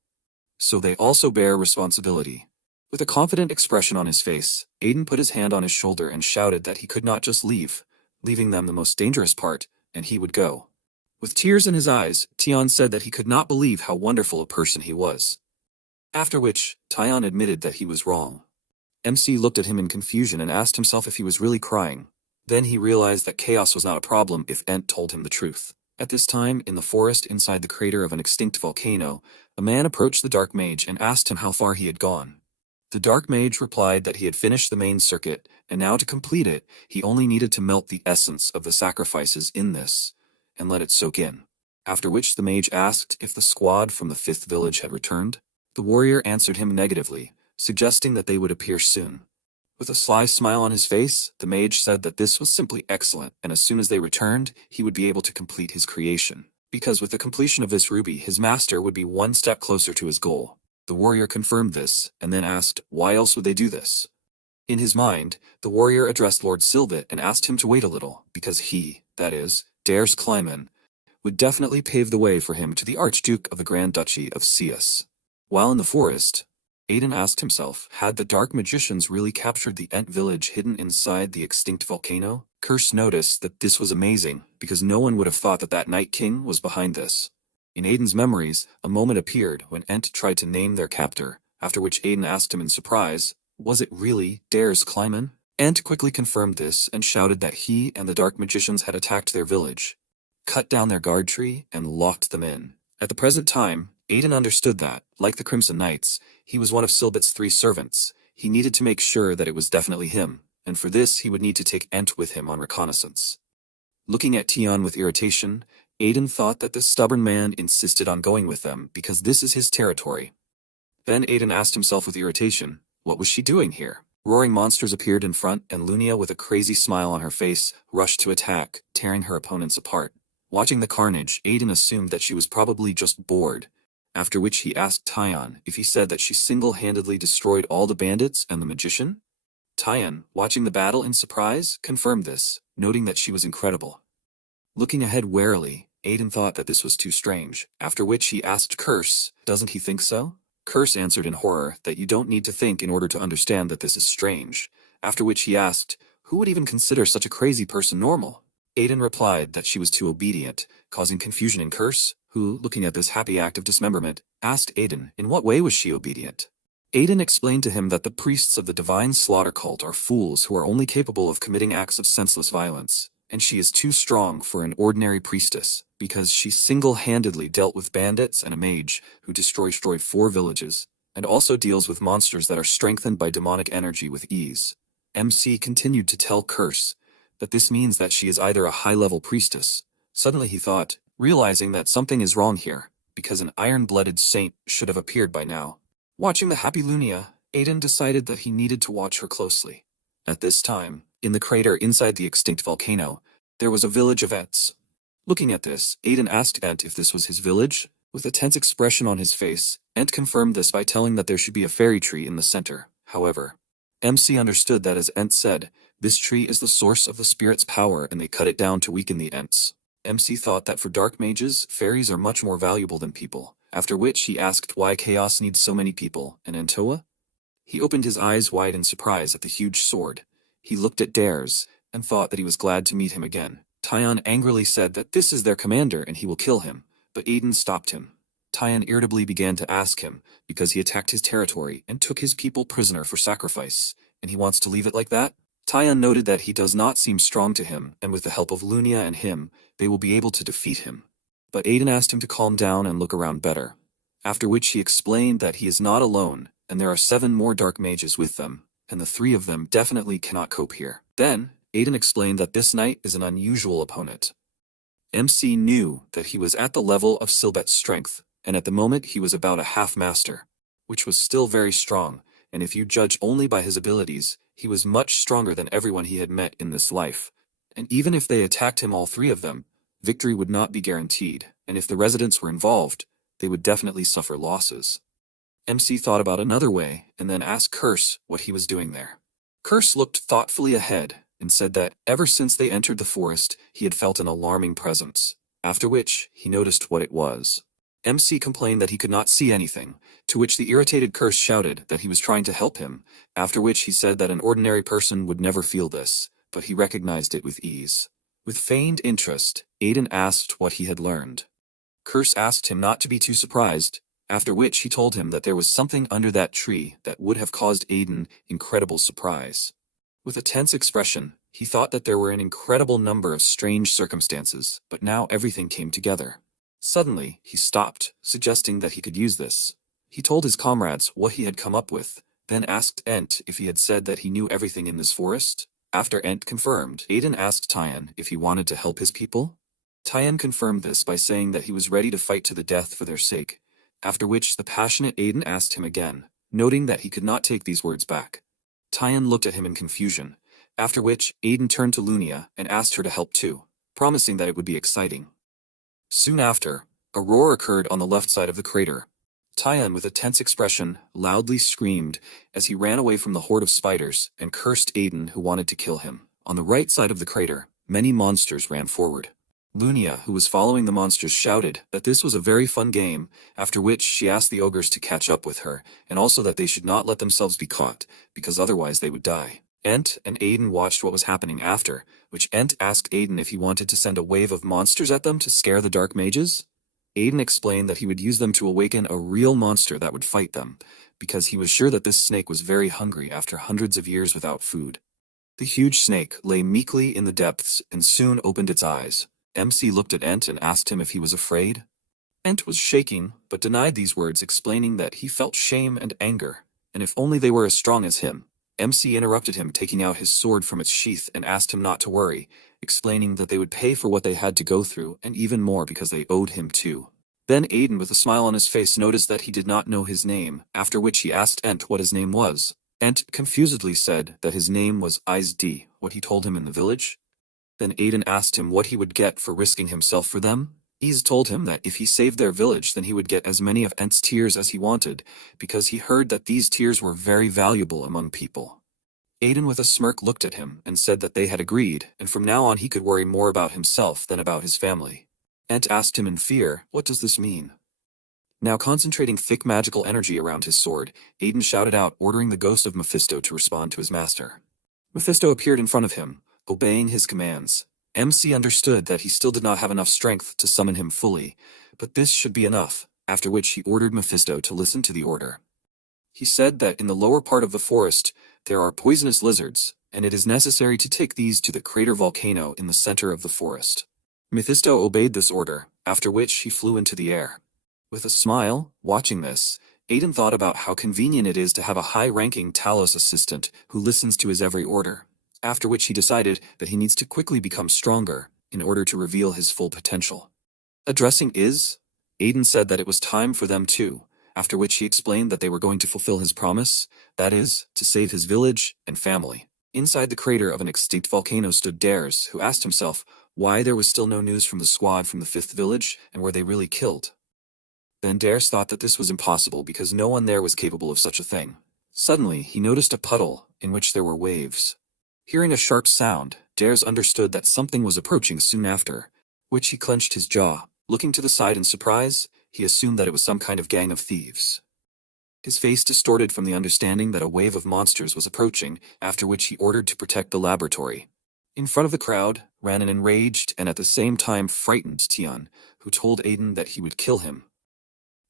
So they also bear responsibility. With a confident expression on his face, Aiden put his hand on his shoulder and shouted that he could not just leave, leaving them the most dangerous part, and he would go. With tears in his eyes, Tian said that he could not believe how wonderful a person he was. After which, Tian admitted that he was wrong. MC looked at him in confusion and asked himself if he was really crying. Then he realized that chaos was not a problem if Ent told him the truth. At this time, in the forest inside the crater of an extinct volcano, a man approached the Dark Mage and asked him how far he had gone. The Dark Mage replied that he had finished the main circuit, and now to complete it, he only needed to melt the essence of the sacrifices in this, and let it soak in. After which the mage asked if the squad from the 5th village had returned. The warrior answered him negatively, suggesting that they would appear soon. With a sly smile on his face, the mage said that this was simply excellent, and as soon as they returned, he would be able to complete his creation. Because with the completion of this ruby, his master would be one step closer to his goal. The warrior confirmed this, and then asked, why else would they do this? In his mind, the warrior addressed Lord Sylvet and asked him to wait a little, because he, that is, Dares Kleiman, would definitely pave the way for him to the Archduke of the Grand Duchy of Cius. While in the forest, Aiden asked himself, had the Dark Magicians really captured the Ent village hidden inside the extinct volcano? Curse noticed that this was amazing, because no one would have thought that that Night King was behind this. In Aiden's memories, a moment appeared when Ent tried to name their captor, after which Aiden asked him in surprise, was it really Dares Kleiman? Ent quickly confirmed this and shouted that he and the Dark Magicians had attacked their village, cut down their guard tree, and locked them in. At the present time, Aiden understood that, like the Crimson Knights, he was one of Sylvet's 3 servants. He needed to make sure that it was definitely him, and for this he would need to take Ent with him on reconnaissance. Looking at Tian with irritation, Aiden thought that this stubborn man insisted on going with them because this is his territory. Then Aiden asked himself with irritation, what was she doing here? Roaring monsters appeared in front, and Lunia, with a crazy smile on her face, rushed to attack, tearing her opponents apart. Watching the carnage, Aiden assumed that she was probably just bored, after which he asked Tian if he said that she single-handedly destroyed all the bandits and the magician. Tian, watching the battle in surprise, confirmed this, noting that she was incredible. Looking ahead warily, Aiden thought that this was too strange, after which he asked Curse, doesn't he think so? Curse answered in horror that you don't need to think in order to understand that this is strange, after which he asked, who would even consider such a crazy person normal? Aiden replied that she was too obedient, causing confusion in Curse, who, looking at this happy act of dismemberment, asked Aiden in what way was she obedient. Aiden explained to him that the priests of the Divine Slaughter cult are fools who are only capable of committing acts of senseless violence, and she is too strong for an ordinary priestess, because she single-handedly dealt with bandits and a mage who destroyed 4 villages, and also deals with monsters that are strengthened by demonic energy with ease. MC continued to tell Curse that this means that she is either a high-level priestess. Suddenly he thought, realizing that something is wrong here, because an iron-blooded saint should have appeared by now. Watching the happy Lunia, Aiden decided that he needed to watch her closely. At this time, in the crater inside the extinct volcano, there was a village of Ents. Looking at this, Aiden asked Ent if this was his village. With a tense expression on his face, Ent confirmed this by telling that there should be a fairy tree in the center. However, MC understood that as Ent said, this tree is the source of the spirit's power and they cut it down to weaken the Ents. MC thought that for dark mages, fairies are much more valuable than people, after which he asked why Chaos needs so many people, and Antoa? He opened his eyes wide in surprise at the huge sword. He looked at Dares, and thought that he was glad to meet him again. Tian angrily said that this is their commander and he will kill him, but Aiden stopped him. Tian irritably began to ask him, because he attacked his territory and took his people prisoner for sacrifice, and he wants to leave it like that? Tian noted that he does not seem strong to him, and with the help of Lunia and him, they will be able to defeat him. But Aiden asked him to calm down and look around better, after which he explained that he is not alone, and there are 7 more dark mages with them, and the 3 of them definitely cannot cope here. Then, Aiden explained that this knight is an unusual opponent. MC knew that he was at the level of Sylvet's strength, and at the moment he was about a half-master, which was still very strong, and if you judge only by his abilities, he was much stronger than everyone he had met in this life. And even if they attacked him all 3 of them, victory would not be guaranteed, and if the residents were involved, they would definitely suffer losses. MC thought about another way and then asked Curse what he was doing there. Curse looked thoughtfully ahead and said that ever since they entered the forest, he had felt an alarming presence, after which he noticed what it was. MC complained that he could not see anything, to which the irritated Curse shouted that he was trying to help him, after which he said that an ordinary person would never feel this, but he recognized it with ease. With feigned interest, Aiden asked what he had learned. Curse asked him not to be too surprised, after which he told him that there was something under that tree that would have caused Aiden incredible surprise. With a tense expression, he thought that there were an incredible number of strange circumstances, but now everything came together. Suddenly, he stopped, suggesting that he could use this. He told his comrades what he had come up with, then asked Ent if he had said that he knew everything in this forest. After Ent confirmed, Aiden asked Tyan if he wanted to help his people. Tyan confirmed this by saying that he was ready to fight to the death for their sake, after which the passionate Aiden asked him again, noting that he could not take these words back. Tyan looked at him in confusion, after which Aiden turned to Lunia and asked her to help too, promising that it would be exciting. Soon after, a roar occurred on the left side of the crater. Tyan, with a tense expression, loudly screamed as he ran away from the horde of spiders and cursed Aiden, who wanted to kill him. On the right side of the crater, many monsters ran forward. Lunia, who was following the monsters, shouted that this was a very fun game, after which she asked the ogres to catch up with her, and also that they should not let themselves be caught, because otherwise they would die. Ent and Aiden watched what was happening after, which Ent asked Aiden if he wanted to send a wave of monsters at them to scare the dark mages. Aiden explained that he would use them to awaken a real monster that would fight them, because he was sure that this snake was very hungry after hundreds of years without food. The huge snake lay meekly in the depths and soon opened its eyes. MC looked at Ent and asked him if he was afraid. Ent was shaking, but denied these words, explaining that he felt shame and anger, and if only they were as strong as him. MC interrupted him, taking out his sword from its sheath, and asked him not to worry, explaining that they would pay for what they had to go through, and even more because they owed him too. Then Aiden, with a smile on his face, noticed that he did not know his name, after which he asked Ent what his name was. Ent confusedly said that his name was Izd, what he told him in the village. Then Aiden asked him what he would get for risking himself for them. Iz told him that if he saved their village, then he would get as many of Ent's tears as he wanted, because he heard that these tears were very valuable among people. Aiden with a smirk looked at him and said that they had agreed, and from now on he could worry more about himself than about his family. Ent asked him in fear, "What does this mean?" Now concentrating thick magical energy around his sword, Aiden shouted out, ordering the ghost of Mephisto to respond to his master. Mephisto appeared in front of him, obeying his commands. MC understood that he still did not have enough strength to summon him fully, but this should be enough, after which he ordered Mephisto to listen to the order. He said that in the lower part of the forest, there are poisonous lizards, and it is necessary to take these to the crater volcano in the center of the forest. Mephisto obeyed this order, after which he flew into the air. With a smile, watching this, Aiden thought about how convenient it is to have a high-ranking Talos assistant who listens to his every order, after which he decided that he needs to quickly become stronger in order to reveal his full potential. Addressing Iz, Aiden said that it was time for them too, after which he explained that they were going to fulfill his promise, that is, to save his village and family. Inside the crater of an extinct volcano stood Dares, who asked himself why there was still no news from the squad from the 5th village and were they really killed. Then Dares thought that this was impossible because no one there was capable of such a thing. Suddenly, he noticed a puddle in which there were waves. Hearing a sharp sound, Dares understood that something was approaching soon after, which he clenched his jaw. Looking to the side in surprise, he assumed that it was some kind of gang of thieves. His face distorted from the understanding that a wave of monsters was approaching, after which he ordered to protect the laboratory. In front of the crowd ran an enraged and at the same time frightened Tian, who told Aiden that he would kill him.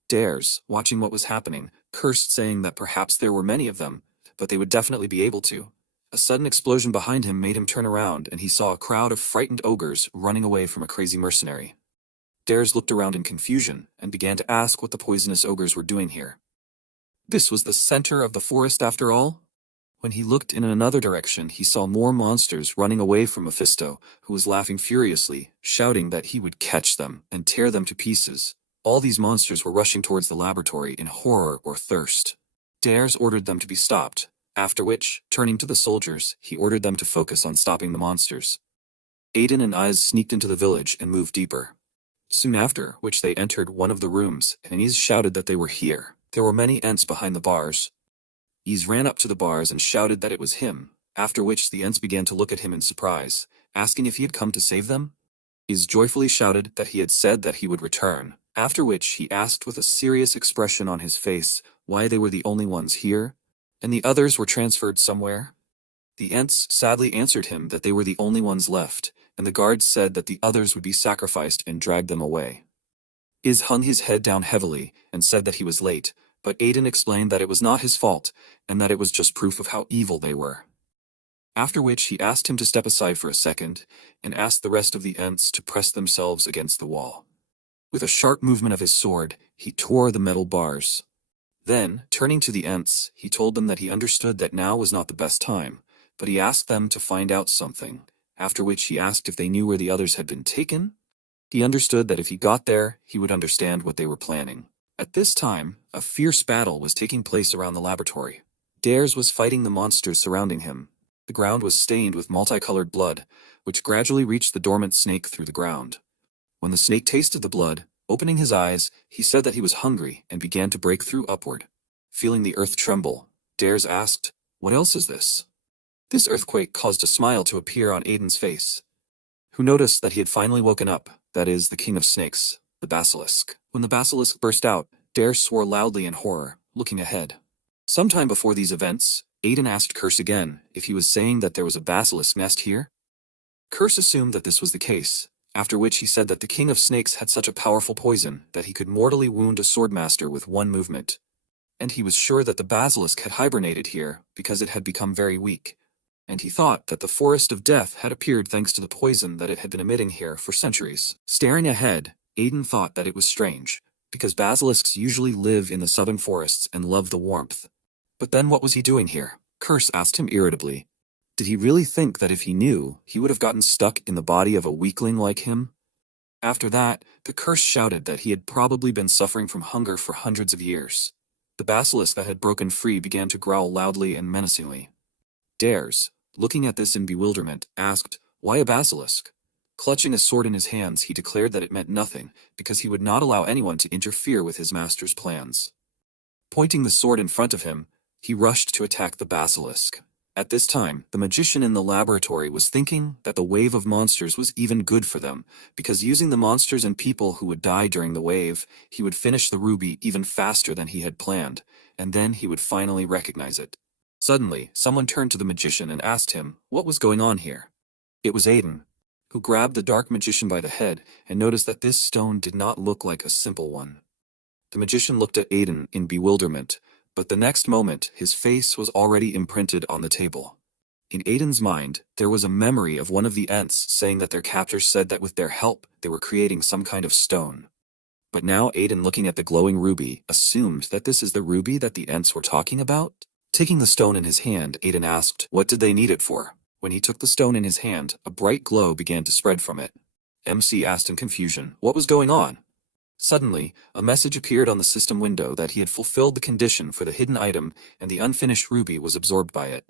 Dares, watching what was happening, cursed, saying that perhaps there were many of them, but they would definitely be able to. A sudden explosion behind him made him turn around, and he saw a crowd of frightened ogres running away from a crazy mercenary. Dares looked around in confusion and began to ask what the poisonous ogres were doing here. This was the center of the forest after all? When he looked in another direction, he saw more monsters running away from Mephisto, who was laughing furiously, shouting that he would catch them and tear them to pieces. All these monsters were rushing towards the laboratory in horror or thirst. Dares ordered them to be stopped, after which, turning to the soldiers, he ordered them to focus on stopping the monsters. Aiden and Iz sneaked into the village and moved deeper. Soon after which they entered one of the rooms, and Iz shouted that they were here. There were many Ents behind the bars. Iz ran up to the bars and shouted that it was him, after which the Ents began to look at him in surprise, asking if he had come to save them. Iz joyfully shouted that he had said that he would return, after which he asked with a serious expression on his face why they were the only ones here, and the others were transferred somewhere. The Ents sadly answered him that they were the only ones left, and the guards said that the others would be sacrificed and dragged them away. Iz hung his head down heavily and said that he was late, but Aiden explained that it was not his fault, and that it was just proof of how evil they were. After which he asked him to step aside for a second, and asked the rest of the Ents to press themselves against the wall. With a sharp movement of his sword, he tore the metal bars. Then, turning to the Ents, he told them that he understood that now was not the best time, but he asked them to find out something, after which he asked if they knew where the others had been taken. He understood that if he got there, he would understand what they were planning. At this time, a fierce battle was taking place around the laboratory. Dares was fighting the monsters surrounding him. The ground was stained with multicolored blood, which gradually reached the dormant snake through the ground. When the snake tasted the blood, opening his eyes, he said that he was hungry and began to break through upward. Feeling the earth tremble, Dares asked, "What else is this?" This earthquake caused a smile to appear on Aiden's face, who noticed that he had finally woken up, that is, the king of snakes, the basilisk. When the basilisk burst out, Dares swore loudly in horror, looking ahead. Sometime before these events, Aiden asked Curse again if he was saying that there was a basilisk nest here. Curse assumed that this was the case, after which he said that the king of snakes had such a powerful poison that he could mortally wound a swordmaster with one movement. And he was sure that the basilisk had hibernated here because it had become very weak. And he thought that the forest of death had appeared thanks to the poison that it had been emitting here for centuries. Staring ahead, Aiden thought that it was strange, because basilisks usually live in the southern forests and love the warmth. But then what was he doing here? Curse asked him irritably. Did he really think that if he knew, he would have gotten stuck in the body of a weakling like him? After that, the Curse shouted that he had probably been suffering from hunger for hundreds of years. The basilisk that had broken free began to growl loudly and menacingly. Dares, looking at this in bewilderment, asked, "Why a basilisk?" Clutching a sword in his hands, he declared that it meant nothing, because he would not allow anyone to interfere with his master's plans. Pointing the sword in front of him, he rushed to attack the basilisk. At this time, the magician in the laboratory was thinking that the wave of monsters was even good for them, because using the monsters and people who would die during the wave, he would finish the ruby even faster than he had planned, and then he would finally recognize it. Suddenly, someone turned to the magician and asked him what was going on here. It was Aiden, who grabbed the dark magician by the head and noticed that this stone did not look like a simple one. The magician looked at Aiden in bewilderment, but the next moment his face was already imprinted on the table. In Aiden's mind, there was a memory of one of the Ents saying that their captors said that with their help they were creating some kind of stone. But now Aiden, looking at the glowing ruby, assumed that this is the ruby that the Ents were talking about. Taking the stone in his hand, Aiden asked, what did they need it for? When he took the stone in his hand, a bright glow began to spread from it. MC asked in confusion, what was going on? Suddenly, a message appeared on the system window that he had fulfilled the condition for the hidden item and the unfinished ruby was absorbed by it.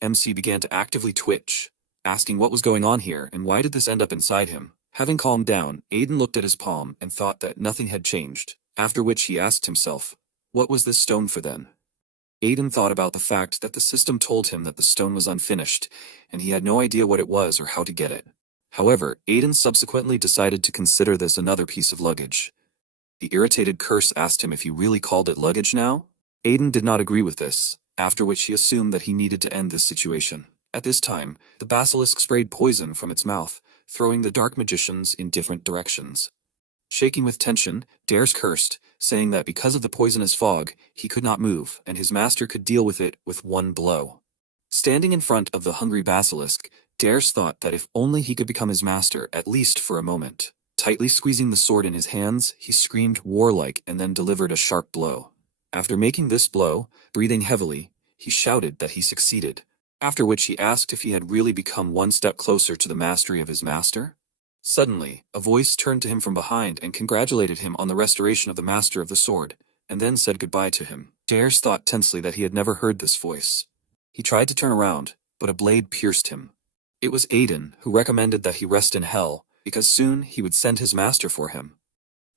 MC began to actively twitch, asking what was going on here and why did this end up inside him. Having calmed down, Aiden looked at his palm and thought that nothing had changed, after which he asked himself, what was this stone for then? Aiden thought about the fact that the system told him that the stone was unfinished, and he had no idea what it was or how to get it. However, Aiden subsequently decided to consider this another piece of luggage. The irritated Curse asked him if he really called it luggage now. Aiden did not agree with this, after which he assumed that he needed to end this situation. At this time, the basilisk sprayed poison from its mouth, throwing the dark magicians in different directions. Shaking with tension, Dares cursed, saying that because of the poisonous fog, he could not move, and his master could deal with it with one blow. Standing in front of the hungry basilisk, Dares thought that if only he could become his master, at least for a moment. Tightly squeezing the sword in his hands, he screamed warlike and then delivered a sharp blow. After making this blow, breathing heavily, he shouted that he succeeded, after which he asked if he had really become one step closer to the mastery of his master. Suddenly, a voice turned to him from behind and congratulated him on the restoration of the master of the sword, and then said goodbye to him. Dares thought tensely that he had never heard this voice. He tried to turn around, but a blade pierced him. It was Aiden who recommended that he rest in hell, because soon he would send his master for him.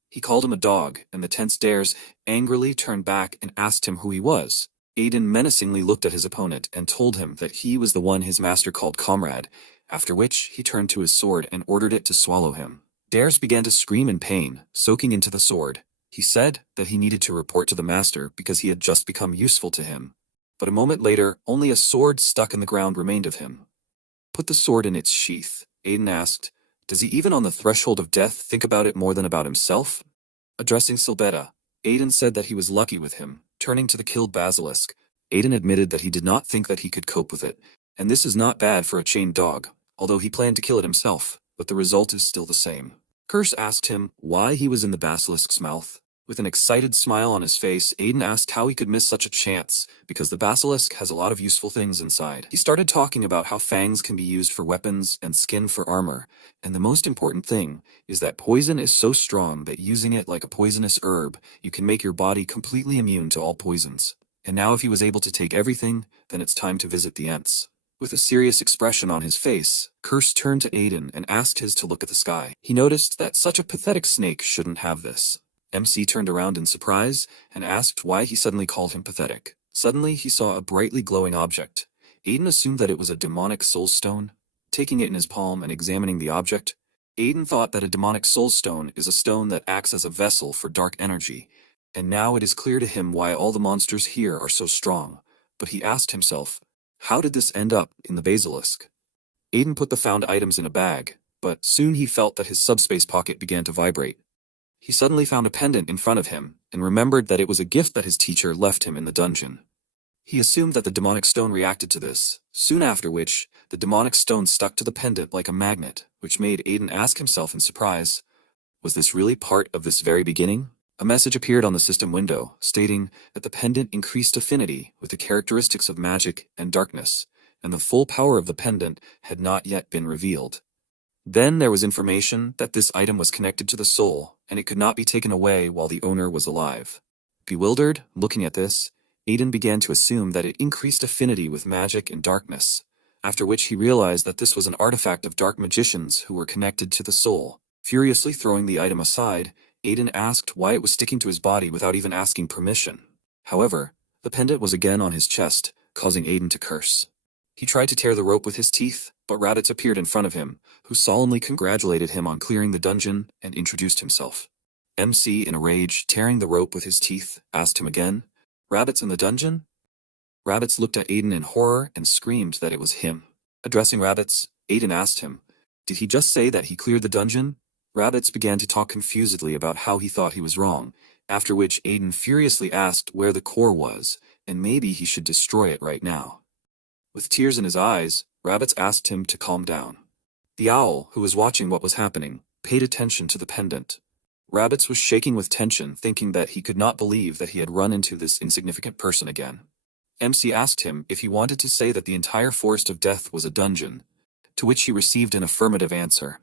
He called him a dog, and the tense dares angrily turned back and asked him who he was. Aiden menacingly looked at his opponent and told him that he was the one his master called comrade, after which he turned to his sword and ordered it to swallow him. Dares began to scream in pain, soaking into the sword. He said that he needed to report to the master because he had just become useful to him. But a moment later, only a sword stuck in the ground remained of him. Put the sword in its sheath, Aiden asked. Does he even on the threshold of death think about it more than about himself? Addressing Silbetta, Aiden said that he was lucky with him. Turning to the killed basilisk, Aiden admitted that he did not think that he could cope with it, and this is not bad for a chained dog, although he planned to kill it himself, but the result is still the same. Curse asked him why he was in the basilisk's mouth. With an excited smile on his face, Aiden asked how he could miss such a chance, because the basilisk has a lot of useful things inside. He started talking about how fangs can be used for weapons and skin for armor, and the most important thing is that poison is so strong that using it like a poisonous herb, you can make your body completely immune to all poisons. And now if he was able to take everything, then it's time to visit the Ents. With a serious expression on his face, Curse turned to Aiden and asked his to look at the sky. He noticed that such a pathetic snake shouldn't have this. MC turned around in surprise and asked why he suddenly called him pathetic. Suddenly, he saw a brightly glowing object. Aiden assumed that it was a demonic soul stone. Taking it in his palm and examining the object, Aiden thought that a demonic soul stone is a stone that acts as a vessel for dark energy, and now it is clear to him why all the monsters here are so strong. But he asked himself, how did this end up in the basilisk? Aiden put the found items in a bag, but soon he felt that his subspace pocket began to vibrate. He suddenly found a pendant in front of him, and remembered that it was a gift that his teacher left him in the dungeon. He assumed that the demonic stone reacted to this, soon after which, the demonic stone stuck to the pendant like a magnet, which made Aiden ask himself in surprise, was this really part of this very beginning? A message appeared on the system window, stating that the pendant increased affinity with the characteristics of magic and darkness, and the full power of the pendant had not yet been revealed. Then there was information that this item was connected to the soul, and it could not be taken away while the owner was alive. Bewildered, looking at this, Aiden began to assume that it increased affinity with magic and darkness, after which he realized that this was an artifact of dark magicians who were connected to the soul. Furiously throwing the item aside, Aiden asked why it was sticking to his body without even asking permission. However, the pendant was again on his chest, causing Aiden to curse. He tried to tear the rope with his teeth, but rabbits appeared in front of him, who solemnly congratulated him on clearing the dungeon and introduced himself. MC, in a rage, tearing the rope with his teeth, asked him again, "Rabbits in the dungeon?" Rabbits looked at Aiden in horror and screamed that it was him. Addressing Rabbits, Aiden asked him, "Did he just say that he cleared the dungeon?" Rabbits began to talk confusedly about how he thought he was wrong, after which Aiden furiously asked where the core was, and maybe he should destroy it right now. With tears in his eyes, Rabbits asked him to calm down. The owl, who was watching what was happening, paid attention to the pendant. Rabbits was shaking with tension, thinking that he could not believe that he had run into this insignificant person again. MC asked him if he wanted to say that the entire Forest of Death was a dungeon, to which he received an affirmative answer.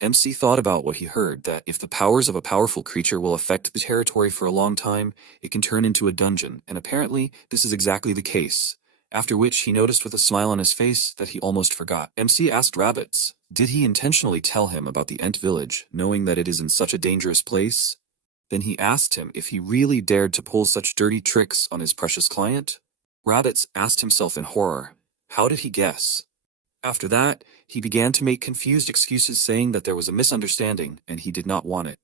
MC thought about what he heard, that if the powers of a powerful creature will affect the territory for a long time, it can turn into a dungeon, and apparently this is exactly the case. After which he noticed with a smile on his face that he almost forgot. MC asked Rabbits, did he intentionally tell him about the Ent village, knowing that it is in such a dangerous place? Then he asked him if he really dared to pull such dirty tricks on his precious client. Rabbits asked himself in horror, how did he guess? After that, he began to make confused excuses saying that there was a misunderstanding and he did not want it.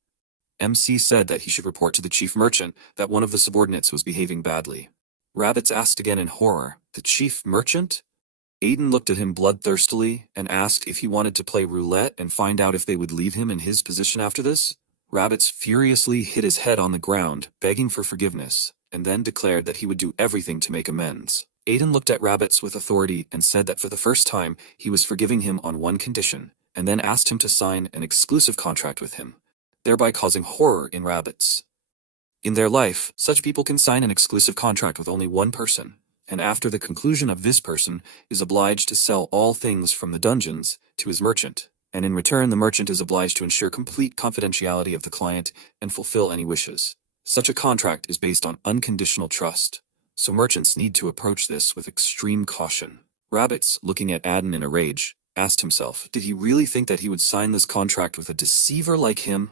MC said that he should report to the chief merchant that one of the subordinates was behaving badly. Rabbits asked again in horror, the chief merchant? Aiden looked at him bloodthirstily and asked if he wanted to play roulette and find out if they would leave him in his position after this. Rabbits furiously hit his head on the ground, begging for forgiveness, and then declared that he would do everything to make amends. Aiden looked at Rabbits with authority and said that for the first time he was forgiving him on one condition, and then asked him to sign an exclusive contract with him, thereby causing horror in Rabbits. In their life, such people can sign an exclusive contract with only one person, and after the conclusion of this person is obliged to sell all things from the dungeons to his merchant, and in return the merchant is obliged to ensure complete confidentiality of the client and fulfill any wishes. Such a contract is based on unconditional trust, so merchants need to approach this with extreme caution. Rabbits, looking at Aiden in a rage, asked himself, did he really think that he would sign this contract with a deceiver like him?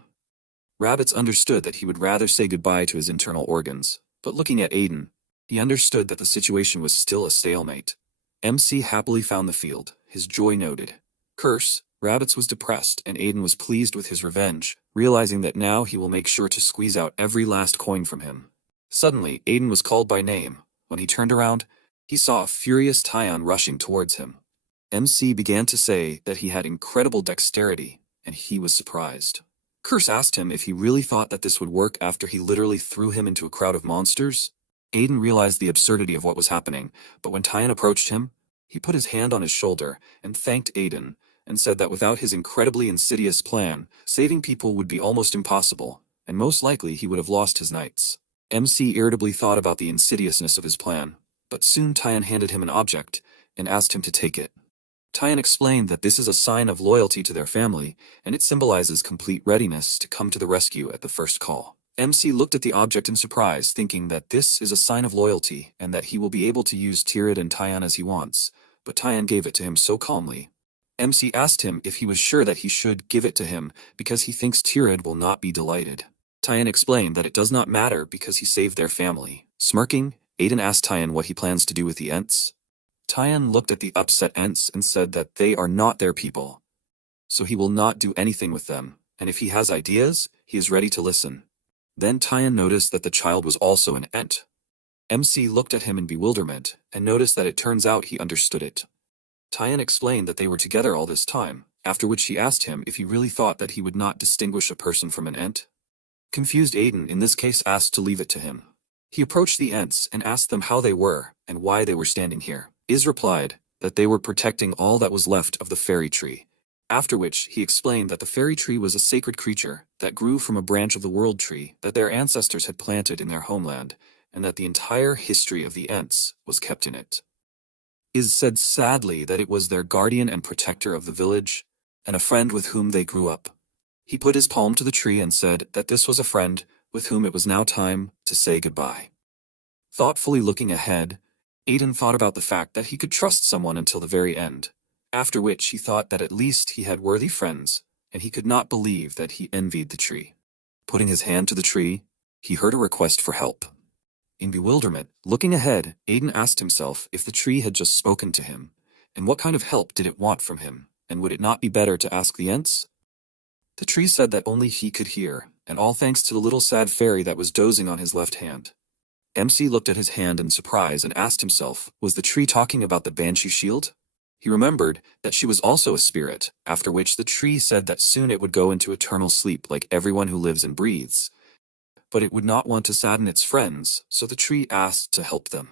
Rabbits understood that he would rather say goodbye to his internal organs, but looking at Aiden, he understood that the situation was still a stalemate. MC happily found the field, his joy noted. Curse, Rabbits was depressed and Aiden was pleased with his revenge, realizing that now he will make sure to squeeze out every last coin from him. Suddenly, Aiden was called by name. When he turned around, he saw a furious Tyon rushing towards him. MC began to say that he had incredible dexterity, and he was surprised. Curse asked him if he really thought that this would work after he literally threw him into a crowd of monsters. Aiden realized the absurdity of what was happening, but when Tyon approached him, he put his hand on his shoulder and thanked Aiden, and said that without his incredibly insidious plan, saving people would be almost impossible, and most likely he would have lost his knights. MC irritably thought about the insidiousness of his plan, but soon Tyon handed him an object and asked him to take it. Tyon explained that this is a sign of loyalty to their family, and it symbolizes complete readiness to come to the rescue at the first call. MC looked at the object in surprise, thinking that this is a sign of loyalty and that he will be able to use Tyrid and Tyon as he wants, but Tyon gave it to him so calmly. MC asked him if he was sure that he should give it to him because he thinks Tyrid will not be delighted. Tyon explained that it does not matter because he saved their family. Smirking, Aiden asked Tyon what he plans to do with the Ents. Tyon looked at the upset Ents and said that they are not their people, so he will not do anything with them, and if he has ideas, he is ready to listen. Then Tyon noticed that the child was also an Ent. MC looked at him in bewilderment and noticed that it turns out he understood it. Tyon explained that they were together all this time, after which he asked him if he really thought that he would not distinguish a person from an Ent. Confused Aiden in this case asked to leave it to him. He approached the Ents and asked them how they were and why they were standing here. Iz replied that they were protecting all that was left of the fairy tree, after which he explained that the fairy tree was a sacred creature that grew from a branch of the world tree that their ancestors had planted in their homeland, and that the entire history of the Ents was kept in it. Iz said sadly that it was their guardian and protector of the village, and a friend with whom they grew up. He put his palm to the tree and said that this was a friend with whom it was now time to say goodbye. Thoughtfully looking ahead, Aiden thought about the fact that he could trust someone until the very end, after which he thought that at least he had worthy friends, and he could not believe that he envied the tree. Putting his hand to the tree, he heard a request for help. In bewilderment, looking ahead, Aiden asked himself if the tree had just spoken to him, and what kind of help did it want from him, and would it not be better to ask the Ents? The tree said that only he could hear, and all thanks to the little sad fairy that was dozing on his left hand. MC looked at his hand in surprise and asked himself, was the tree talking about the Banshee shield? He remembered that she was also a spirit, after which the tree said that soon it would go into eternal sleep like everyone who lives and breathes. But it would not want to sadden its friends, so the tree asked to help them.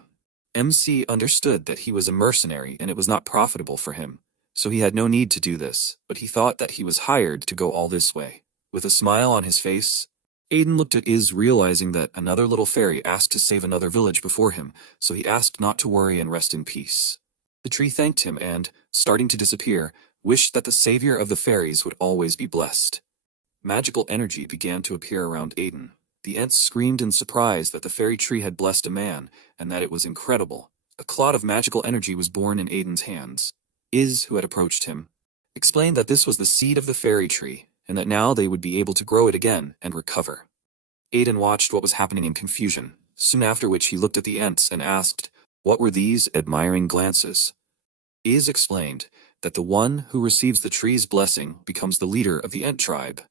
MC understood that he was a mercenary and it was not profitable for him, so he had no need to do this, but he thought that he was hired to go all this way. With a smile on his face, Aiden looked at Iz, realizing that another little fairy asked to save another village before him, so he asked not to worry and rest in peace. The tree thanked him and, starting to disappear, wished that the savior of the fairies would always be blessed. Magical energy began to appear around Aiden. The Ents screamed in surprise that the fairy tree had blessed a man, and that it was incredible. A clot of magical energy was born in Aiden's hands. Iz, who had approached him, explained that this was the seed of the fairy tree, and that now they would be able to grow it again and recover. Aiden watched what was happening in confusion, soon after which he looked at the Ents and asked, what were these admiring glances? Iz explained that the one who receives the tree's blessing becomes the leader of the Ent tribe,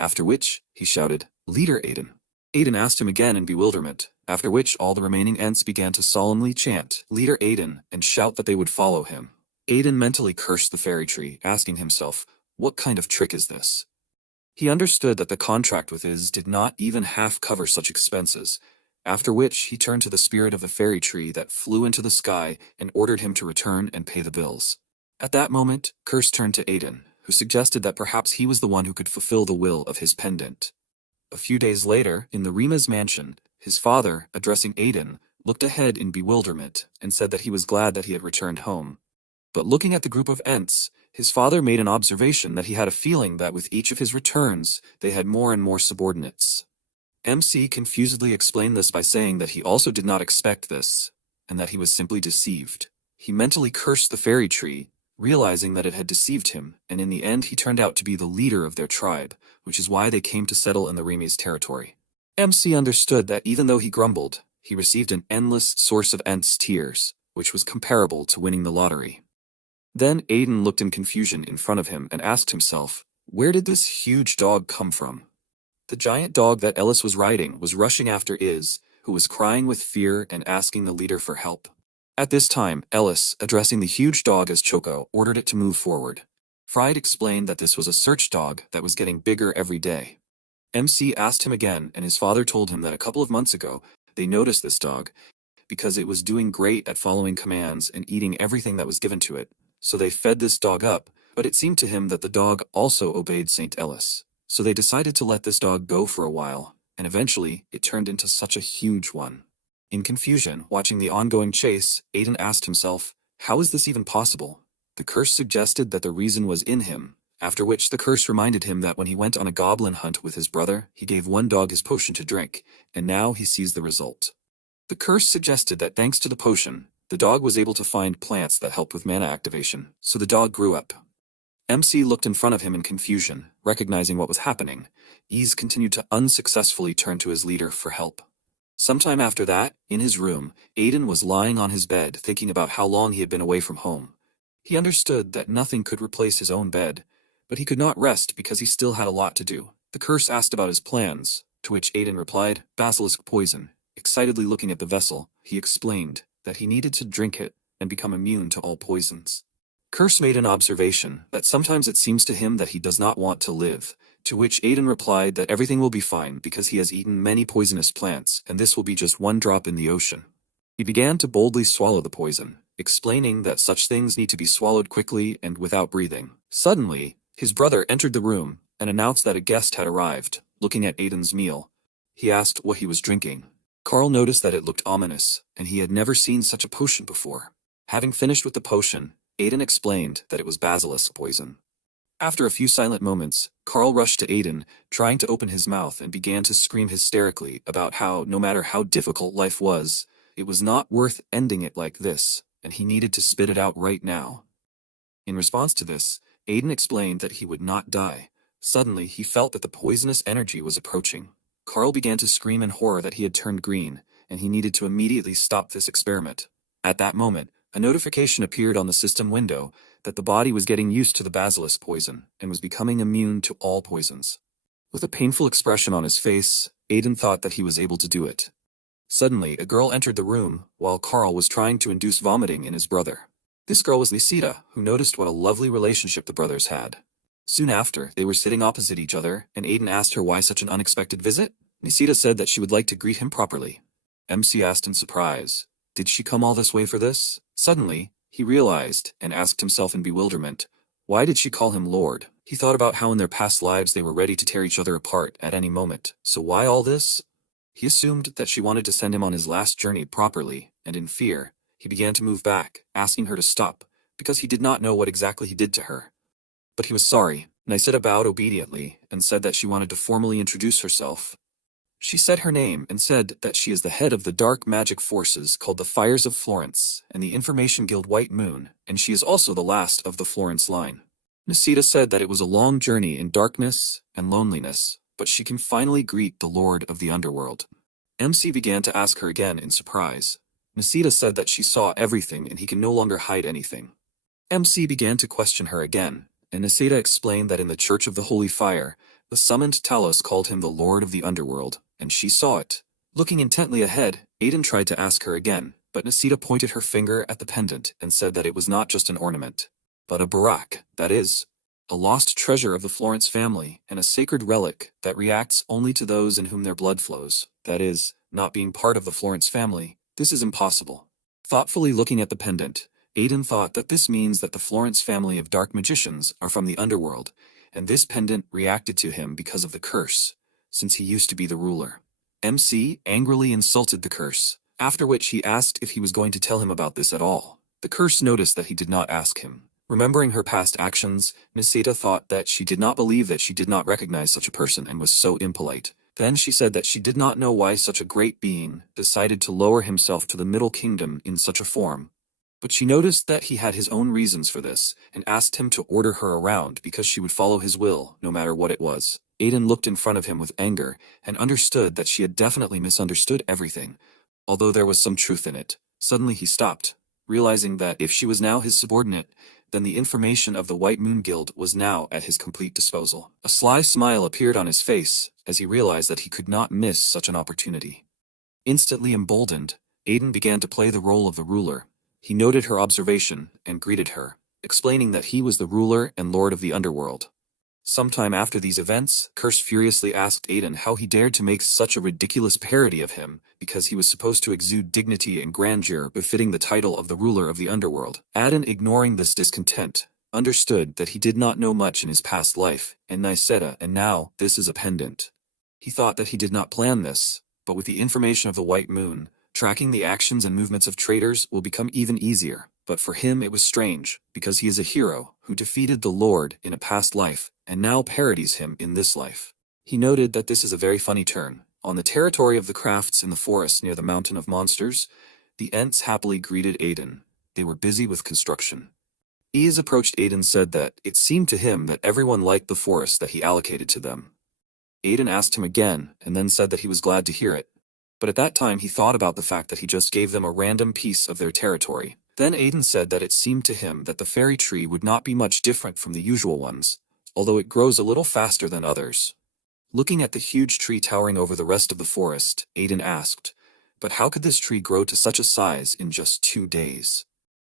after which he shouted, Leader Aiden. Aiden asked him again in bewilderment, after which all the remaining Ents began to solemnly chant, Leader Aiden, and shout that they would follow him. Aiden mentally cursed the fairy tree, asking himself, what kind of trick is this? He understood that the contract with Iz did not even half cover such expenses, after which he turned to the spirit of the fairy tree that flew into the sky and ordered him to return and pay the bills. At that moment, Curse turned to Aiden, who suggested that perhaps he was the one who could fulfill the will of his pendant. A few days later, in the Rima's mansion, his father, addressing Aiden, looked ahead in bewilderment and said that he was glad that he had returned home. But looking at the group of Ents, his father made an observation that he had a feeling that with each of his returns, they had more and more subordinates. MC confusedly explained this by saying that he also did not expect this, and that he was simply deceived. He mentally cursed the fairy tree, realizing that it had deceived him, and in the end he turned out to be the leader of their tribe, which is why they came to settle in the Remi's territory. MC understood that even though he grumbled, he received an endless source of Ent's tears, which was comparable to winning the lottery. Then Aiden looked in confusion in front of him and asked himself, where did this huge dog come from? The giant dog that Ellis was riding was rushing after Iz, who was crying with fear and asking the leader for help. At this time, Ellis, addressing the huge dog as Choco, ordered it to move forward. Fried explained that this was a search dog that was getting bigger every day. MC asked him again, and his father told him that a couple of months ago, they noticed this dog because it was doing great at following commands and eating everything that was given to it, so they fed this dog up, but it seemed to him that the dog also obeyed St. Ellis. So they decided to let this dog go for a while, and eventually it turned into such a huge one. In confusion, watching the ongoing chase, Aiden asked himself, how is this even possible? The curse suggested that the reason was in him, after which the curse reminded him that when he went on a goblin hunt with his brother, he gave one dog his potion to drink, and now he sees the result. The curse suggested that thanks to the potion, the dog was able to find plants that helped with mana activation, so the dog grew up. MC looked in front of him in confusion, recognizing what was happening. Ease continued to unsuccessfully turn to his leader for help. Sometime after that, in his room, Aiden was lying on his bed thinking about how long he had been away from home. He understood that nothing could replace his own bed, but he could not rest because he still had a lot to do. The curse asked about his plans, to which Aiden replied, basilisk poison. Excitedly looking at the vessel, he explained that he needed to drink it and become immune to all poisons. Curse made an observation that sometimes it seems to him that he does not want to live, to which Aiden replied that everything will be fine because he has eaten many poisonous plants and this will be just one drop in the ocean. He began to boldly swallow the poison, explaining that such things need to be swallowed quickly and without breathing. Suddenly, his brother entered the room and announced that a guest had arrived. Looking at Aiden's meal, he asked what he was drinking. Carl noticed that it looked ominous, and he had never seen such a potion before. Having finished with the potion, Aiden explained that it was basilisk poison. After a few silent moments, Carl rushed to Aiden, trying to open his mouth, and began to scream hysterically about how, no matter how difficult life was, it was not worth ending it like this, and he needed to spit it out right now. In response to this, Aiden explained that he would not die. Suddenly, he felt that the poisonous energy was approaching. Carl began to scream in horror that he had turned green, and he needed to immediately stop this experiment. At that moment, a notification appeared on the system window that the body was getting used to the basilisk poison and was becoming immune to all poisons. With a painful expression on his face, Aiden thought that he was able to do it. Suddenly, a girl entered the room while Carl was trying to induce vomiting in his brother. This girl was Nisita, who noticed what a lovely relationship the brothers had. Soon after, they were sitting opposite each other, and Aiden asked her why such an unexpected visit. Nisita said that she would like to greet him properly. MC asked in surprise, did she come all this way for this? Suddenly, he realized, and asked himself in bewilderment, why did she call him Lord? He thought about how in their past lives they were ready to tear each other apart at any moment, so why all this? He assumed that she wanted to send him on his last journey properly, and in fear, he began to move back, asking her to stop, because he did not know what exactly he did to her. But he was sorry. Nisita bowed obediently, and said that she wanted to formally introduce herself. She said her name and said that she is the head of the dark magic forces called the Fires of Florence and the Information Guild White Moon, and she is also the last of the Florence line. Nisita said that it was a long journey in darkness and loneliness, but she can finally greet the Lord of the Underworld. MC began to ask her again in surprise. Nisita said that she saw everything and he can no longer hide anything. MC began to question her again, and Nisita explained that in the Church of the Holy Fire, the summoned Talos called him the Lord of the Underworld, and she saw it. Looking intently ahead, Aiden tried to ask her again, but Nisita pointed her finger at the pendant and said that it was not just an ornament, but a barak, that is, a lost treasure of the Florence family and a sacred relic that reacts only to those in whom their blood flows, that is, not being part of the Florence family. This is impossible. Thoughtfully looking at the pendant, Aiden thought that this means that the Florence family of dark magicians are from the underworld, and this pendant reacted to him because of the curse, since he used to be the ruler. MC angrily insulted the curse, after which he asked if he was going to tell him about this at all. The curse noticed that he did not ask him. Remembering her past actions, Nisita thought that she did not believe that she did not recognize such a person and was so impolite. Then she said that she did not know why such a great being decided to lower himself to the Middle Kingdom in such a form. But she noticed that he had his own reasons for this, and asked him to order her around because she would follow his will, no matter what it was. Aiden looked in front of him with anger, and understood that she had definitely misunderstood everything, although there was some truth in it. Suddenly he stopped, realizing that if she was now his subordinate, then the information of the White Moon Guild was now at his complete disposal. A sly smile appeared on his face as he realized that he could not miss such an opportunity. Instantly emboldened, Aiden began to play the role of the ruler. He noted her observation and greeted her, explaining that he was the ruler and lord of the underworld. Sometime after these events, Curse furiously asked Aiden how he dared to make such a ridiculous parody of him because he was supposed to exude dignity and grandeur befitting the title of the ruler of the underworld. Aiden, ignoring this discontent, understood that he did not know much in his past life, and Niseta, and now this is a pendant. He thought that he did not plan this, but with the information of the White Moon, tracking the actions and movements of traitors will become even easier. But for him it was strange, because he is a hero who defeated the Lord in a past life, and now parodies him in this life. He noted that this is a very funny turn. On the territory of the crafts in the forest near the Mountain of Monsters, the Ents happily greeted Aiden. They were busy with construction. Ease approached Aiden and said that it seemed to him that everyone liked the forest that he allocated to them. Aiden asked him again, and then said that he was glad to hear it. But at that time he thought about the fact that he just gave them a random piece of their territory. Then Aiden said that it seemed to him that the fairy tree would not be much different from the usual ones, although it grows a little faster than others. Looking at the huge tree towering over the rest of the forest, Aiden asked, "But how could this tree grow to such a size in just 2 days?"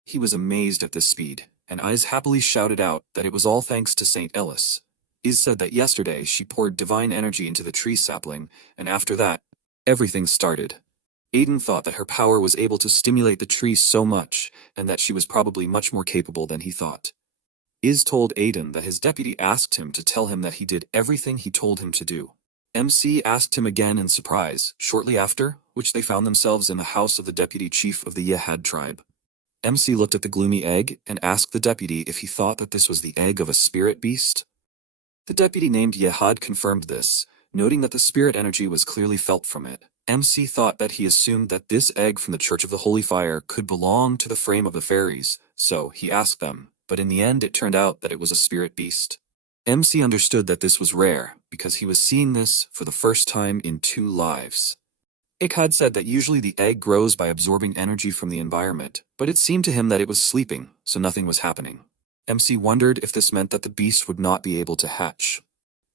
He was amazed at this speed, and Iz happily shouted out that it was all thanks to Saint Eldest. Iz said that yesterday she poured divine energy into the tree sapling, and after that, everything started. Aiden thought that her power was able to stimulate the tree so much, and that she was probably much more capable than he thought. Iz told Aiden that his deputy asked him to tell him that he did everything he told him to do. MC asked him again in surprise, shortly after, which they found themselves in the house of the deputy chief of the Yehad tribe. MC looked at the gloomy egg and asked the deputy if he thought that this was the egg of a spirit beast. The deputy named Yehad confirmed this, noting that the spirit energy was clearly felt from it. MC thought that he assumed that this egg from the Church of the Holy Fire could belong to the frame of the fairies, so he asked them, but in the end it turned out that it was a spirit beast. MC understood that this was rare, because he was seeing this for the first time in 2 lives. Ikkad said that usually the egg grows by absorbing energy from the environment, but it seemed to him that it was sleeping, so nothing was happening. MC wondered if this meant that the beast would not be able to hatch.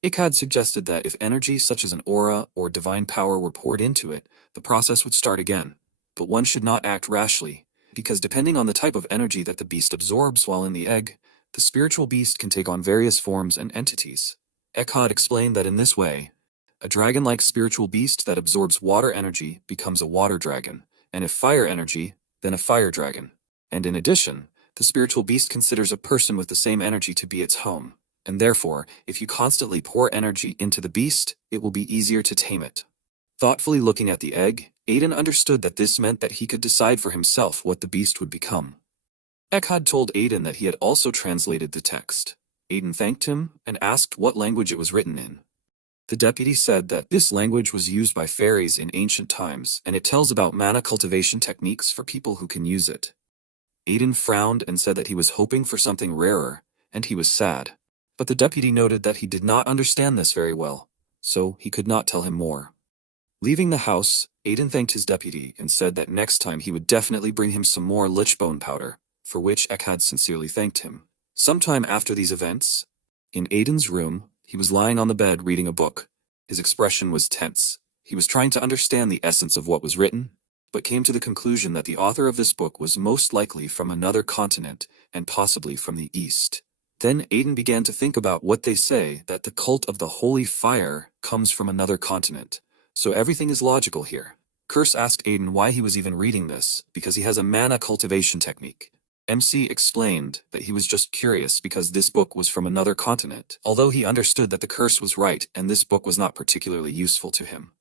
Ikkad suggested that if energy such as an aura or divine power were poured into it, the process would start again. But one should not act rashly, because depending on the type of energy that the beast absorbs while in the egg, the spiritual beast can take on various forms and entities. Ekkad explained that in this way, a dragon-like spiritual beast that absorbs water energy becomes a water dragon, and if fire energy, then a fire dragon. And in addition, the spiritual beast considers a person with the same energy to be its home. And therefore, if you constantly pour energy into the beast, it will be easier to tame it. Thoughtfully looking at the egg, Aiden understood that this meant that he could decide for himself what the beast would become. Ekkad told Aiden that he had also translated the text. Aiden thanked him and asked what language it was written in. The deputy said that this language was used by fairies in ancient times, and it tells about mana cultivation techniques for people who can use it. Aiden frowned and said that he was hoping for something rarer, and he was sad. But the deputy noted that he did not understand this very well, so he could not tell him more. Leaving the house, Aiden thanked his deputy and said that next time he would definitely bring him some more lichbone powder, for which Ekkad sincerely thanked him. Sometime after these events, in Aiden's room, he was lying on the bed reading a book. His expression was tense. He was trying to understand the essence of what was written, but came to the conclusion that the author of this book was most likely from another continent and possibly from the East. Then Aiden began to think about what they say that the cult of the Holy Fire comes from another continent. So everything is logical here. Curse asked Aiden why he was even reading this, because he has a mana cultivation technique. MC explained that he was just curious because this book was from another continent, although he understood that the curse was right and this book was not particularly useful to him.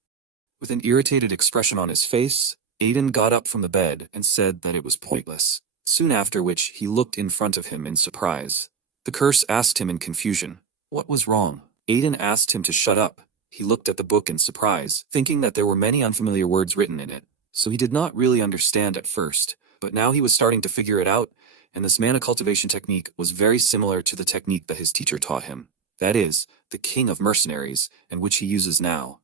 With an irritated expression on his face, Aiden got up from the bed and said that it was pointless, soon after which he looked in front of him in surprise. The curse asked him in confusion, what was wrong? Aiden asked him to shut up. He looked at the book in surprise, thinking that there were many unfamiliar words written in it, so he did not really understand at first, But now he was starting to figure it out, and this mana cultivation technique was very similar to the technique that his teacher taught him. That is, the King of Mercenaries, and which he uses now.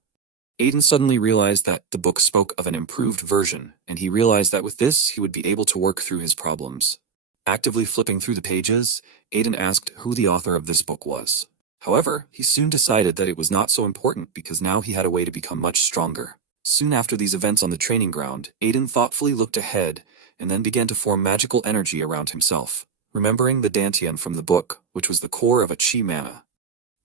Aiden suddenly realized that the book spoke of an improved version, and he realized that with this he would be able to work through his problems. Actively flipping through the pages, Aiden asked who the author of this book was. However, he soon decided that it was not so important because now he had a way to become much stronger. Soon after these events on the training ground, Aiden thoughtfully looked ahead and then began to form magical energy around himself, remembering the Dantian from the book, which was the core of a chi mana.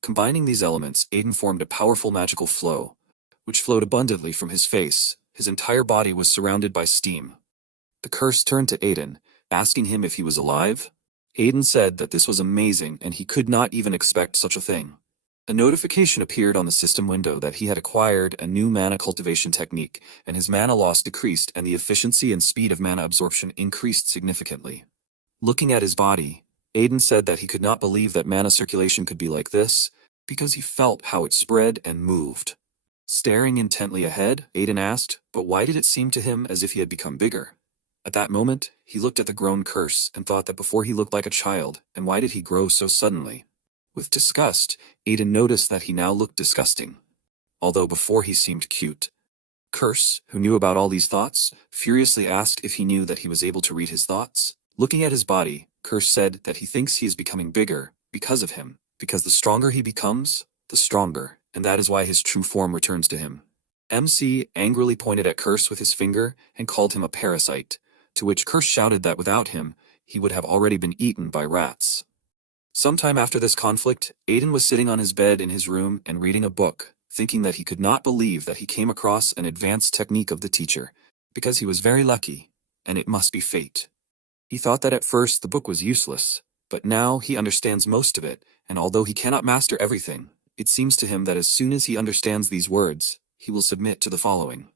Combining these elements, Aiden formed a powerful magical flow, which flowed abundantly from his face. His entire body was surrounded by steam. The curse turned to Aiden, asking him if he was alive. Aiden said that this was amazing and he could not even expect such a thing. A notification appeared on the system window that he had acquired a new mana cultivation technique, and his mana loss decreased and the efficiency and speed of mana absorption increased significantly. Looking at his body, Aiden said that he could not believe that mana circulation could be like this, because he felt how it spread and moved. Staring intently ahead, Aiden asked, but why did it seem to him as if he had become bigger? At that moment, he looked at the grown curse and thought that before he looked like a child, and why did he grow so suddenly? With disgust, Aiden noticed that he now looked disgusting, although before he seemed cute. Curse, who knew about all these thoughts, furiously asked if he knew that he was able to read his thoughts. Looking at his body, Curse said that he thinks he is becoming bigger because of him, because the stronger he becomes, the stronger, and that is why his true form returns to him. MC angrily pointed at Curse with his finger and called him a parasite, to which Curse shouted that without him, he would have already been eaten by rats. Sometime after this conflict, Aiden was sitting on his bed in his room and reading a book, thinking that he could not believe that he came across an advanced technique of the teacher, because he was very lucky, and it must be fate. He thought that at first the book was useless, but now he understands most of it, and although he cannot master everything, it seems to him that as soon as he understands these words, he will submit to the following.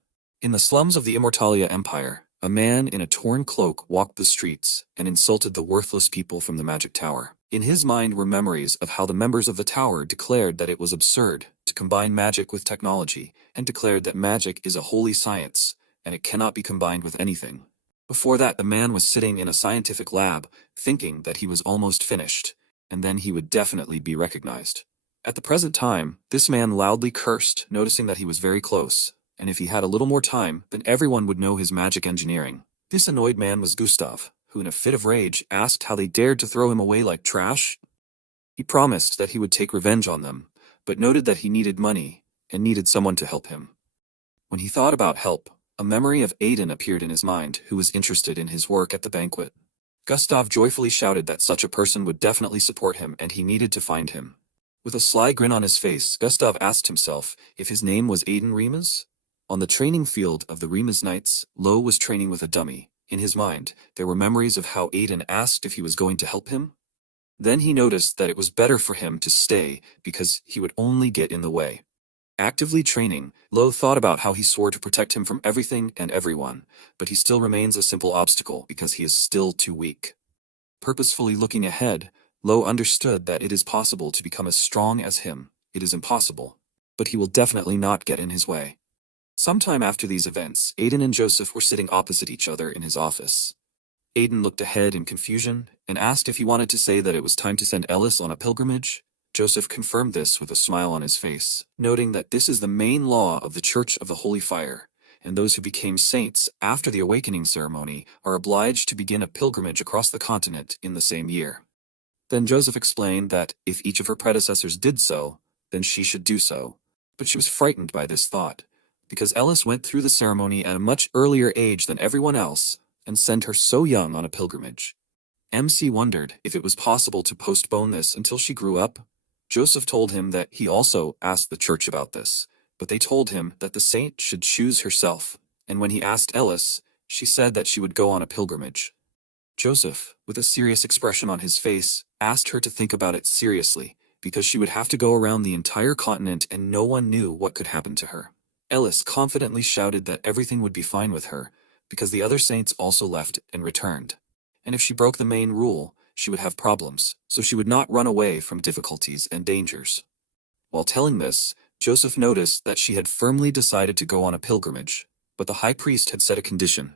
In the slums of the Immortalia Empire, a man in a torn cloak walked the streets and insulted the worthless people from the magic tower. In his mind were memories of how the members of the tower declared that it was absurd to combine magic with technology, and declared that magic is a holy science, and it cannot be combined with anything. Before that, the man was sitting in a scientific lab, thinking that he was almost finished, and then he would definitely be recognized. At the present time, this man loudly cursed, noticing that he was very close, and if he had a little more time, then everyone would know his magic engineering. This annoyed man was Gustav, who in a fit of rage asked how they dared to throw him away like trash. He promised that he would take revenge on them, but noted that he needed money, and needed someone to help him. When he thought about help, a memory of Aiden appeared in his mind, who was interested in his work at the banquet. Gustav joyfully shouted that such a person would definitely support him and he needed to find him. With a sly grin on his face, Gustav asked himself if his name was Aiden Remus. On the training field of the Remus Knights, Lo was training with a dummy. In his mind, there were memories of how Aiden asked if he was going to help him. Then he noticed that it was better for him to stay because he would only get in the way. Actively training, Lo thought about how he swore to protect him from everything and everyone, but he still remains a simple obstacle because he is still too weak. Purposefully looking ahead, Lo understood that it is possible to become as strong as him. It is impossible, but he will definitely not get in his way. Sometime after these events, Aiden and Joseph were sitting opposite each other in his office. Aiden looked ahead in confusion and asked if he wanted to say that it was time to send Eldest on a pilgrimage. Joseph confirmed this with a smile on his face, noting that this is the main law of the Church of the Holy Fire, and those who became saints after the awakening ceremony are obliged to begin a pilgrimage across the continent in the same year. Then Joseph explained that if each of her predecessors did so, then she should do so. But she was frightened by this thought, because Eldest went through the ceremony at a much earlier age than everyone else, and sent her so young on a pilgrimage. MC wondered if it was possible to postpone this until she grew up. Joseph told him that he also asked the church about this, but they told him that the saint should choose herself, and when he asked Eldest, she said that she would go on a pilgrimage. Joseph, with a serious expression on his face, asked her to think about it seriously, because she would have to go around the entire continent and no one knew what could happen to her. Eldest confidently shouted that everything would be fine with her, because the other saints also left and returned. And if she broke the main rule, she would have problems, so she would not run away from difficulties and dangers. While telling this, Joseph noticed that she had firmly decided to go on a pilgrimage, but the high priest had set a condition.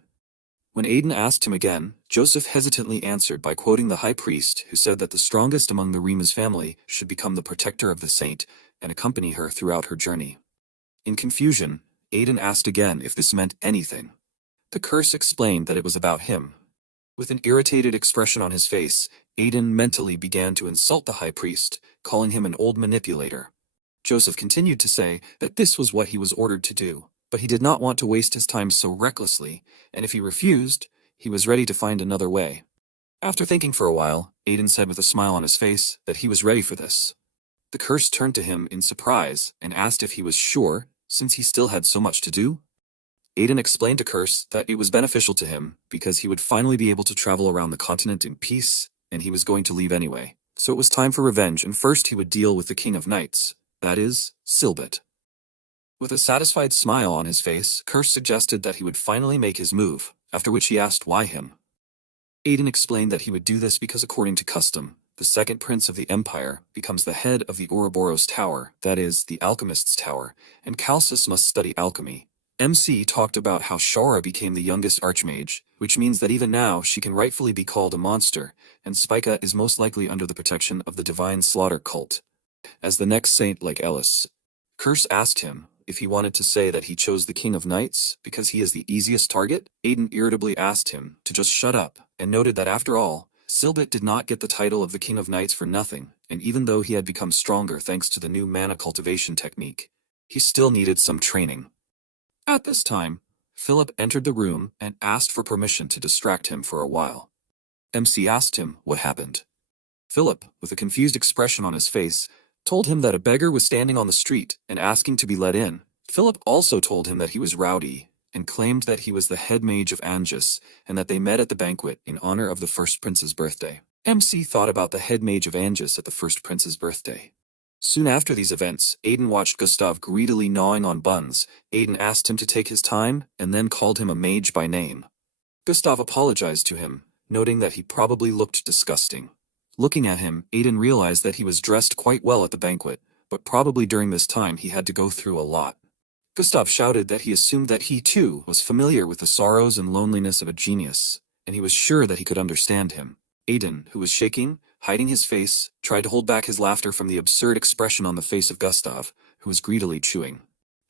When Aiden asked him again, Joseph hesitantly answered by quoting the high priest who said that the strongest among the Rima's family should become the protector of the saint and accompany her throughout her journey. In confusion, Aiden asked again if this meant anything. The curse explained that it was about him. With an irritated expression on his face, Aiden mentally began to insult the high priest, calling him an old manipulator. Joseph continued to say that this was what he was ordered to do, but he did not want to waste his time so recklessly, and if he refused, he was ready to find another way. After thinking for a while, Aiden said with a smile on his face that he was ready for this. The curse turned to him in surprise and asked if he was sure, since he still had so much to do. Aiden explained to Curse that it was beneficial to him because he would finally be able to travel around the continent in peace, and he was going to leave anyway. So it was time for revenge, and first he would deal with the King of Knights, that is, Silbit. With a satisfied smile on his face, Curse suggested that he would finally make his move, after which he asked why him. Aiden explained that he would do this because according to custom, the second prince of the empire becomes the head of the Ouroboros Tower, that is, the Alchemist's Tower, and Calcis must study alchemy. MC talked about how Shara became the youngest archmage, which means that even now she can rightfully be called a monster, and Spica is most likely under the protection of the Divine Slaughter cult. As the next saint like Eldest, Curse asked him if he wanted to say that he chose the King of Knights because he is the easiest target. Aiden irritably asked him to just shut up, and noted that after all, Silbit did not get the title of the King of Knights for nothing, and even though he had become stronger thanks to the new mana cultivation technique, he still needed some training. At this time, Philip entered the room and asked for permission to distract him for a while. MC asked him what happened. Philip, with a confused expression on his face, told him that a beggar was standing on the street and asking to be let in. Philip also told him that he was rowdy and claimed that he was the head mage of Angus and that they met at the banquet in honor of the first prince's birthday. MC thought about the head mage of Angus at the first prince's birthday. Soon after these events, Aiden watched Gustav greedily gnawing on buns. Aiden asked him to take his time and then called him a mage by name. Gustav apologized to him, noting that he probably looked disgusting. Looking at him, Aiden realized that he was dressed quite well at the banquet, but probably during this time he had to go through a lot. Gustav shouted that he assumed that he too was familiar with the sorrows and loneliness of a genius, and he was sure that he could understand him. Aiden, who was shaking, hiding his face, tried to hold back his laughter from the absurd expression on the face of Gustav, who was greedily chewing.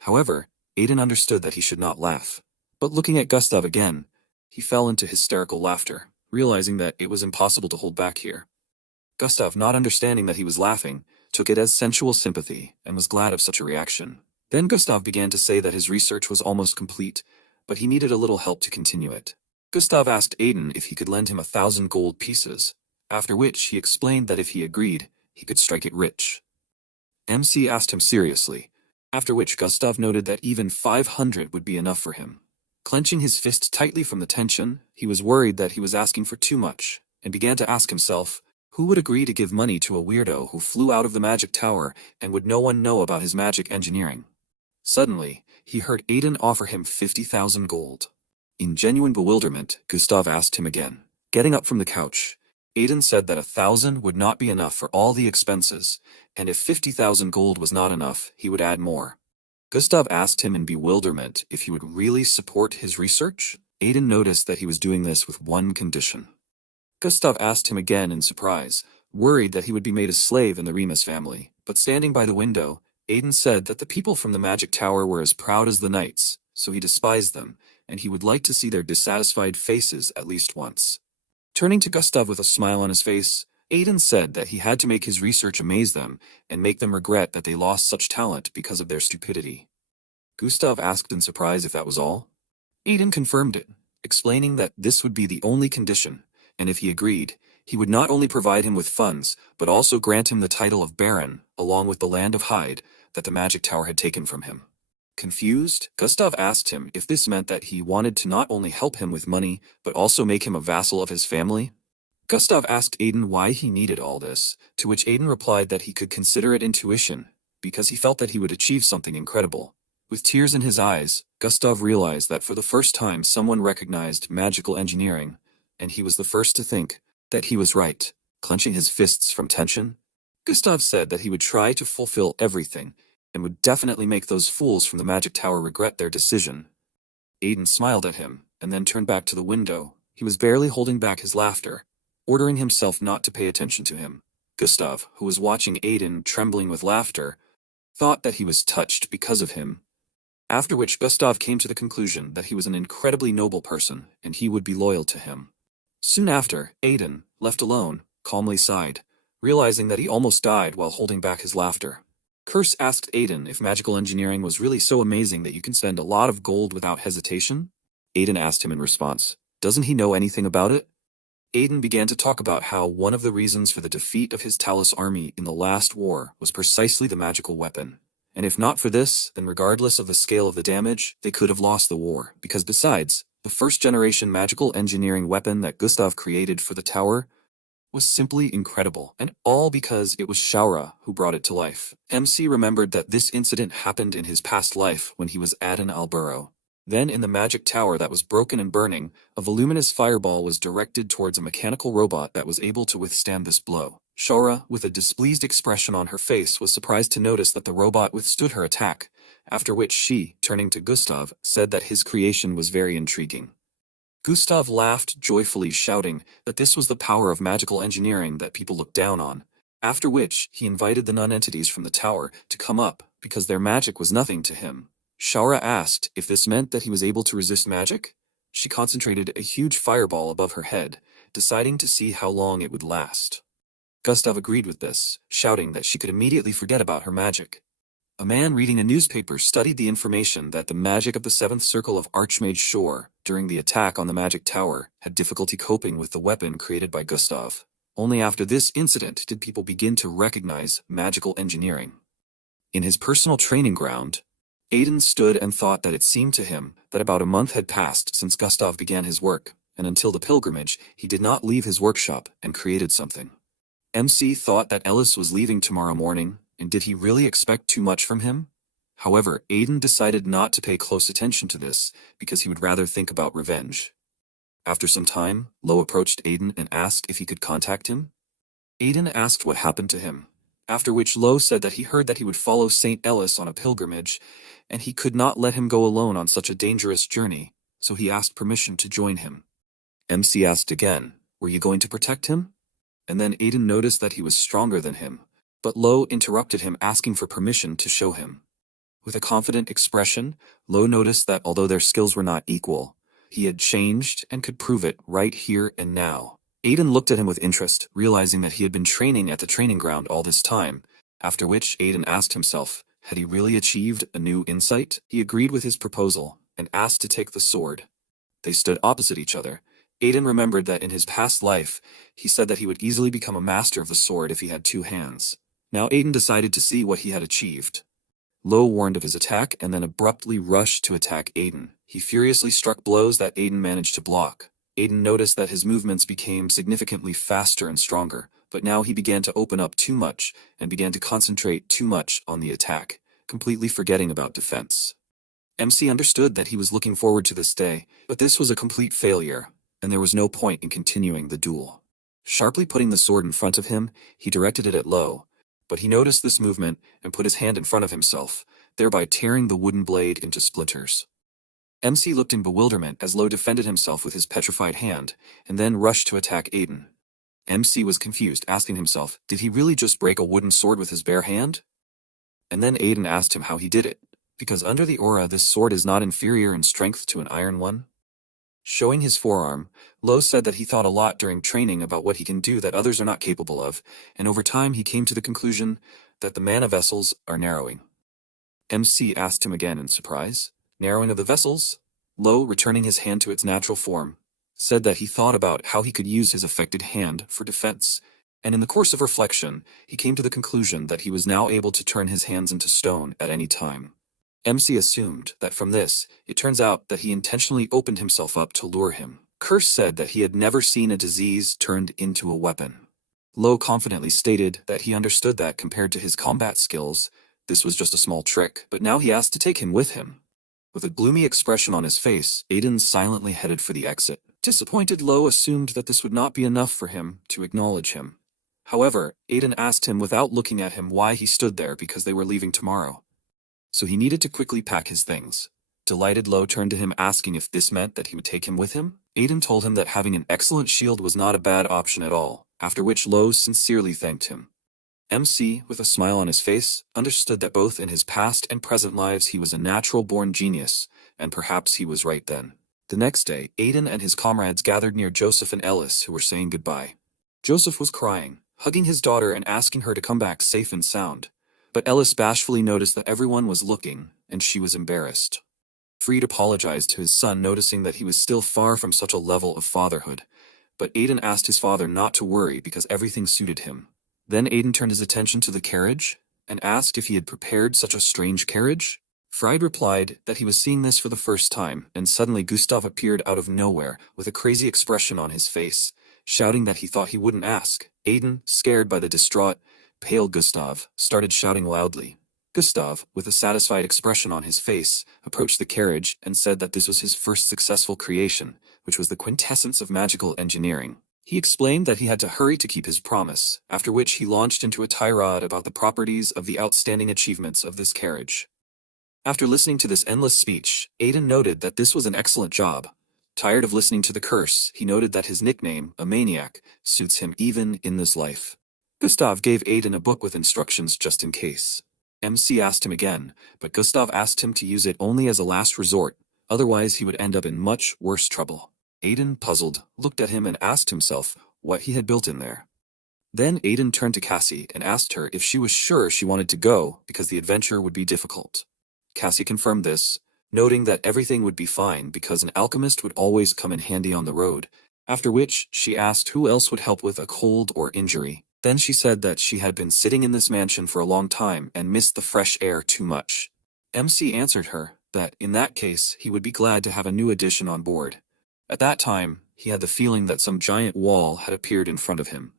However, Aiden understood that he should not laugh. But looking at Gustav again, he fell into hysterical laughter, realizing that it was impossible to hold back here. Gustav, not understanding that he was laughing, took it as sensual sympathy and was glad of such a reaction. Then Gustav began to say that his research was almost complete, but he needed a little help to continue it. Gustav asked Aiden if he could lend him 1,000 gold pieces, after which he explained that if he agreed, he could strike it rich. MC asked him seriously, after which Gustav noted that even 500 would be enough for him. Clenching his fist tightly from the tension, he was worried that he was asking for too much, and began to ask himself, who would agree to give money to a weirdo who flew out of the magic tower and would no one know about his magic engineering? Suddenly, he heard Aiden offer him 50,000 gold. In genuine bewilderment, Gustav asked him again. Getting up from the couch, Aiden said that 1,000 would not be enough for all the expenses, and if 50,000 gold was not enough, he would add more. Gustav asked him in bewilderment if he would really support his research. Aiden noticed that he was doing this with one condition. Gustav asked him again in surprise, worried that he would be made a slave in the Remus family, but standing by the window, Aiden said that the people from the magic tower were as proud as the knights, so he despised them, and he would like to see their dissatisfied faces at least once. Turning to Gustav with a smile on his face, Aiden said that he had to make his research amaze them and make them regret that they lost such talent because of their stupidity. Gustav asked in surprise if that was all. Aiden confirmed it, explaining that this would be the only condition, and if he agreed, he would not only provide him with funds, but also grant him the title of Baron, along with the land of Hyde that the magic tower had taken from him. Confused, Gustav asked him if this meant that he wanted to not only help him with money, but also make him a vassal of his family. Gustav asked Aiden why he needed all this, to which Aiden replied that he could consider it intuition, because he felt that he would achieve something incredible. With tears in his eyes, Gustav realized that for the first time someone recognized magical engineering, and he was the first to think that he was right. Clenching his fists from tension, Gustav said that he would try to fulfill everything, and would definitely make those fools from the magic tower regret their decision. Aiden smiled at him, and then turned back to the window. He was barely holding back his laughter, ordering himself not to pay attention to him. Gustav, who was watching Aiden trembling with laughter, thought that he was touched because of him. After which Gustav came to the conclusion that he was an incredibly noble person and he would be loyal to him. Soon after, Aiden, left alone, calmly sighed, realizing that he almost died while holding back his laughter. Curse asked Aiden if magical engineering was really so amazing that you can spend a lot of gold without hesitation. Aiden asked him in response, doesn't he know anything about it? Aiden began to talk about how one of the reasons for the defeat of his Talus army in the last war was precisely the magical weapon. And if not for this, then regardless of the scale of the damage, they could have lost the war, because besides, the first-generation magical engineering weapon that Gustav created for the tower was simply incredible, and all because it was Shaura who brought it to life. MC remembered that this incident happened in his past life when he was Adin Alburo. Then in the magic tower that was broken and burning, a voluminous fireball was directed towards a mechanical robot that was able to withstand this blow. Shaura, with a displeased expression on her face, was surprised to notice that the robot withstood her attack, after which she, turning to Gustav, said that his creation was very intriguing. Gustav laughed joyfully, shouting that this was the power of magical engineering that people looked down on, after which he invited the non-entities from the tower to come up because their magic was nothing to him. Shaura asked if this meant that he was able to resist magic. She concentrated a huge fireball above her head, deciding to see how long it would last. Gustav agreed with this, shouting that she could immediately forget about her magic. A man reading a newspaper studied the information that the magic of the seventh circle of Archmage Shore, during the attack on the magic tower, had difficulty coping with the weapon created by Gustav. Only after this incident did people begin to recognize magical engineering. In his personal training ground, Aiden stood and thought that it seemed to him that about a month had passed since Gustav began his work, and until the pilgrimage, he did not leave his workshop and created something. MC thought that Eldest was leaving tomorrow morning, and did he really expect too much from him? However, Aiden decided not to pay close attention to this, because he would rather think about revenge. After some time, Lo approached Aiden and asked if he could contact him. Aiden asked what happened to him, after which Lo said that he heard that he would follow Saint Eldest on a pilgrimage, and he could not let him go alone on such a dangerous journey, so he asked permission to join him. MC asked again, were you going to protect him? And then Aiden noticed that he was stronger than him, but Lo interrupted him, asking for permission to show him. With a confident expression, Lo noticed that although their skills were not equal, he had changed and could prove it right here and now. Aiden looked at him with interest, realizing that he had been training at the training ground all this time, after which Aiden asked himself, had he really achieved a new insight? He agreed with his proposal, and asked to take the sword. They stood opposite each other. Aiden remembered that in his past life, he said that he would easily become a master of the sword if he had two hands. Now Aiden decided to see what he had achieved. Lo warned of his attack and then abruptly rushed to attack Aiden. He furiously struck blows that Aiden managed to block. Aiden noticed that his movements became significantly faster and stronger, but now he began to open up too much and began to concentrate too much on the attack, completely forgetting about defense. MC understood that he was looking forward to this day, but this was a complete failure, and there was no point in continuing the duel. Sharply putting the sword in front of him, he directed it at Lo, but he noticed this movement and put his hand in front of himself, thereby tearing the wooden blade into splinters. MC looked in bewilderment as Lo defended himself with his petrified hand, and then rushed to attack Aiden. MC was confused, asking himself, did he really just break a wooden sword with his bare hand? And then Aiden asked him how he did it, because under the aura this sword is not inferior in strength to an iron one. Showing his forearm, Lo said that he thought a lot during training about what he can do that others are not capable of, and over time he came to the conclusion that the mana vessels are narrowing. MC asked him again in surprise, narrowing of the vessels? Lo, returning his hand to its natural form, said that he thought about how he could use his affected hand for defense, and in the course of reflection, he came to the conclusion that he was now able to turn his hands into stone at any time. MC assumed that from this, it turns out that he intentionally opened himself up to lure him. Curse said that he had never seen a disease turned into a weapon. Lo confidently stated that he understood that compared to his combat skills, this was just a small trick, but now he asked to take him with him. With a gloomy expression on his face, Aiden silently headed for the exit. Disappointed, Lo assumed that this would not be enough for him to acknowledge him. However, Aiden asked him without looking at him why he stood there because they were leaving tomorrow. So he needed to quickly pack his things. Delighted, Lo turned to him asking if this meant that he would take him with him. Aiden told him that having an excellent shield was not a bad option at all, after which Lo sincerely thanked him. MC, with a smile on his face, understood that both in his past and present lives he was a natural-born genius, and perhaps he was right then. The next day, Aiden and his comrades gathered near Joseph and Ellis, who were saying goodbye. Joseph was crying, hugging his daughter and asking her to come back safe and sound. But Ellis bashfully noticed that everyone was looking, and she was embarrassed. Freed apologized to his son, noticing that he was still far from such a level of fatherhood. But Aiden asked his father not to worry because everything suited him. Then Aiden turned his attention to the carriage, and asked if he had prepared such a strange carriage. Fried replied that he was seeing this for the first time, and suddenly Gustav appeared out of nowhere, with a crazy expression on his face, shouting that he thought he wouldn't ask. Aiden, scared by the distraught, pale Gustav, started shouting loudly. Gustav, with a satisfied expression on his face, approached the carriage and said that this was his first successful creation, which was the quintessence of magical engineering. He explained that he had to hurry to keep his promise, after which he launched into a tirade about the properties of the outstanding achievements of this carriage. After listening to this endless speech, Aiden noted that this was an excellent job. Tired of listening to the curse, he noted that his nickname, a maniac, suits him even in this life. Gustav gave Aiden a book with instructions just in case. MC asked him again, but Gustav asked him to use it only as a last resort, otherwise he would end up in much worse trouble. Aiden, puzzled, looked at him and asked himself what he had built in there. Then Aiden turned to Cassie and asked her if she was sure she wanted to go because the adventure would be difficult. Cassie confirmed this, noting that everything would be fine because an alchemist would always come in handy on the road, after which she asked who else would help with a cold or injury. Then she said that she had been sitting in this mansion for a long time and missed the fresh air too much. MC answered her that, in that case, he would be glad to have a new addition on board. At that time, he had the feeling that some giant wall had appeared in front of him.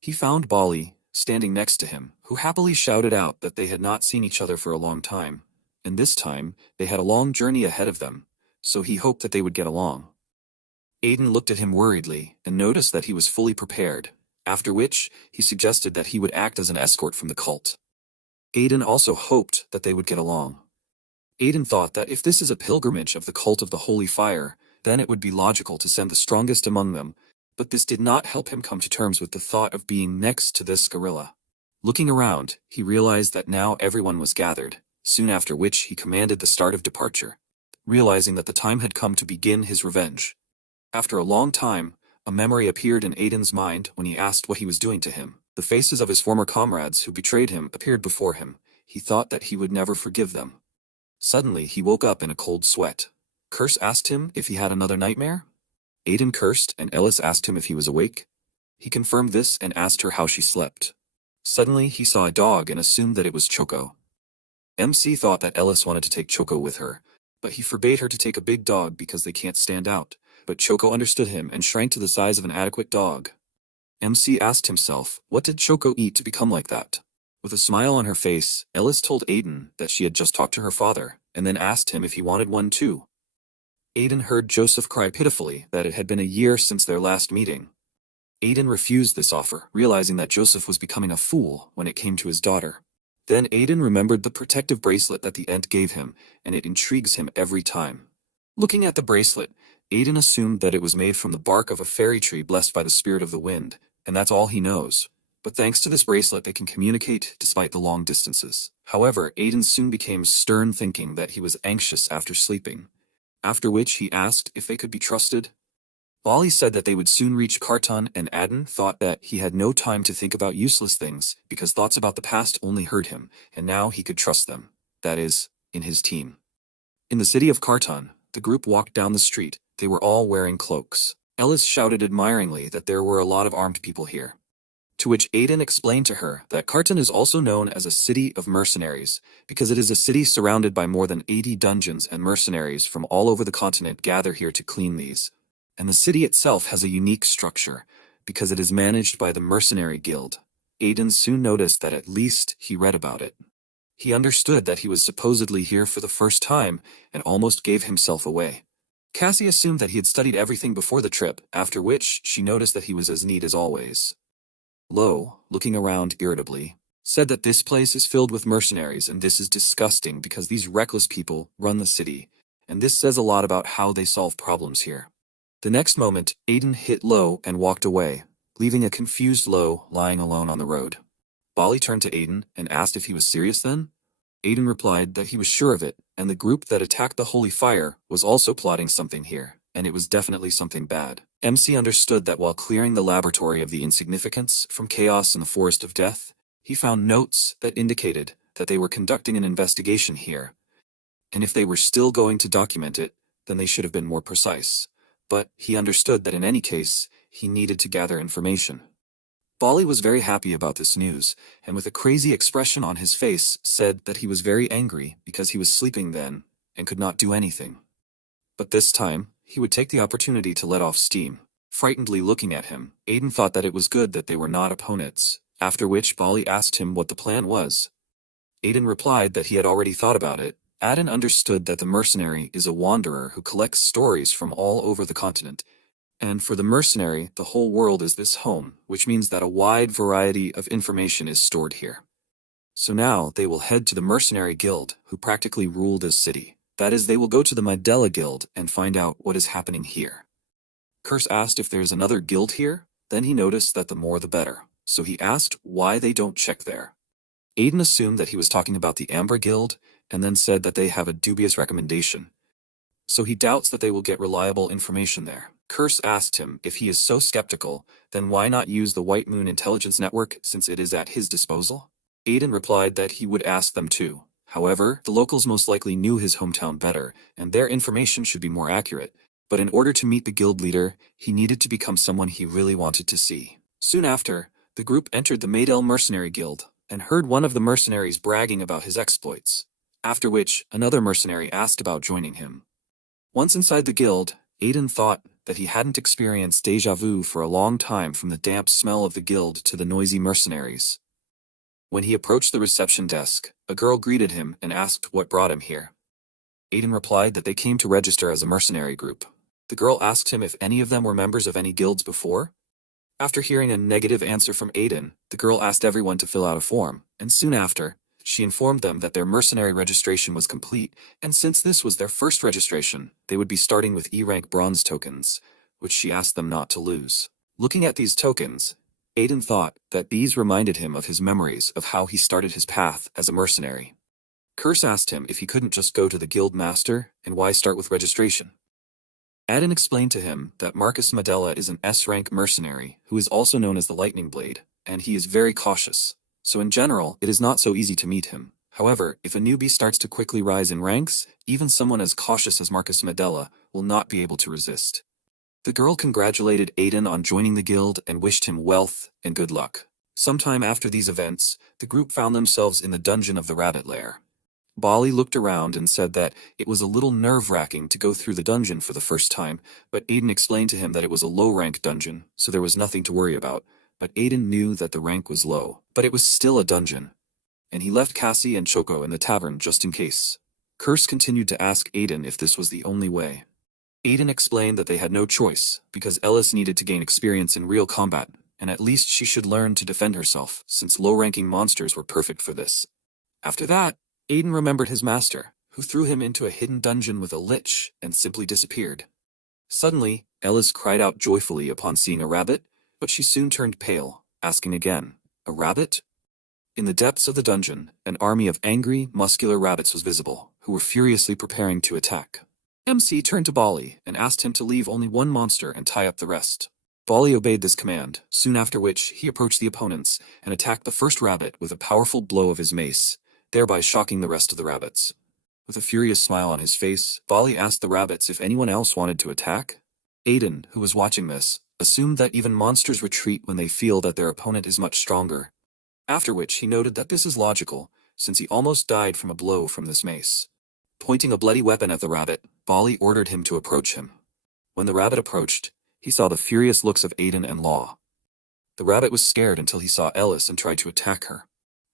He found Bali, standing next to him, who happily shouted out that they had not seen each other for a long time, and this time they had a long journey ahead of them, so he hoped that they would get along. Aiden looked at him worriedly and noticed that he was fully prepared, after which he suggested that he would act as an escort from the cult. Aiden also hoped that they would get along. Aiden thought that if this is a pilgrimage of the cult of the Holy Fire, then it would be logical to send the strongest among them, but this did not help him come to terms with the thought of being next to this gorilla. Looking around, he realized that now everyone was gathered, soon after which he commanded the start of departure, realizing that the time had come to begin his revenge. After a long time, a memory appeared in Aiden's mind when he asked what he was doing to him. The faces of his former comrades who betrayed him appeared before him. He thought that he would never forgive them. Suddenly, he woke up in a cold sweat. Curse asked him if he had another nightmare. Aiden cursed, and Ellis asked him if he was awake. He confirmed this and asked her how she slept. Suddenly, he saw a dog and assumed that it was Choco. MC thought that Ellis wanted to take Choco with her, but he forbade her to take a big dog because they can't stand out. But Choco understood him and shrank to the size of an adequate dog. MC asked himself, what did Choco eat to become like that? With a smile on her face, Ellis told Aiden that she had just talked to her father, and then asked him if he wanted one too. Aiden heard Joseph cry pitifully that it had been a year since their last meeting. Aiden refused this offer, realizing that Joseph was becoming a fool when it came to his daughter. Then Aiden remembered the protective bracelet that the Ent gave him, and it intrigues him every time. Looking at the bracelet, Aiden assumed that it was made from the bark of a fairy tree blessed by the spirit of the wind, and that's all he knows. But thanks to this bracelet they can communicate despite the long distances. However, Aiden soon became stern, thinking that he was anxious after sleeping, after which he asked if they could be trusted. Bali said that they would soon reach Kartan, and Aiden thought that he had no time to think about useless things because thoughts about the past only hurt him, and now he could trust them, that is, in his team. In the city of Kartan, the group walked down the street. They were all wearing cloaks. Ellis shouted admiringly that there were a lot of armed people here. To which Aiden explained to her that Kartan is also known as a city of mercenaries, because it is a city surrounded by more than 80 dungeons, and mercenaries from all over the continent gather here to clean these. And the city itself has a unique structure, because it is managed by the Mercenary Guild. Aiden soon noticed that at least he read about it. He understood that he was supposedly here for the first time, and almost gave himself away. Cassie assumed that he had studied everything before the trip, after which she noticed that he was as neat as always. Lo, looking around irritably, said that this place is filled with mercenaries and this is disgusting because these reckless people run the city, and this says a lot about how they solve problems here. The next moment, Aiden hit Lo and walked away, leaving a confused Lo lying alone on the road. Bali turned to Aiden and asked if he was serious then. Aiden replied that he was sure of it, and the group that attacked the holy fire was also plotting something here, and it was definitely something bad. MC understood that while clearing the laboratory of the insignificance from chaos in the forest of death, he found notes that indicated that they were conducting an investigation here, and if they were still going to document it, then they should have been more precise. But he understood that in any case, he needed to gather information. Bali was very happy about this news, and with a crazy expression on his face said that he was very angry because he was sleeping then and could not do anything. But this time, he would take the opportunity to let off steam. Frightenedly looking at him, Aiden thought that it was good that they were not opponents, after which Bali asked him what the plan was. Aiden replied that he had already thought about it. Aiden understood that the mercenary is a wanderer who collects stories from all over the continent. And for the mercenary, the whole world is this home, which means that a wide variety of information is stored here. So now they will head to the mercenary guild, who practically rule this city. That is, they will go to the Mandela guild and find out what is happening here. Curse asked if there's another guild here, then he noticed that the more the better, so he asked why they don't check there. Aiden assumed that he was talking about the Amber Guild, and then said that they have a dubious recommendation, so he doubts that they will get reliable information there. Curse asked him if he is so skeptical, then why not use the White Moon Intelligence Network since it is at his disposal? Aiden replied that he would ask them too. However, the locals most likely knew his hometown better, and their information should be more accurate. But in order to meet the guild leader, he needed to become someone he really wanted to see. Soon after, the group entered the Maydell Mercenary Guild, and heard one of the mercenaries bragging about his exploits. After which, another mercenary asked about joining him. Once inside the guild, Aiden thought that he hadn't experienced déjà vu for a long time from the damp smell of the guild to the noisy mercenaries. When he approached the reception desk, a girl greeted him and asked what brought him here. Aiden replied that they came to register as a mercenary group. The girl asked him if any of them were members of any guilds before. After hearing a negative answer from Aiden, the girl asked everyone to fill out a form, and soon after, she informed them that their mercenary registration was complete, and since this was their first registration, they would be starting with E-rank bronze tokens, which she asked them not to lose. Looking at these tokens, Aiden thought that these reminded him of his memories of how he started his path as a mercenary. Curse asked him if he couldn't just go to the guild master, and why start with registration. Aiden explained to him that Marcus Mandela is an S-rank mercenary who is also known as the Lightning Blade, and he is very cautious. So in general, it is not so easy to meet him. However, if a newbie starts to quickly rise in ranks, even someone as cautious as Marcus Mandela will not be able to resist. The girl congratulated Aiden on joining the guild and wished him wealth and good luck. Sometime after these events, the group found themselves in the dungeon of the rabbit lair. Bali looked around and said that it was a little nerve-wracking to go through the dungeon for the first time, but Aiden explained to him that it was a low-rank dungeon, so there was nothing to worry about. But Aiden knew that the rank was low, but it was still a dungeon. And he left Cassie and Choco in the tavern just in case. Curse continued to ask Aiden if this was the only way. Aiden explained that they had no choice, because Eldest needed to gain experience in real combat, and at least she should learn to defend herself, since low-ranking monsters were perfect for this. After that, Aiden remembered his master, who threw him into a hidden dungeon with a lich and simply disappeared. Suddenly, Eldest cried out joyfully upon seeing a rabbit, but she soon turned pale, asking again, "A rabbit?" In the depths of the dungeon, an army of angry, muscular rabbits was visible, who were furiously preparing to attack. MC turned to Bali and asked him to leave only one monster and tie up the rest. Bali obeyed this command, soon after which he approached the opponents and attacked the first rabbit with a powerful blow of his mace, thereby shocking the rest of the rabbits. With a furious smile on his face, Bali asked the rabbits if anyone else wanted to attack. Aiden, who was watching this, assumed that even monsters retreat when they feel that their opponent is much stronger. After which he noted that this is logical, since he almost died from a blow from this mace. Pointing a bloody weapon at the rabbit, Bali ordered him to approach him. When the rabbit approached, he saw the furious looks of Aiden and Law. The rabbit was scared until he saw Eldest and tried to attack her.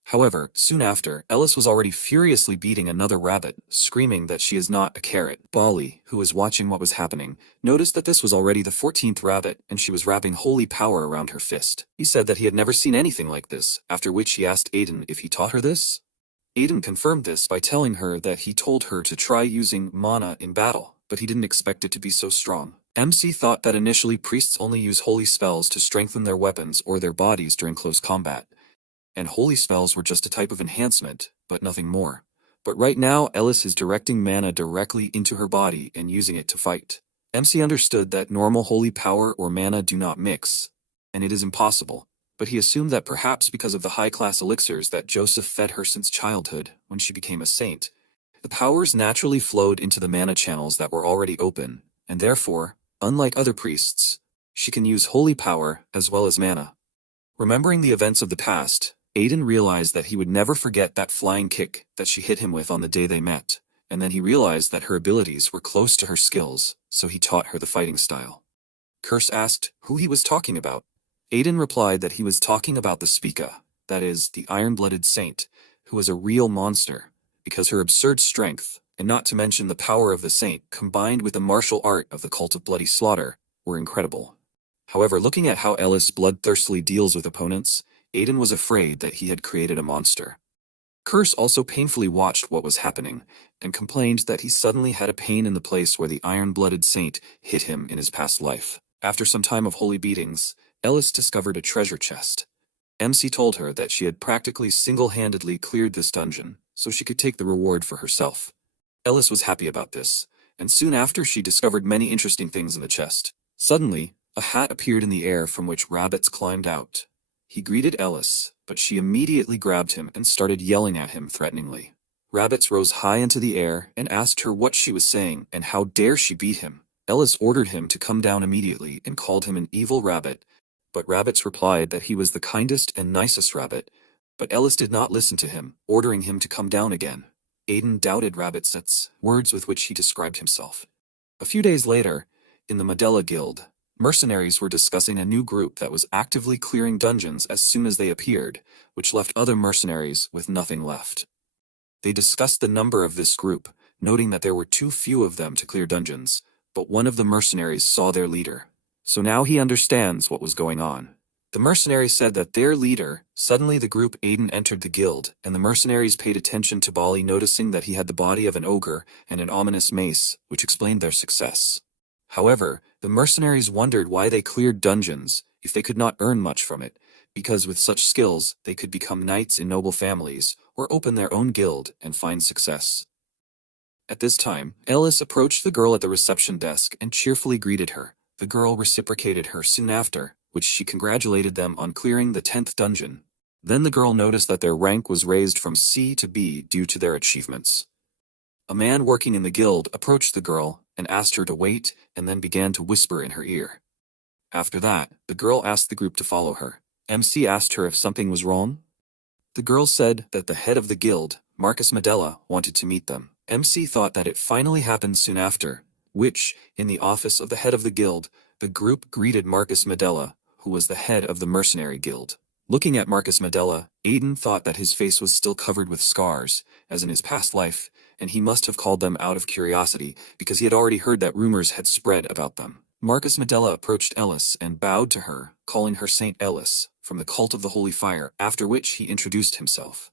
However, soon after, Eldest was already furiously beating another rabbit, screaming that she is not a carrot. Bali, who was watching what was happening, noticed that this was already the 14th rabbit and she was wrapping holy power around her fist. He said that he had never seen anything like this, after which he asked Aiden if he taught her this. Aiden confirmed this by telling her that he told her to try using mana in battle, but he didn't expect it to be so strong. MC thought that initially priests only use holy spells to strengthen their weapons or their bodies during close combat, and holy spells were just a type of enhancement, but nothing more. But right now, Ellis is directing mana directly into her body and using it to fight. MC understood that normal holy power or mana do not mix, and it is impossible, but he assumed that perhaps because of the high-class elixirs that Joseph fed her since childhood, when she became a saint, the powers naturally flowed into the mana channels that were already open, and therefore, unlike other priests, she can use holy power as well as mana. Remembering the events of the past, Aiden realized that he would never forget that flying kick that she hit him with on the day they met, and then he realized that her abilities were close to her skills, so he taught her the fighting style. Curse asked who he was talking about. Aiden replied that he was talking about the Spica, that is, the iron-blooded saint, who was a real monster, because her absurd strength, and not to mention the power of the saint combined with the martial art of the cult of bloody slaughter, were incredible. However, looking at how Ellis bloodthirstily deals with opponents, Aiden was afraid that he had created a monster. Curse also painfully watched what was happening, and complained that he suddenly had a pain in the place where the iron-blooded saint hit him in his past life. After some time of holy beatings, Ellis discovered a treasure chest. MC told her that she had practically single-handedly cleared this dungeon, so she could take the reward for herself. Ellis was happy about this, and soon after she discovered many interesting things in the chest. Suddenly, a hat appeared in the air from which rabbits climbed out. He greeted Ellis, but she immediately grabbed him and started yelling at him threateningly. Rabbits rose high into the air and asked her what she was saying and how dare she beat him. Ellis ordered him to come down immediately and called him an evil rabbit, but rabbits replied that he was the kindest and nicest rabbit, but Ellis did not listen to him, ordering him to come down again. Aiden doubted Rabbit's words with which he described himself. A few days later, in the Medela Guild, mercenaries were discussing a new group that was actively clearing dungeons as soon as they appeared, which left other mercenaries with nothing left. They discussed the number of this group, noting that there were too few of them to clear dungeons, but one of the mercenaries saw their leader. So now he understands what was going on. The mercenaries said that their leader, suddenly the group Aiden entered the guild, and the mercenaries paid attention to Bali, noticing that he had the body of an ogre and an ominous mace, which explained their success. However, the mercenaries wondered why they cleared dungeons if they could not earn much from it, because with such skills they could become knights in noble families or open their own guild and find success. At this time, Ellis approached the girl at the reception desk and cheerfully greeted her. The girl reciprocated her soon after, which she congratulated them on clearing the 10th dungeon. Then the girl noticed that their rank was raised from C to B due to their achievements. A man working in the guild approached the girl and asked her to wait, and then began to whisper in her ear. After that, the girl asked the group to follow her. MC asked her if something was wrong. The girl said that the head of the guild, Marcus Medela, wanted to meet them. MC thought that it finally happened soon after, which, in the office of the head of the guild, the group greeted Marcus Medela, who was the head of the mercenary guild. Looking at Marcus Medela, Aiden thought that his face was still covered with scars, as in his past life, and he must have called them out of curiosity because he had already heard that rumors had spread about them. Marcus Medela approached Ellis and bowed to her, calling her Saint Ellis, from the cult of the Holy Fire, after which he introduced himself.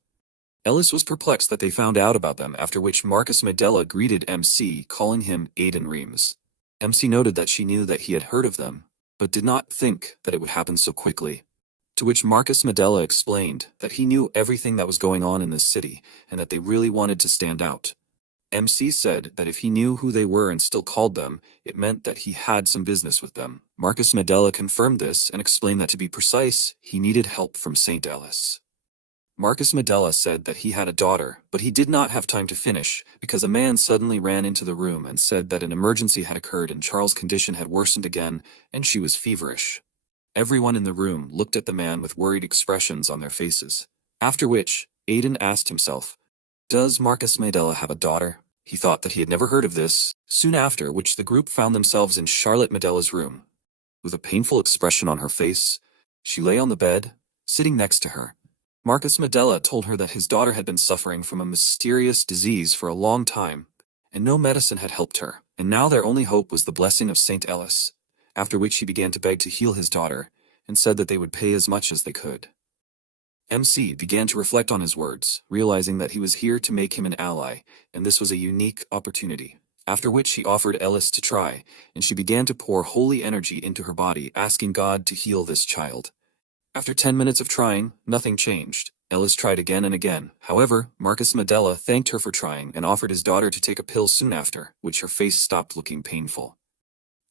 Ellis was perplexed that they found out about them, after which Marcus Medela greeted MC, calling him Aiden Reams. MC noted that she knew that he had heard of them, but did not think that it would happen so quickly. To which Marcus Medela explained that he knew everything that was going on in this city, and that they really wanted to stand out. MC said that if he knew who they were and still called them, it meant that he had some business with them. Marcus Medela confirmed this and explained that to be precise, he needed help from Saint Ellis. Marcus Medela said that he had a daughter, but he did not have time to finish, because a man suddenly ran into the room and said that an emergency had occurred and Charles' condition had worsened again, and she was feverish. Everyone in the room looked at the man with worried expressions on their faces. After which, Aiden asked himself, does Marcus Medela have a daughter? He thought that he had never heard of this, soon after which the group found themselves in Charlotte Medela's room. With a painful expression on her face, she lay on the bed, sitting next to her. Marcus Medela told her that his daughter had been suffering from a mysterious disease for a long time, and no medicine had helped her, and now their only hope was the blessing of Saint Ellis, after which he began to beg to heal his daughter, and said that they would pay as much as they could. MC began to reflect on his words, realizing that he was here to make him an ally, and this was a unique opportunity. After which he offered Eldest to try, and she began to pour holy energy into her body, asking God to heal this child. After 10 minutes of trying, nothing changed. Eldest tried again and again. However, Marcus Medella thanked her for trying and offered his daughter to take a pill soon after, which her face stopped looking painful.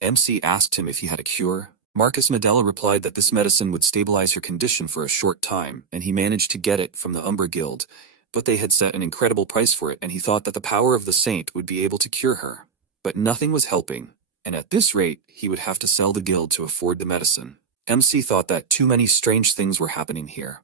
MC asked him if he had a cure. Marcus Medella replied that this medicine would stabilize her condition for a short time, and he managed to get it from the Umbra Guild, but they had set an incredible price for it, and he thought that the power of the saint would be able to cure her. But nothing was helping, and at this rate, he would have to sell the guild to afford the medicine. MC thought that too many strange things were happening here.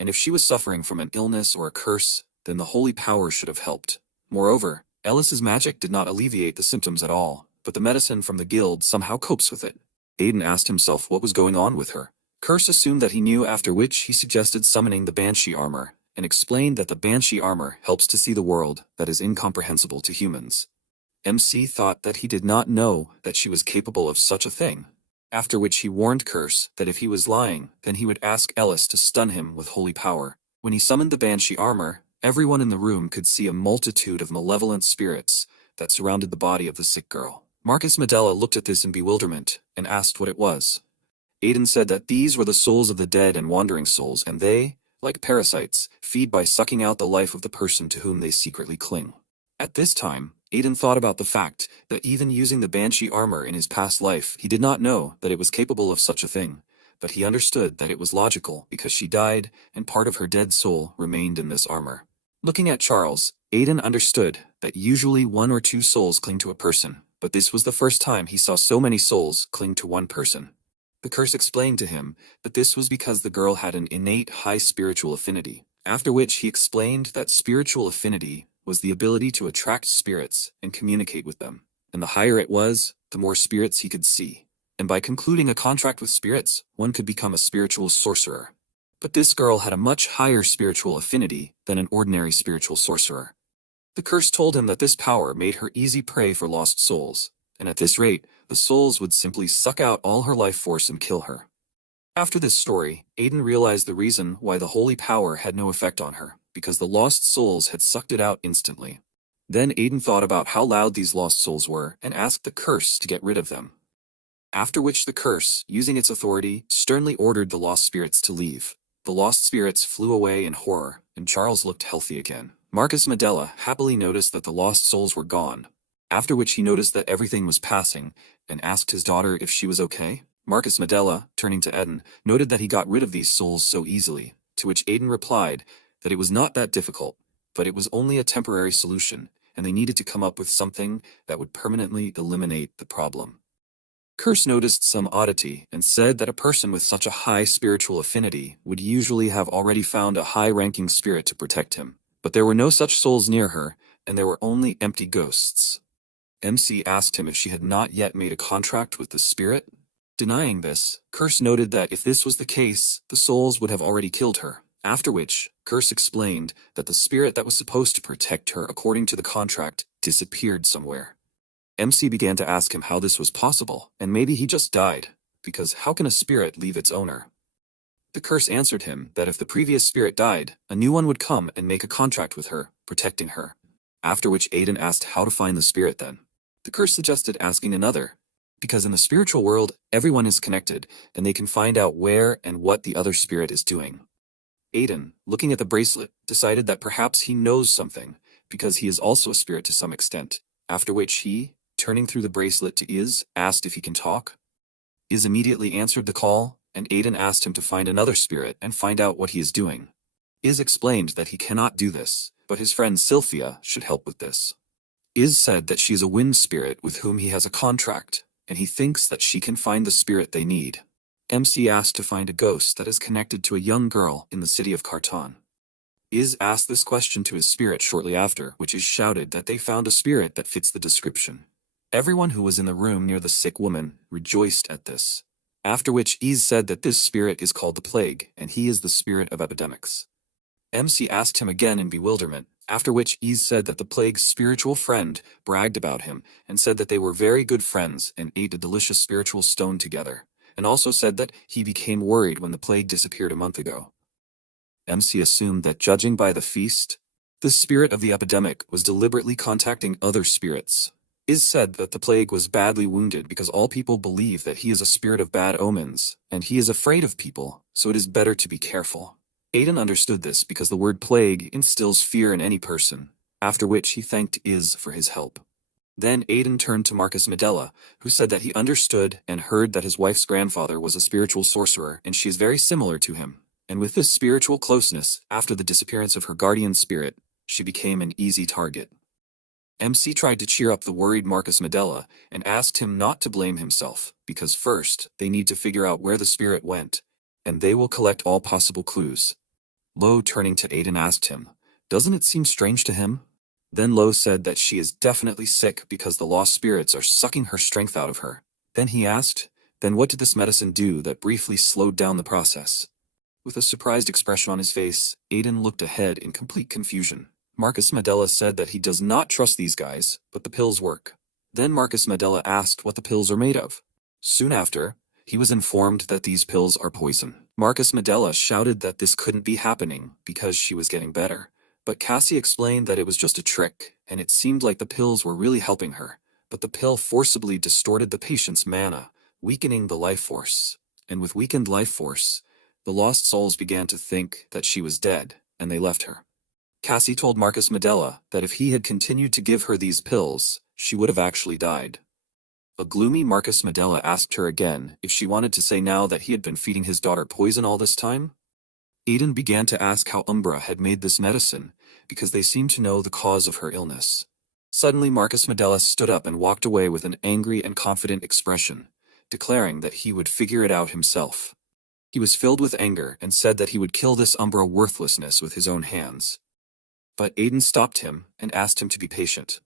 And if she was suffering from an illness or a curse, then the holy power should have helped. Moreover, Ellis's magic did not alleviate the symptoms at all, but the medicine from the guild somehow copes with it. Aiden asked himself what was going on with her. Curse assumed that he knew, after which he suggested summoning the Banshee armor, and explained that the Banshee armor helps to see the world that is incomprehensible to humans. MC thought that he did not know that she was capable of such a thing. After which he warned Curse that if he was lying, then he would ask Eldest to stun him with holy power. When he summoned the Banshee armor, everyone in the room could see a multitude of malevolent spirits that surrounded the body of the sick girl. Marcus Medella looked at this in bewilderment and asked what it was. Aiden said that these were the souls of the dead and wandering souls, and they, like parasites, feed by sucking out the life of the person to whom they secretly cling. At this time, Aiden thought about the fact that even using the Banshee armor in his past life, he did not know that it was capable of such a thing, but he understood that it was logical because she died and part of her dead soul remained in this armor. Looking at Charles, Aiden understood that usually 1 or 2 souls cling to a person, but this was the first time he saw so many souls cling to one person. The curse explained to him that this was because the girl had an innate high spiritual affinity, after which he explained that spiritual affinity was the ability to attract spirits and communicate with them, and the higher it was, the more spirits he could see. And by concluding a contract with spirits, one could become a spiritual sorcerer. But this girl had a much higher spiritual affinity than an ordinary spiritual sorcerer. The curse told him that this power made her easy prey for lost souls, and at this rate, the souls would simply suck out all her life force and kill her. After this story, Aiden realized the reason why the holy power had no effect on her, because the lost souls had sucked it out instantly. Then Aiden thought about how loud these lost souls were and asked the curse to get rid of them. After which the curse, using its authority, sternly ordered the lost spirits to leave. The lost spirits flew away in horror, and Charles looked healthy again. Marcus Medella happily noticed that the lost souls were gone, after which he noticed that everything was passing, and asked his daughter if she was okay. Marcus Medella, turning to Aiden, noted that he got rid of these souls so easily, to which Aiden replied that it was not that difficult, but it was only a temporary solution, and they needed to come up with something that would permanently eliminate the problem. Curse noticed some oddity and said that a person with such a high spiritual affinity would usually have already found a high-ranking spirit to protect him, but there were no such souls near her, and there were only empty ghosts. MC asked him if she had not yet made a contract with the spirit. Denying this, Curse noted that if this was the case, the souls would have already killed her, after which, Curse explained that the spirit that was supposed to protect her according to the contract disappeared somewhere. MC began to ask him how this was possible, and maybe he just died, because how can a spirit leave its owner? The curse answered him that if the previous spirit died, a new one would come and make a contract with her, protecting her. After which Aiden asked how to find the spirit then. The curse suggested asking another, because in the spiritual world, everyone is connected, and they can find out where and what the other spirit is doing. Aiden, looking at the bracelet, decided that perhaps he knows something, because he is also a spirit to some extent, after which he, turning through the bracelet to Iz, asked if he can talk. Iz immediately answered the call, and Aiden asked him to find another spirit and find out what he is doing. Iz explained that he cannot do this, but his friend Sylphia should help with this. Iz said that she is a wind spirit with whom he has a contract, and he thinks that she can find the spirit they need. MC asked to find a ghost that is connected to a young girl in the city of Kartan. Iz asked this question to his spirit shortly after, which is shouted that they found a spirit that fits the description. Everyone who was in the room near the sick woman rejoiced at this, after which Iz said that this spirit is called the plague, and he is the spirit of epidemics. MC asked him again in bewilderment, after which Iz said that the plague's spiritual friend bragged about him and said that they were very good friends and ate a delicious spiritual stone together, and also said that he became worried when the plague disappeared a month ago. MC assumed that judging by the feast, the spirit of the epidemic was deliberately contacting other spirits. Is said that the plague was badly wounded because all people believe that he is a spirit of bad omens, and he is afraid of people, so it is better to be careful. Aiden understood this because the word plague instills fear in any person, after which he thanked Is for his help. Then Aiden turned to Marcus Medella, who said that he understood and heard that his wife's grandfather was a spiritual sorcerer and she is very similar to him. And with this spiritual closeness, after the disappearance of her guardian spirit, she became an easy target. MC tried to cheer up the worried Marcus Medella and asked him not to blame himself, because first, they need to figure out where the spirit went, and they will collect all possible clues. Lo, turning to Aiden, asked him, "Doesn't it seem strange to him?" Then Lo said that she is definitely sick because the lost spirits are sucking her strength out of her. Then he asked, "Then what did this medicine do that briefly slowed down the process?" With a surprised expression on his face, Aiden looked ahead in complete confusion. Marcus Medella said that he does not trust these guys, but the pills work. Then Marcus Medella asked what the pills are made of. Soon after, he was informed that these pills are poison. Marcus Medella shouted that this couldn't be happening because she was getting better. But Cassie explained that it was just a trick, and it seemed like the pills were really helping her. But the pill forcibly distorted the patient's mana, weakening the life force. And with weakened life force, the lost souls began to think that she was dead, and they left her. Cassie told Marcus Medella that if he had continued to give her these pills, she would have actually died. A gloomy Marcus Medella asked her again if she wanted to say now that he had been feeding his daughter poison all this time. Aiden began to ask how Umbra had made this medicine, because they seemed to know the cause of her illness. Suddenly Marcus Medella stood up and walked away with an angry and confident expression, declaring that he would figure it out himself. He was filled with anger and said that he would kill this Umbra worthlessness with his own hands. But Aiden stopped him and asked him to be patient.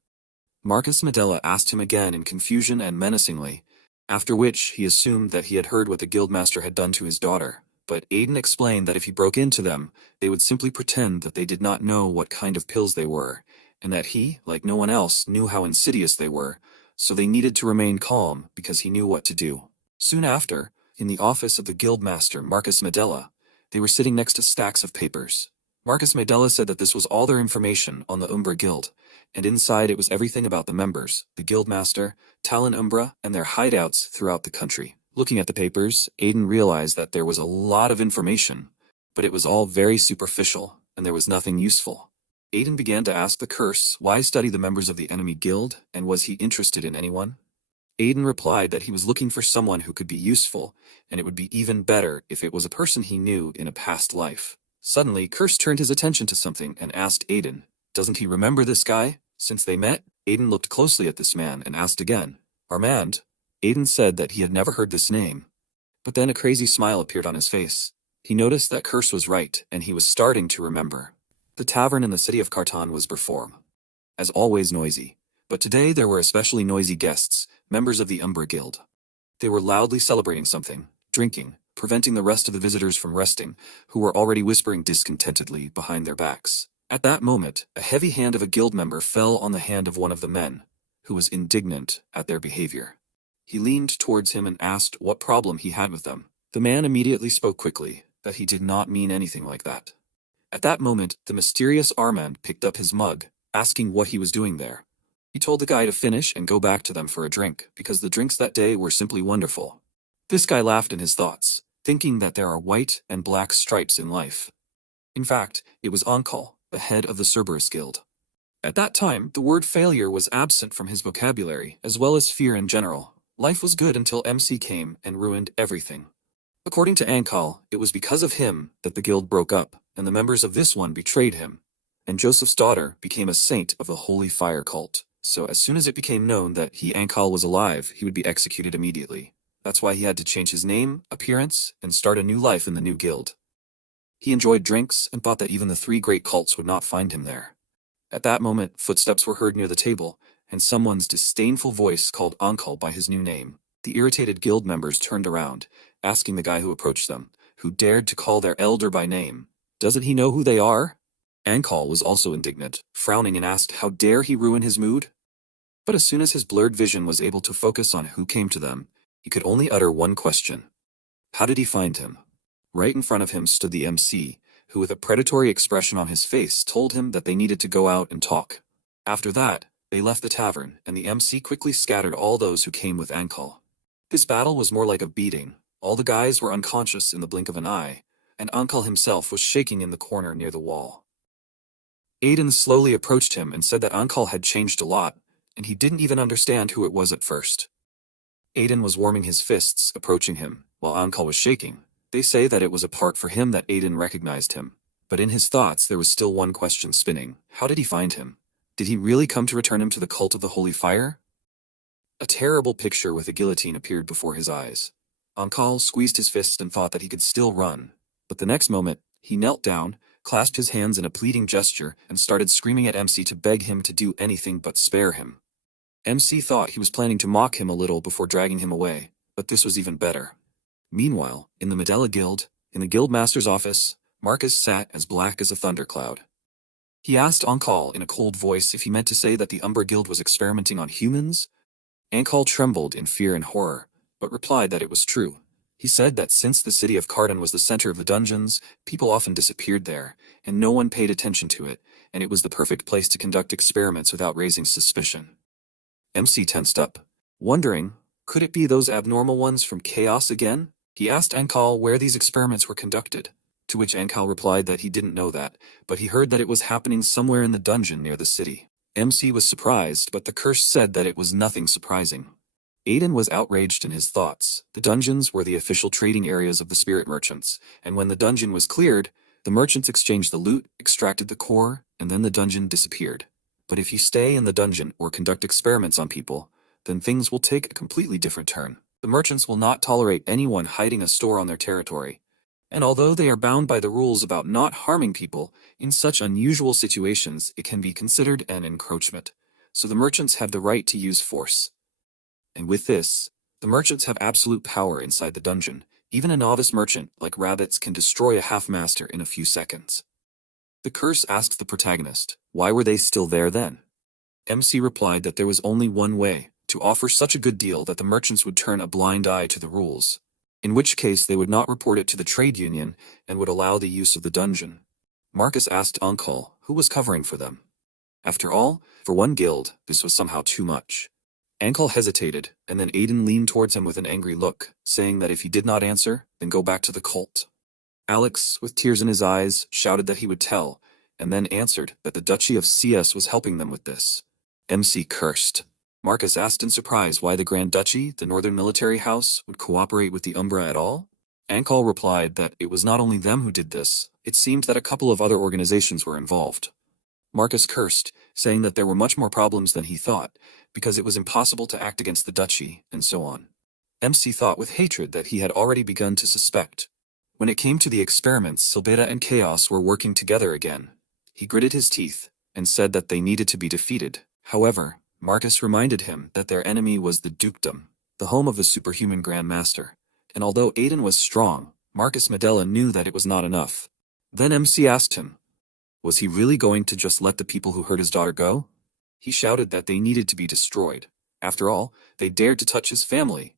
Marcus Medella asked him again in confusion and menacingly, after which he assumed that he had heard what the guildmaster had done to his daughter. But Aiden explained that if he broke into them, they would simply pretend that they did not know what kind of pills they were, and that he, like no one else, knew how insidious they were, so they needed to remain calm because he knew what to do. Soon after, in the office of the guildmaster Marcus Medella, they were sitting next to stacks of papers. Marcus Medella said that this was all their information on the Umbra Guild, and inside it was everything about the members, the guildmaster, Talon Umbra, and their hideouts throughout the country. Looking at the papers, Aiden realized that there was a lot of information, but it was all very superficial, and there was nothing useful. Aiden began to ask the curse why study the members of the enemy guild, and was he interested in anyone? Aiden replied that he was looking for someone who could be useful, and it would be even better if it was a person he knew in a past life. Suddenly, Curse turned his attention to something and asked Aiden, "Doesn't he remember this guy, since they met?" Aiden looked closely at this man and asked again, "Armand?" Aiden said that he had never heard this name. But then a crazy smile appeared on his face. He noticed that Curse was right, and he was starting to remember. The tavern in the city of Carton was before, as always, noisy. But today there were especially noisy guests, members of the Umbra Guild. They were loudly celebrating something, drinking, preventing the rest of the visitors from resting, who were already whispering discontentedly behind their backs. At that moment, a heavy hand of a guild member fell on the hand of one of the men, who was indignant at their behavior. He leaned towards him and asked what problem he had with them. The man immediately spoke quickly, that he did not mean anything like that. At that moment, the mysterious Armand picked up his mug, asking what he was doing there. He told the guy to finish and go back to them for a drink, because the drinks that day were simply wonderful. This guy laughed in his thoughts, thinking that there are white and black stripes in life. In fact, it was Onkal, the head of the Cerberus Guild. At that time, the word failure was absent from his vocabulary, as well as fear in general. Life was good until MC came and ruined everything. According to Ankal, it was because of him that the guild broke up, and the members of this one betrayed him. And Joseph's daughter became a saint of the Holy Fire cult. So as soon as it became known that Ankal was alive, he would be executed immediately. That's why he had to change his name, appearance, and start a new life in the new guild. He enjoyed drinks and thought that even the three great cults would not find him there. At that moment, footsteps were heard near the table, and someone's disdainful voice called Ankal by his new name. The irritated guild members turned around, asking the guy who approached them, who dared to call their elder by name. Doesn't he know who they are? Ankal was also indignant, frowning and asked how dare he ruin his mood? But as soon as his blurred vision was able to focus on who came to them, he could only utter one question. How did he find him? Right in front of him stood the MC, who with a predatory expression on his face told him that they needed to go out and talk. After that, they left the tavern, and the MC quickly scattered all those who came with Ankal. This battle was more like a beating. All the guys were unconscious in the blink of an eye, and Ankal himself was shaking in the corner near the wall. Aiden slowly approached him and said that Ankal had changed a lot, and he didn't even understand who it was at first. Aiden was warming his fists, approaching him, while Ankal was shaking. They say that it was a part for him that Aiden recognized him. But in his thoughts there was still one question spinning. How did he find him? Did he really come to return him to the cult of the Holy Fire? A terrible picture with a guillotine appeared before his eyes. Ankal squeezed his fists and thought that he could still run. But the next moment, he knelt down, clasped his hands in a pleading gesture, and started screaming at MC to beg him to do anything but spare him. MC thought he was planning to mock him a little before dragging him away, but this was even better. Meanwhile, in the Medela Guild, in the Guildmaster's office, Marcus sat as black as a thundercloud. He asked Ankal in a cold voice if he meant to say that the Umbra Guild was experimenting on humans. Ankal trembled in fear and horror, but replied that it was true. He said that since the city of Cardon was the center of the dungeons, people often disappeared there, and no one paid attention to it, and it was the perfect place to conduct experiments without raising suspicion. MC tensed up, wondering, could it be those abnormal ones from Chaos again? He asked Ankal where these experiments were conducted, to which Ankal replied that he didn't know that, but he heard that it was happening somewhere in the dungeon near the city. MC was surprised, but the curse said that it was nothing surprising. Aiden was outraged in his thoughts. The dungeons were the official trading areas of the spirit merchants, and when the dungeon was cleared, the merchants exchanged the loot, extracted the core, and then the dungeon disappeared. But if you stay in the dungeon or conduct experiments on people, then things will take a completely different turn. The merchants will not tolerate anyone hiding a store on their territory. And although they are bound by the rules about not harming people, in such unusual situations it can be considered an encroachment. So the merchants have the right to use force. And with this, the merchants have absolute power inside the dungeon. Even a novice merchant like Rabbits can destroy a half-master in a few seconds. The curse asks the protagonist, why were they still there then? MC replied that there was only one way, to offer such a good deal that the merchants would turn a blind eye to the rules, in which case they would not report it to the trade union and would allow the use of the dungeon. Marcus asked Ankal who was covering for them. After all, for one guild, this was somehow too much. Ankal hesitated, and then Aiden leaned towards him with an angry look, saying that if he did not answer, then go back to the cult. Alex, with tears in his eyes, shouted that he would tell, and then answered that the Duchy of CS was helping them with this. MC cursed. Marcus asked in surprise why the Grand Duchy, the Northern Military House, would cooperate with the Umbra at all. Ankal replied that it was not only them who did this, it seemed that a couple of other organizations were involved. Marcus cursed, saying that there were much more problems than he thought, because it was impossible to act against the Duchy, and so on. MC thought with hatred that he had already begun to suspect. When it came to the experiments, Silbeta and Chaos were working together again. He gritted his teeth, and said that they needed to be defeated. However, Marcus reminded him that their enemy was the Dukedom, the home of the superhuman Grand Master. And although Aiden was strong, Marcus Medela knew that it was not enough. Then MC asked him, was he really going to just let the people who hurt his daughter go? He shouted that they needed to be destroyed. After all, they dared to touch his family.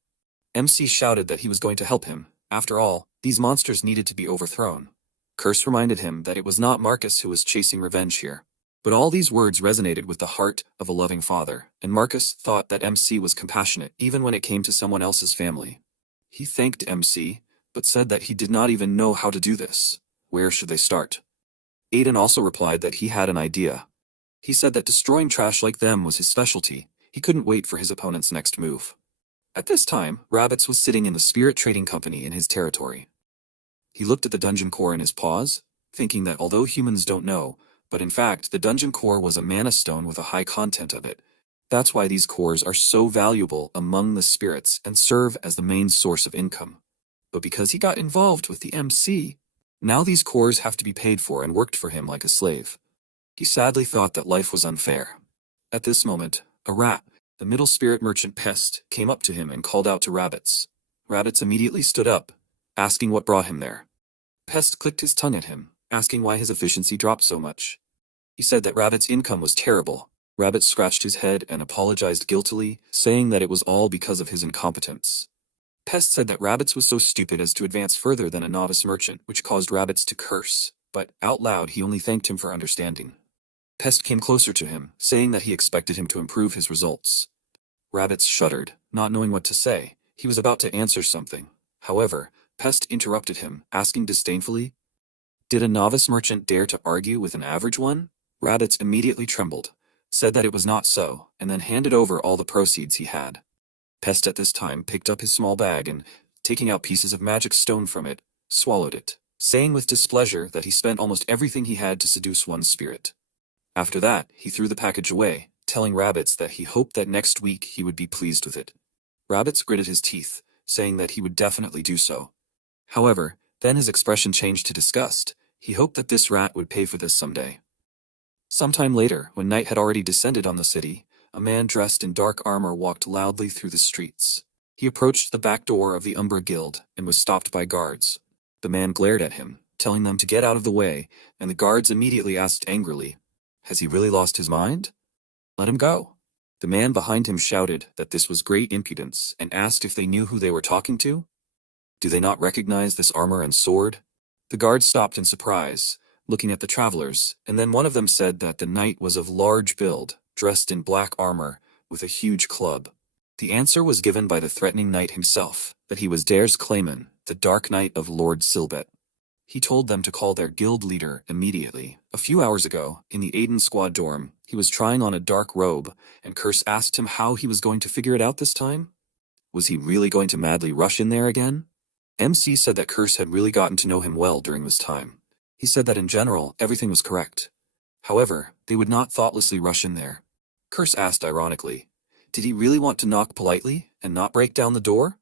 MC shouted that he was going to help him. After all, these monsters needed to be overthrown. Curse reminded him that it was not Marcus who was chasing revenge here. But all these words resonated with the heart of a loving father, and Marcus thought that MC was compassionate even when it came to someone else's family. He thanked MC, but said that he did not even know how to do this. Where should they start? Aiden also replied that he had an idea. He said that destroying trash like them was his specialty. He couldn't wait for his opponent's next move. At this time, Rabbits was sitting in the spirit trading company in his territory. He looked at the dungeon core in his paws, thinking that although humans don't know, but in fact the dungeon core was a mana stone with a high content of it. That's why these cores are so valuable among the spirits and serve as the main source of income. But because he got involved with the MC, now these cores have to be paid for and worked for him like a slave. He sadly thought that life was unfair. At this moment, a rat, the middle spirit merchant Pest, came up to him and called out to Rabbits. Rabbits immediately stood up, asking what brought him there. Pest clicked his tongue at him, asking why his efficiency dropped so much. He said that Rabbit's income was terrible. Rabbit scratched his head and apologized guiltily, saying that it was all because of his incompetence. Pest said that Rabbits was so stupid as to advance further than a novice merchant, which caused Rabbits to curse. but out loud he only thanked him for understanding. Pest came closer to him, saying that he expected him to improve his results. Rabbits shuddered, not knowing what to say. He was about to answer something. However, Pest interrupted him, asking disdainfully, "Did a novice merchant dare to argue with an average one?" Rabbits immediately trembled, said that it was not so, and then handed over all the proceeds he had. Pest at this time picked up his small bag and, taking out pieces of magic stone from it, swallowed it, saying with displeasure that he spent almost everything he had to seduce one's spirit. After that, he threw the package away, telling Rabbits that he hoped that next week he would be pleased with it. Rabbits gritted his teeth, saying that he would definitely do so. However, then his expression changed to disgust. He hoped that this rat would pay for this someday. Sometime later, when night had already descended on the city, a man dressed in dark armor walked loudly through the streets. He approached the back door of the Umbra Guild and was stopped by guards. The man glared at him, telling them to get out of the way, and the guards immediately asked angrily, "Has he really lost his mind? Let him go." The man behind him shouted that this was great impudence and asked if they knew who they were talking to. "Do they not recognize this armor and sword?" The guards stopped in surprise, looking at the travelers, and then one of them said that the knight was of large build, dressed in black armor, with a huge club. The answer was given by the threatening knight himself, that he was Dare's claimant, the Dark Knight of Lord Silbet. He told them to call their guild leader immediately. A few hours ago, in the Aiden squad dorm, he was trying on a dark robe, and Curse asked him how he was going to figure it out this time. Was he really going to madly rush in there again? MC said that Curse had really gotten to know him well during this time. He said that in general, everything was correct. However, they would not thoughtlessly rush in there. Curse asked ironically, did he really want to knock politely and not break down the door?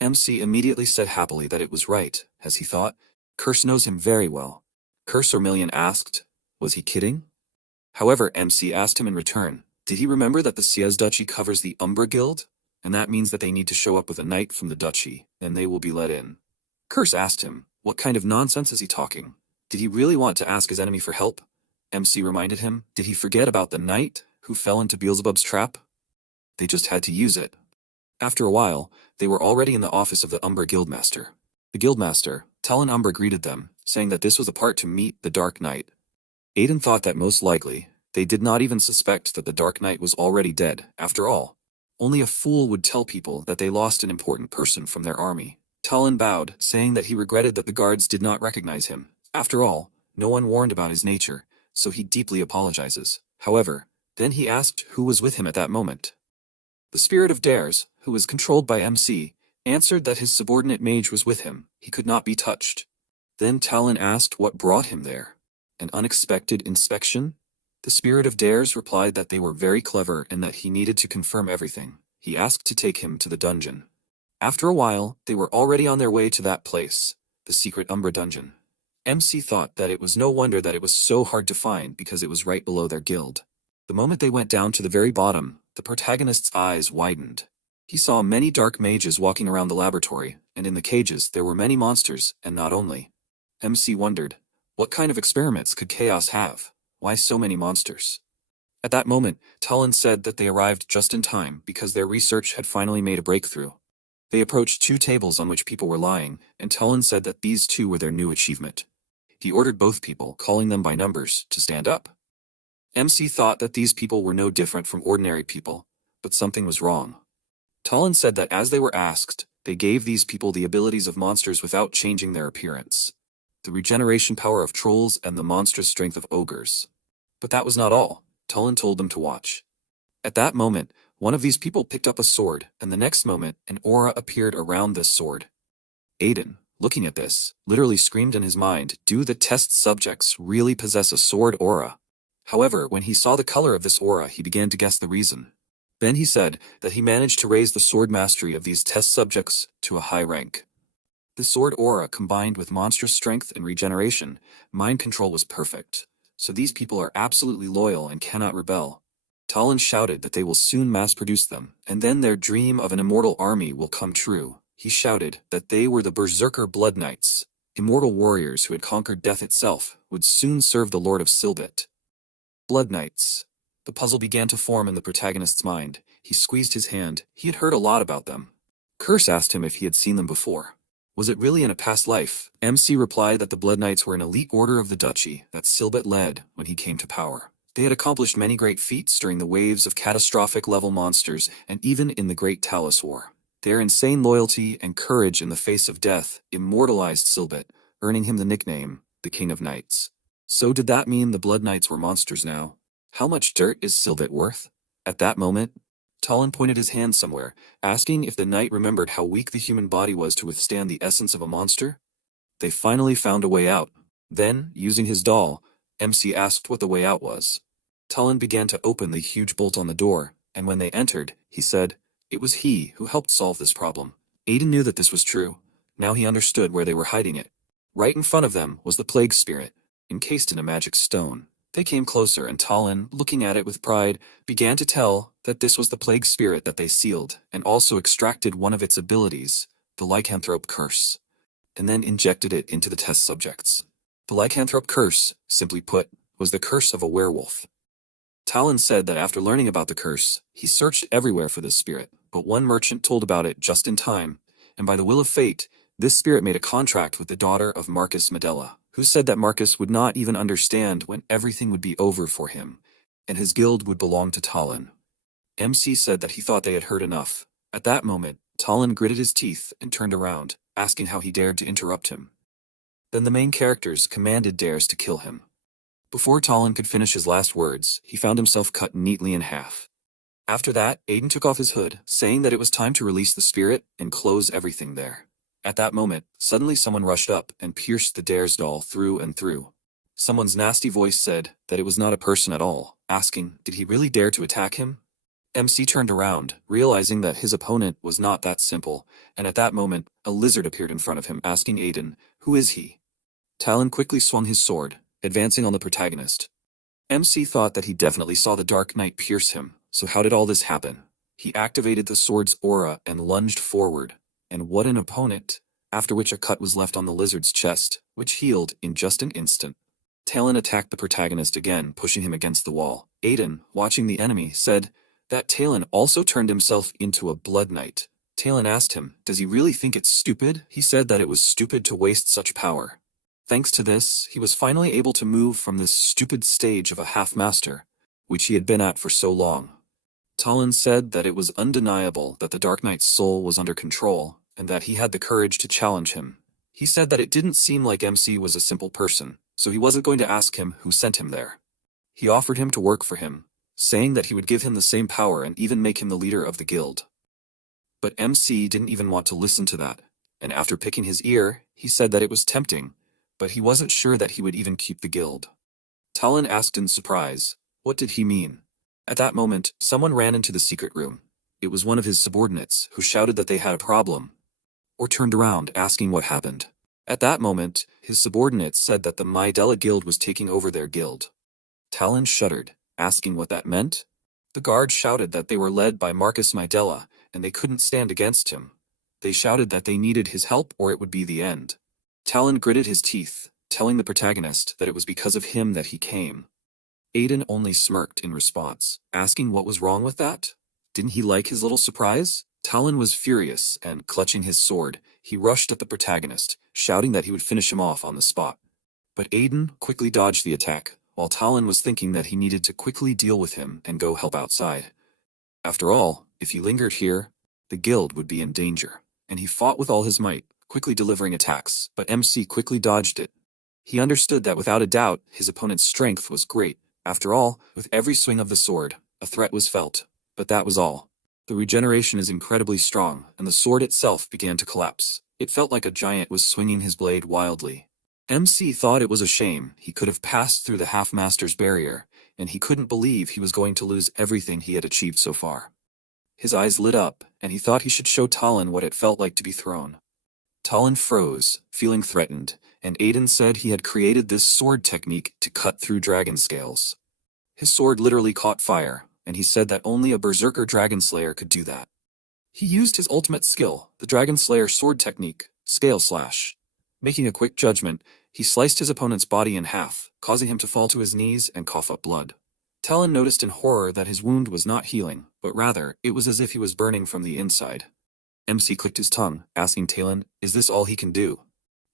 MC immediately said happily that it was right, as he thought. Curse knows him very well. Curse or Million asked, was he kidding? However, MC asked him in return, did he remember that the Siez Duchy covers the Umbra Guild? And that means that they need to show up with a knight from the duchy, and they will be let in. Curse asked him, what kind of nonsense is he talking? Did he really want to ask his enemy for help? MC reminded him, did he forget about the knight who fell into Beelzebub's trap? They just had to use it. After a while, they were already in the office of the Umbra Guildmaster. The Guildmaster, Talon Umbra, greeted them, saying that this was a part to meet the Dark Knight. Aiden thought that most likely, they did not even suspect that the Dark Knight was already dead, after all. Only a fool would tell people that they lost an important person from their army. Talon bowed, saying that he regretted that the guards did not recognize him. After all, no one warned about his nature, so he deeply apologizes. However, then he asked who was with him at that moment. The spirit of Dares, who was controlled by MC, answered that his subordinate mage was with him. He could not be touched. Then Talon asked what brought him there. An unexpected inspection? The spirit of Dares replied that they were very clever and that he needed to confirm everything. He asked to take him to the dungeon. After a while, they were already on their way to that place, the secret Umbra dungeon. MC thought that it was no wonder that it was so hard to find because it was right below their guild. The moment they went down to the very bottom, the protagonist's eyes widened. He saw many dark mages walking around the laboratory, and in the cages there were many monsters, and not only. MC wondered, what kind of experiments could Chaos have? Why so many monsters? At that moment, Talon said that they arrived just in time because their research had finally made a breakthrough. They approached two tables on which people were lying, and Talon said that these two were their new achievement. He ordered both people, calling them by numbers, to stand up. MC thought that these people were no different from ordinary people, but something was wrong. Talon said that as they were asked, they gave these people the abilities of monsters without changing their appearance. The regeneration power of trolls and the monstrous strength of ogres. But that was not all. Talon told them to watch. At that moment, one of these people picked up a sword, and the next moment, an aura appeared around this sword. Aiden, looking at this, literally screamed in his mind, do the test subjects really possess a sword aura? However, when he saw the color of this aura, he began to guess the reason. Then he said that he managed to raise the sword mastery of these test subjects to a high rank. The sword aura combined with monstrous strength and regeneration, mind control was perfect. So these people are absolutely loyal and cannot rebel. Talon shouted that they will soon mass-produce them, and then their dream of an immortal army will come true. He shouted that they were the Berserker Blood Knights, immortal warriors who had conquered death itself, would soon serve the Lord of Silbet. Blood Knights. The puzzle began to form in the protagonist's mind. He squeezed his hand. He had heard a lot about them. Curse asked him if he had seen them before. Was it really in a past life? MC replied that the Blood Knights were an elite order of the duchy that Silbet led when he came to power. They had accomplished many great feats during the waves of catastrophic-level monsters and even in the Great Talus War. Their insane loyalty and courage in the face of death immortalized Silbet, earning him the nickname, the King of Knights. So did that mean the Blood Knights were monsters now? How much dirt is Silbet worth? At that moment, Talon pointed his hand somewhere, asking if the knight remembered how weak the human body was to withstand the essence of a monster. They finally found a way out. Then, using his doll, MC asked what the way out was. Talon began to open the huge bolt on the door, and when they entered, he said, it was he who helped solve this problem. Aiden knew that this was true. Now he understood where they were hiding it. Right in front of them was the plague spirit, encased in a magic stone. They came closer, and Talon, looking at it with pride, began to tell that this was the plague spirit that they sealed, and also extracted one of its abilities, the lycanthrope curse, and then injected it into the test subjects. The lycanthrope curse, simply put, was the curse of a werewolf. Talon said that after learning about the curse, he searched everywhere for this spirit, but one merchant told about it just in time, and by the will of fate, this spirit made a contract with the daughter of Marcus Medella, who said that Marcus would not even understand when everything would be over for him, and his guild would belong to Talon. MC said that he thought they had heard enough. At that moment, Talon gritted his teeth and turned around, asking how he dared to interrupt him. Then the main characters commanded Dares to kill him. Before Talon could finish his last words, he found himself cut neatly in half. After that, Aiden took off his hood, saying that it was time to release the spirit and close everything there. At that moment, suddenly someone rushed up and pierced the Dares doll through and through. Someone's nasty voice said that it was not a person at all, asking, did he really dare to attack him? MC turned around, realizing that his opponent was not that simple, and at that moment, a lizard appeared in front of him, asking Aiden, who is he? Talon quickly swung his sword, advancing on the protagonist. MC thought that he definitely saw the Dark Knight pierce him, so how did all this happen? He activated the sword's aura and lunged forward, and what an opponent, after which a cut was left on the lizard's chest, which healed in just an instant. Talon attacked the protagonist again, pushing him against the wall. Aiden, watching the enemy, said that Talon also turned himself into a Blood Knight. Talon asked him, does he really think it's stupid? He said that it was stupid to waste such power. Thanks to this, he was finally able to move from this stupid stage of a half-master, which he had been at for so long. Talon said that it was undeniable that the Dark Knight's soul was under control, and that he had the courage to challenge him. He said that it didn't seem like MC was a simple person, so he wasn't going to ask him who sent him there. He offered him to work for him, saying that he would give him the same power and even make him the leader of the guild. But MC didn't even want to listen to that, and after picking his ear, he said that it was tempting, but he wasn't sure that he would even keep the guild. Talon asked in surprise, what did he mean? At that moment, someone ran into the secret room. It was one of his subordinates, who shouted that they had a problem, or turned around asking what happened. At that moment, his subordinates said that the Medella guild was taking over their guild. Talon shuddered, asking what that meant. The guards shouted that they were led by Marcus Medella, and they couldn't stand against him. They shouted that they needed his help or it would be the end. Talon gritted his teeth, telling the protagonist that it was because of him that he came. Aiden only smirked in response, asking what was wrong with that. Didn't he like his little surprise? Talon was furious, and clutching his sword, he rushed at the protagonist, shouting that he would finish him off on the spot. But Aiden quickly dodged the attack, while Talon was thinking that he needed to quickly deal with him and go help outside. After all, if he lingered here, the guild would be in danger, and he fought with all his might, quickly delivering attacks, but MC quickly dodged it. He understood that without a doubt, his opponent's strength was great. After all, with every swing of the sword, a threat was felt, but that was all. The regeneration is incredibly strong, and the sword itself began to collapse. It felt like a giant was swinging his blade wildly. MC thought it was a shame he could have passed through the half-master's barrier, and he couldn't believe he was going to lose everything he had achieved so far. His eyes lit up, and he thought he should show Talon what it felt like to be thrown. Talon froze, feeling threatened, and Aiden said he had created this sword technique to cut through dragon scales. His sword literally caught fire, and he said that only a berserker dragon slayer could do that. He used his ultimate skill, the dragon slayer sword technique, scale slash. Making a quick judgment, he sliced his opponent's body in half, causing him to fall to his knees and cough up blood. Talon noticed in horror that his wound was not healing, but rather, it was as if he was burning from the inside. MC clicked his tongue, asking Talon, is this all he can do?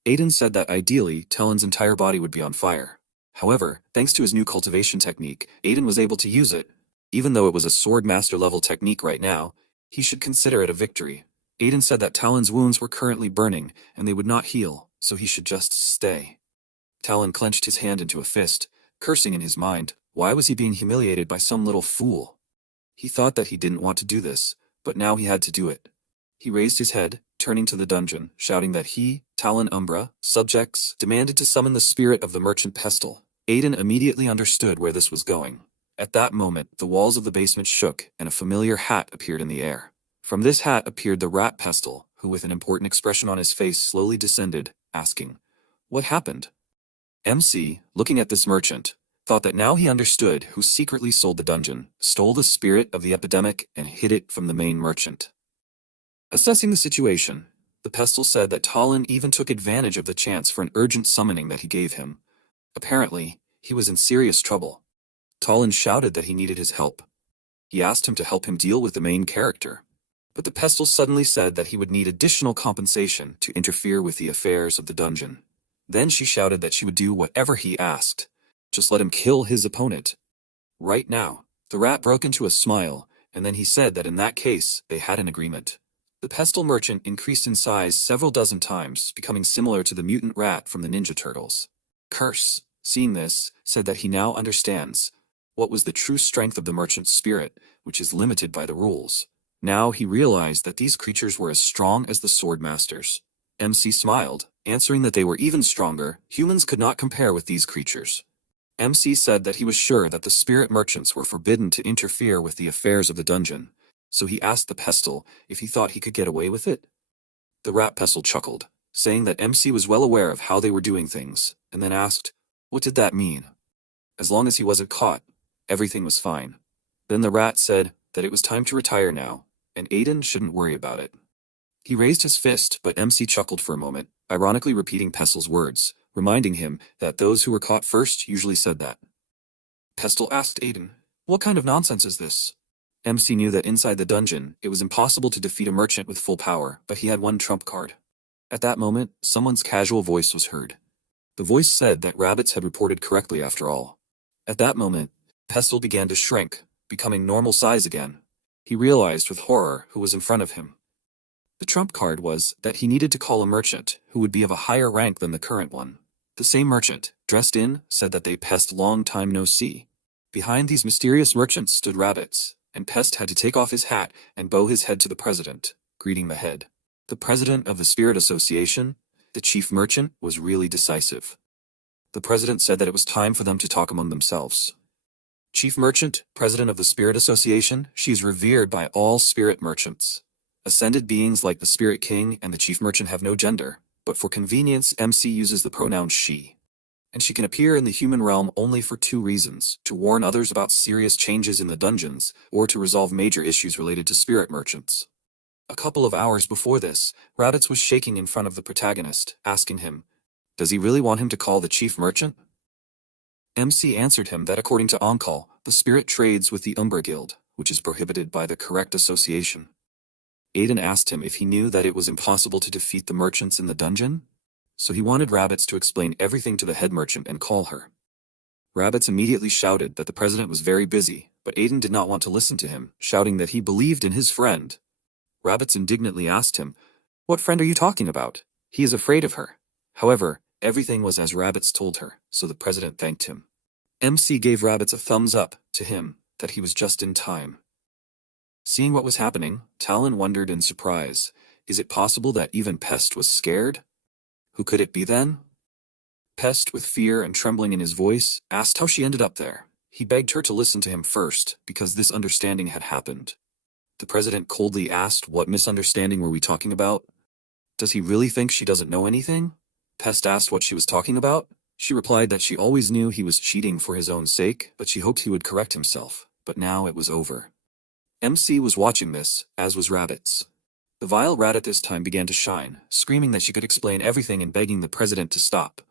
Aiden said that ideally, Talon's entire body would be on fire. However, thanks to his new cultivation technique, Aiden was able to use it. Even though it was a sword master level technique right now, he should consider it a victory. Aiden said that Talon's wounds were currently burning, and they would not heal, so he should just stay. Talon clenched his hand into a fist, cursing in his mind. Why was he being humiliated by some little fool? He thought that he didn't want to do this, but now he had to do it. He raised his head, turning to the dungeon, shouting that he, Talon Umbra, subjects, demanded to summon the spirit of the merchant Pestle. Aiden immediately understood where this was going. At that moment, the walls of the basement shook, and a familiar hat appeared in the air. From this hat appeared the rat Pestle, who with an important expression on his face slowly descended, asking, "What happened?" MC, looking at this merchant, thought that now he understood who secretly sold the dungeon, stole the spirit of the epidemic, and hid it from the main merchant. Assessing the situation, the Pestle said that Talon even took advantage of the chance for an urgent summoning that he gave him. Apparently, he was in serious trouble. Talon shouted that he needed his help. He asked him to help him deal with the main character. But the Pestle suddenly said that he would need additional compensation to interfere with the affairs of the dungeon. Then she shouted that she would do whatever he asked. Just let him kill his opponent. Right now, the rat broke into a smile, and then he said that in that case, they had an agreement. The Pestle merchant increased in size several dozen times, becoming similar to the mutant rat from the Ninja Turtles. Curse, seeing this, said that he now understands what was the true strength of the merchant's spirit, which is limited by the rules. Now he realized that these creatures were as strong as the sword masters. MC smiled, answering that they were even stronger. Humans could not compare with these creatures. MC said that he was sure that the spirit merchants were forbidden to interfere with the affairs of the dungeon, so he asked the Pestle if he thought he could get away with it. The rat Pestle chuckled, saying that MC was well aware of how they were doing things, and then asked, what did that mean? As long as he wasn't caught, everything was fine. Then the rat said that it was time to retire now, and Aiden shouldn't worry about it. He raised his fist, but MC chuckled for a moment, ironically repeating Pestle's words, reminding him that those who were caught first usually said that. Pestle asked Aiden, what kind of nonsense is this? MC knew that inside the dungeon, it was impossible to defeat a merchant with full power, but he had one trump card. At that moment, someone's casual voice was heard. The voice said that rabbits had reported correctly after all. At that moment, Pestle began to shrink, becoming normal size again. He realized with horror who was in front of him. The trump card was that he needed to call a merchant who would be of a higher rank than the current one. The same merchant, dressed in, said that they Pest long time no see. Behind these mysterious merchants stood rabbits, and Pest had to take off his hat and bow his head to the president, greeting the head. The president of the Spirit Association, the chief merchant, was really decisive. The president said that it was time for them to talk among themselves. Chief merchant, president of the Spirit Association, she is revered by all spirit merchants. Ascended beings like the Spirit King and the chief merchant have no gender, but for convenience MC uses the pronoun she. And she can appear in the human realm only for two reasons, to warn others about serious changes in the dungeons, or to resolve major issues related to spirit merchants. A couple of hours before this, Rabbits was shaking in front of the protagonist, asking him, does he really want him to call the chief merchant? MC answered him that according to On-Call, the spirit trades with the Umbra Guild, which is prohibited by the correct association. Aiden asked him if he knew that it was impossible to defeat the merchants in the dungeon, so he wanted Rabbits to explain everything to the head merchant and call her. Rabbits immediately shouted that the president was very busy, but Aiden did not want to listen to him, shouting that he believed in his friend. Rabbits indignantly asked him, what friend are you talking about? He is afraid of her. However, everything was as Rabbits told her, so the president thanked him. MC gave Rabbits a thumbs up to him, that he was just in time. Seeing what was happening, Talon wondered in surprise, is it possible that even Pest was scared? Who could it be then? Pest, with fear and trembling in his voice, asked how she ended up there. He begged her to listen to him first, because this understanding had happened. The president coldly asked, what misunderstanding were we talking about? Does he really think she doesn't know anything? Pest asked what she was talking about. She replied that she always knew he was cheating for his own sake, but she hoped he would correct himself. But now it was over. MC was watching this, as was Rabbits. The vile rat at this time began to shine, screaming that she could explain everything and begging the president to stop.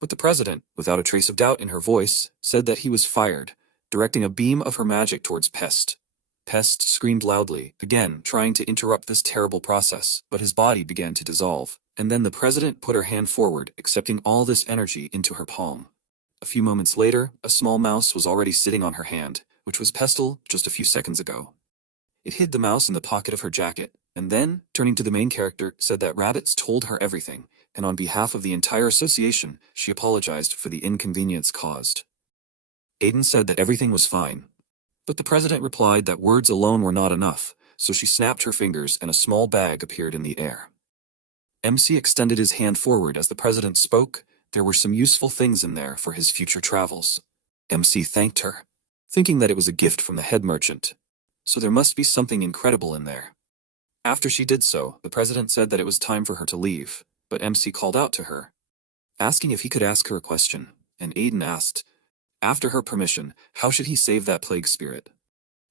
But the president, without a trace of doubt in her voice, said that he was fired, directing a beam of her magic towards Pest. Pest screamed loudly, again trying to interrupt this terrible process, but his body began to dissolve, and then the president put her hand forward, accepting all this energy into her palm. A few moments later, a small mouse was already sitting on her hand, which was Pestle just a few seconds ago. It hid the mouse in the pocket of her jacket, and then, turning to the main character, said that rabbits told her everything, and on behalf of the entire association, she apologized for the inconvenience caused. Aiden said that everything was fine. But the president replied that words alone were not enough, so she snapped her fingers and a small bag appeared in the air. MC extended his hand forward as the president spoke. There were some useful things in there for his future travels. MC thanked her, thinking that it was a gift from the head merchant. So there must be something incredible in there. After she did so, the president said that it was time for her to leave, but MC called out to her, asking if he could ask her a question, and Aiden asked, after her permission, how should he save that plague spirit?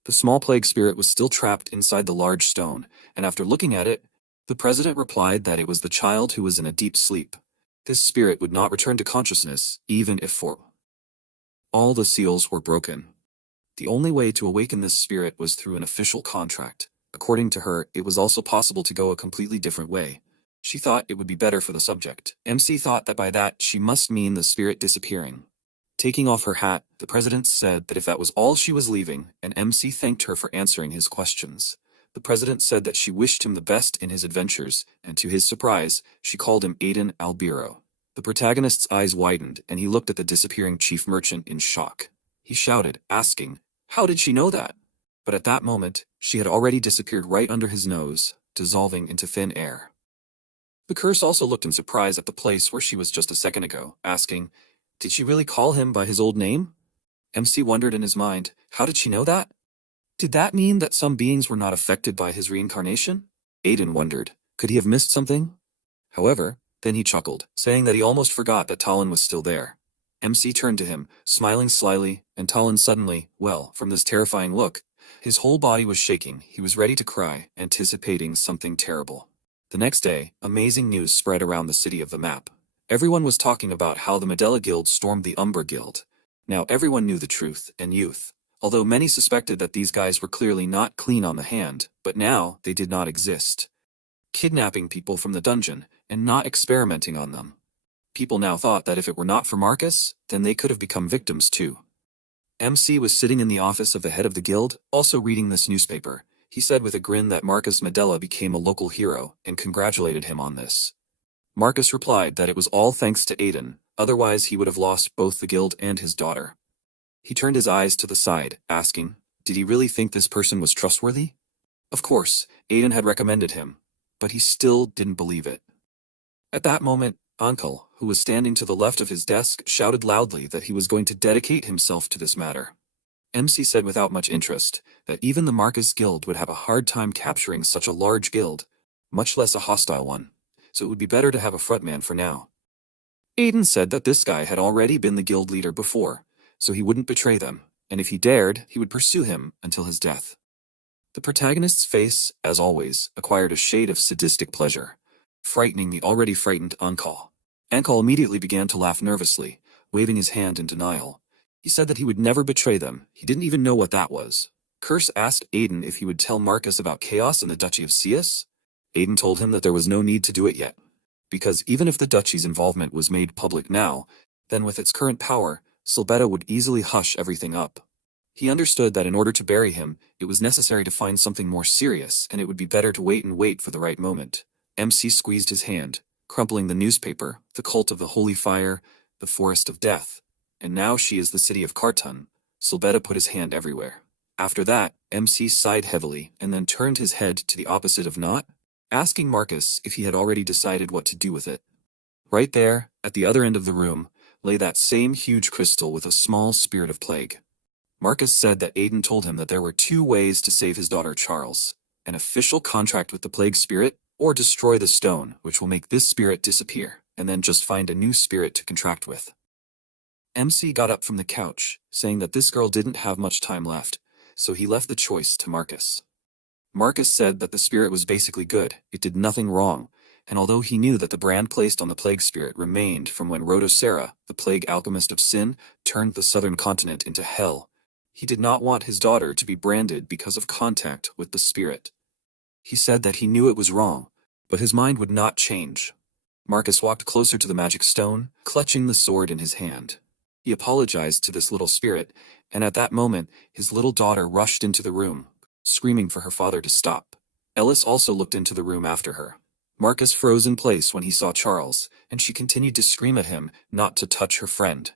The small plague spirit was still trapped inside the large stone, and after looking at it, the president replied that it was the child who was in a deep sleep. This spirit would not return to consciousness, even if for all the seals were broken. The only way to awaken this spirit was through an official contract. According to her, it was also possible to go a completely different way. She thought it would be better for the subject. MC thought that by that she must mean the spirit disappearing. Taking off her hat, the president said that if that was all she was leaving, and MC thanked her for answering his questions. The president said that she wished him the best in his adventures, and to his surprise, she called him Aiden Albiro. The protagonist's eyes widened, and he looked at the disappearing chief merchant in shock. He shouted, asking, "How did she know that?" But at that moment, she had already disappeared right under his nose, dissolving into thin air. The curse also looked in surprise at the place where she was just a second ago, asking, did she really call him by his old name? MC wondered in his mind, how did she know that? Did that mean that some beings were not affected by his reincarnation? Aiden wondered, could he have missed something? However, then he chuckled, saying that he almost forgot that Talon was still there. MC turned to him, smiling slyly, and Talon suddenly, well, from this terrifying look, his whole body was shaking. He was ready to cry, anticipating something terrible. The next day, amazing news spread around the city of the map. Everyone was talking about how the Medela Guild stormed the Umbra Guild. Now everyone knew the truth, and youth. Although many suspected that these guys were clearly not clean on the hand, but now they did not exist. Kidnapping people from the dungeon, and not experimenting on them. People now thought that if it were not for Marcus, then they could have become victims too. MC was sitting in the office of the head of the guild, also reading this newspaper. He said with a grin that Marcus Medela became a local hero, and congratulated him on this. Marcus replied that it was all thanks to Aiden, otherwise he would have lost both the guild and his daughter. He turned his eyes to the side, asking, did he really think this person was trustworthy? Of course, Aiden had recommended him, but he still didn't believe it. At that moment, Uncle, who was standing to the left of his desk, shouted loudly that he was going to dedicate himself to this matter. MC said without much interest that even the Marcus Guild would have a hard time capturing such a large guild, much less a hostile one. So it would be better to have a frontman for now. Aiden said that this guy had already been the guild leader before, so he wouldn't betray them, and if he dared, he would pursue him until his death. The protagonist's face, as always, acquired a shade of sadistic pleasure, frightening the already frightened Uncle. Uncle immediately began to laugh nervously, waving his hand in denial. He said that he would never betray them, he didn't even know what that was. Curse asked Aiden if he would tell Marcus about chaos in the Duchy of Cius. Aiden told him that there was no need to do it yet, because even if the duchy's involvement was made public now, then with its current power, Silbetta would easily hush everything up. He understood that in order to bury him, it was necessary to find something more serious, and it would be better to wait for the right moment. MC squeezed his hand, crumpling the newspaper, the cult of the holy fire, the forest of death, and now she is the city of Kartun. Silbetta put his hand everywhere. After that, MC sighed heavily, and then turned his head to the opposite of Not, asking Marcus if he had already decided what to do with it. Right there, at the other end of the room, lay that same huge crystal with a small spirit of plague. Marcus said that Aiden told him that there were two ways to save his daughter Charles, an official contract with the plague spirit, or destroy the stone, which will make this spirit disappear, and then just find a new spirit to contract with. MC got up from the couch, saying that this girl didn't have much time left, so he left the choice to Marcus. Marcus said that the spirit was basically good, it did nothing wrong, and although he knew that the brand placed on the plague spirit remained from when Rhodocera, the plague alchemist of sin, turned the southern continent into hell, He did not want his daughter to be branded because of contact with the spirit. He said that he knew it was wrong, but his mind would not change. Marcus walked closer to the magic stone, clutching the sword in his hand. He apologized to this little spirit, and at that moment, his little daughter rushed into the room, screaming for her father to stop. Ellis also looked into the room after her. Marcus froze in place when he saw Charles, and she continued to scream at him not to touch her friend.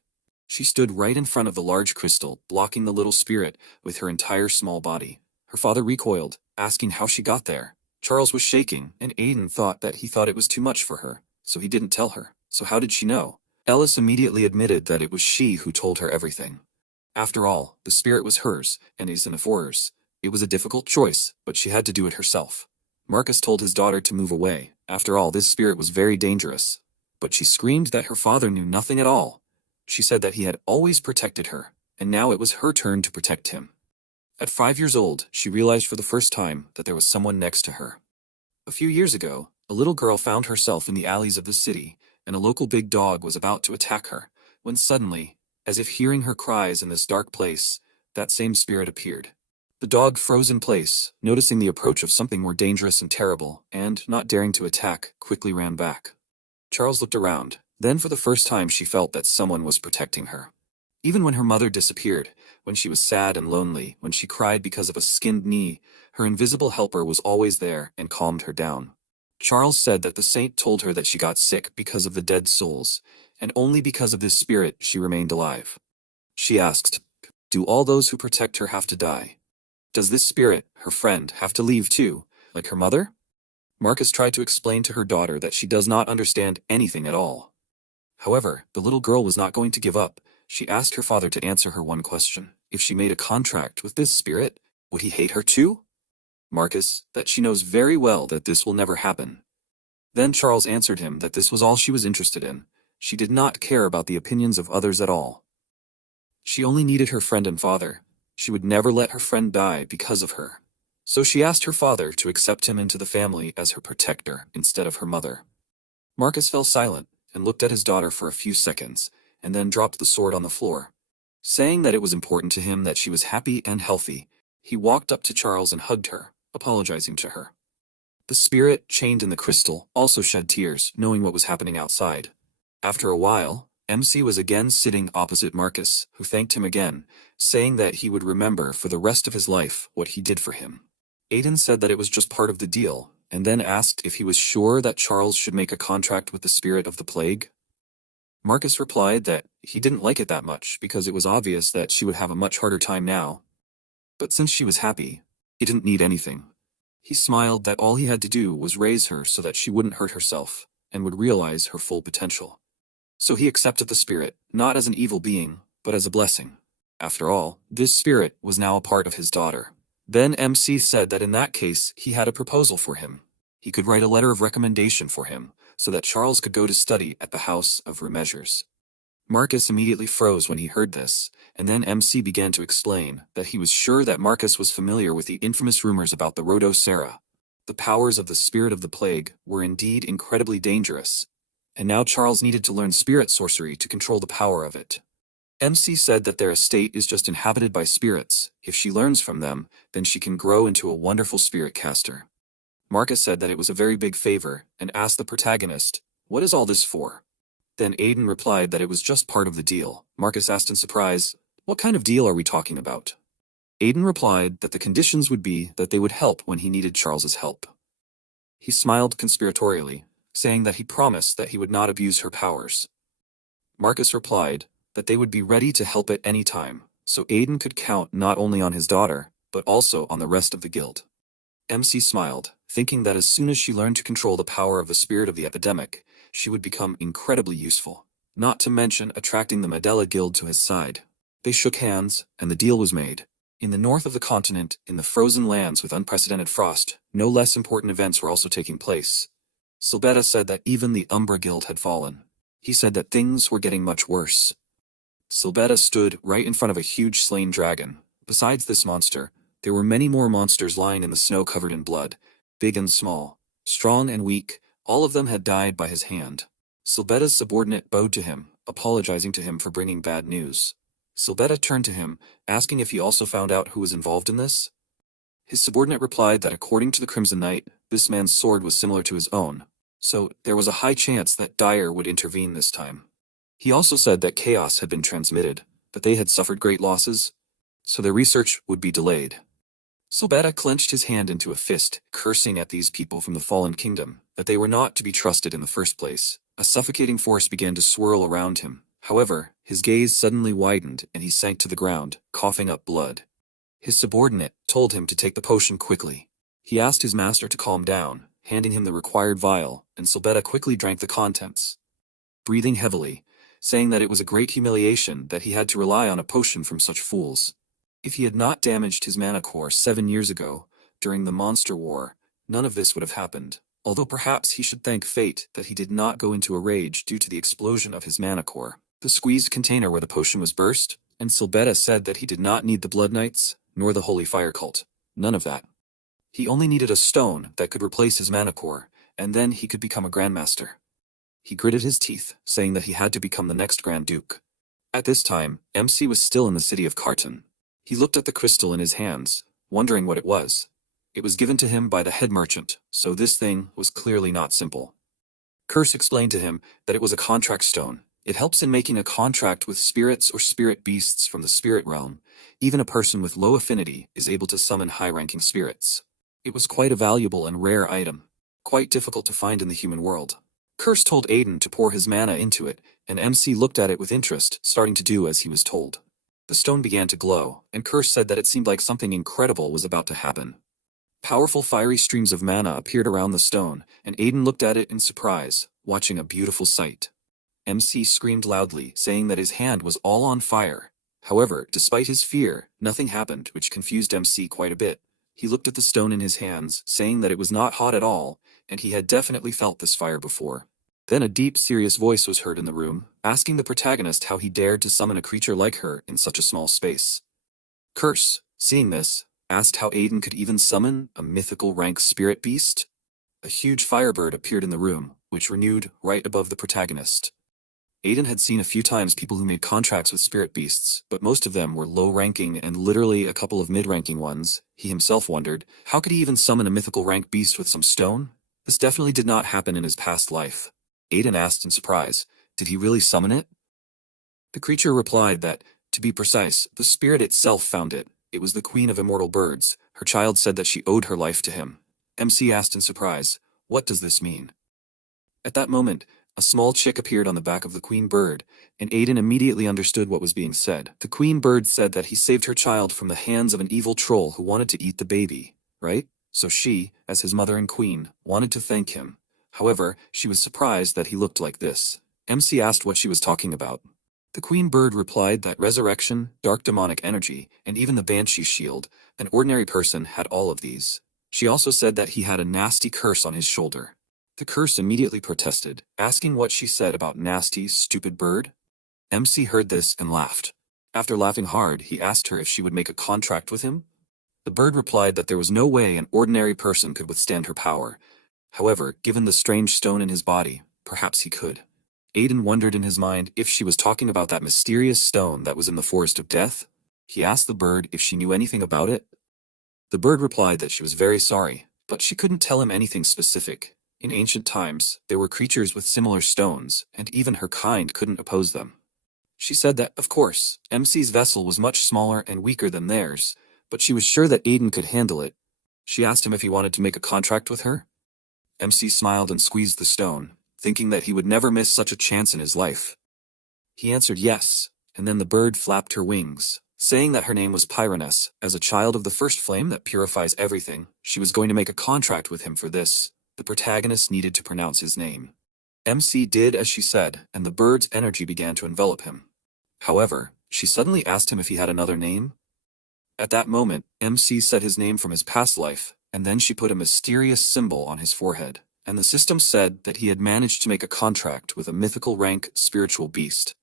She stood right in front of the large crystal, blocking the little spirit with her entire small body. Her father recoiled, asking how she got there. Charles was shaking, and Aiden thought that he thought it was too much for her, so he didn't tell her. So how did she know? Ellis immediately admitted that it was she who told her everything. After all, the spirit was hers, and isn't of hers. It was a difficult choice, but she had to do it herself. Marcus told his daughter to move away. After all, this spirit was very dangerous. But she screamed that her father knew nothing at all. She said that he had always protected her, and now it was her turn to protect him. At 5 years old, she realized for the first time that there was someone next to her. A few years ago, a little girl found herself in the alleys of the city, and a local big dog was about to attack her, when suddenly, as if hearing her cries in this dark place, that same spirit appeared. The dog froze in place, noticing the approach of something more dangerous and terrible, and, not daring to attack, quickly ran back. Charles looked around. Then for the first time she felt that someone was protecting her. Even when her mother disappeared, when she was sad and lonely, when she cried because of a skinned knee, her invisible helper was always there and calmed her down. Charles said that the saint told her that she got sick because of the dead souls, and only because of this spirit she remained alive. She asked, "Do all those who protect her have to die? Does this spirit, her friend, have to leave too, like her mother?" Marcus tried to explain to her daughter that she does not understand anything at all. However, the little girl was not going to give up. She asked her father to answer her one question. If she made a contract with this spirit, would he hate her too? Marcus, that she knows very well that this will never happen. Then Charles answered him that this was all she was interested in. She did not care about the opinions of others at all. She only needed her friend and father. She would never let her friend die because of her. So she asked her father to accept him into the family as her protector instead of her mother. Marcus fell silent and looked at his daughter for a few seconds, and then dropped the sword on the floor. Saying that it was important to him that she was happy and healthy, he walked up to Charles and hugged her, apologizing to her. The spirit, chained in the crystal, also shed tears, knowing what was happening outside. After a while, MC was again sitting opposite Marcus, who thanked him again, saying that he would remember for the rest of his life what he did for him. Aiden said that it was just part of the deal, and then asked if he was sure that Charles should make a contract with the spirit of the plague. Marcus replied that he didn't like it that much because it was obvious that she would have a much harder time now. But since she was happy, he didn't need anything. He smiled that all he had to do was raise her so that she wouldn't hurt herself and would realize her full potential. So he accepted the spirit, not as an evil being, but as a blessing. After all, this spirit was now a part of his daughter. Then MC said that in that case, he had a proposal for him. He could write a letter of recommendation for him, so that Charles could go to study at the house of Regressed. Marcus immediately froze when he heard this, and then MC began to explain that he was sure that Marcus was familiar with the infamous rumors about the Rodo Serra. The powers of the spirit of the plague were indeed incredibly dangerous, and now Charles needed to learn spirit sorcery to control the power of it. MC said that their estate is just inhabited by spirits. If she learns from them, then she can grow into a wonderful spirit caster. Marcus said that it was a very big favor, and asked the protagonist, "What is all this for?" Then Aiden replied that it was just part of the deal. Marcus asked in surprise, "What kind of deal are we talking about?" Aiden replied that the conditions would be that they would help when he needed Charles's help. He smiled conspiratorially, saying that he promised that he would not abuse her powers. Marcus replied that they would be ready to help at any time, so Aiden could count not only on his daughter, but also on the rest of the guild. MC smiled, thinking that as soon as she learned to control the power of the spirit of the epidemic, she would become incredibly useful, not to mention attracting the Medela Guild to his side. They shook hands, and the deal was made. In the north of the continent, in the frozen lands with unprecedented frost, no less important events were also taking place. Silbetta said that even the Umbra Guild had fallen. He said that things were getting much worse. Silbetta stood right in front of a huge slain dragon. Besides this monster, there were many more monsters lying in the snow covered in blood, big and small, strong and weak. All of them had died by his hand. Silbetta's subordinate bowed to him, apologizing to him for bringing bad news. Silbetta turned to him, asking if he also found out who was involved in this. His subordinate replied that according to the Crimson Knight, this man's sword was similar to his own, so there was a high chance that Dyer would intervene this time. He also said that chaos had been transmitted, but they had suffered great losses, so their research would be delayed. Silbetta clenched his hand into a fist, cursing at these people from the fallen kingdom, that they were not to be trusted in the first place. A suffocating force began to swirl around him. However, his gaze suddenly widened and he sank to the ground, coughing up blood. His subordinate told him to take the potion quickly. He asked his master to calm down, handing him the required vial, and Silbetta quickly drank the contents, breathing heavily, saying that it was a great humiliation that he had to rely on a potion from such fools. If he had not damaged his mana core 7 years ago, during the monster war, none of this would have happened, although perhaps he should thank fate that he did not go into a rage due to the explosion of his mana core. The squeezed container where the potion was burst, and Silbetta said that he did not need the Blood Knights, nor the Holy Fire Cult. None of that. He only needed a stone that could replace his mana core, and then he could become a Grandmaster. He gritted his teeth, saying that he had to become the next Grand Duke. At this time, MC was still in the city of Carton. He looked at the crystal in his hands, wondering what it was. It was given to him by the head merchant, so this thing was clearly not simple. Curse explained to him that it was a contract stone. It helps in making a contract with spirits or spirit beasts from the spirit realm. Even a person with low affinity is able to summon high-ranking spirits. It was quite a valuable and rare item, quite difficult to find in the human world. Curse told Aiden to pour his mana into it, and MC looked at it with interest, starting to do as he was told. The stone began to glow, and Curse said that it seemed like something incredible was about to happen. Powerful fiery streams of mana appeared around the stone, and Aiden looked at it in surprise, watching a beautiful sight. MC screamed loudly, saying that his hand was all on fire. However, despite his fear, nothing happened, which confused MC quite a bit. He looked at the stone in his hands, saying that it was not hot at all, and he had definitely felt this fire before. Then a deep, serious voice was heard in the room, asking the protagonist how he dared to summon a creature like her in such a small space. Curse, seeing this, asked how Aiden could even summon a mythical rank spirit beast. A huge firebird appeared in the room, which renewed right above the protagonist. Aiden had seen a few times people who made contracts with spirit beasts, but most of them were low-ranking and literally a couple of mid-ranking ones. He himself wondered, how could he even summon a mythical rank beast with some stone? This definitely did not happen in his past life. Aiden asked in surprise, did he really summon it? The creature replied that, to be precise, the spirit itself found it. It was the queen of immortal birds. Her child said that she owed her life to him. MC asked in surprise, what does this mean? At that moment, a small chick appeared on the back of the queen bird, and Aiden immediately understood what was being said. The queen bird said that he saved her child from the hands of an evil troll who wanted to eat the baby, right? So she, as his mother and queen, wanted to thank him. However, she was surprised that he looked like this. MC asked what she was talking about. The queen bird replied that resurrection, dark demonic energy, and even the banshee shield, an ordinary person had all of these. She also said that he had a nasty curse on his shoulder. The curse immediately protested, asking what she said about nasty, stupid bird. MC heard this and laughed. After laughing hard, he asked her if she would make a contract with him. The bird replied that there was no way an ordinary person could withstand her power. However, given the strange stone in his body, perhaps he could. Aiden wondered in his mind if she was talking about that mysterious stone that was in the Forest of Death. He asked the bird if she knew anything about it. The bird replied that she was very sorry, but she couldn't tell him anything specific. In ancient times, there were creatures with similar stones, and even her kind couldn't oppose them. She said that, of course, MC's vessel was much smaller and weaker than theirs, but she was sure that Aiden could handle it. She asked him if he wanted to make a contract with her. MC smiled and squeezed the stone, thinking that he would never miss such a chance in his life. He answered yes, and then the bird flapped her wings, saying that her name was Pyroness. As a child of the first flame that purifies everything, she was going to make a contract with him for this. The protagonist needed to pronounce his name. MC did as she said, and the bird's energy began to envelop him. However, she suddenly asked him if he had another name. At that moment, MC said his name from his past life, and then she put a mysterious symbol on his forehead, and the system said that he had managed to make a contract with a mythical rank spiritual beast.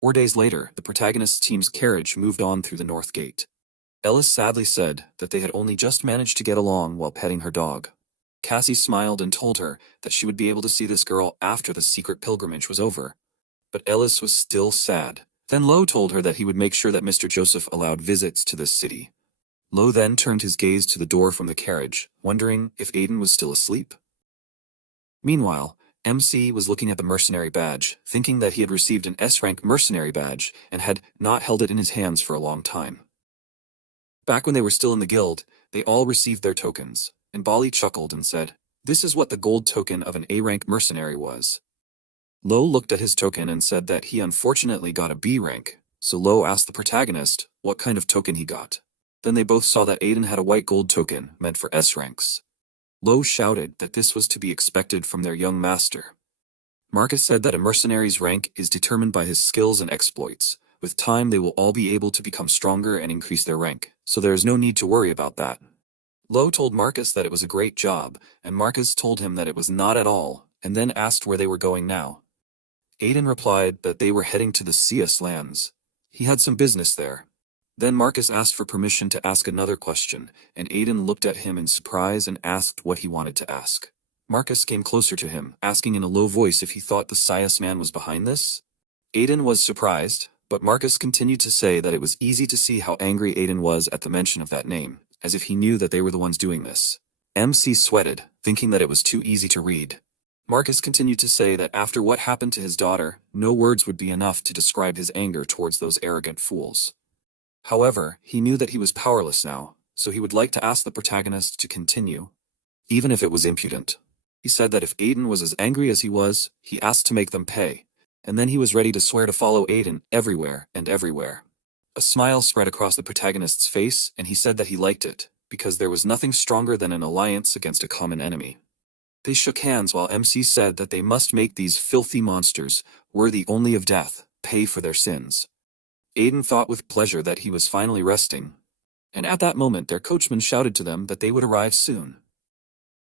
4 days later, the protagonist's team's carriage moved on through the North Gate. Ellis sadly said that they had only just managed to get along while petting her dog. Cassie smiled and told her that she would be able to see this girl after the secret pilgrimage was over. But Ellis was still sad. Then Lo told her that he would make sure that Mr. Joseph allowed visits to this city. Lo then turned his gaze to the door from the carriage, wondering if Aiden was still asleep. Meanwhile, MC was looking at the mercenary badge, thinking that he had received an S-rank mercenary badge and had not held it in his hands for a long time. Back when they were still in the guild, they all received their tokens, and Bali chuckled and said, "This is what the gold token of an A-rank mercenary was." Lo looked at his token and said that he unfortunately got a B rank, so Lo asked the protagonist what kind of token he got. Then they both saw that Aiden had a white gold token meant for S ranks. Lo shouted that this was to be expected from their young master. Marcus said that a mercenary's rank is determined by his skills and exploits. With time they will all be able to become stronger and increase their rank, so there is no need to worry about that. Lo told Marcus that it was a great job, and Marcus told him that it was not at all, and then asked where they were going now. Aiden replied that they were heading to the CS lands. He had some business there. Then Marcus asked for permission to ask another question, and Aiden looked at him in surprise and asked what he wanted to ask. Marcus came closer to him, asking in a low voice if he thought the Sias man was behind this. Aiden was surprised, but Marcus continued to say that it was easy to see how angry Aiden was at the mention of that name, as if he knew that they were the ones doing this. MC sweated, thinking that it was too easy to read. Marcus continued to say that after what happened to his daughter, no words would be enough to describe his anger towards those arrogant fools. However, he knew that he was powerless now, so he would like to ask the protagonist to continue, even if it was impudent. He said that if Aiden was as angry as he was, he asked to make them pay, and then he was ready to swear to follow Aiden everywhere and everywhere. A smile spread across the protagonist's face, and he said that he liked it, because there was nothing stronger than an alliance against a common enemy. They shook hands while MC said that they must make these filthy monsters, worthy only of death, pay for their sins. Aiden thought with pleasure that he was finally resting, and at that moment their coachman shouted to them that they would arrive soon.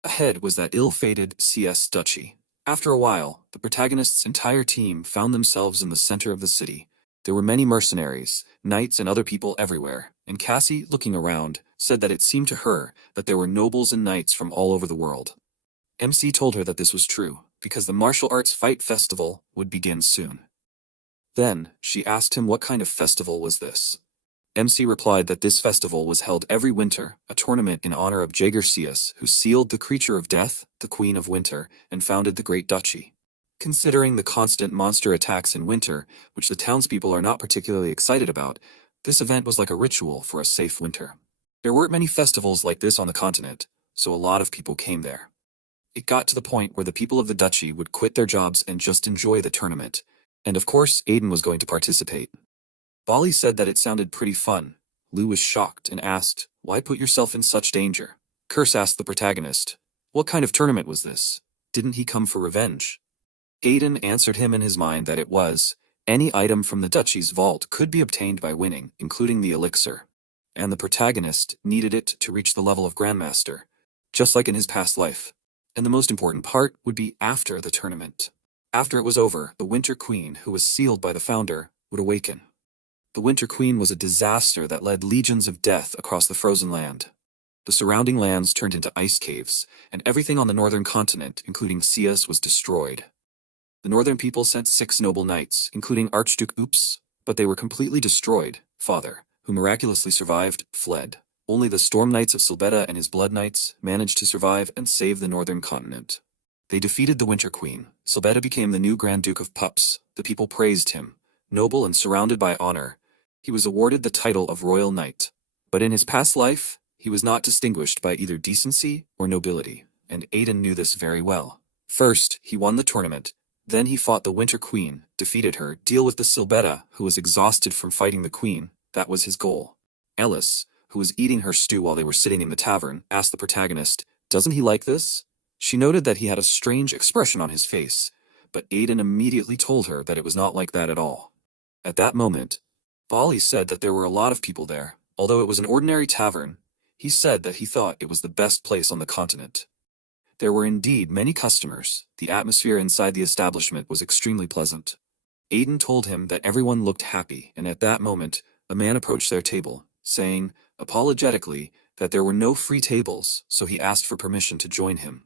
Ahead was that ill-fated CS duchy. After a while, the protagonist's entire team found themselves in the center of the city. There were many mercenaries, knights and other people everywhere, and Cassie, looking around, said that it seemed to her that there were nobles and knights from all over the world. MC told her that this was true, because the martial arts fight festival would begin soon. Then, she asked him what kind of festival was this. MC replied that this festival was held every winter, a tournament in honor of Jaeger-Sias, who sealed the creature of death, the Queen of Winter, and founded the Great Duchy. Considering the constant monster attacks in winter, which the townspeople are not particularly excited about, this event was like a ritual for a safe winter. There weren't many festivals like this on the continent, so a lot of people came there. It got to the point where the people of the duchy would quit their jobs and just enjoy the tournament. And of course, Aiden was going to participate. Bali said that it sounded pretty fun. Lou was shocked and asked, "Why put yourself in such danger?" Curse asked the protagonist, "What kind of tournament was this? Didn't he come for revenge?" Aiden answered him in his mind that it was. Any item from the duchy's vault could be obtained by winning, including the elixir. And the protagonist needed it to reach the level of Grandmaster, just like in his past life. And the most important part would be after the tournament. After it was over, the Winter Queen, who was sealed by the founder, would awaken. The Winter Queen was a disaster that led legions of death across the frozen land. The surrounding lands turned into ice caves, and everything on the northern continent, including Sias, was destroyed. The northern people sent 6 noble knights, including Archduke Oops, but they were completely destroyed. Father, who miraculously survived, fled. Only the Storm Knights of Silbetta and his Blood Knights managed to survive and save the northern continent. They defeated the Winter Queen. Silbetta became the new Grand Duke of Pups. The people praised him. Noble and surrounded by honor, he was awarded the title of Royal Knight. But in his past life, he was not distinguished by either decency or nobility, and Aiden knew this very well. First, he won the tournament. Then he fought the Winter Queen, defeated her, deal with the Silbetta, who was exhausted from fighting the Queen. That was his goal. Eldest, who was eating her stew while they were sitting in the tavern, asked the protagonist, "Doesn't he like this?" She noted that he had a strange expression on his face, but Aiden immediately told her that it was not like that at all. At that moment, Bali said that there were a lot of people there. Although it was an ordinary tavern, he said that he thought it was the best place on the continent. There were indeed many customers. The atmosphere inside the establishment was extremely pleasant. Aiden told him that everyone looked happy, and at that moment, a man approached their table, saying, apologetically, that there were no free tables, so he asked for permission to join him.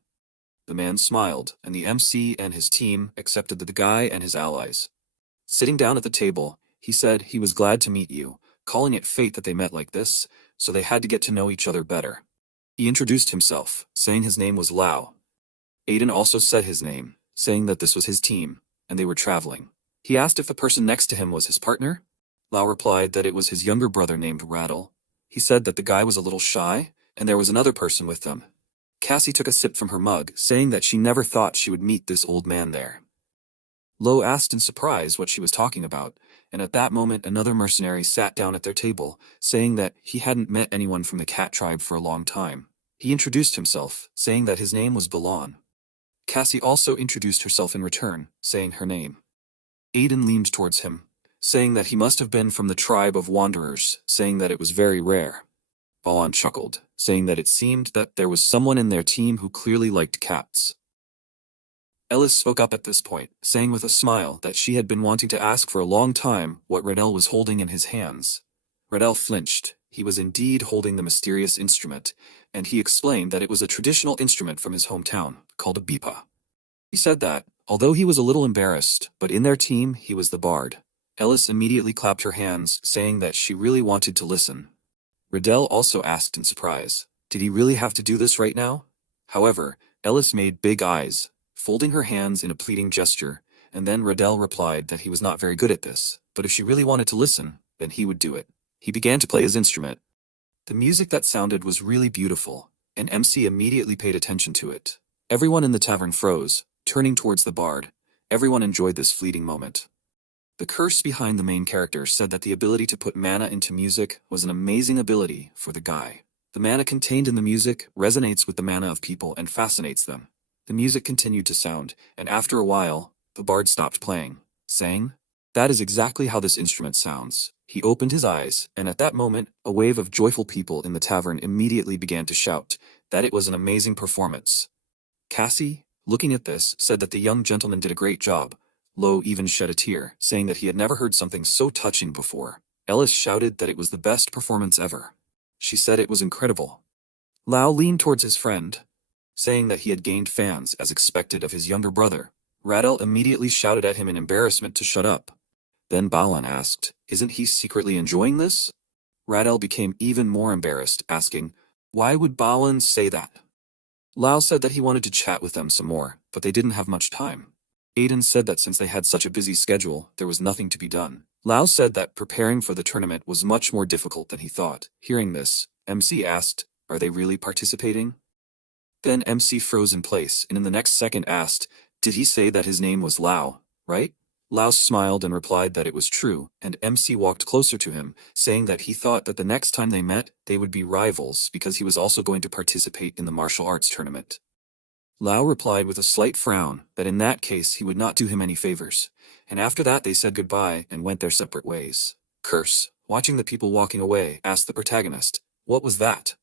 The man smiled, and the MC and his team accepted the guy and his allies. Sitting down at the table, He said he was glad to meet you, calling it fate that they met like this, so they had to get to know each other better. He introduced himself, saying his name was Lao. Aiden also said his name, saying that this was his team, and they were traveling. He asked if the person next to him was his partner. Lao replied that it was his younger brother named Rattle. He said that the guy was a little shy, and there was another person with them. Cassie took a sip from her mug, saying that she never thought she would meet this old man there. Lo asked in surprise what she was talking about, and at that moment another mercenary sat down at their table, saying that he hadn't met anyone from the cat tribe for a long time. He introduced himself, saying that his name was Balan. Cassie also introduced herself in return, saying her name. Aiden leaned towards him, saying that he must have been from the tribe of wanderers, saying that it was very rare. Balan chuckled, saying that it seemed that there was someone in their team who clearly liked cats. Ellis spoke up at this point, saying with a smile that she had been wanting to ask for a long time what Redell was holding in his hands. Redell flinched. He was indeed holding the mysterious instrument, and he explained that it was a traditional instrument from his hometown, called a bipa. He said that, although he was a little embarrassed, but in their team he was the bard. Ellis immediately clapped her hands, saying that she really wanted to listen. Redell also asked in surprise, did he really have to do this right now? However, Ellis made big eyes, folding her hands in a pleading gesture, and then Redell replied that he was not very good at this, but if she really wanted to listen, then he would do it. He began to play his instrument. The music that sounded was really beautiful, and MC immediately paid attention to it. Everyone in the tavern froze, turning towards the bard. Everyone enjoyed this fleeting moment. The curse behind the main character said that the ability to put mana into music was an amazing ability for the guy. The mana contained in the music resonates with the mana of people and fascinates them. The music continued to sound, and after a while, the bard stopped playing, saying, "That is exactly how this instrument sounds." He opened his eyes, and at that moment, a wave of joyful people in the tavern immediately began to shout that it was an amazing performance. Cassie, looking at this, said that the young gentleman did a great job. Lo even shed a tear, saying that he had never heard something so touching before. Ellis shouted that it was the best performance ever. She said it was incredible. Lao leaned towards his friend, saying that he had gained fans as expected of his younger brother. Radel immediately shouted at him in embarrassment to shut up. Then Balan asked, "Isn't he secretly enjoying this?" Radel became even more embarrassed, asking, "Why would Balan say that?" Lao said that he wanted to chat with them some more, but they didn't have much time. Aiden said that since they had such a busy schedule, there was nothing to be done. Lao said that preparing for the tournament was much more difficult than he thought. Hearing this, MC asked, "Are they really participating?" Then MC froze in place, and in the next second asked, "Did he say that his name was Lao, right?" Lao smiled and replied that it was true, and MC walked closer to him, saying that he thought that the next time they met, they would be rivals because he was also going to participate in the martial arts tournament. Lao replied with a slight frown that in that case he would not do him any favors, and after that they said goodbye and went their separate ways. Curse, watching the people walking away, asked the protagonist, "What was that?"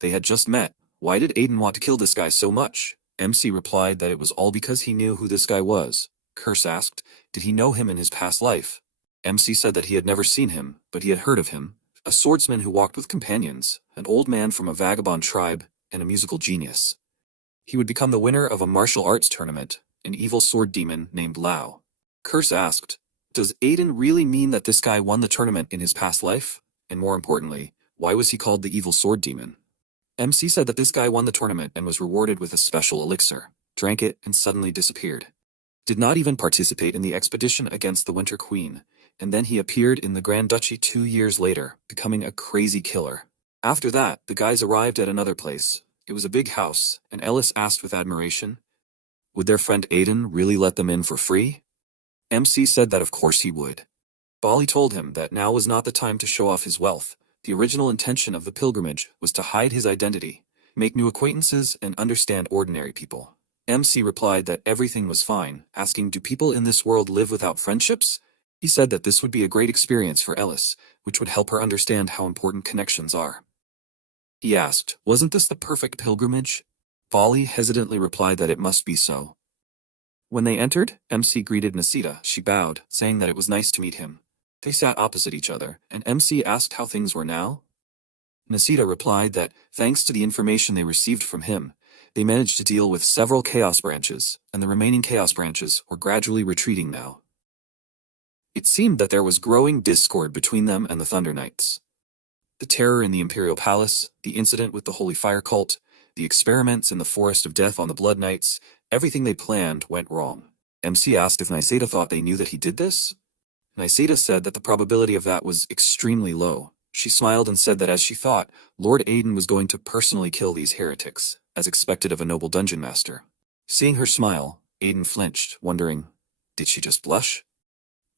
They had just met. Why did Aiden want to kill this guy so much? MC replied that it was all because he knew who this guy was. Curse asked, did he know him in his past life? MC said that he had never seen him, but he had heard of him. A swordsman who walked with companions, an old man from a vagabond tribe, and a musical genius. He would become the winner of a martial arts tournament, an evil sword demon named Lao. Curse asked, does Aiden really mean that this guy won the tournament in his past life? And more importantly, why was he called the evil sword demon? MC said that this guy won the tournament and was rewarded with a special elixir, drank it and suddenly disappeared. Did not even participate in the expedition against the Winter Queen, and then he appeared in the Grand Duchy 2 years later, becoming a crazy killer. After that, the guys arrived at another place. It was a big house, and Ellis asked with admiration, would their friend Aiden really let them in for free? MC said that of course he would. Bali told him that now was not the time to show off his wealth. The original intention of the pilgrimage was to hide his identity, make new acquaintances, and understand ordinary people. MC replied that everything was fine, asking, do people in this world live without friendships? He said that this would be a great experience for Ellis, which would help her understand how important connections are. He asked, wasn't this the perfect pilgrimage? Bali hesitantly replied that it must be so. When they entered, MC greeted Nasita. She bowed, saying that it was nice to meet him. They sat opposite each other, and MC asked how things were now. Nasita replied that, thanks to the information they received from him, they managed to deal with several Chaos branches, and the remaining Chaos branches were gradually retreating now. It seemed that there was growing discord between them and the Thunder Knights. The terror in the Imperial Palace, the incident with the Holy Fire Cult, the experiments in the Forest of Death on the Blood Knights, everything they planned went wrong. MC asked if Niseda thought they knew that he did this. Niseda said that the probability of that was extremely low. She smiled and said that as she thought, Lord Aiden was going to personally kill these heretics, as expected of a noble dungeon master. Seeing her smile, Aiden flinched, wondering, did she just blush?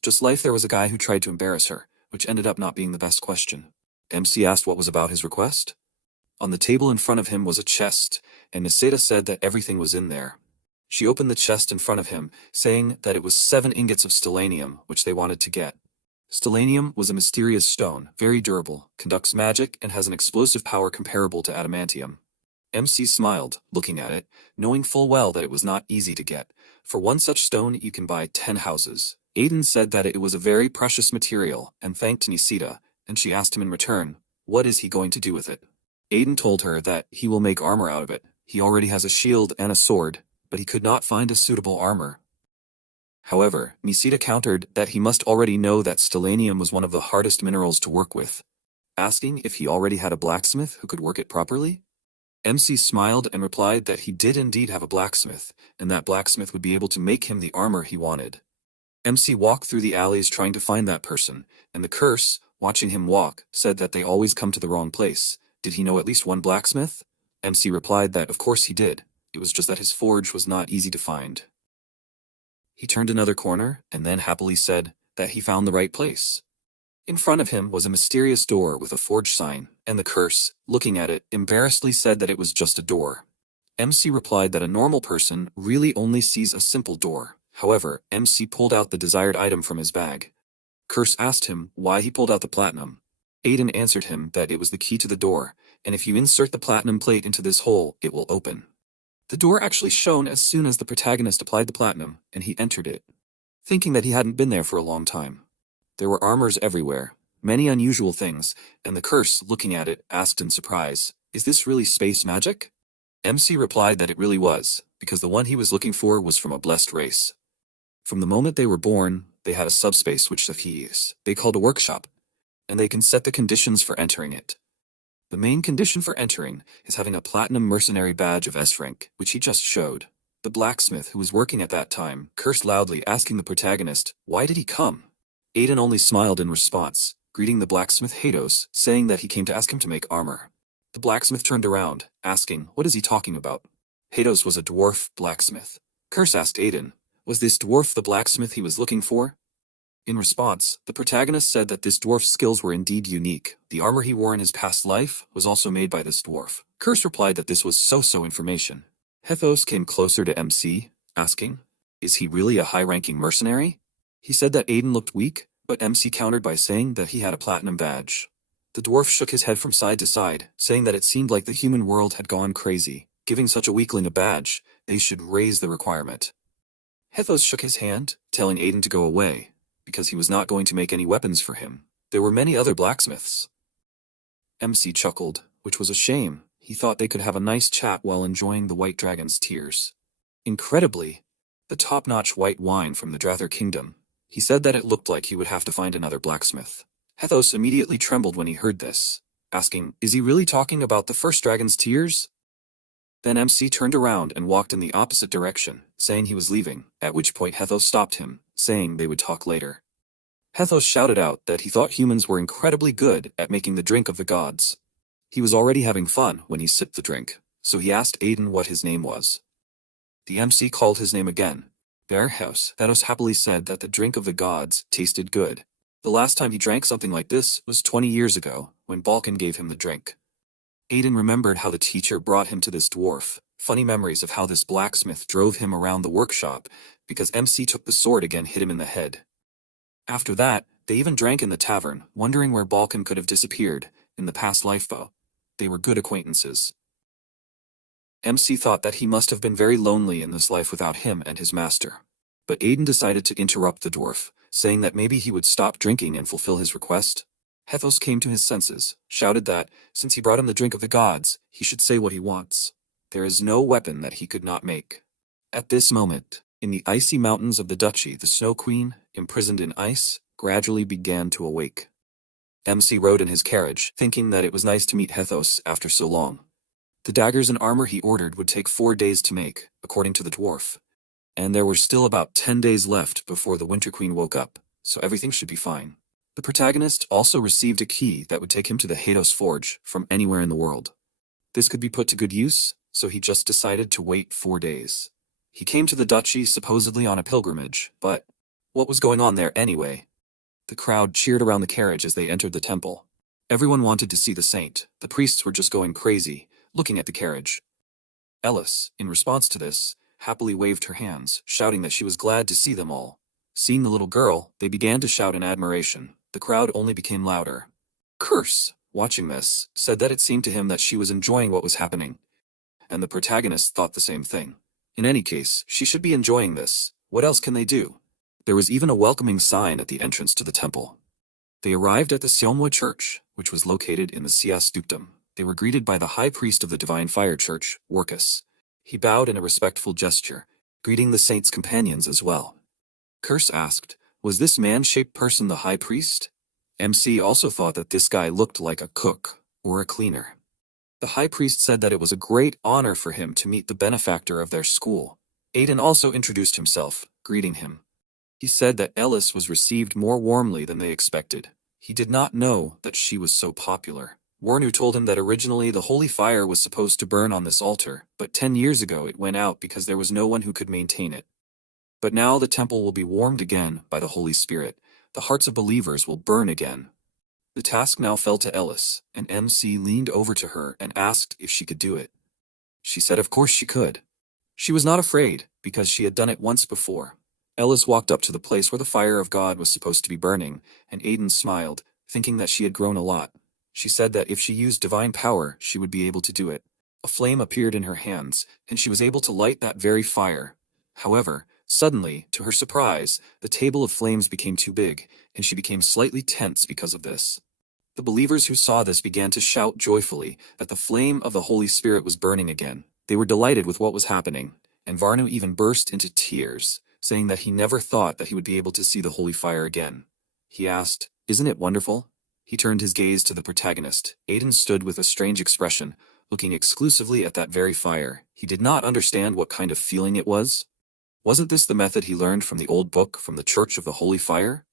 Just life there was a guy who tried to embarrass her, which ended up not being the best question. MC asked what was about his request. On the table in front of him was a chest, and Niseda said that everything was in there. She opened the chest in front of him, saying that it was 7 ingots of stellanium, which they wanted to get. Stellanium was a mysterious stone, very durable, conducts magic, and has an explosive power comparable to adamantium. MC smiled, looking at it, knowing full well that it was not easy to get. For one such stone you can buy 10 houses. Aiden said that it was a very precious material, and thanked Niseda, and she asked him in return, what is he going to do with it? Aiden told her that he will make armor out of it. He already has a shield and a sword, but he could not find a suitable armor. However, Niseda countered that he must already know that stellanium was one of the hardest minerals to work with, asking if he already had a blacksmith who could work it properly. MC smiled and replied that he did indeed have a blacksmith, and that blacksmith would be able to make him the armor he wanted. MC walked through the alleys trying to find that person, and the curse, watching him walk, said that they always come to the wrong place. Did he know at least one blacksmith? MC replied that of course he did. It was just that his forge was not easy to find. He turned another corner, and then happily said that he found the right place. In front of him was a mysterious door with a forged sign, and the curse, looking at it, embarrassedly said that it was just a door. MC replied that a normal person really only sees a simple door. However, MC pulled out the desired item from his bag. Curse asked him why he pulled out the platinum. Aiden answered him that it was the key to the door, and if you insert the platinum plate into this hole, it will open. The door actually shone as soon as the protagonist applied the platinum, and he entered it, thinking that he hadn't been there for a long time. There were armors everywhere, many unusual things, and the curse, looking at it, asked in surprise, is this really space magic? MC replied that it really was, because the one he was looking for was from a blessed race. From the moment they were born, they had a subspace which they called a workshop, and they can set the conditions for entering it. The main condition for entering is having a platinum mercenary badge of S rank, which he just showed. The blacksmith who was working at that time cursed loudly, asking the protagonist, why did he come? Aiden only smiled in response, greeting the blacksmith Hados, saying that he came to ask him to make armor. The blacksmith turned around, asking, what is he talking about? Hados was a dwarf blacksmith. Curse asked Aiden, was this dwarf the blacksmith he was looking for? In response, the protagonist said that this dwarf's skills were indeed unique. The armor he wore in his past life was also made by this dwarf. Curse replied that this was so-so information. Hethos came closer to MC, asking, is he really a high-ranking mercenary? He said that Aiden looked weak, but MC countered by saying that he had a platinum badge. The dwarf shook his head from side to side, saying that it seemed like the human world had gone crazy. Giving such a weakling a badge, they should raise the requirement. Hethos shook his hand, telling Aiden to go away, because he was not going to make any weapons for him. There were many other blacksmiths. MC chuckled, which was a shame. He thought they could have a nice chat while enjoying the White Dragon's tears. Incredibly, the top-notch white wine from the Drather Kingdom. He said that it looked like he would have to find another blacksmith. Hethos immediately trembled when he heard this, asking, is he really talking about the first dragon's tears? Then MC turned around and walked in the opposite direction, saying he was leaving, at which point Hethos stopped him, saying they would talk later. Hethos shouted out that he thought humans were incredibly good at making the drink of the gods. He was already having fun when he sipped the drink, so he asked Aiden what his name was. The MC called his name again. Hethos happily said that the drink of the gods tasted good. The last time he drank something like this was 20 years ago, when Balkan gave him the drink. Aiden remembered how the teacher brought him to this dwarf, funny memories of how this blacksmith drove him around the workshop, because MC took the sword again hit him in the head. After that, they even drank in the tavern, wondering where Balkan could have disappeared, in the past life though. They were good acquaintances. MC thought that he must have been very lonely in this life without him and his master. But Aiden decided to interrupt the dwarf, saying that maybe he would stop drinking and fulfill his request. Hethos came to his senses, shouted that, since he brought him the drink of the gods, he should say what he wants. There is no weapon that he could not make. At this moment, in the icy mountains of the duchy, the Snow Queen, imprisoned in ice, gradually began to awake. MC rode in his carriage, thinking that it was nice to meet Hethos after so long. The daggers and armor he ordered would take 4 days to make, according to the dwarf. And there were still about 10 days left before the Winter Queen woke up, so everything should be fine. The protagonist also received a key that would take him to the Hethos Forge from anywhere in the world. This could be put to good use, so he just decided to wait 4 days. He came to the duchy supposedly on a pilgrimage, but what was going on there anyway? The crowd cheered around the carriage as they entered the temple. Everyone wanted to see the saint. The priests were just going crazy, looking at the carriage. Eldest, in response to this, happily waved her hands, shouting that she was glad to see them all. Seeing the little girl, they began to shout in admiration. The crowd only became louder. Curse, watching this, said that it seemed to him that she was enjoying what was happening. And the protagonist thought the same thing. In any case, she should be enjoying this. What else can they do? There was even a welcoming sign at the entrance to the temple. They arrived at the Seomwa Church, which was located in the Sias Dukedom. They were greeted by the high priest of the Divine Fire Church, Regressed. He bowed in a respectful gesture, greeting the saint's companions as well. Curse asked, was this man-shaped person the high priest? MC also thought that this guy looked like a cook or a cleaner. The high priest said that it was a great honor for him to meet the benefactor of their school. Aiden also introduced himself, greeting him. He said that Eldest was received more warmly than they expected. He did not know that she was so popular. Warnu told him that originally the holy fire was supposed to burn on this altar, but 10 years ago it went out because there was no one who could maintain it. But now the temple will be warmed again by the Holy Spirit. The hearts of believers will burn again. The task now fell to Eldest, and MC leaned over to her and asked if she could do it. She said of course she could. She was not afraid, because she had done it once before. Eldest walked up to the place where the fire of God was supposed to be burning, and Aiden smiled, thinking that she had grown a lot. She said that if she used divine power, she would be able to do it. A flame appeared in her hands, and she was able to light that very fire. However, suddenly, to her surprise, the table of flames became too big, and she became slightly tense because of this. The believers who saw this began to shout joyfully that the flame of the Holy Spirit was burning again. They were delighted with what was happening, and Varnu even burst into tears, saying that he never thought that he would be able to see the holy fire again. He asked, "Isn't it wonderful?" He turned his gaze to the protagonist. Aiden stood with a strange expression, looking exclusively at that very fire. He did not understand what kind of feeling it was. Wasn't this the method he learned from the old book from the Church of the Holy Fire?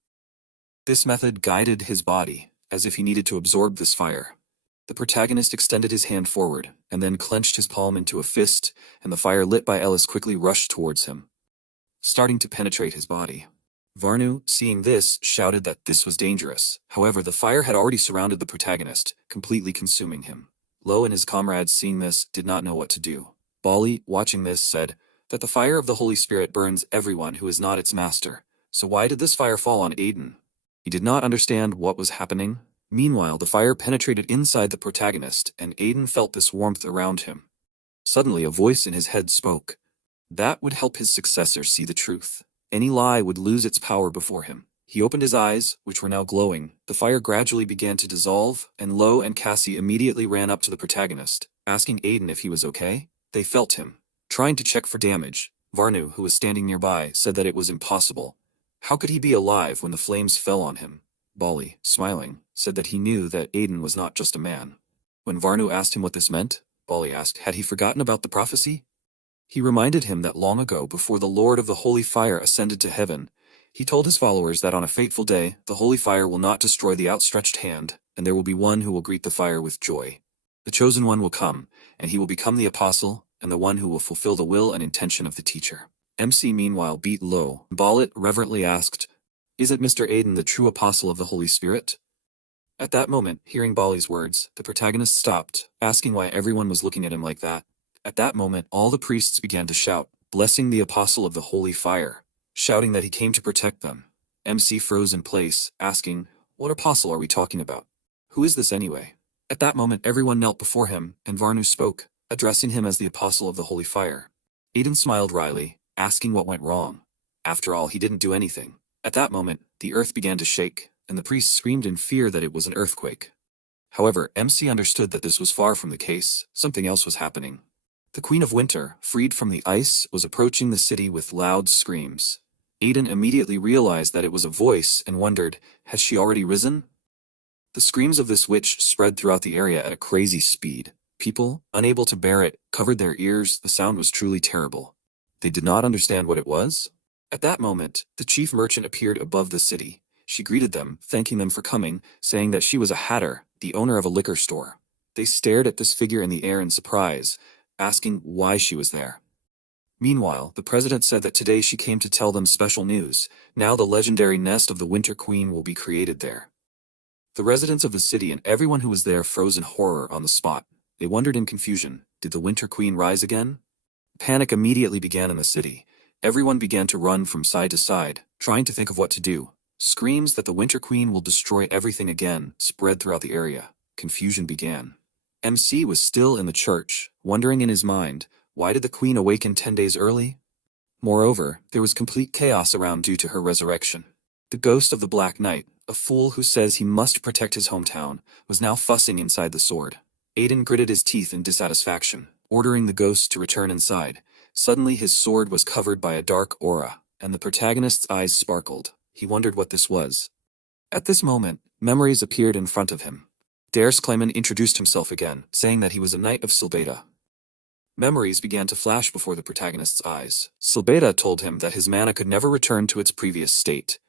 This method guided his body, as if he needed to absorb this fire. The protagonist extended his hand forward, and then clenched his palm into a fist, and the fire lit by Eldest quickly rushed towards him, starting to penetrate his body. Varnu, seeing this, shouted that this was dangerous. However, the fire had already surrounded the protagonist, completely consuming him. Lo and his comrades, seeing this, did not know what to do. Bali, watching this, said that the fire of the Holy Spirit burns everyone who is not its master. So why did this fire fall on Aiden? He did not understand what was happening. Meanwhile, the fire penetrated inside the protagonist, and Aiden felt this warmth around him. Suddenly, a voice in his head spoke. That would help his successor see the truth. Any lie would lose its power before him. He opened his eyes, which were now glowing. The fire gradually began to dissolve, and Lo and Cassie immediately ran up to the protagonist, asking Aiden if he was okay. They felt him, trying to check for damage. Varnu, who was standing nearby, said that it was impossible. How could he be alive when the flames fell on him? Bali, smiling, said that he knew that Aiden was not just a man. When Varnu asked him what this meant, Bali asked, had he forgotten about the prophecy? He reminded him that long ago, before the Lord of the Holy Fire ascended to heaven, he told his followers that on a fateful day, the Holy Fire will not destroy the outstretched hand, and there will be one who will greet the fire with joy. The chosen one will come, and he will become the apostle, and the one who will fulfill the will and intention of the teacher. MC meanwhile beat low. Balit reverently asked, "Is it Mr. Aiden, the true apostle of the Holy Spirit?" At that moment, hearing Bali's words, the protagonist stopped, asking why everyone was looking at him like that. At that moment, all the priests began to shout, blessing the apostle of the Holy Fire, shouting that he came to protect them. MC froze in place, asking, "What apostle are we talking about? Who is this anyway?" At that moment, everyone knelt before him, and Varnu spoke, addressing him as the apostle of the Holy Fire. Aiden smiled wryly, asking what went wrong. After all, he didn't do anything. At that moment, the earth began to shake, and the priests screamed in fear that it was an earthquake. However, MC understood that this was far from the case. Something else was happening. The Queen of Winter, freed from the ice, was approaching the city with loud screams. Aiden immediately realized that it was a voice and wondered, had she already risen? The screams of this witch spread throughout the area at a crazy speed. People, unable to bear it, covered their ears. The sound was truly terrible. They did not understand what it was. At that moment, the chief merchant appeared above the city. She greeted them, thanking them for coming, saying that she was a hatter, the owner of a liquor store. They stared at this figure in the air in surprise, asking why she was there. Meanwhile, the president said that today she came to tell them special news. Now the legendary nest of the Winter Queen will be created there. The residents of the city and everyone who was there froze in horror on the spot. They wondered in confusion, did the Winter Queen rise again? Panic immediately began in the city. Everyone began to run from side to side, trying to think of what to do. Screams that the Winter Queen will destroy everything again spread throughout the area. Confusion began. MC was still in the church, wondering in his mind, why did the Queen awaken 10 days early? Moreover, there was complete chaos around due to her resurrection. The ghost of the Black Knight, a fool who says he must protect his hometown, was now fussing inside the sword. Aiden gritted his teeth in dissatisfaction, ordering the ghost to return inside. Suddenly his sword was covered by a dark aura, and the protagonist's eyes sparkled. He wondered what this was. At this moment, memories appeared in front of him. Dares Clayman introduced himself again, saying that he was a knight of Silbeta. Memories began to flash before the protagonist's eyes. Silbeta told him that his mana could never return to its previous state.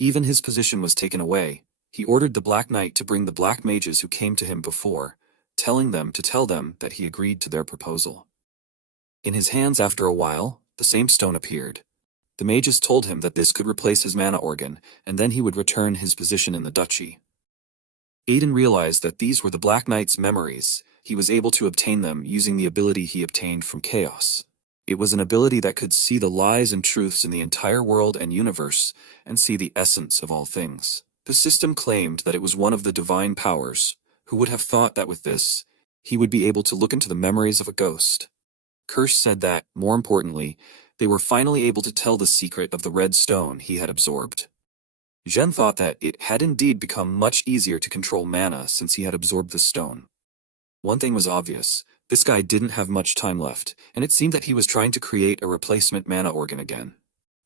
Even his position was taken away. He ordered the Black Knight to bring the black mages who came to him before, telling them to tell them that he agreed to their proposal. In his hands after a while, the same stone appeared. The mages told him that this could replace his mana organ, and then he would return his position in the duchy. Aiden realized that these were the Black Knight's memories. He was able to obtain them using the ability he obtained from Chaos. It was an ability that could see the lies and truths in the entire world and universe, and see the essence of all things. The system claimed that it was one of the divine powers. Who would have thought that with this, he would be able to look into the memories of a ghost? Kirsch said that, more importantly, they were finally able to tell the secret of the red stone he had absorbed. Zhen thought that it had indeed become much easier to control mana since he had absorbed the stone. One thing was obvious. This guy didn't have much time left, and it seemed that he was trying to create a replacement mana organ again.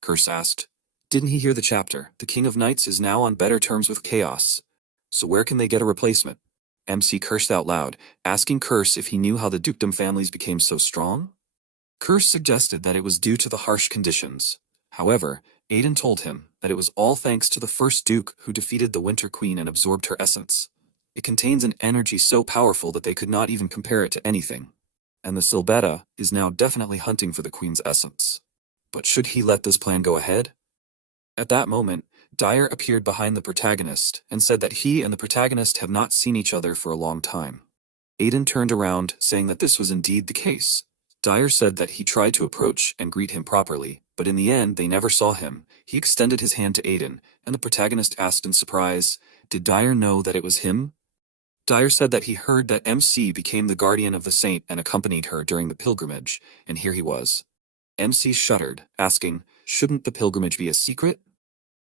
Kirsch asked, didn't he hear the chapter? The King of Knights is now on better terms with Chaos. So where can they get a replacement? MC cursed out loud, asking Kirsch if he knew how the dukedom families became so strong. Kirsch suggested that it was due to the harsh conditions. However, Aiden told him that it was all thanks to the first duke who defeated the Winter Queen and absorbed her essence. It contains an energy so powerful that they could not even compare it to anything. And the Silbeta is now definitely hunting for the Queen's essence. But should he let this plan go ahead? At that moment, Dyer appeared behind the protagonist and said that he and the protagonist have not seen each other for a long time. Aiden turned around, saying that this was indeed the case. Dyer said that he tried to approach and greet him properly, but in the end they never saw him. He extended his hand to Aiden, and the protagonist asked in surprise, did Dyer know that it was him? Dyer said that he heard that MC became the guardian of the saint and accompanied her during the pilgrimage, and here he was. MC shuddered, asking, shouldn't the pilgrimage be a secret?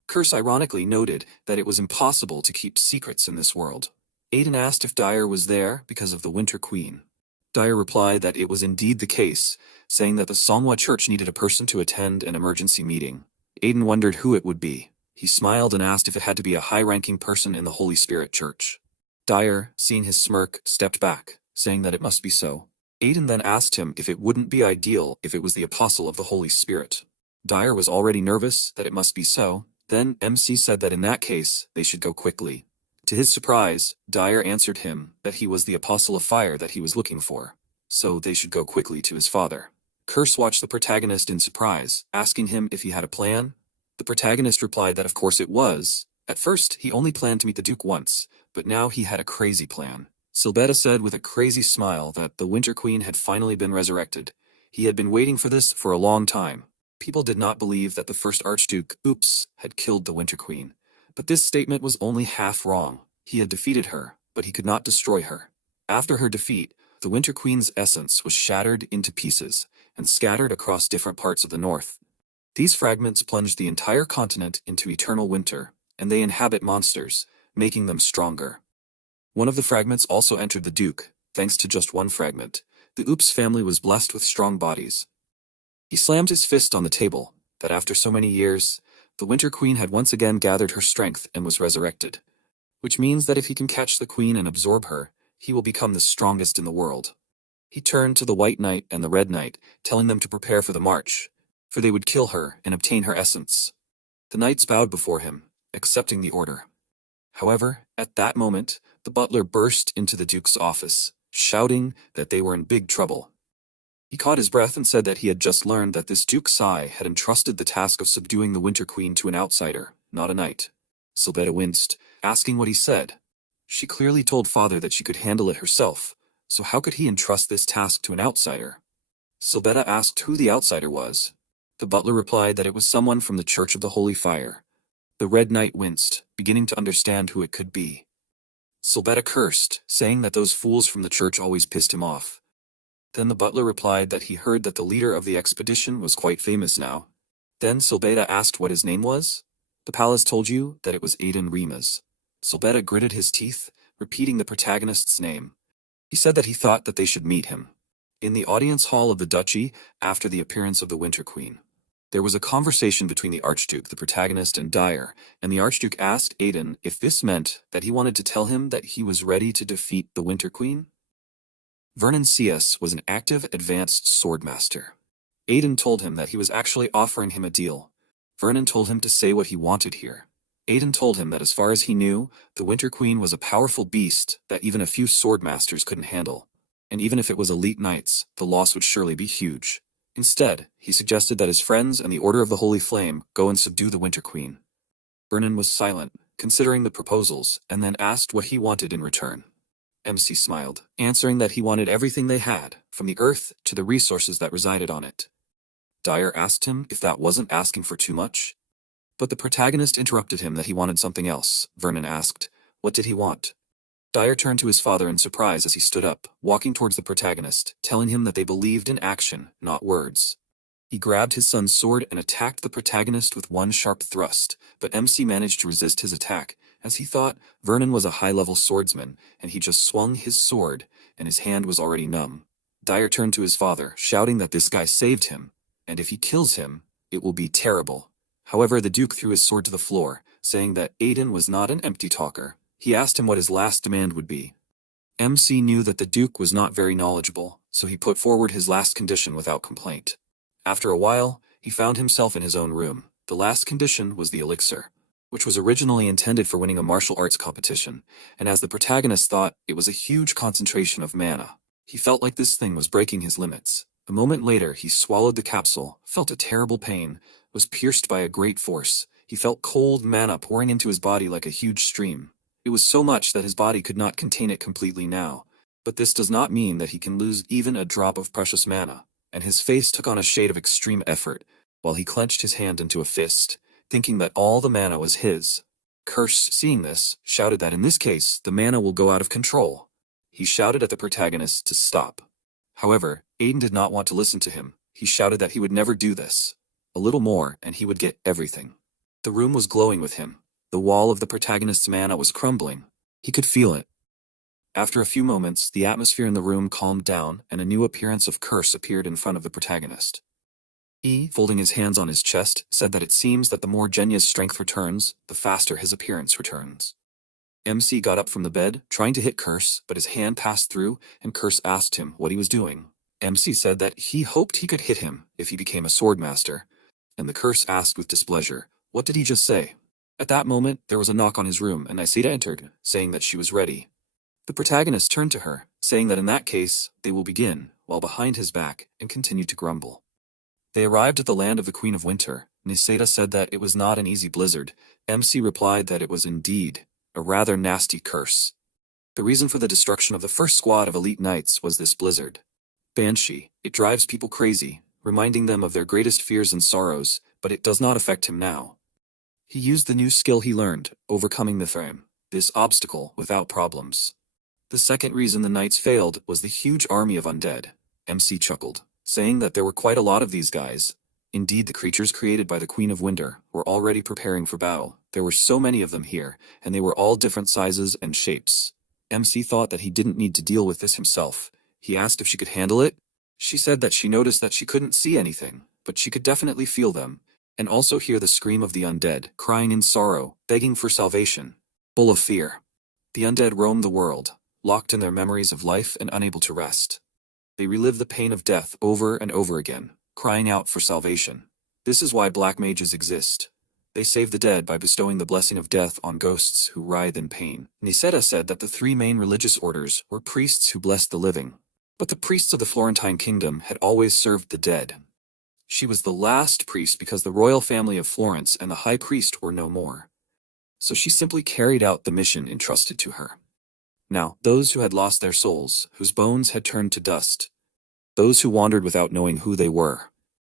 Curse ironically noted that it was impossible to keep secrets in this world. Aiden asked if Dyer was there because of the Winter Queen. Dyer replied that it was indeed the case, saying that the Songhwa Church needed a person to attend an emergency meeting. Aiden wondered who it would be. He smiled and asked if it had to be a high-ranking person in the Holy Spirit Church. Dyer, seeing his smirk, stepped back, saying that it must be so. Aiden then asked him if it wouldn't be ideal if it was the Apostle of the Holy Spirit. Dyer was already nervous that it must be so. Then MC said that in that case, they should go quickly. To his surprise, Dyer answered him that he was the Apostle of Fire that he was looking for, so they should go quickly to his father. Curse watched the protagonist in surprise, asking him if he had a plan. The protagonist replied that of course it was. At first, he only planned to meet the Duke once, but now he had a crazy plan. Silbeta said with a crazy smile that the Winter Queen had finally been resurrected. He had been waiting for this for a long time. People did not believe that the first Archduke, had killed the Winter Queen. But this statement was only half wrong. He had defeated her, but he could not destroy her. After her defeat, the Winter Queen's essence was shattered into pieces and scattered across different parts of the north. These fragments plunged the entire continent into eternal winter, and they inhabit monsters, making them stronger. One of the fragments also entered the Duke, thanks to just one fragment. The family was blessed with strong bodies. He slammed his fist on the table. that after so many years, the Winter Queen had once again gathered her strength and was resurrected. Which means that if he can catch the Queen and absorb her, he will become the strongest in the world. He turned to the White Knight and the Red Knight, telling them to prepare for the march, for they would kill her and obtain her essence. The knights bowed before him, accepting the order. However, at that moment, the butler burst into the Duke's office, shouting that they were in big trouble. He caught his breath and said that he had just learned that this Duke Sai had entrusted the task of subduing the Winter Queen to an outsider, not a knight. Silvetta winced, asking what he said. She clearly told father that she could handle it herself, so how could he entrust this task to an outsider? Silvetta asked who the outsider was. The butler replied that it was someone from the Church of the Holy Fire. The Red Knight winced, beginning to understand who it could be. Silvetta cursed, saying that those fools from the church always pissed him off. Then the butler replied that he heard that the leader of the expedition was quite famous now. Then Silvetta asked what his name was. The palace told you that it was Aiden Rimas. Silvetta gritted his teeth, repeating the protagonist's name. He said that he thought that they should meet him in the audience hall of the duchy after the appearance of the Winter Queen. There was a conversation between the Archduke, the protagonist, and Dyer, and the Archduke asked Aiden if this meant that he wanted to tell him that he was ready to defeat the Winter Queen. Vernon C.S. was an active, advanced swordmaster. Aiden told him that he was actually offering him a deal. Vernon told him to say what he wanted here. Aiden told him that as far as he knew, the Winter Queen was a powerful beast that even a few swordmasters couldn't handle. And even if it was elite knights, the loss would surely be huge. Instead, he suggested that his friends and the Order of the Holy Flame go and subdue the Winter Queen. Vernon was silent, considering the proposals, and then asked what he wanted in return. MC smiled, answering that he wanted everything they had, from the earth to the resources that resided on it. Dyer asked him if that wasn't asking for too much. But the protagonist interrupted him that he wanted something else. Vernon asked, what did he want? Dyer turned to his father in surprise as he stood up, walking towards the protagonist, telling him that they believed in action, not words. He grabbed his son's sword and attacked the protagonist with one sharp thrust, but MC managed to resist his attack, as he thought Vernon was a high-level swordsman, and he just swung his sword, and his hand was already numb. Dyer turned to his father, shouting that this guy saved him, and if he kills him, it will be terrible. However, the Duke threw his sword to the floor, saying that Aiden was not an empty talker. He asked him what his last demand would be. MC knew that the Duke was not very knowledgeable, so he put forward his last condition without complaint. After a while, he found himself in his own room. The last condition was the elixir, which was originally intended for winning a martial arts competition, and as the protagonist thought, it was a huge concentration of mana. He felt like this thing was breaking his limits. A moment later, he swallowed the capsule, felt a terrible pain, was pierced by a great force. He felt cold mana pouring into his body like a huge stream. It was so much that his body could not contain it completely now. But this does not mean that he can lose even a drop of precious mana, and his face took on a shade of extreme effort, while he clenched his hand into a fist, thinking that all the mana was his. Curse, seeing this, shouted that in this case, the mana will go out of control. He shouted at the protagonist to stop. However, Aiden did not want to listen to him. He shouted that he would never do this. A little more, and he would get everything. The room was glowing with him. The wall of the protagonist's mana was crumbling. He could feel it. After a few moments, the atmosphere in the room calmed down, and a new appearance of Curse appeared in front of the protagonist. He, folding his hands on his chest, said that it seems that the more Jenya's strength returns, the faster his appearance returns. MC got up from the bed, trying to hit Curse, but his hand passed through, and Curse asked him what he was doing. MC said that he hoped he could hit him if he became a swordmaster, and the Curse asked with displeasure, what did he just say? At that moment, there was a knock on his room, and Nisida entered, saying that she was ready. The protagonist turned to her, saying that in that case, they will begin, while behind his back, and continued to grumble. They arrived at the land of the Queen of Winter. Nisida said that it was not an easy blizzard. MC replied that it was indeed a rather nasty curse. The reason for the destruction of the first squad of elite knights was this blizzard. Banshee, it drives people crazy, reminding them of their greatest fears and sorrows, but it does not affect him now. He used the new skill he learned, overcoming the frame, this obstacle without problems. The second reason the knights failed was the huge army of undead. MC chuckled, saying that there were quite a lot of these guys. Indeed, the creatures created by the Queen of Winter were already preparing for battle. There were so many of them here, and they were all different sizes and shapes. MC thought that he didn't need to deal with this himself. He asked if she could handle it. She said that she noticed that she couldn't see anything, but she could definitely feel them. and also hear the scream of the undead, crying in sorrow, begging for salvation. Full of fear, the undead roam the world, locked in their memories of life and unable to rest. They relive the pain of death over and over again, crying out for salvation. This is why black mages exist. They save the dead by bestowing the blessing of death on ghosts who writhe in pain. Niseta said that the three main religious orders were priests who blessed the living. But the priests of the Florentine kingdom had always served the dead. She was the last priest because the royal family of Florence and the high priest were no more. So she simply carried out the mission entrusted to her. Now, those who had lost their souls, whose bones had turned to dust, those who wandered without knowing who they were,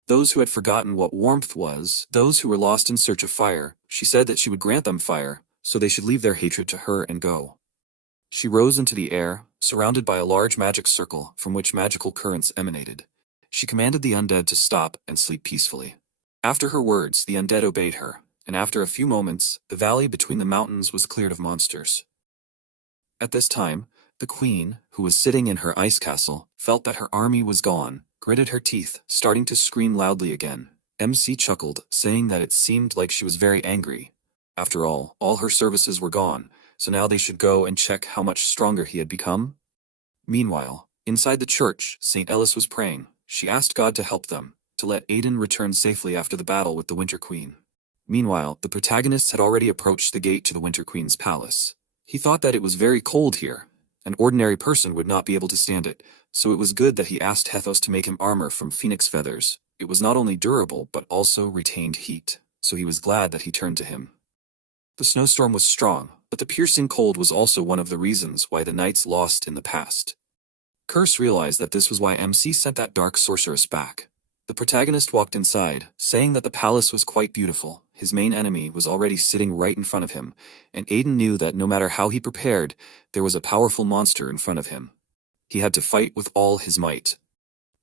those who had forgotten what warmth was, those who were lost in search of fire, she said that she would grant them fire, so they should leave their hatred to her and go. She rose into the air, surrounded by a large magic circle from which magical currents emanated. She commanded the undead to stop and sleep peacefully. After her words, the undead obeyed her, and after a few moments, the valley between the mountains was cleared of monsters. At this time, the queen, who was sitting in her ice castle, felt that her army was gone, gritted her teeth, starting to scream loudly again. MC chuckled, saying that it seemed like she was very angry. After all her services were gone, so now they should go and check how much stronger he had become. Meanwhile, inside the church, St. Eldest was praying. She asked God to help them, to let Aiden return safely after the battle with the Winter Queen. Meanwhile, the protagonists had already approached the gate to the Winter Queen's palace. He thought that it was very cold here. An ordinary person would not be able to stand it, so it was good that he asked Hethos to make him armor from phoenix feathers. It was not only durable but also retained heat, so he was glad that he turned to him. The snowstorm was strong, but the piercing cold was also one of the reasons why the knights lost in the past. Curse realized that this was why MC sent that dark sorceress back. The protagonist walked inside, saying that the palace was quite beautiful. His main enemy was already sitting right in front of him, and Aiden knew that no matter how he prepared, there was a powerful monster in front of him. He had to fight with all his might.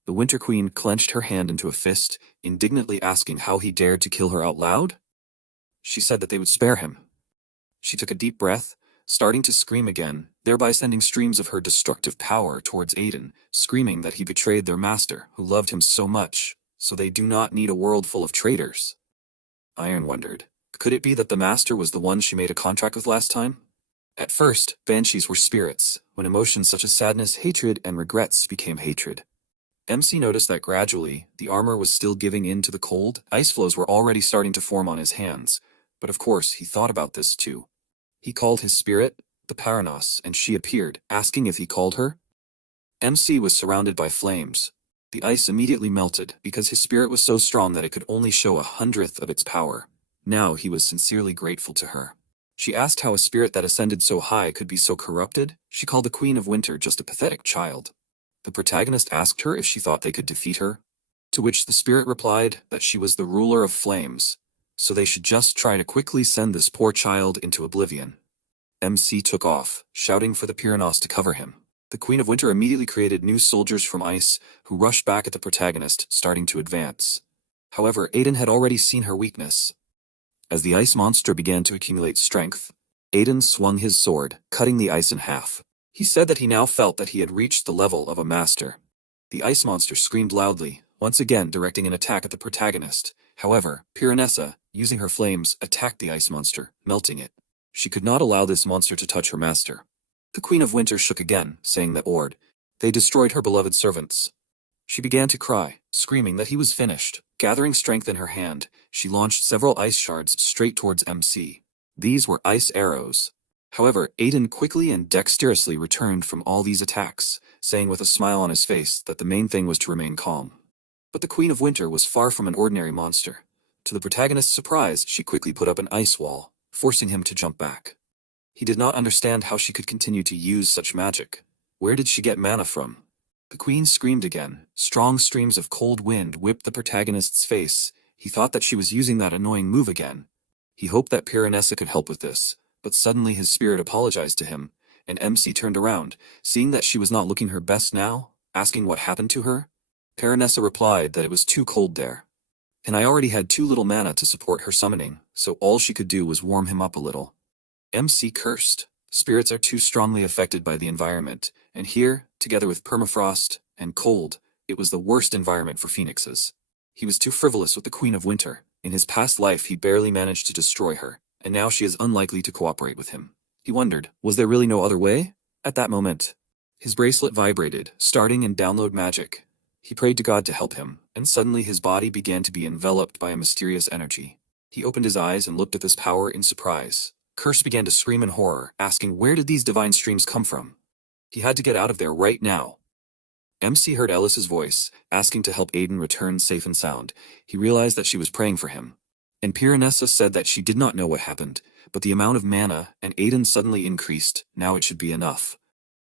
The Winter Queen clenched her hand into a fist, indignantly asking how he dared to kill her out loud. She said that they would spare him. She took a deep breath, starting to scream again, thereby sending streams of her destructive power towards Aiden, screaming that he betrayed their master, who loved him so much, so they do not need a world full of traitors. Iron wondered, could it be that the master was the one she made a contract with last time? At first, banshees were spirits, when emotions such as sadness, hatred, and regrets became hatred. MC noticed that gradually, the armor was still giving in to the cold. Ice flows were already starting to form on his hands, but of course he thought about this too. He called his spirit, the Paranos, and she appeared, asking if he called her. MC was surrounded by flames. The ice immediately melted, because his spirit was so strong that it could only show 1/100th of its power. Now he was sincerely grateful to her. She asked how a spirit that ascended so high could be so corrupted. She called the Queen of Winter just a pathetic child. The protagonist asked her if she thought they could defeat her, to which the spirit replied that she was the ruler of flames, so they should just try to quickly send this poor child into oblivion. MC took off, shouting for the Pyranos to cover him. The Queen of Winter immediately created new soldiers from ice, who rushed back at the protagonist, starting to advance. However, Aiden had already seen her weakness. As the ice monster began to accumulate strength, Aiden swung his sword, cutting the ice in half. He said that he now felt that he had reached the level of a master. The ice monster screamed loudly, once again directing an attack at the protagonist. However, Piranessa, using her flames, attacked the ice monster, melting it. She could not allow this monster to touch her master. The Queen of Winter shook again, saying that they destroyed her beloved servants. She began to cry, screaming that he was finished. Gathering strength in her hand, she launched several ice shards straight towards MC. These were ice arrows. However, Aiden quickly and dexterously returned from all these attacks, saying with a smile on his face that the main thing was to remain calm. But the Queen of Winter was far from an ordinary monster. To the protagonist's surprise, she quickly put up an ice wall, forcing him to jump back. He did not understand how she could continue to use such magic. Where did she get mana from? The queen screamed again. Strong streams of cold wind whipped the protagonist's face. He thought that she was using that annoying move again. He hoped that Piranessa could help with this, but suddenly his spirit apologized to him, and MC turned around, seeing that she was not looking her best now, asking what happened to her. Piranessa replied that it was too cold there. And I already had too little mana to support her summoning, so all she could do was warm him up a little. MC cursed. Spirits are too strongly affected by the environment, and here, together with permafrost and cold, it was the worst environment for phoenixes. He was too frivolous with the Queen of Winter. In his past life he barely managed to destroy her, and now she is unlikely to cooperate with him. He wondered, was there really no other way? At that moment, his bracelet vibrated, starting in download magic. He prayed to God to help him, and suddenly his body began to be enveloped by a mysterious energy. He opened his eyes and looked at this power in surprise. Curse began to scream in horror, asking where did these divine streams come from? He had to get out of there right now. MC heard Ellis's voice, asking to help Aiden return safe and sound. He realized that she was praying for him. And Piranessa said that she did not know what happened, but the amount of mana and Aiden suddenly increased. Now it should be enough.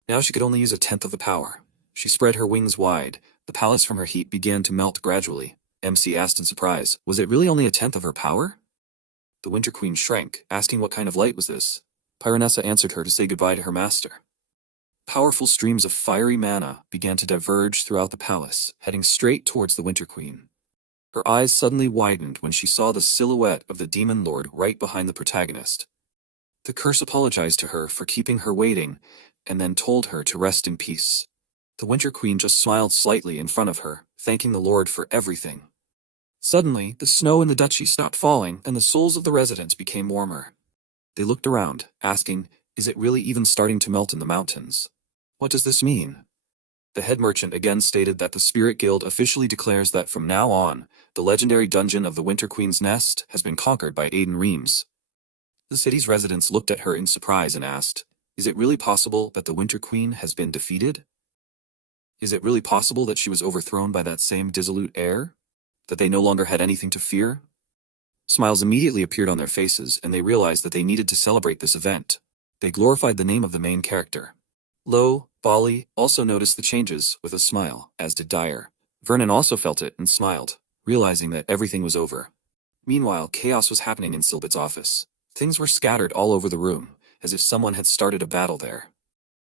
Now she could only use 1/10 of the power. She spread her wings wide. The palace from her heat began to melt gradually. MC asked in surprise, was it really only 1/10 of her power? The Winter Queen shrank, asking what kind of light was this. Piranessa answered her to say goodbye to her master. Powerful streams of fiery mana began to diverge throughout the palace, heading straight towards the Winter Queen. Her eyes suddenly widened when she saw the silhouette of the Demon Lord right behind the protagonist. The curse apologized to her for keeping her waiting, and then told her to rest in peace. The Winter Queen just smiled slightly in front of her, thanking the Lord for everything. Suddenly, the snow in the duchy stopped falling, and the souls of the residents became warmer. They looked around, asking, is it really even starting to melt in the mountains? What does this mean? The head merchant again stated that the Spirit Guild officially declares that from now on, the legendary dungeon of the Winter Queen's Nest has been conquered by Aiden Reams. The city's residents looked at her in surprise and asked, is it really possible that the Winter Queen has been defeated? Is it really possible that she was overthrown by that same dissolute air? That they no longer had anything to fear? Smiles immediately appeared on their faces, and they realized that they needed to celebrate this event. They glorified the name of the main character. Lo, Bali also noticed the changes with a smile, as did Dyer. Vernon also felt it and smiled, realizing that everything was over. Meanwhile, chaos was happening in Silbit's office. Things were scattered all over the room, as if someone had started a battle there.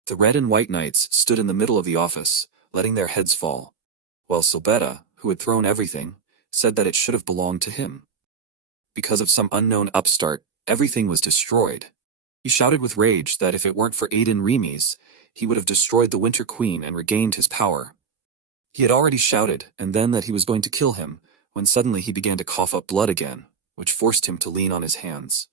The red and white knights stood in the middle of the office, letting their heads fall, while Silbetta, who had thrown everything, said that it should have belonged to him. Because of some unknown upstart, everything was destroyed. He shouted with rage that if it weren't for Aiden Remies, he would have destroyed the Winter Queen and regained his power. He had already shouted, and then that he was going to kill him, when suddenly he began to cough up blood again, which forced him to lean on his hands.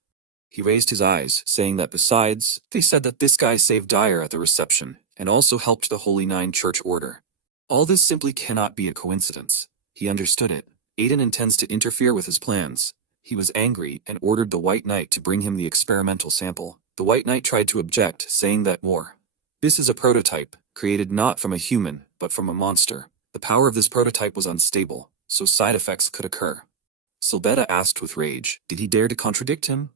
He raised his eyes, saying that besides, they said that this guy saved Dyer at the reception, and also helped the Holy Nine Church Order. All this simply cannot be a coincidence. He understood it. Aiden intends to interfere with his plans. He was angry and ordered the White Knight to bring him the experimental sample. The White Knight tried to object, saying that this is a prototype, created not from a human, but from a monster. The power of this prototype was unstable, so side effects could occur. Silbetta asked with rage, did he dare to contradict him?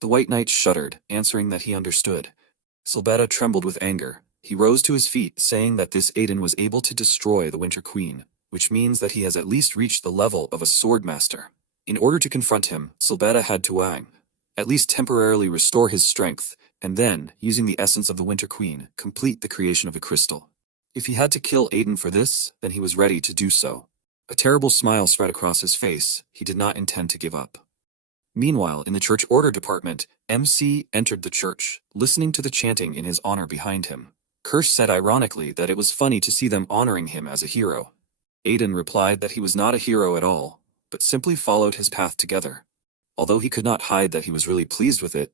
The White Knight shuddered, answering that he understood. Silbetta trembled with anger. He rose to his feet, saying that this Aiden was able to destroy the Winter Queen, which means that he has at least reached the level of a sword master. In order to confront him, Silbetta had to at least temporarily restore his strength, and then, using the essence of the Winter Queen, complete the creation of a crystal. If he had to kill Aiden for this, then he was ready to do so. A terrible smile spread across his face. He did not intend to give up. Meanwhile, in the church order department, MC entered the church, listening to the chanting in his honor behind him. Kirsch said ironically that it was funny to see them honoring him as a hero. Aiden replied that he was not a hero at all, but simply followed his path together. Although he could not hide that he was really pleased with it,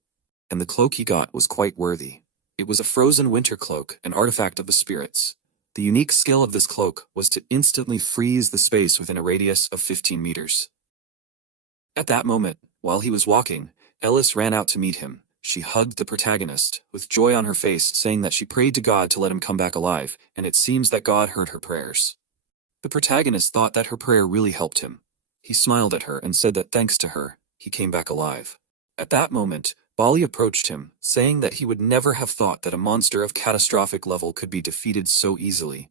and the cloak he got was quite worthy. It was a frozen winter cloak, an artifact of the spirits. The unique skill of this cloak was to instantly freeze the space within a radius of 15 meters. At that moment, while he was walking, Ellis ran out to meet him. She hugged the protagonist, with joy on her face, saying that she prayed to God to let him come back alive, and it seems that God heard her prayers. The protagonist thought that her prayer really helped him. He smiled at her and said that thanks to her, he came back alive. At that moment, Bali approached him, saying that he would never have thought that a monster of catastrophic level could be defeated so easily.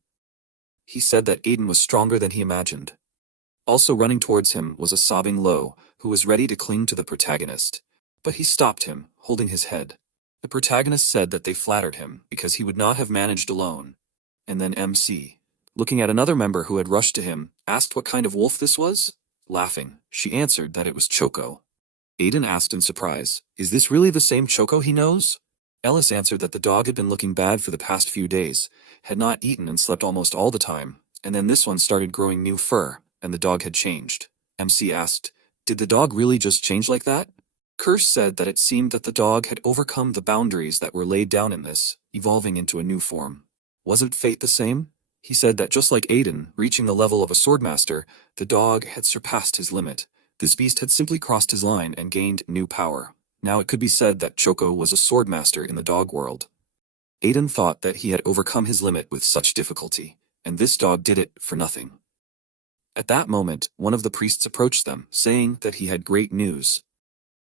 He said that Aiden was stronger than he imagined. Also running towards him was a sobbing Lo, who was ready to cling to the protagonist. But he stopped him, holding his head. The protagonist said that they flattered him, because he would not have managed alone. And then MC, looking at another member who had rushed to him, asked what kind of wolf this was? Laughing, she answered that it was Choco. Aiden asked in surprise, is this really the same Choco he knows? Ellis answered that the dog had been looking bad for the past few days, had not eaten and slept almost all the time, and then this one started growing new fur, and the dog had changed. MC asked, Did the dog really just change like that? Kirsch said that it seemed that the dog had overcome the boundaries that were laid down in this, evolving into a new form. Wasn't fate the same? He said that just like Aiden, reaching the level of a swordmaster, the dog had surpassed his limit. This beast had simply crossed his line and gained new power. Now it could be said that Choco was a swordmaster in the dog world. Aiden thought that he had overcome his limit with such difficulty, and this dog did it for nothing. At that moment, one of the priests approached them, saying that he had great news.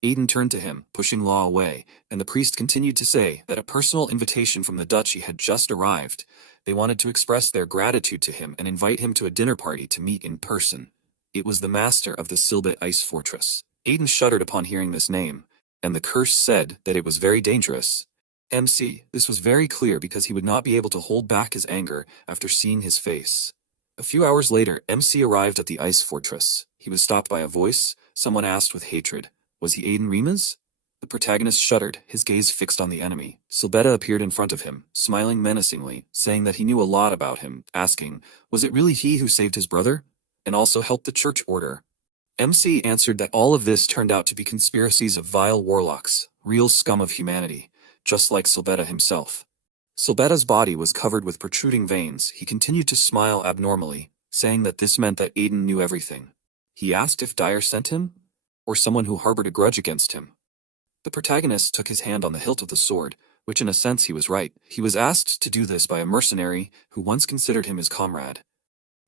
Aiden turned to him, pushing Law away, and the priest continued to say that a personal invitation from the duchy had just arrived. They wanted to express their gratitude to him and invite him to a dinner party to meet in person. It was the master of the Silbit Ice Fortress. Aiden shuddered upon hearing this name, and the curse said that it was very dangerous. This was very clear because he would not be able to hold back his anger after seeing his face. A few hours later, MC arrived at the ice fortress. He was stopped by a voice. Someone asked with hatred, "Was he Aiden Rimas?" The protagonist shuddered, his gaze fixed on the enemy. Silbetta appeared in front of him, smiling menacingly, saying that he knew a lot about him, asking, "Was it really he who saved his brother? And also helped the church order?" MC answered that all of this turned out to be conspiracies of vile warlocks, real scum of humanity, just like Silbetta himself. Silbetta's body was covered with protruding veins. He continued to smile abnormally, saying that this meant that Aiden knew everything. He asked if Dyer sent him, or someone who harbored a grudge against him. The protagonist took his hand on the hilt of the sword, which in a sense he was right. He was asked to do this by a mercenary who once considered him his comrade.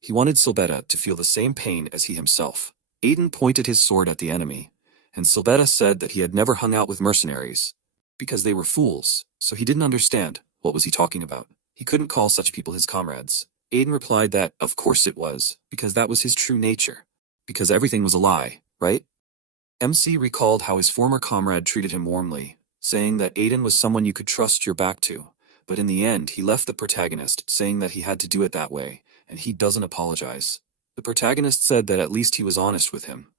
He wanted Silbetta to feel the same pain as he himself. Aiden pointed his sword at the enemy, and Silbetta said that he had never hung out with mercenaries, because they were fools, so he didn't understand. What was he talking about? He couldn't call such people his comrades. Aiden replied that, of course it was, because that was his true nature. Because everything was a lie, right? MC recalled how his former comrade treated him warmly, saying that Aiden was someone you could trust your back to, but in the end he left the protagonist, saying that he had to do it that way, and he doesn't apologize. The protagonist said that at least he was honest with him.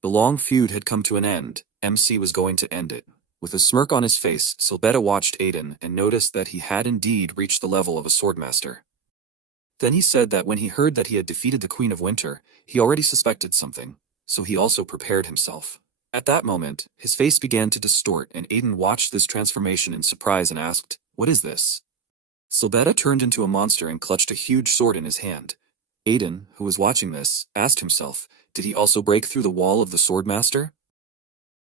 The long feud had come to an end. MC was going to end it. With a smirk on his face, Silbetta watched Aiden and noticed that he had indeed reached the level of a swordmaster. Then he said that when he heard that he had defeated the Queen of Winter, he already suspected something, so he also prepared himself. At that moment, his face began to distort and Aiden watched this transformation in surprise and asked, "What is this?" Silbetta turned into a monster and clutched a huge sword in his hand. Aiden, who was watching this, asked himself, did he also break through the wall of the swordmaster?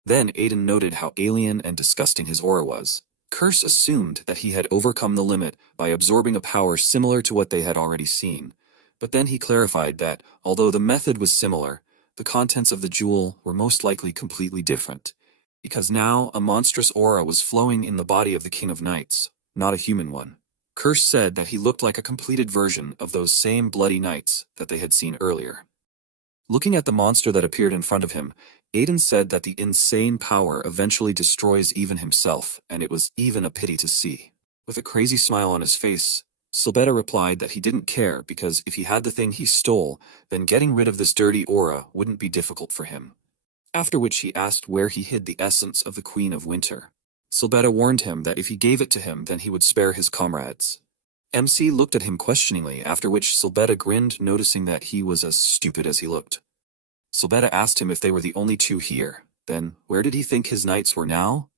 Then Aiden noted how alien and disgusting his aura was. Curse assumed that he had overcome the limit by absorbing a power similar to what they had already seen. But then he clarified that, although the method was similar, the contents of the jewel were most likely completely different. Because now a monstrous aura was flowing in the body of the King of Knights, not a human one. Curse said that he looked like a completed version of those same bloody knights that they had seen earlier. Looking at the monster that appeared in front of him, Aiden said that the insane power eventually destroys even himself, and it was even a pity to see. With a crazy smile on his face, Silbetta replied that he didn't care because if he had the thing he stole, then getting rid of this dirty aura wouldn't be difficult for him. After which he asked where he hid the essence of the Queen of Winter. Silbetta warned him that if he gave it to him, then he would spare his comrades. MC looked at him questioningly, after which Silbetta grinned, noticing that he was as stupid as he looked. Silbetta asked him if they were the only two here. Then, where did he think his knights were now?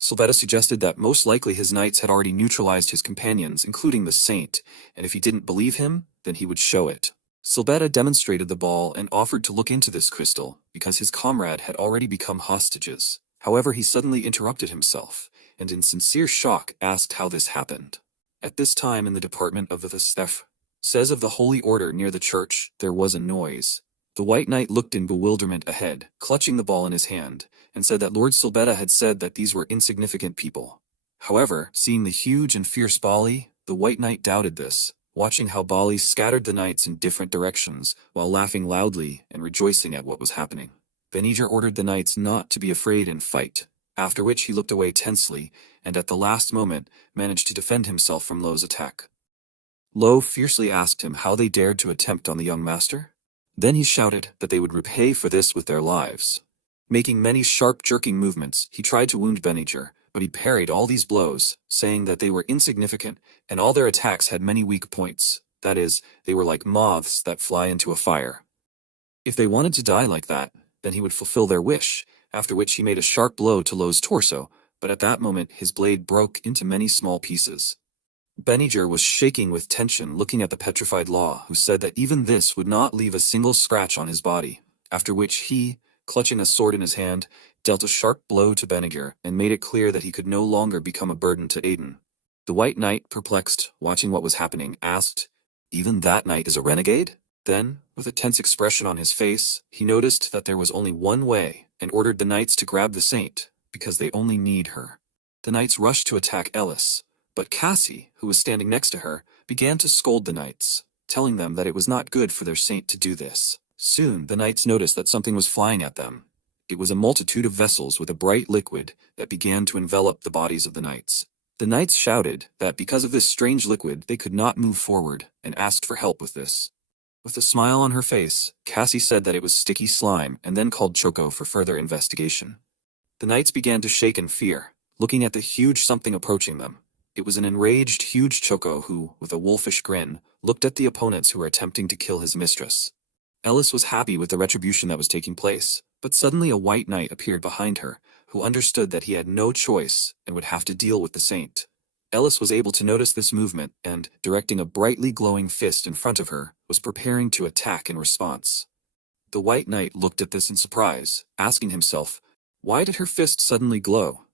Silbetta suggested that most likely his knights had already neutralized his companions, including the saint, and if he didn't believe him, then he would show it. Silbetta demonstrated the ball and offered to look into this crystal, because his comrade had already become hostages. However, he suddenly interrupted himself, and in sincere shock asked how this happened. At this time in the department of the Thestef, says of the Holy Order near the church, there was a noise. The White Knight looked in bewilderment ahead, clutching the ball in his hand, and said that Lord Silbetta had said that these were insignificant people. However, seeing the huge and fierce Bali, the White Knight doubted this, watching how Bali scattered the knights in different directions, while laughing loudly and rejoicing at what was happening. Beniger ordered the knights not to be afraid and fight, after which he looked away tensely, and at the last moment, managed to defend himself from Lo's attack. Lo fiercely asked him how they dared to attempt on the young master. Then he shouted that they would repay for this with their lives. Making many sharp jerking movements, he tried to wound Beniger, but he parried all these blows, saying that they were insignificant, and all their attacks had many weak points. That is, they were like moths that fly into a fire. If they wanted to die like that, then he would fulfill their wish, after which he made a sharp blow to Lo's torso, but at that moment his blade broke into many small pieces. Benninger was shaking with tension looking at the petrified Law, who said that even this would not leave a single scratch on his body, after which he, clutching a sword in his hand, dealt a sharp blow to Benninger and made it clear that he could no longer become a burden to Aiden. The White Knight, perplexed, watching what was happening, asked, "Even that knight is a renegade?" Then, with a tense expression on his face, he noticed that there was only one way, and ordered the knights to grab the saint, because they only need her. The knights rushed to attack Eldest, but Cassie, who was standing next to her, began to scold the knights, telling them that it was not good for their saint to do this. Soon the knights noticed that something was flying at them. It was a multitude of vessels with a bright liquid that began to envelop the bodies of the knights. The knights shouted that because of this strange liquid they could not move forward, and asked for help with this. With a smile on her face, Cassie said that it was sticky slime and then called Choco for further investigation. The knights began to shake in fear, looking at the huge something approaching them. It was an enraged huge Choco who, with a wolfish grin, looked at the opponents who were attempting to kill his mistress. Eldest was happy with the retribution that was taking place, but suddenly a white knight appeared behind her, who understood that he had no choice and would have to deal with the saint. Eldest was able to notice this movement and, directing a brightly glowing fist in front of her, was preparing to attack in response. The White Knight looked at this in surprise, asking himself, why did her fist suddenly glow?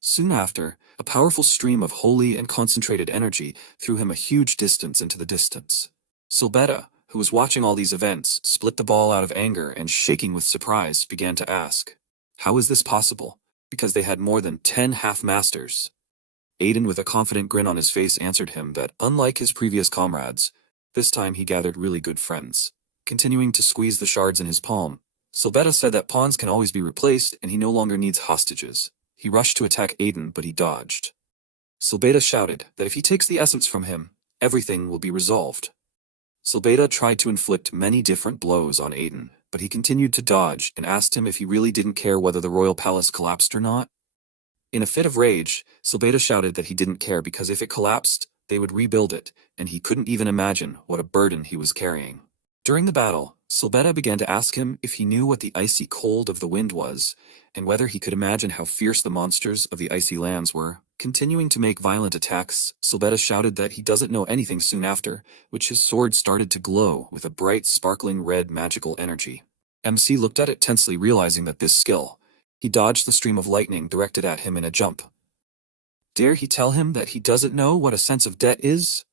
Soon after, a powerful stream of holy and concentrated energy threw him a huge distance into the distance. Silbetta, who was watching all these events, split the ball out of anger and, shaking with surprise, began to ask, how is this possible? Because they had more than 10 half-masters. Aiden, with a confident grin on his face, answered him that, unlike his previous comrades, this time he gathered really good friends. Continuing to squeeze the shards in his palm, Silbetta said that pawns can always be replaced and he no longer needs hostages. He rushed to attack Aiden, but he dodged. Silbetta shouted that if he takes the essence from him, everything will be resolved. Silbetta tried to inflict many different blows on Aiden, but he continued to dodge and asked him if he really didn't care whether the royal palace collapsed or not. In a fit of rage, Silbetta shouted that he didn't care because if it collapsed, they would rebuild it, and he couldn't even imagine what a burden he was carrying. During the battle, Silbetta began to ask him if he knew what the icy cold of the wind was, and whether he could imagine how fierce the monsters of the icy lands were. Continuing to make violent attacks, Silbetta shouted that he doesn't know anything soon after, which his sword started to glow with a bright sparkling red magical energy. MC looked at it tensely, realizing that this skill. He dodged the stream of lightning directed at him in a jump. Dare he tell him that he doesn't know what a sense of debt is?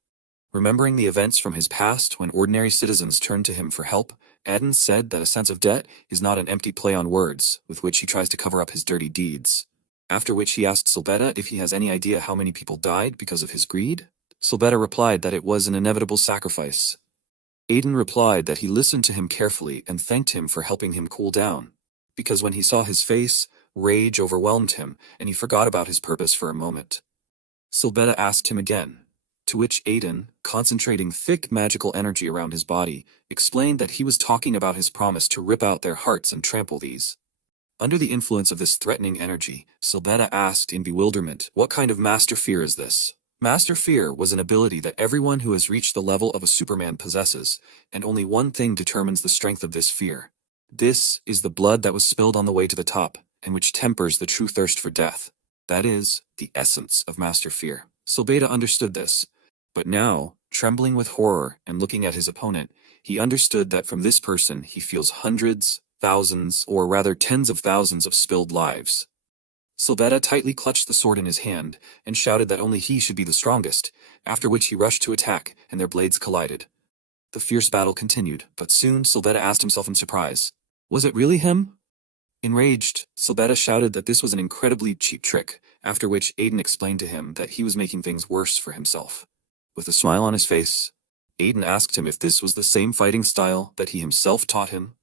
Remembering the events from his past when ordinary citizens turned to him for help, Aiden said that a sense of debt is not an empty play on words with which he tries to cover up his dirty deeds. After which he asked Silbetta if he has any idea how many people died because of his greed. Silbetta replied that it was an inevitable sacrifice. Aiden replied that he listened to him carefully and thanked him for helping him cool down, because when he saw his face, rage overwhelmed him and he forgot about his purpose for a moment. Silbetta asked him again, to which Aiden, concentrating thick magical energy around his body, explained that he was talking about his promise to rip out their hearts and trample these. Under the influence of this threatening energy, Silbetta asked in bewilderment, what kind of master fear is this? Master fear was an ability that everyone who has reached the level of a Superman possesses, and only one thing determines the strength of this fear. This is the blood that was spilled on the way to the top, and which tempers the true thirst for death. That is, the essence of master fear. Silbetta understood this, but now, trembling with horror and looking at his opponent, he understood that from this person he feels hundreds, thousands, or rather tens of thousands of spilled lives. Silbetta tightly clutched the sword in his hand and shouted that only he should be the strongest, after which he rushed to attack and their blades collided. The fierce battle continued, but soon Silbetta asked himself in surprise, was it really him? Enraged, Silbetta shouted that this was an incredibly cheap trick, after which Aiden explained to him that he was making things worse for himself. With a smile on his face, Aiden asked him if this was the same fighting style that he himself taught him.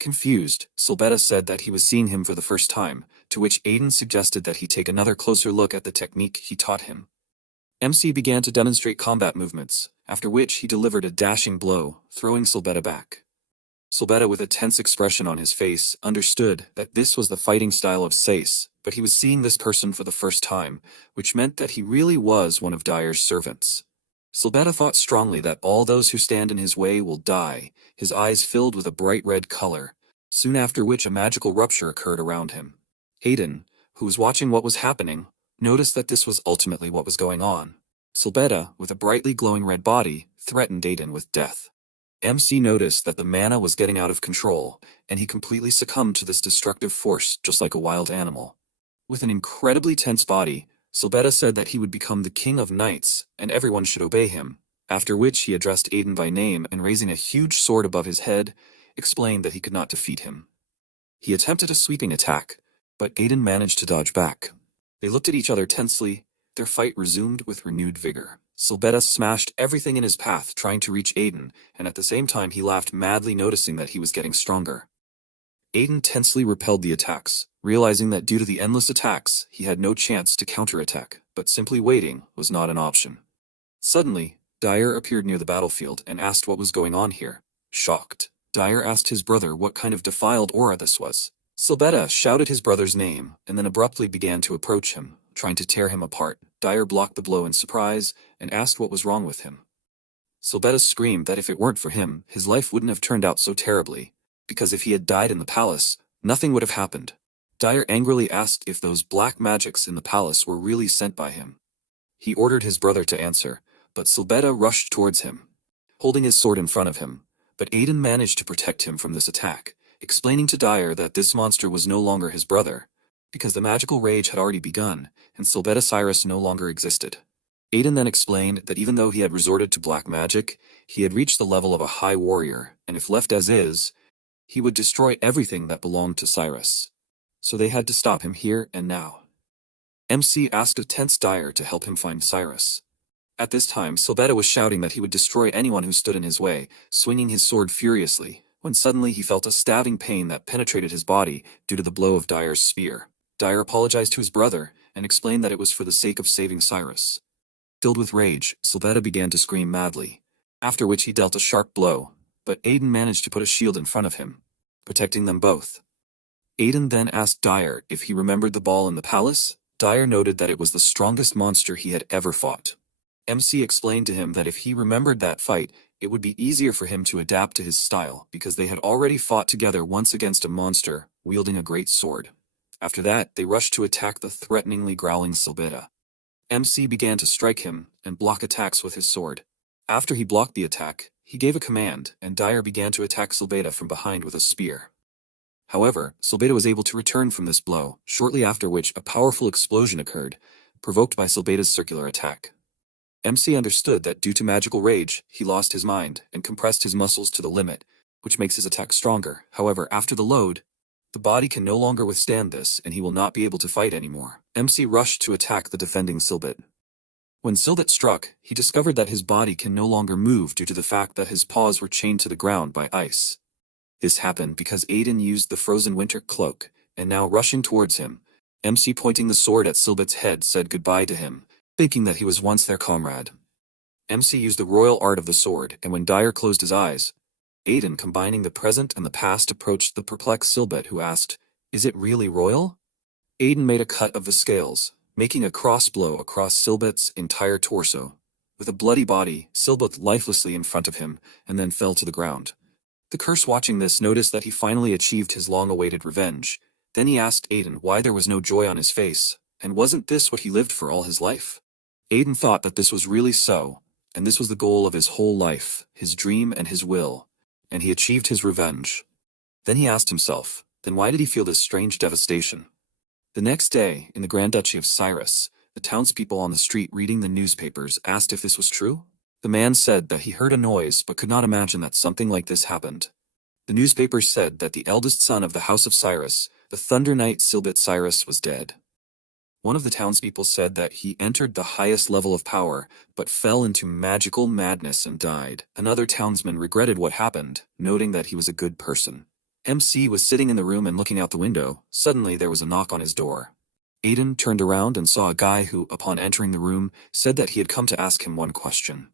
Confused, Silbetta said that he was seeing him for the first time, to which Aiden suggested that he take another closer look at the technique he taught him. MC began to demonstrate combat movements, after which he delivered a dashing blow, throwing Silbetta back. Silbetta, with a tense expression on his face, understood that this was the fighting style of Sace, but he was seeing this person for the first time, which meant that he really was one of Dyer's servants. Silbetta thought strongly that all those who stand in his way will die, his eyes filled with a bright red color, soon after which a magical rupture occurred around him. Aiden, who was watching what was happening, noticed that this was ultimately what was going on. Silbetta, with a brightly glowing red body, threatened Aiden with death. MC noticed that the mana was getting out of control, and he completely succumbed to this destructive force just like a wild animal. With an incredibly tense body, Silbetta said that he would become the king of knights, and everyone should obey him, after which he addressed Aiden by name and raising a huge sword above his head, explained that he could not defeat him. He attempted a sweeping attack, but Aiden managed to dodge back. They looked at each other tensely. Their fight resumed with renewed vigor. Silbetta smashed everything in his path trying to reach Aiden, and at the same time he laughed madly noticing that he was getting stronger. Aiden tensely repelled the attacks, realizing that due to the endless attacks, he had no chance to counterattack, but simply waiting was not an option. Suddenly, Dyer appeared near the battlefield and asked what was going on here. Shocked, Dyer asked his brother what kind of defiled aura this was. Silbetta shouted his brother's name and then abruptly began to approach him, trying to tear him apart. Dyer blocked the blow in surprise and asked what was wrong with him. Silbetta screamed that if it weren't for him, his life wouldn't have turned out so terribly, because if he had died in the palace, nothing would have happened. Dyer angrily asked if those black magics in the palace were really sent by him. He ordered his brother to answer, but Silbetta rushed towards him, holding his sword in front of him, but Aiden managed to protect him from this attack, explaining to Dyer that this monster was no longer his brother, because the magical rage had already begun, and Silbetta Cyrus no longer existed. Aiden then explained that even though he had resorted to black magic, he had reached the level of a high warrior, and if left as is, he would destroy everything that belonged to Cyrus. So they had to stop him here and now. MC asked a tense Dyer to help him find Cyrus. At this time, Silbetta was shouting that he would destroy anyone who stood in his way, swinging his sword furiously, when suddenly he felt a stabbing pain that penetrated his body due to the blow of Dyer's spear. Dyer apologized to his brother and explained that it was for the sake of saving Cyrus. Filled with rage, Silbetta began to scream madly, after which he dealt a sharp blow, but Aiden managed to put a shield in front of him, protecting them both. Aiden then asked Dyer if he remembered the ball in the palace. Dyer noted that it was the strongest monster he had ever fought. MC explained to him that if he remembered that fight, it would be easier for him to adapt to his style because they had already fought together once against a monster wielding a great sword. After that, they rushed to attack the threateningly growling Silbetta. MC began to strike him and block attacks with his sword. After he blocked the attack, he gave a command, and Dyer began to attack Silbetta from behind with a spear. However, Silbetta was able to return from this blow, shortly after which a powerful explosion occurred, provoked by Silbetta's circular attack. MC understood that due to magical rage, he lost his mind and compressed his muscles to the limit, which makes his attack stronger. However, after the load, the body can no longer withstand this and he will not be able to fight anymore. MC rushed to attack the defending Silbett. When Silbett struck, he discovered that his body can no longer move due to the fact that his paws were chained to the ground by ice. This happened because Aiden used the frozen winter cloak, and now rushing towards him, MC pointing the sword at Silbett's head said goodbye to him, thinking that he was once their comrade. MC used the royal art of the sword, and when Dyer closed his eyes, Aiden, combining the present and the past, approached the perplexed Silbett, who asked, "Is it really royal?" Aiden made a cut of the scales, making a cross blow across Silbett's entire torso. With a bloody body, Silbett lifelessly in front of him, and then fell to the ground. The curse watching this noticed that he finally achieved his long-awaited revenge. Then he asked Aiden why there was no joy on his face, and wasn't this what he lived for all his life? Aiden thought that this was really so, and this was the goal of his whole life, his dream and his will, and he achieved his revenge. Then he asked himself, then why did he feel this strange devastation? The next day, in the Grand Duchy of Cyrus, the townspeople on the street reading the newspapers asked if this was true. The man said that he heard a noise but could not imagine that something like this happened. The newspapers said that the eldest son of the House of Cyrus, the Thunder Knight Silbett Cyrus, was dead. One of the townspeople said that he entered the highest level of power, but fell into magical madness and died. Another townsman regretted what happened, noting that he was a good person. MC was sitting in the room and looking out the window. Suddenly there was a knock on his door. Aiden turned around and saw a guy who, upon entering the room, said that he had come to ask him one question.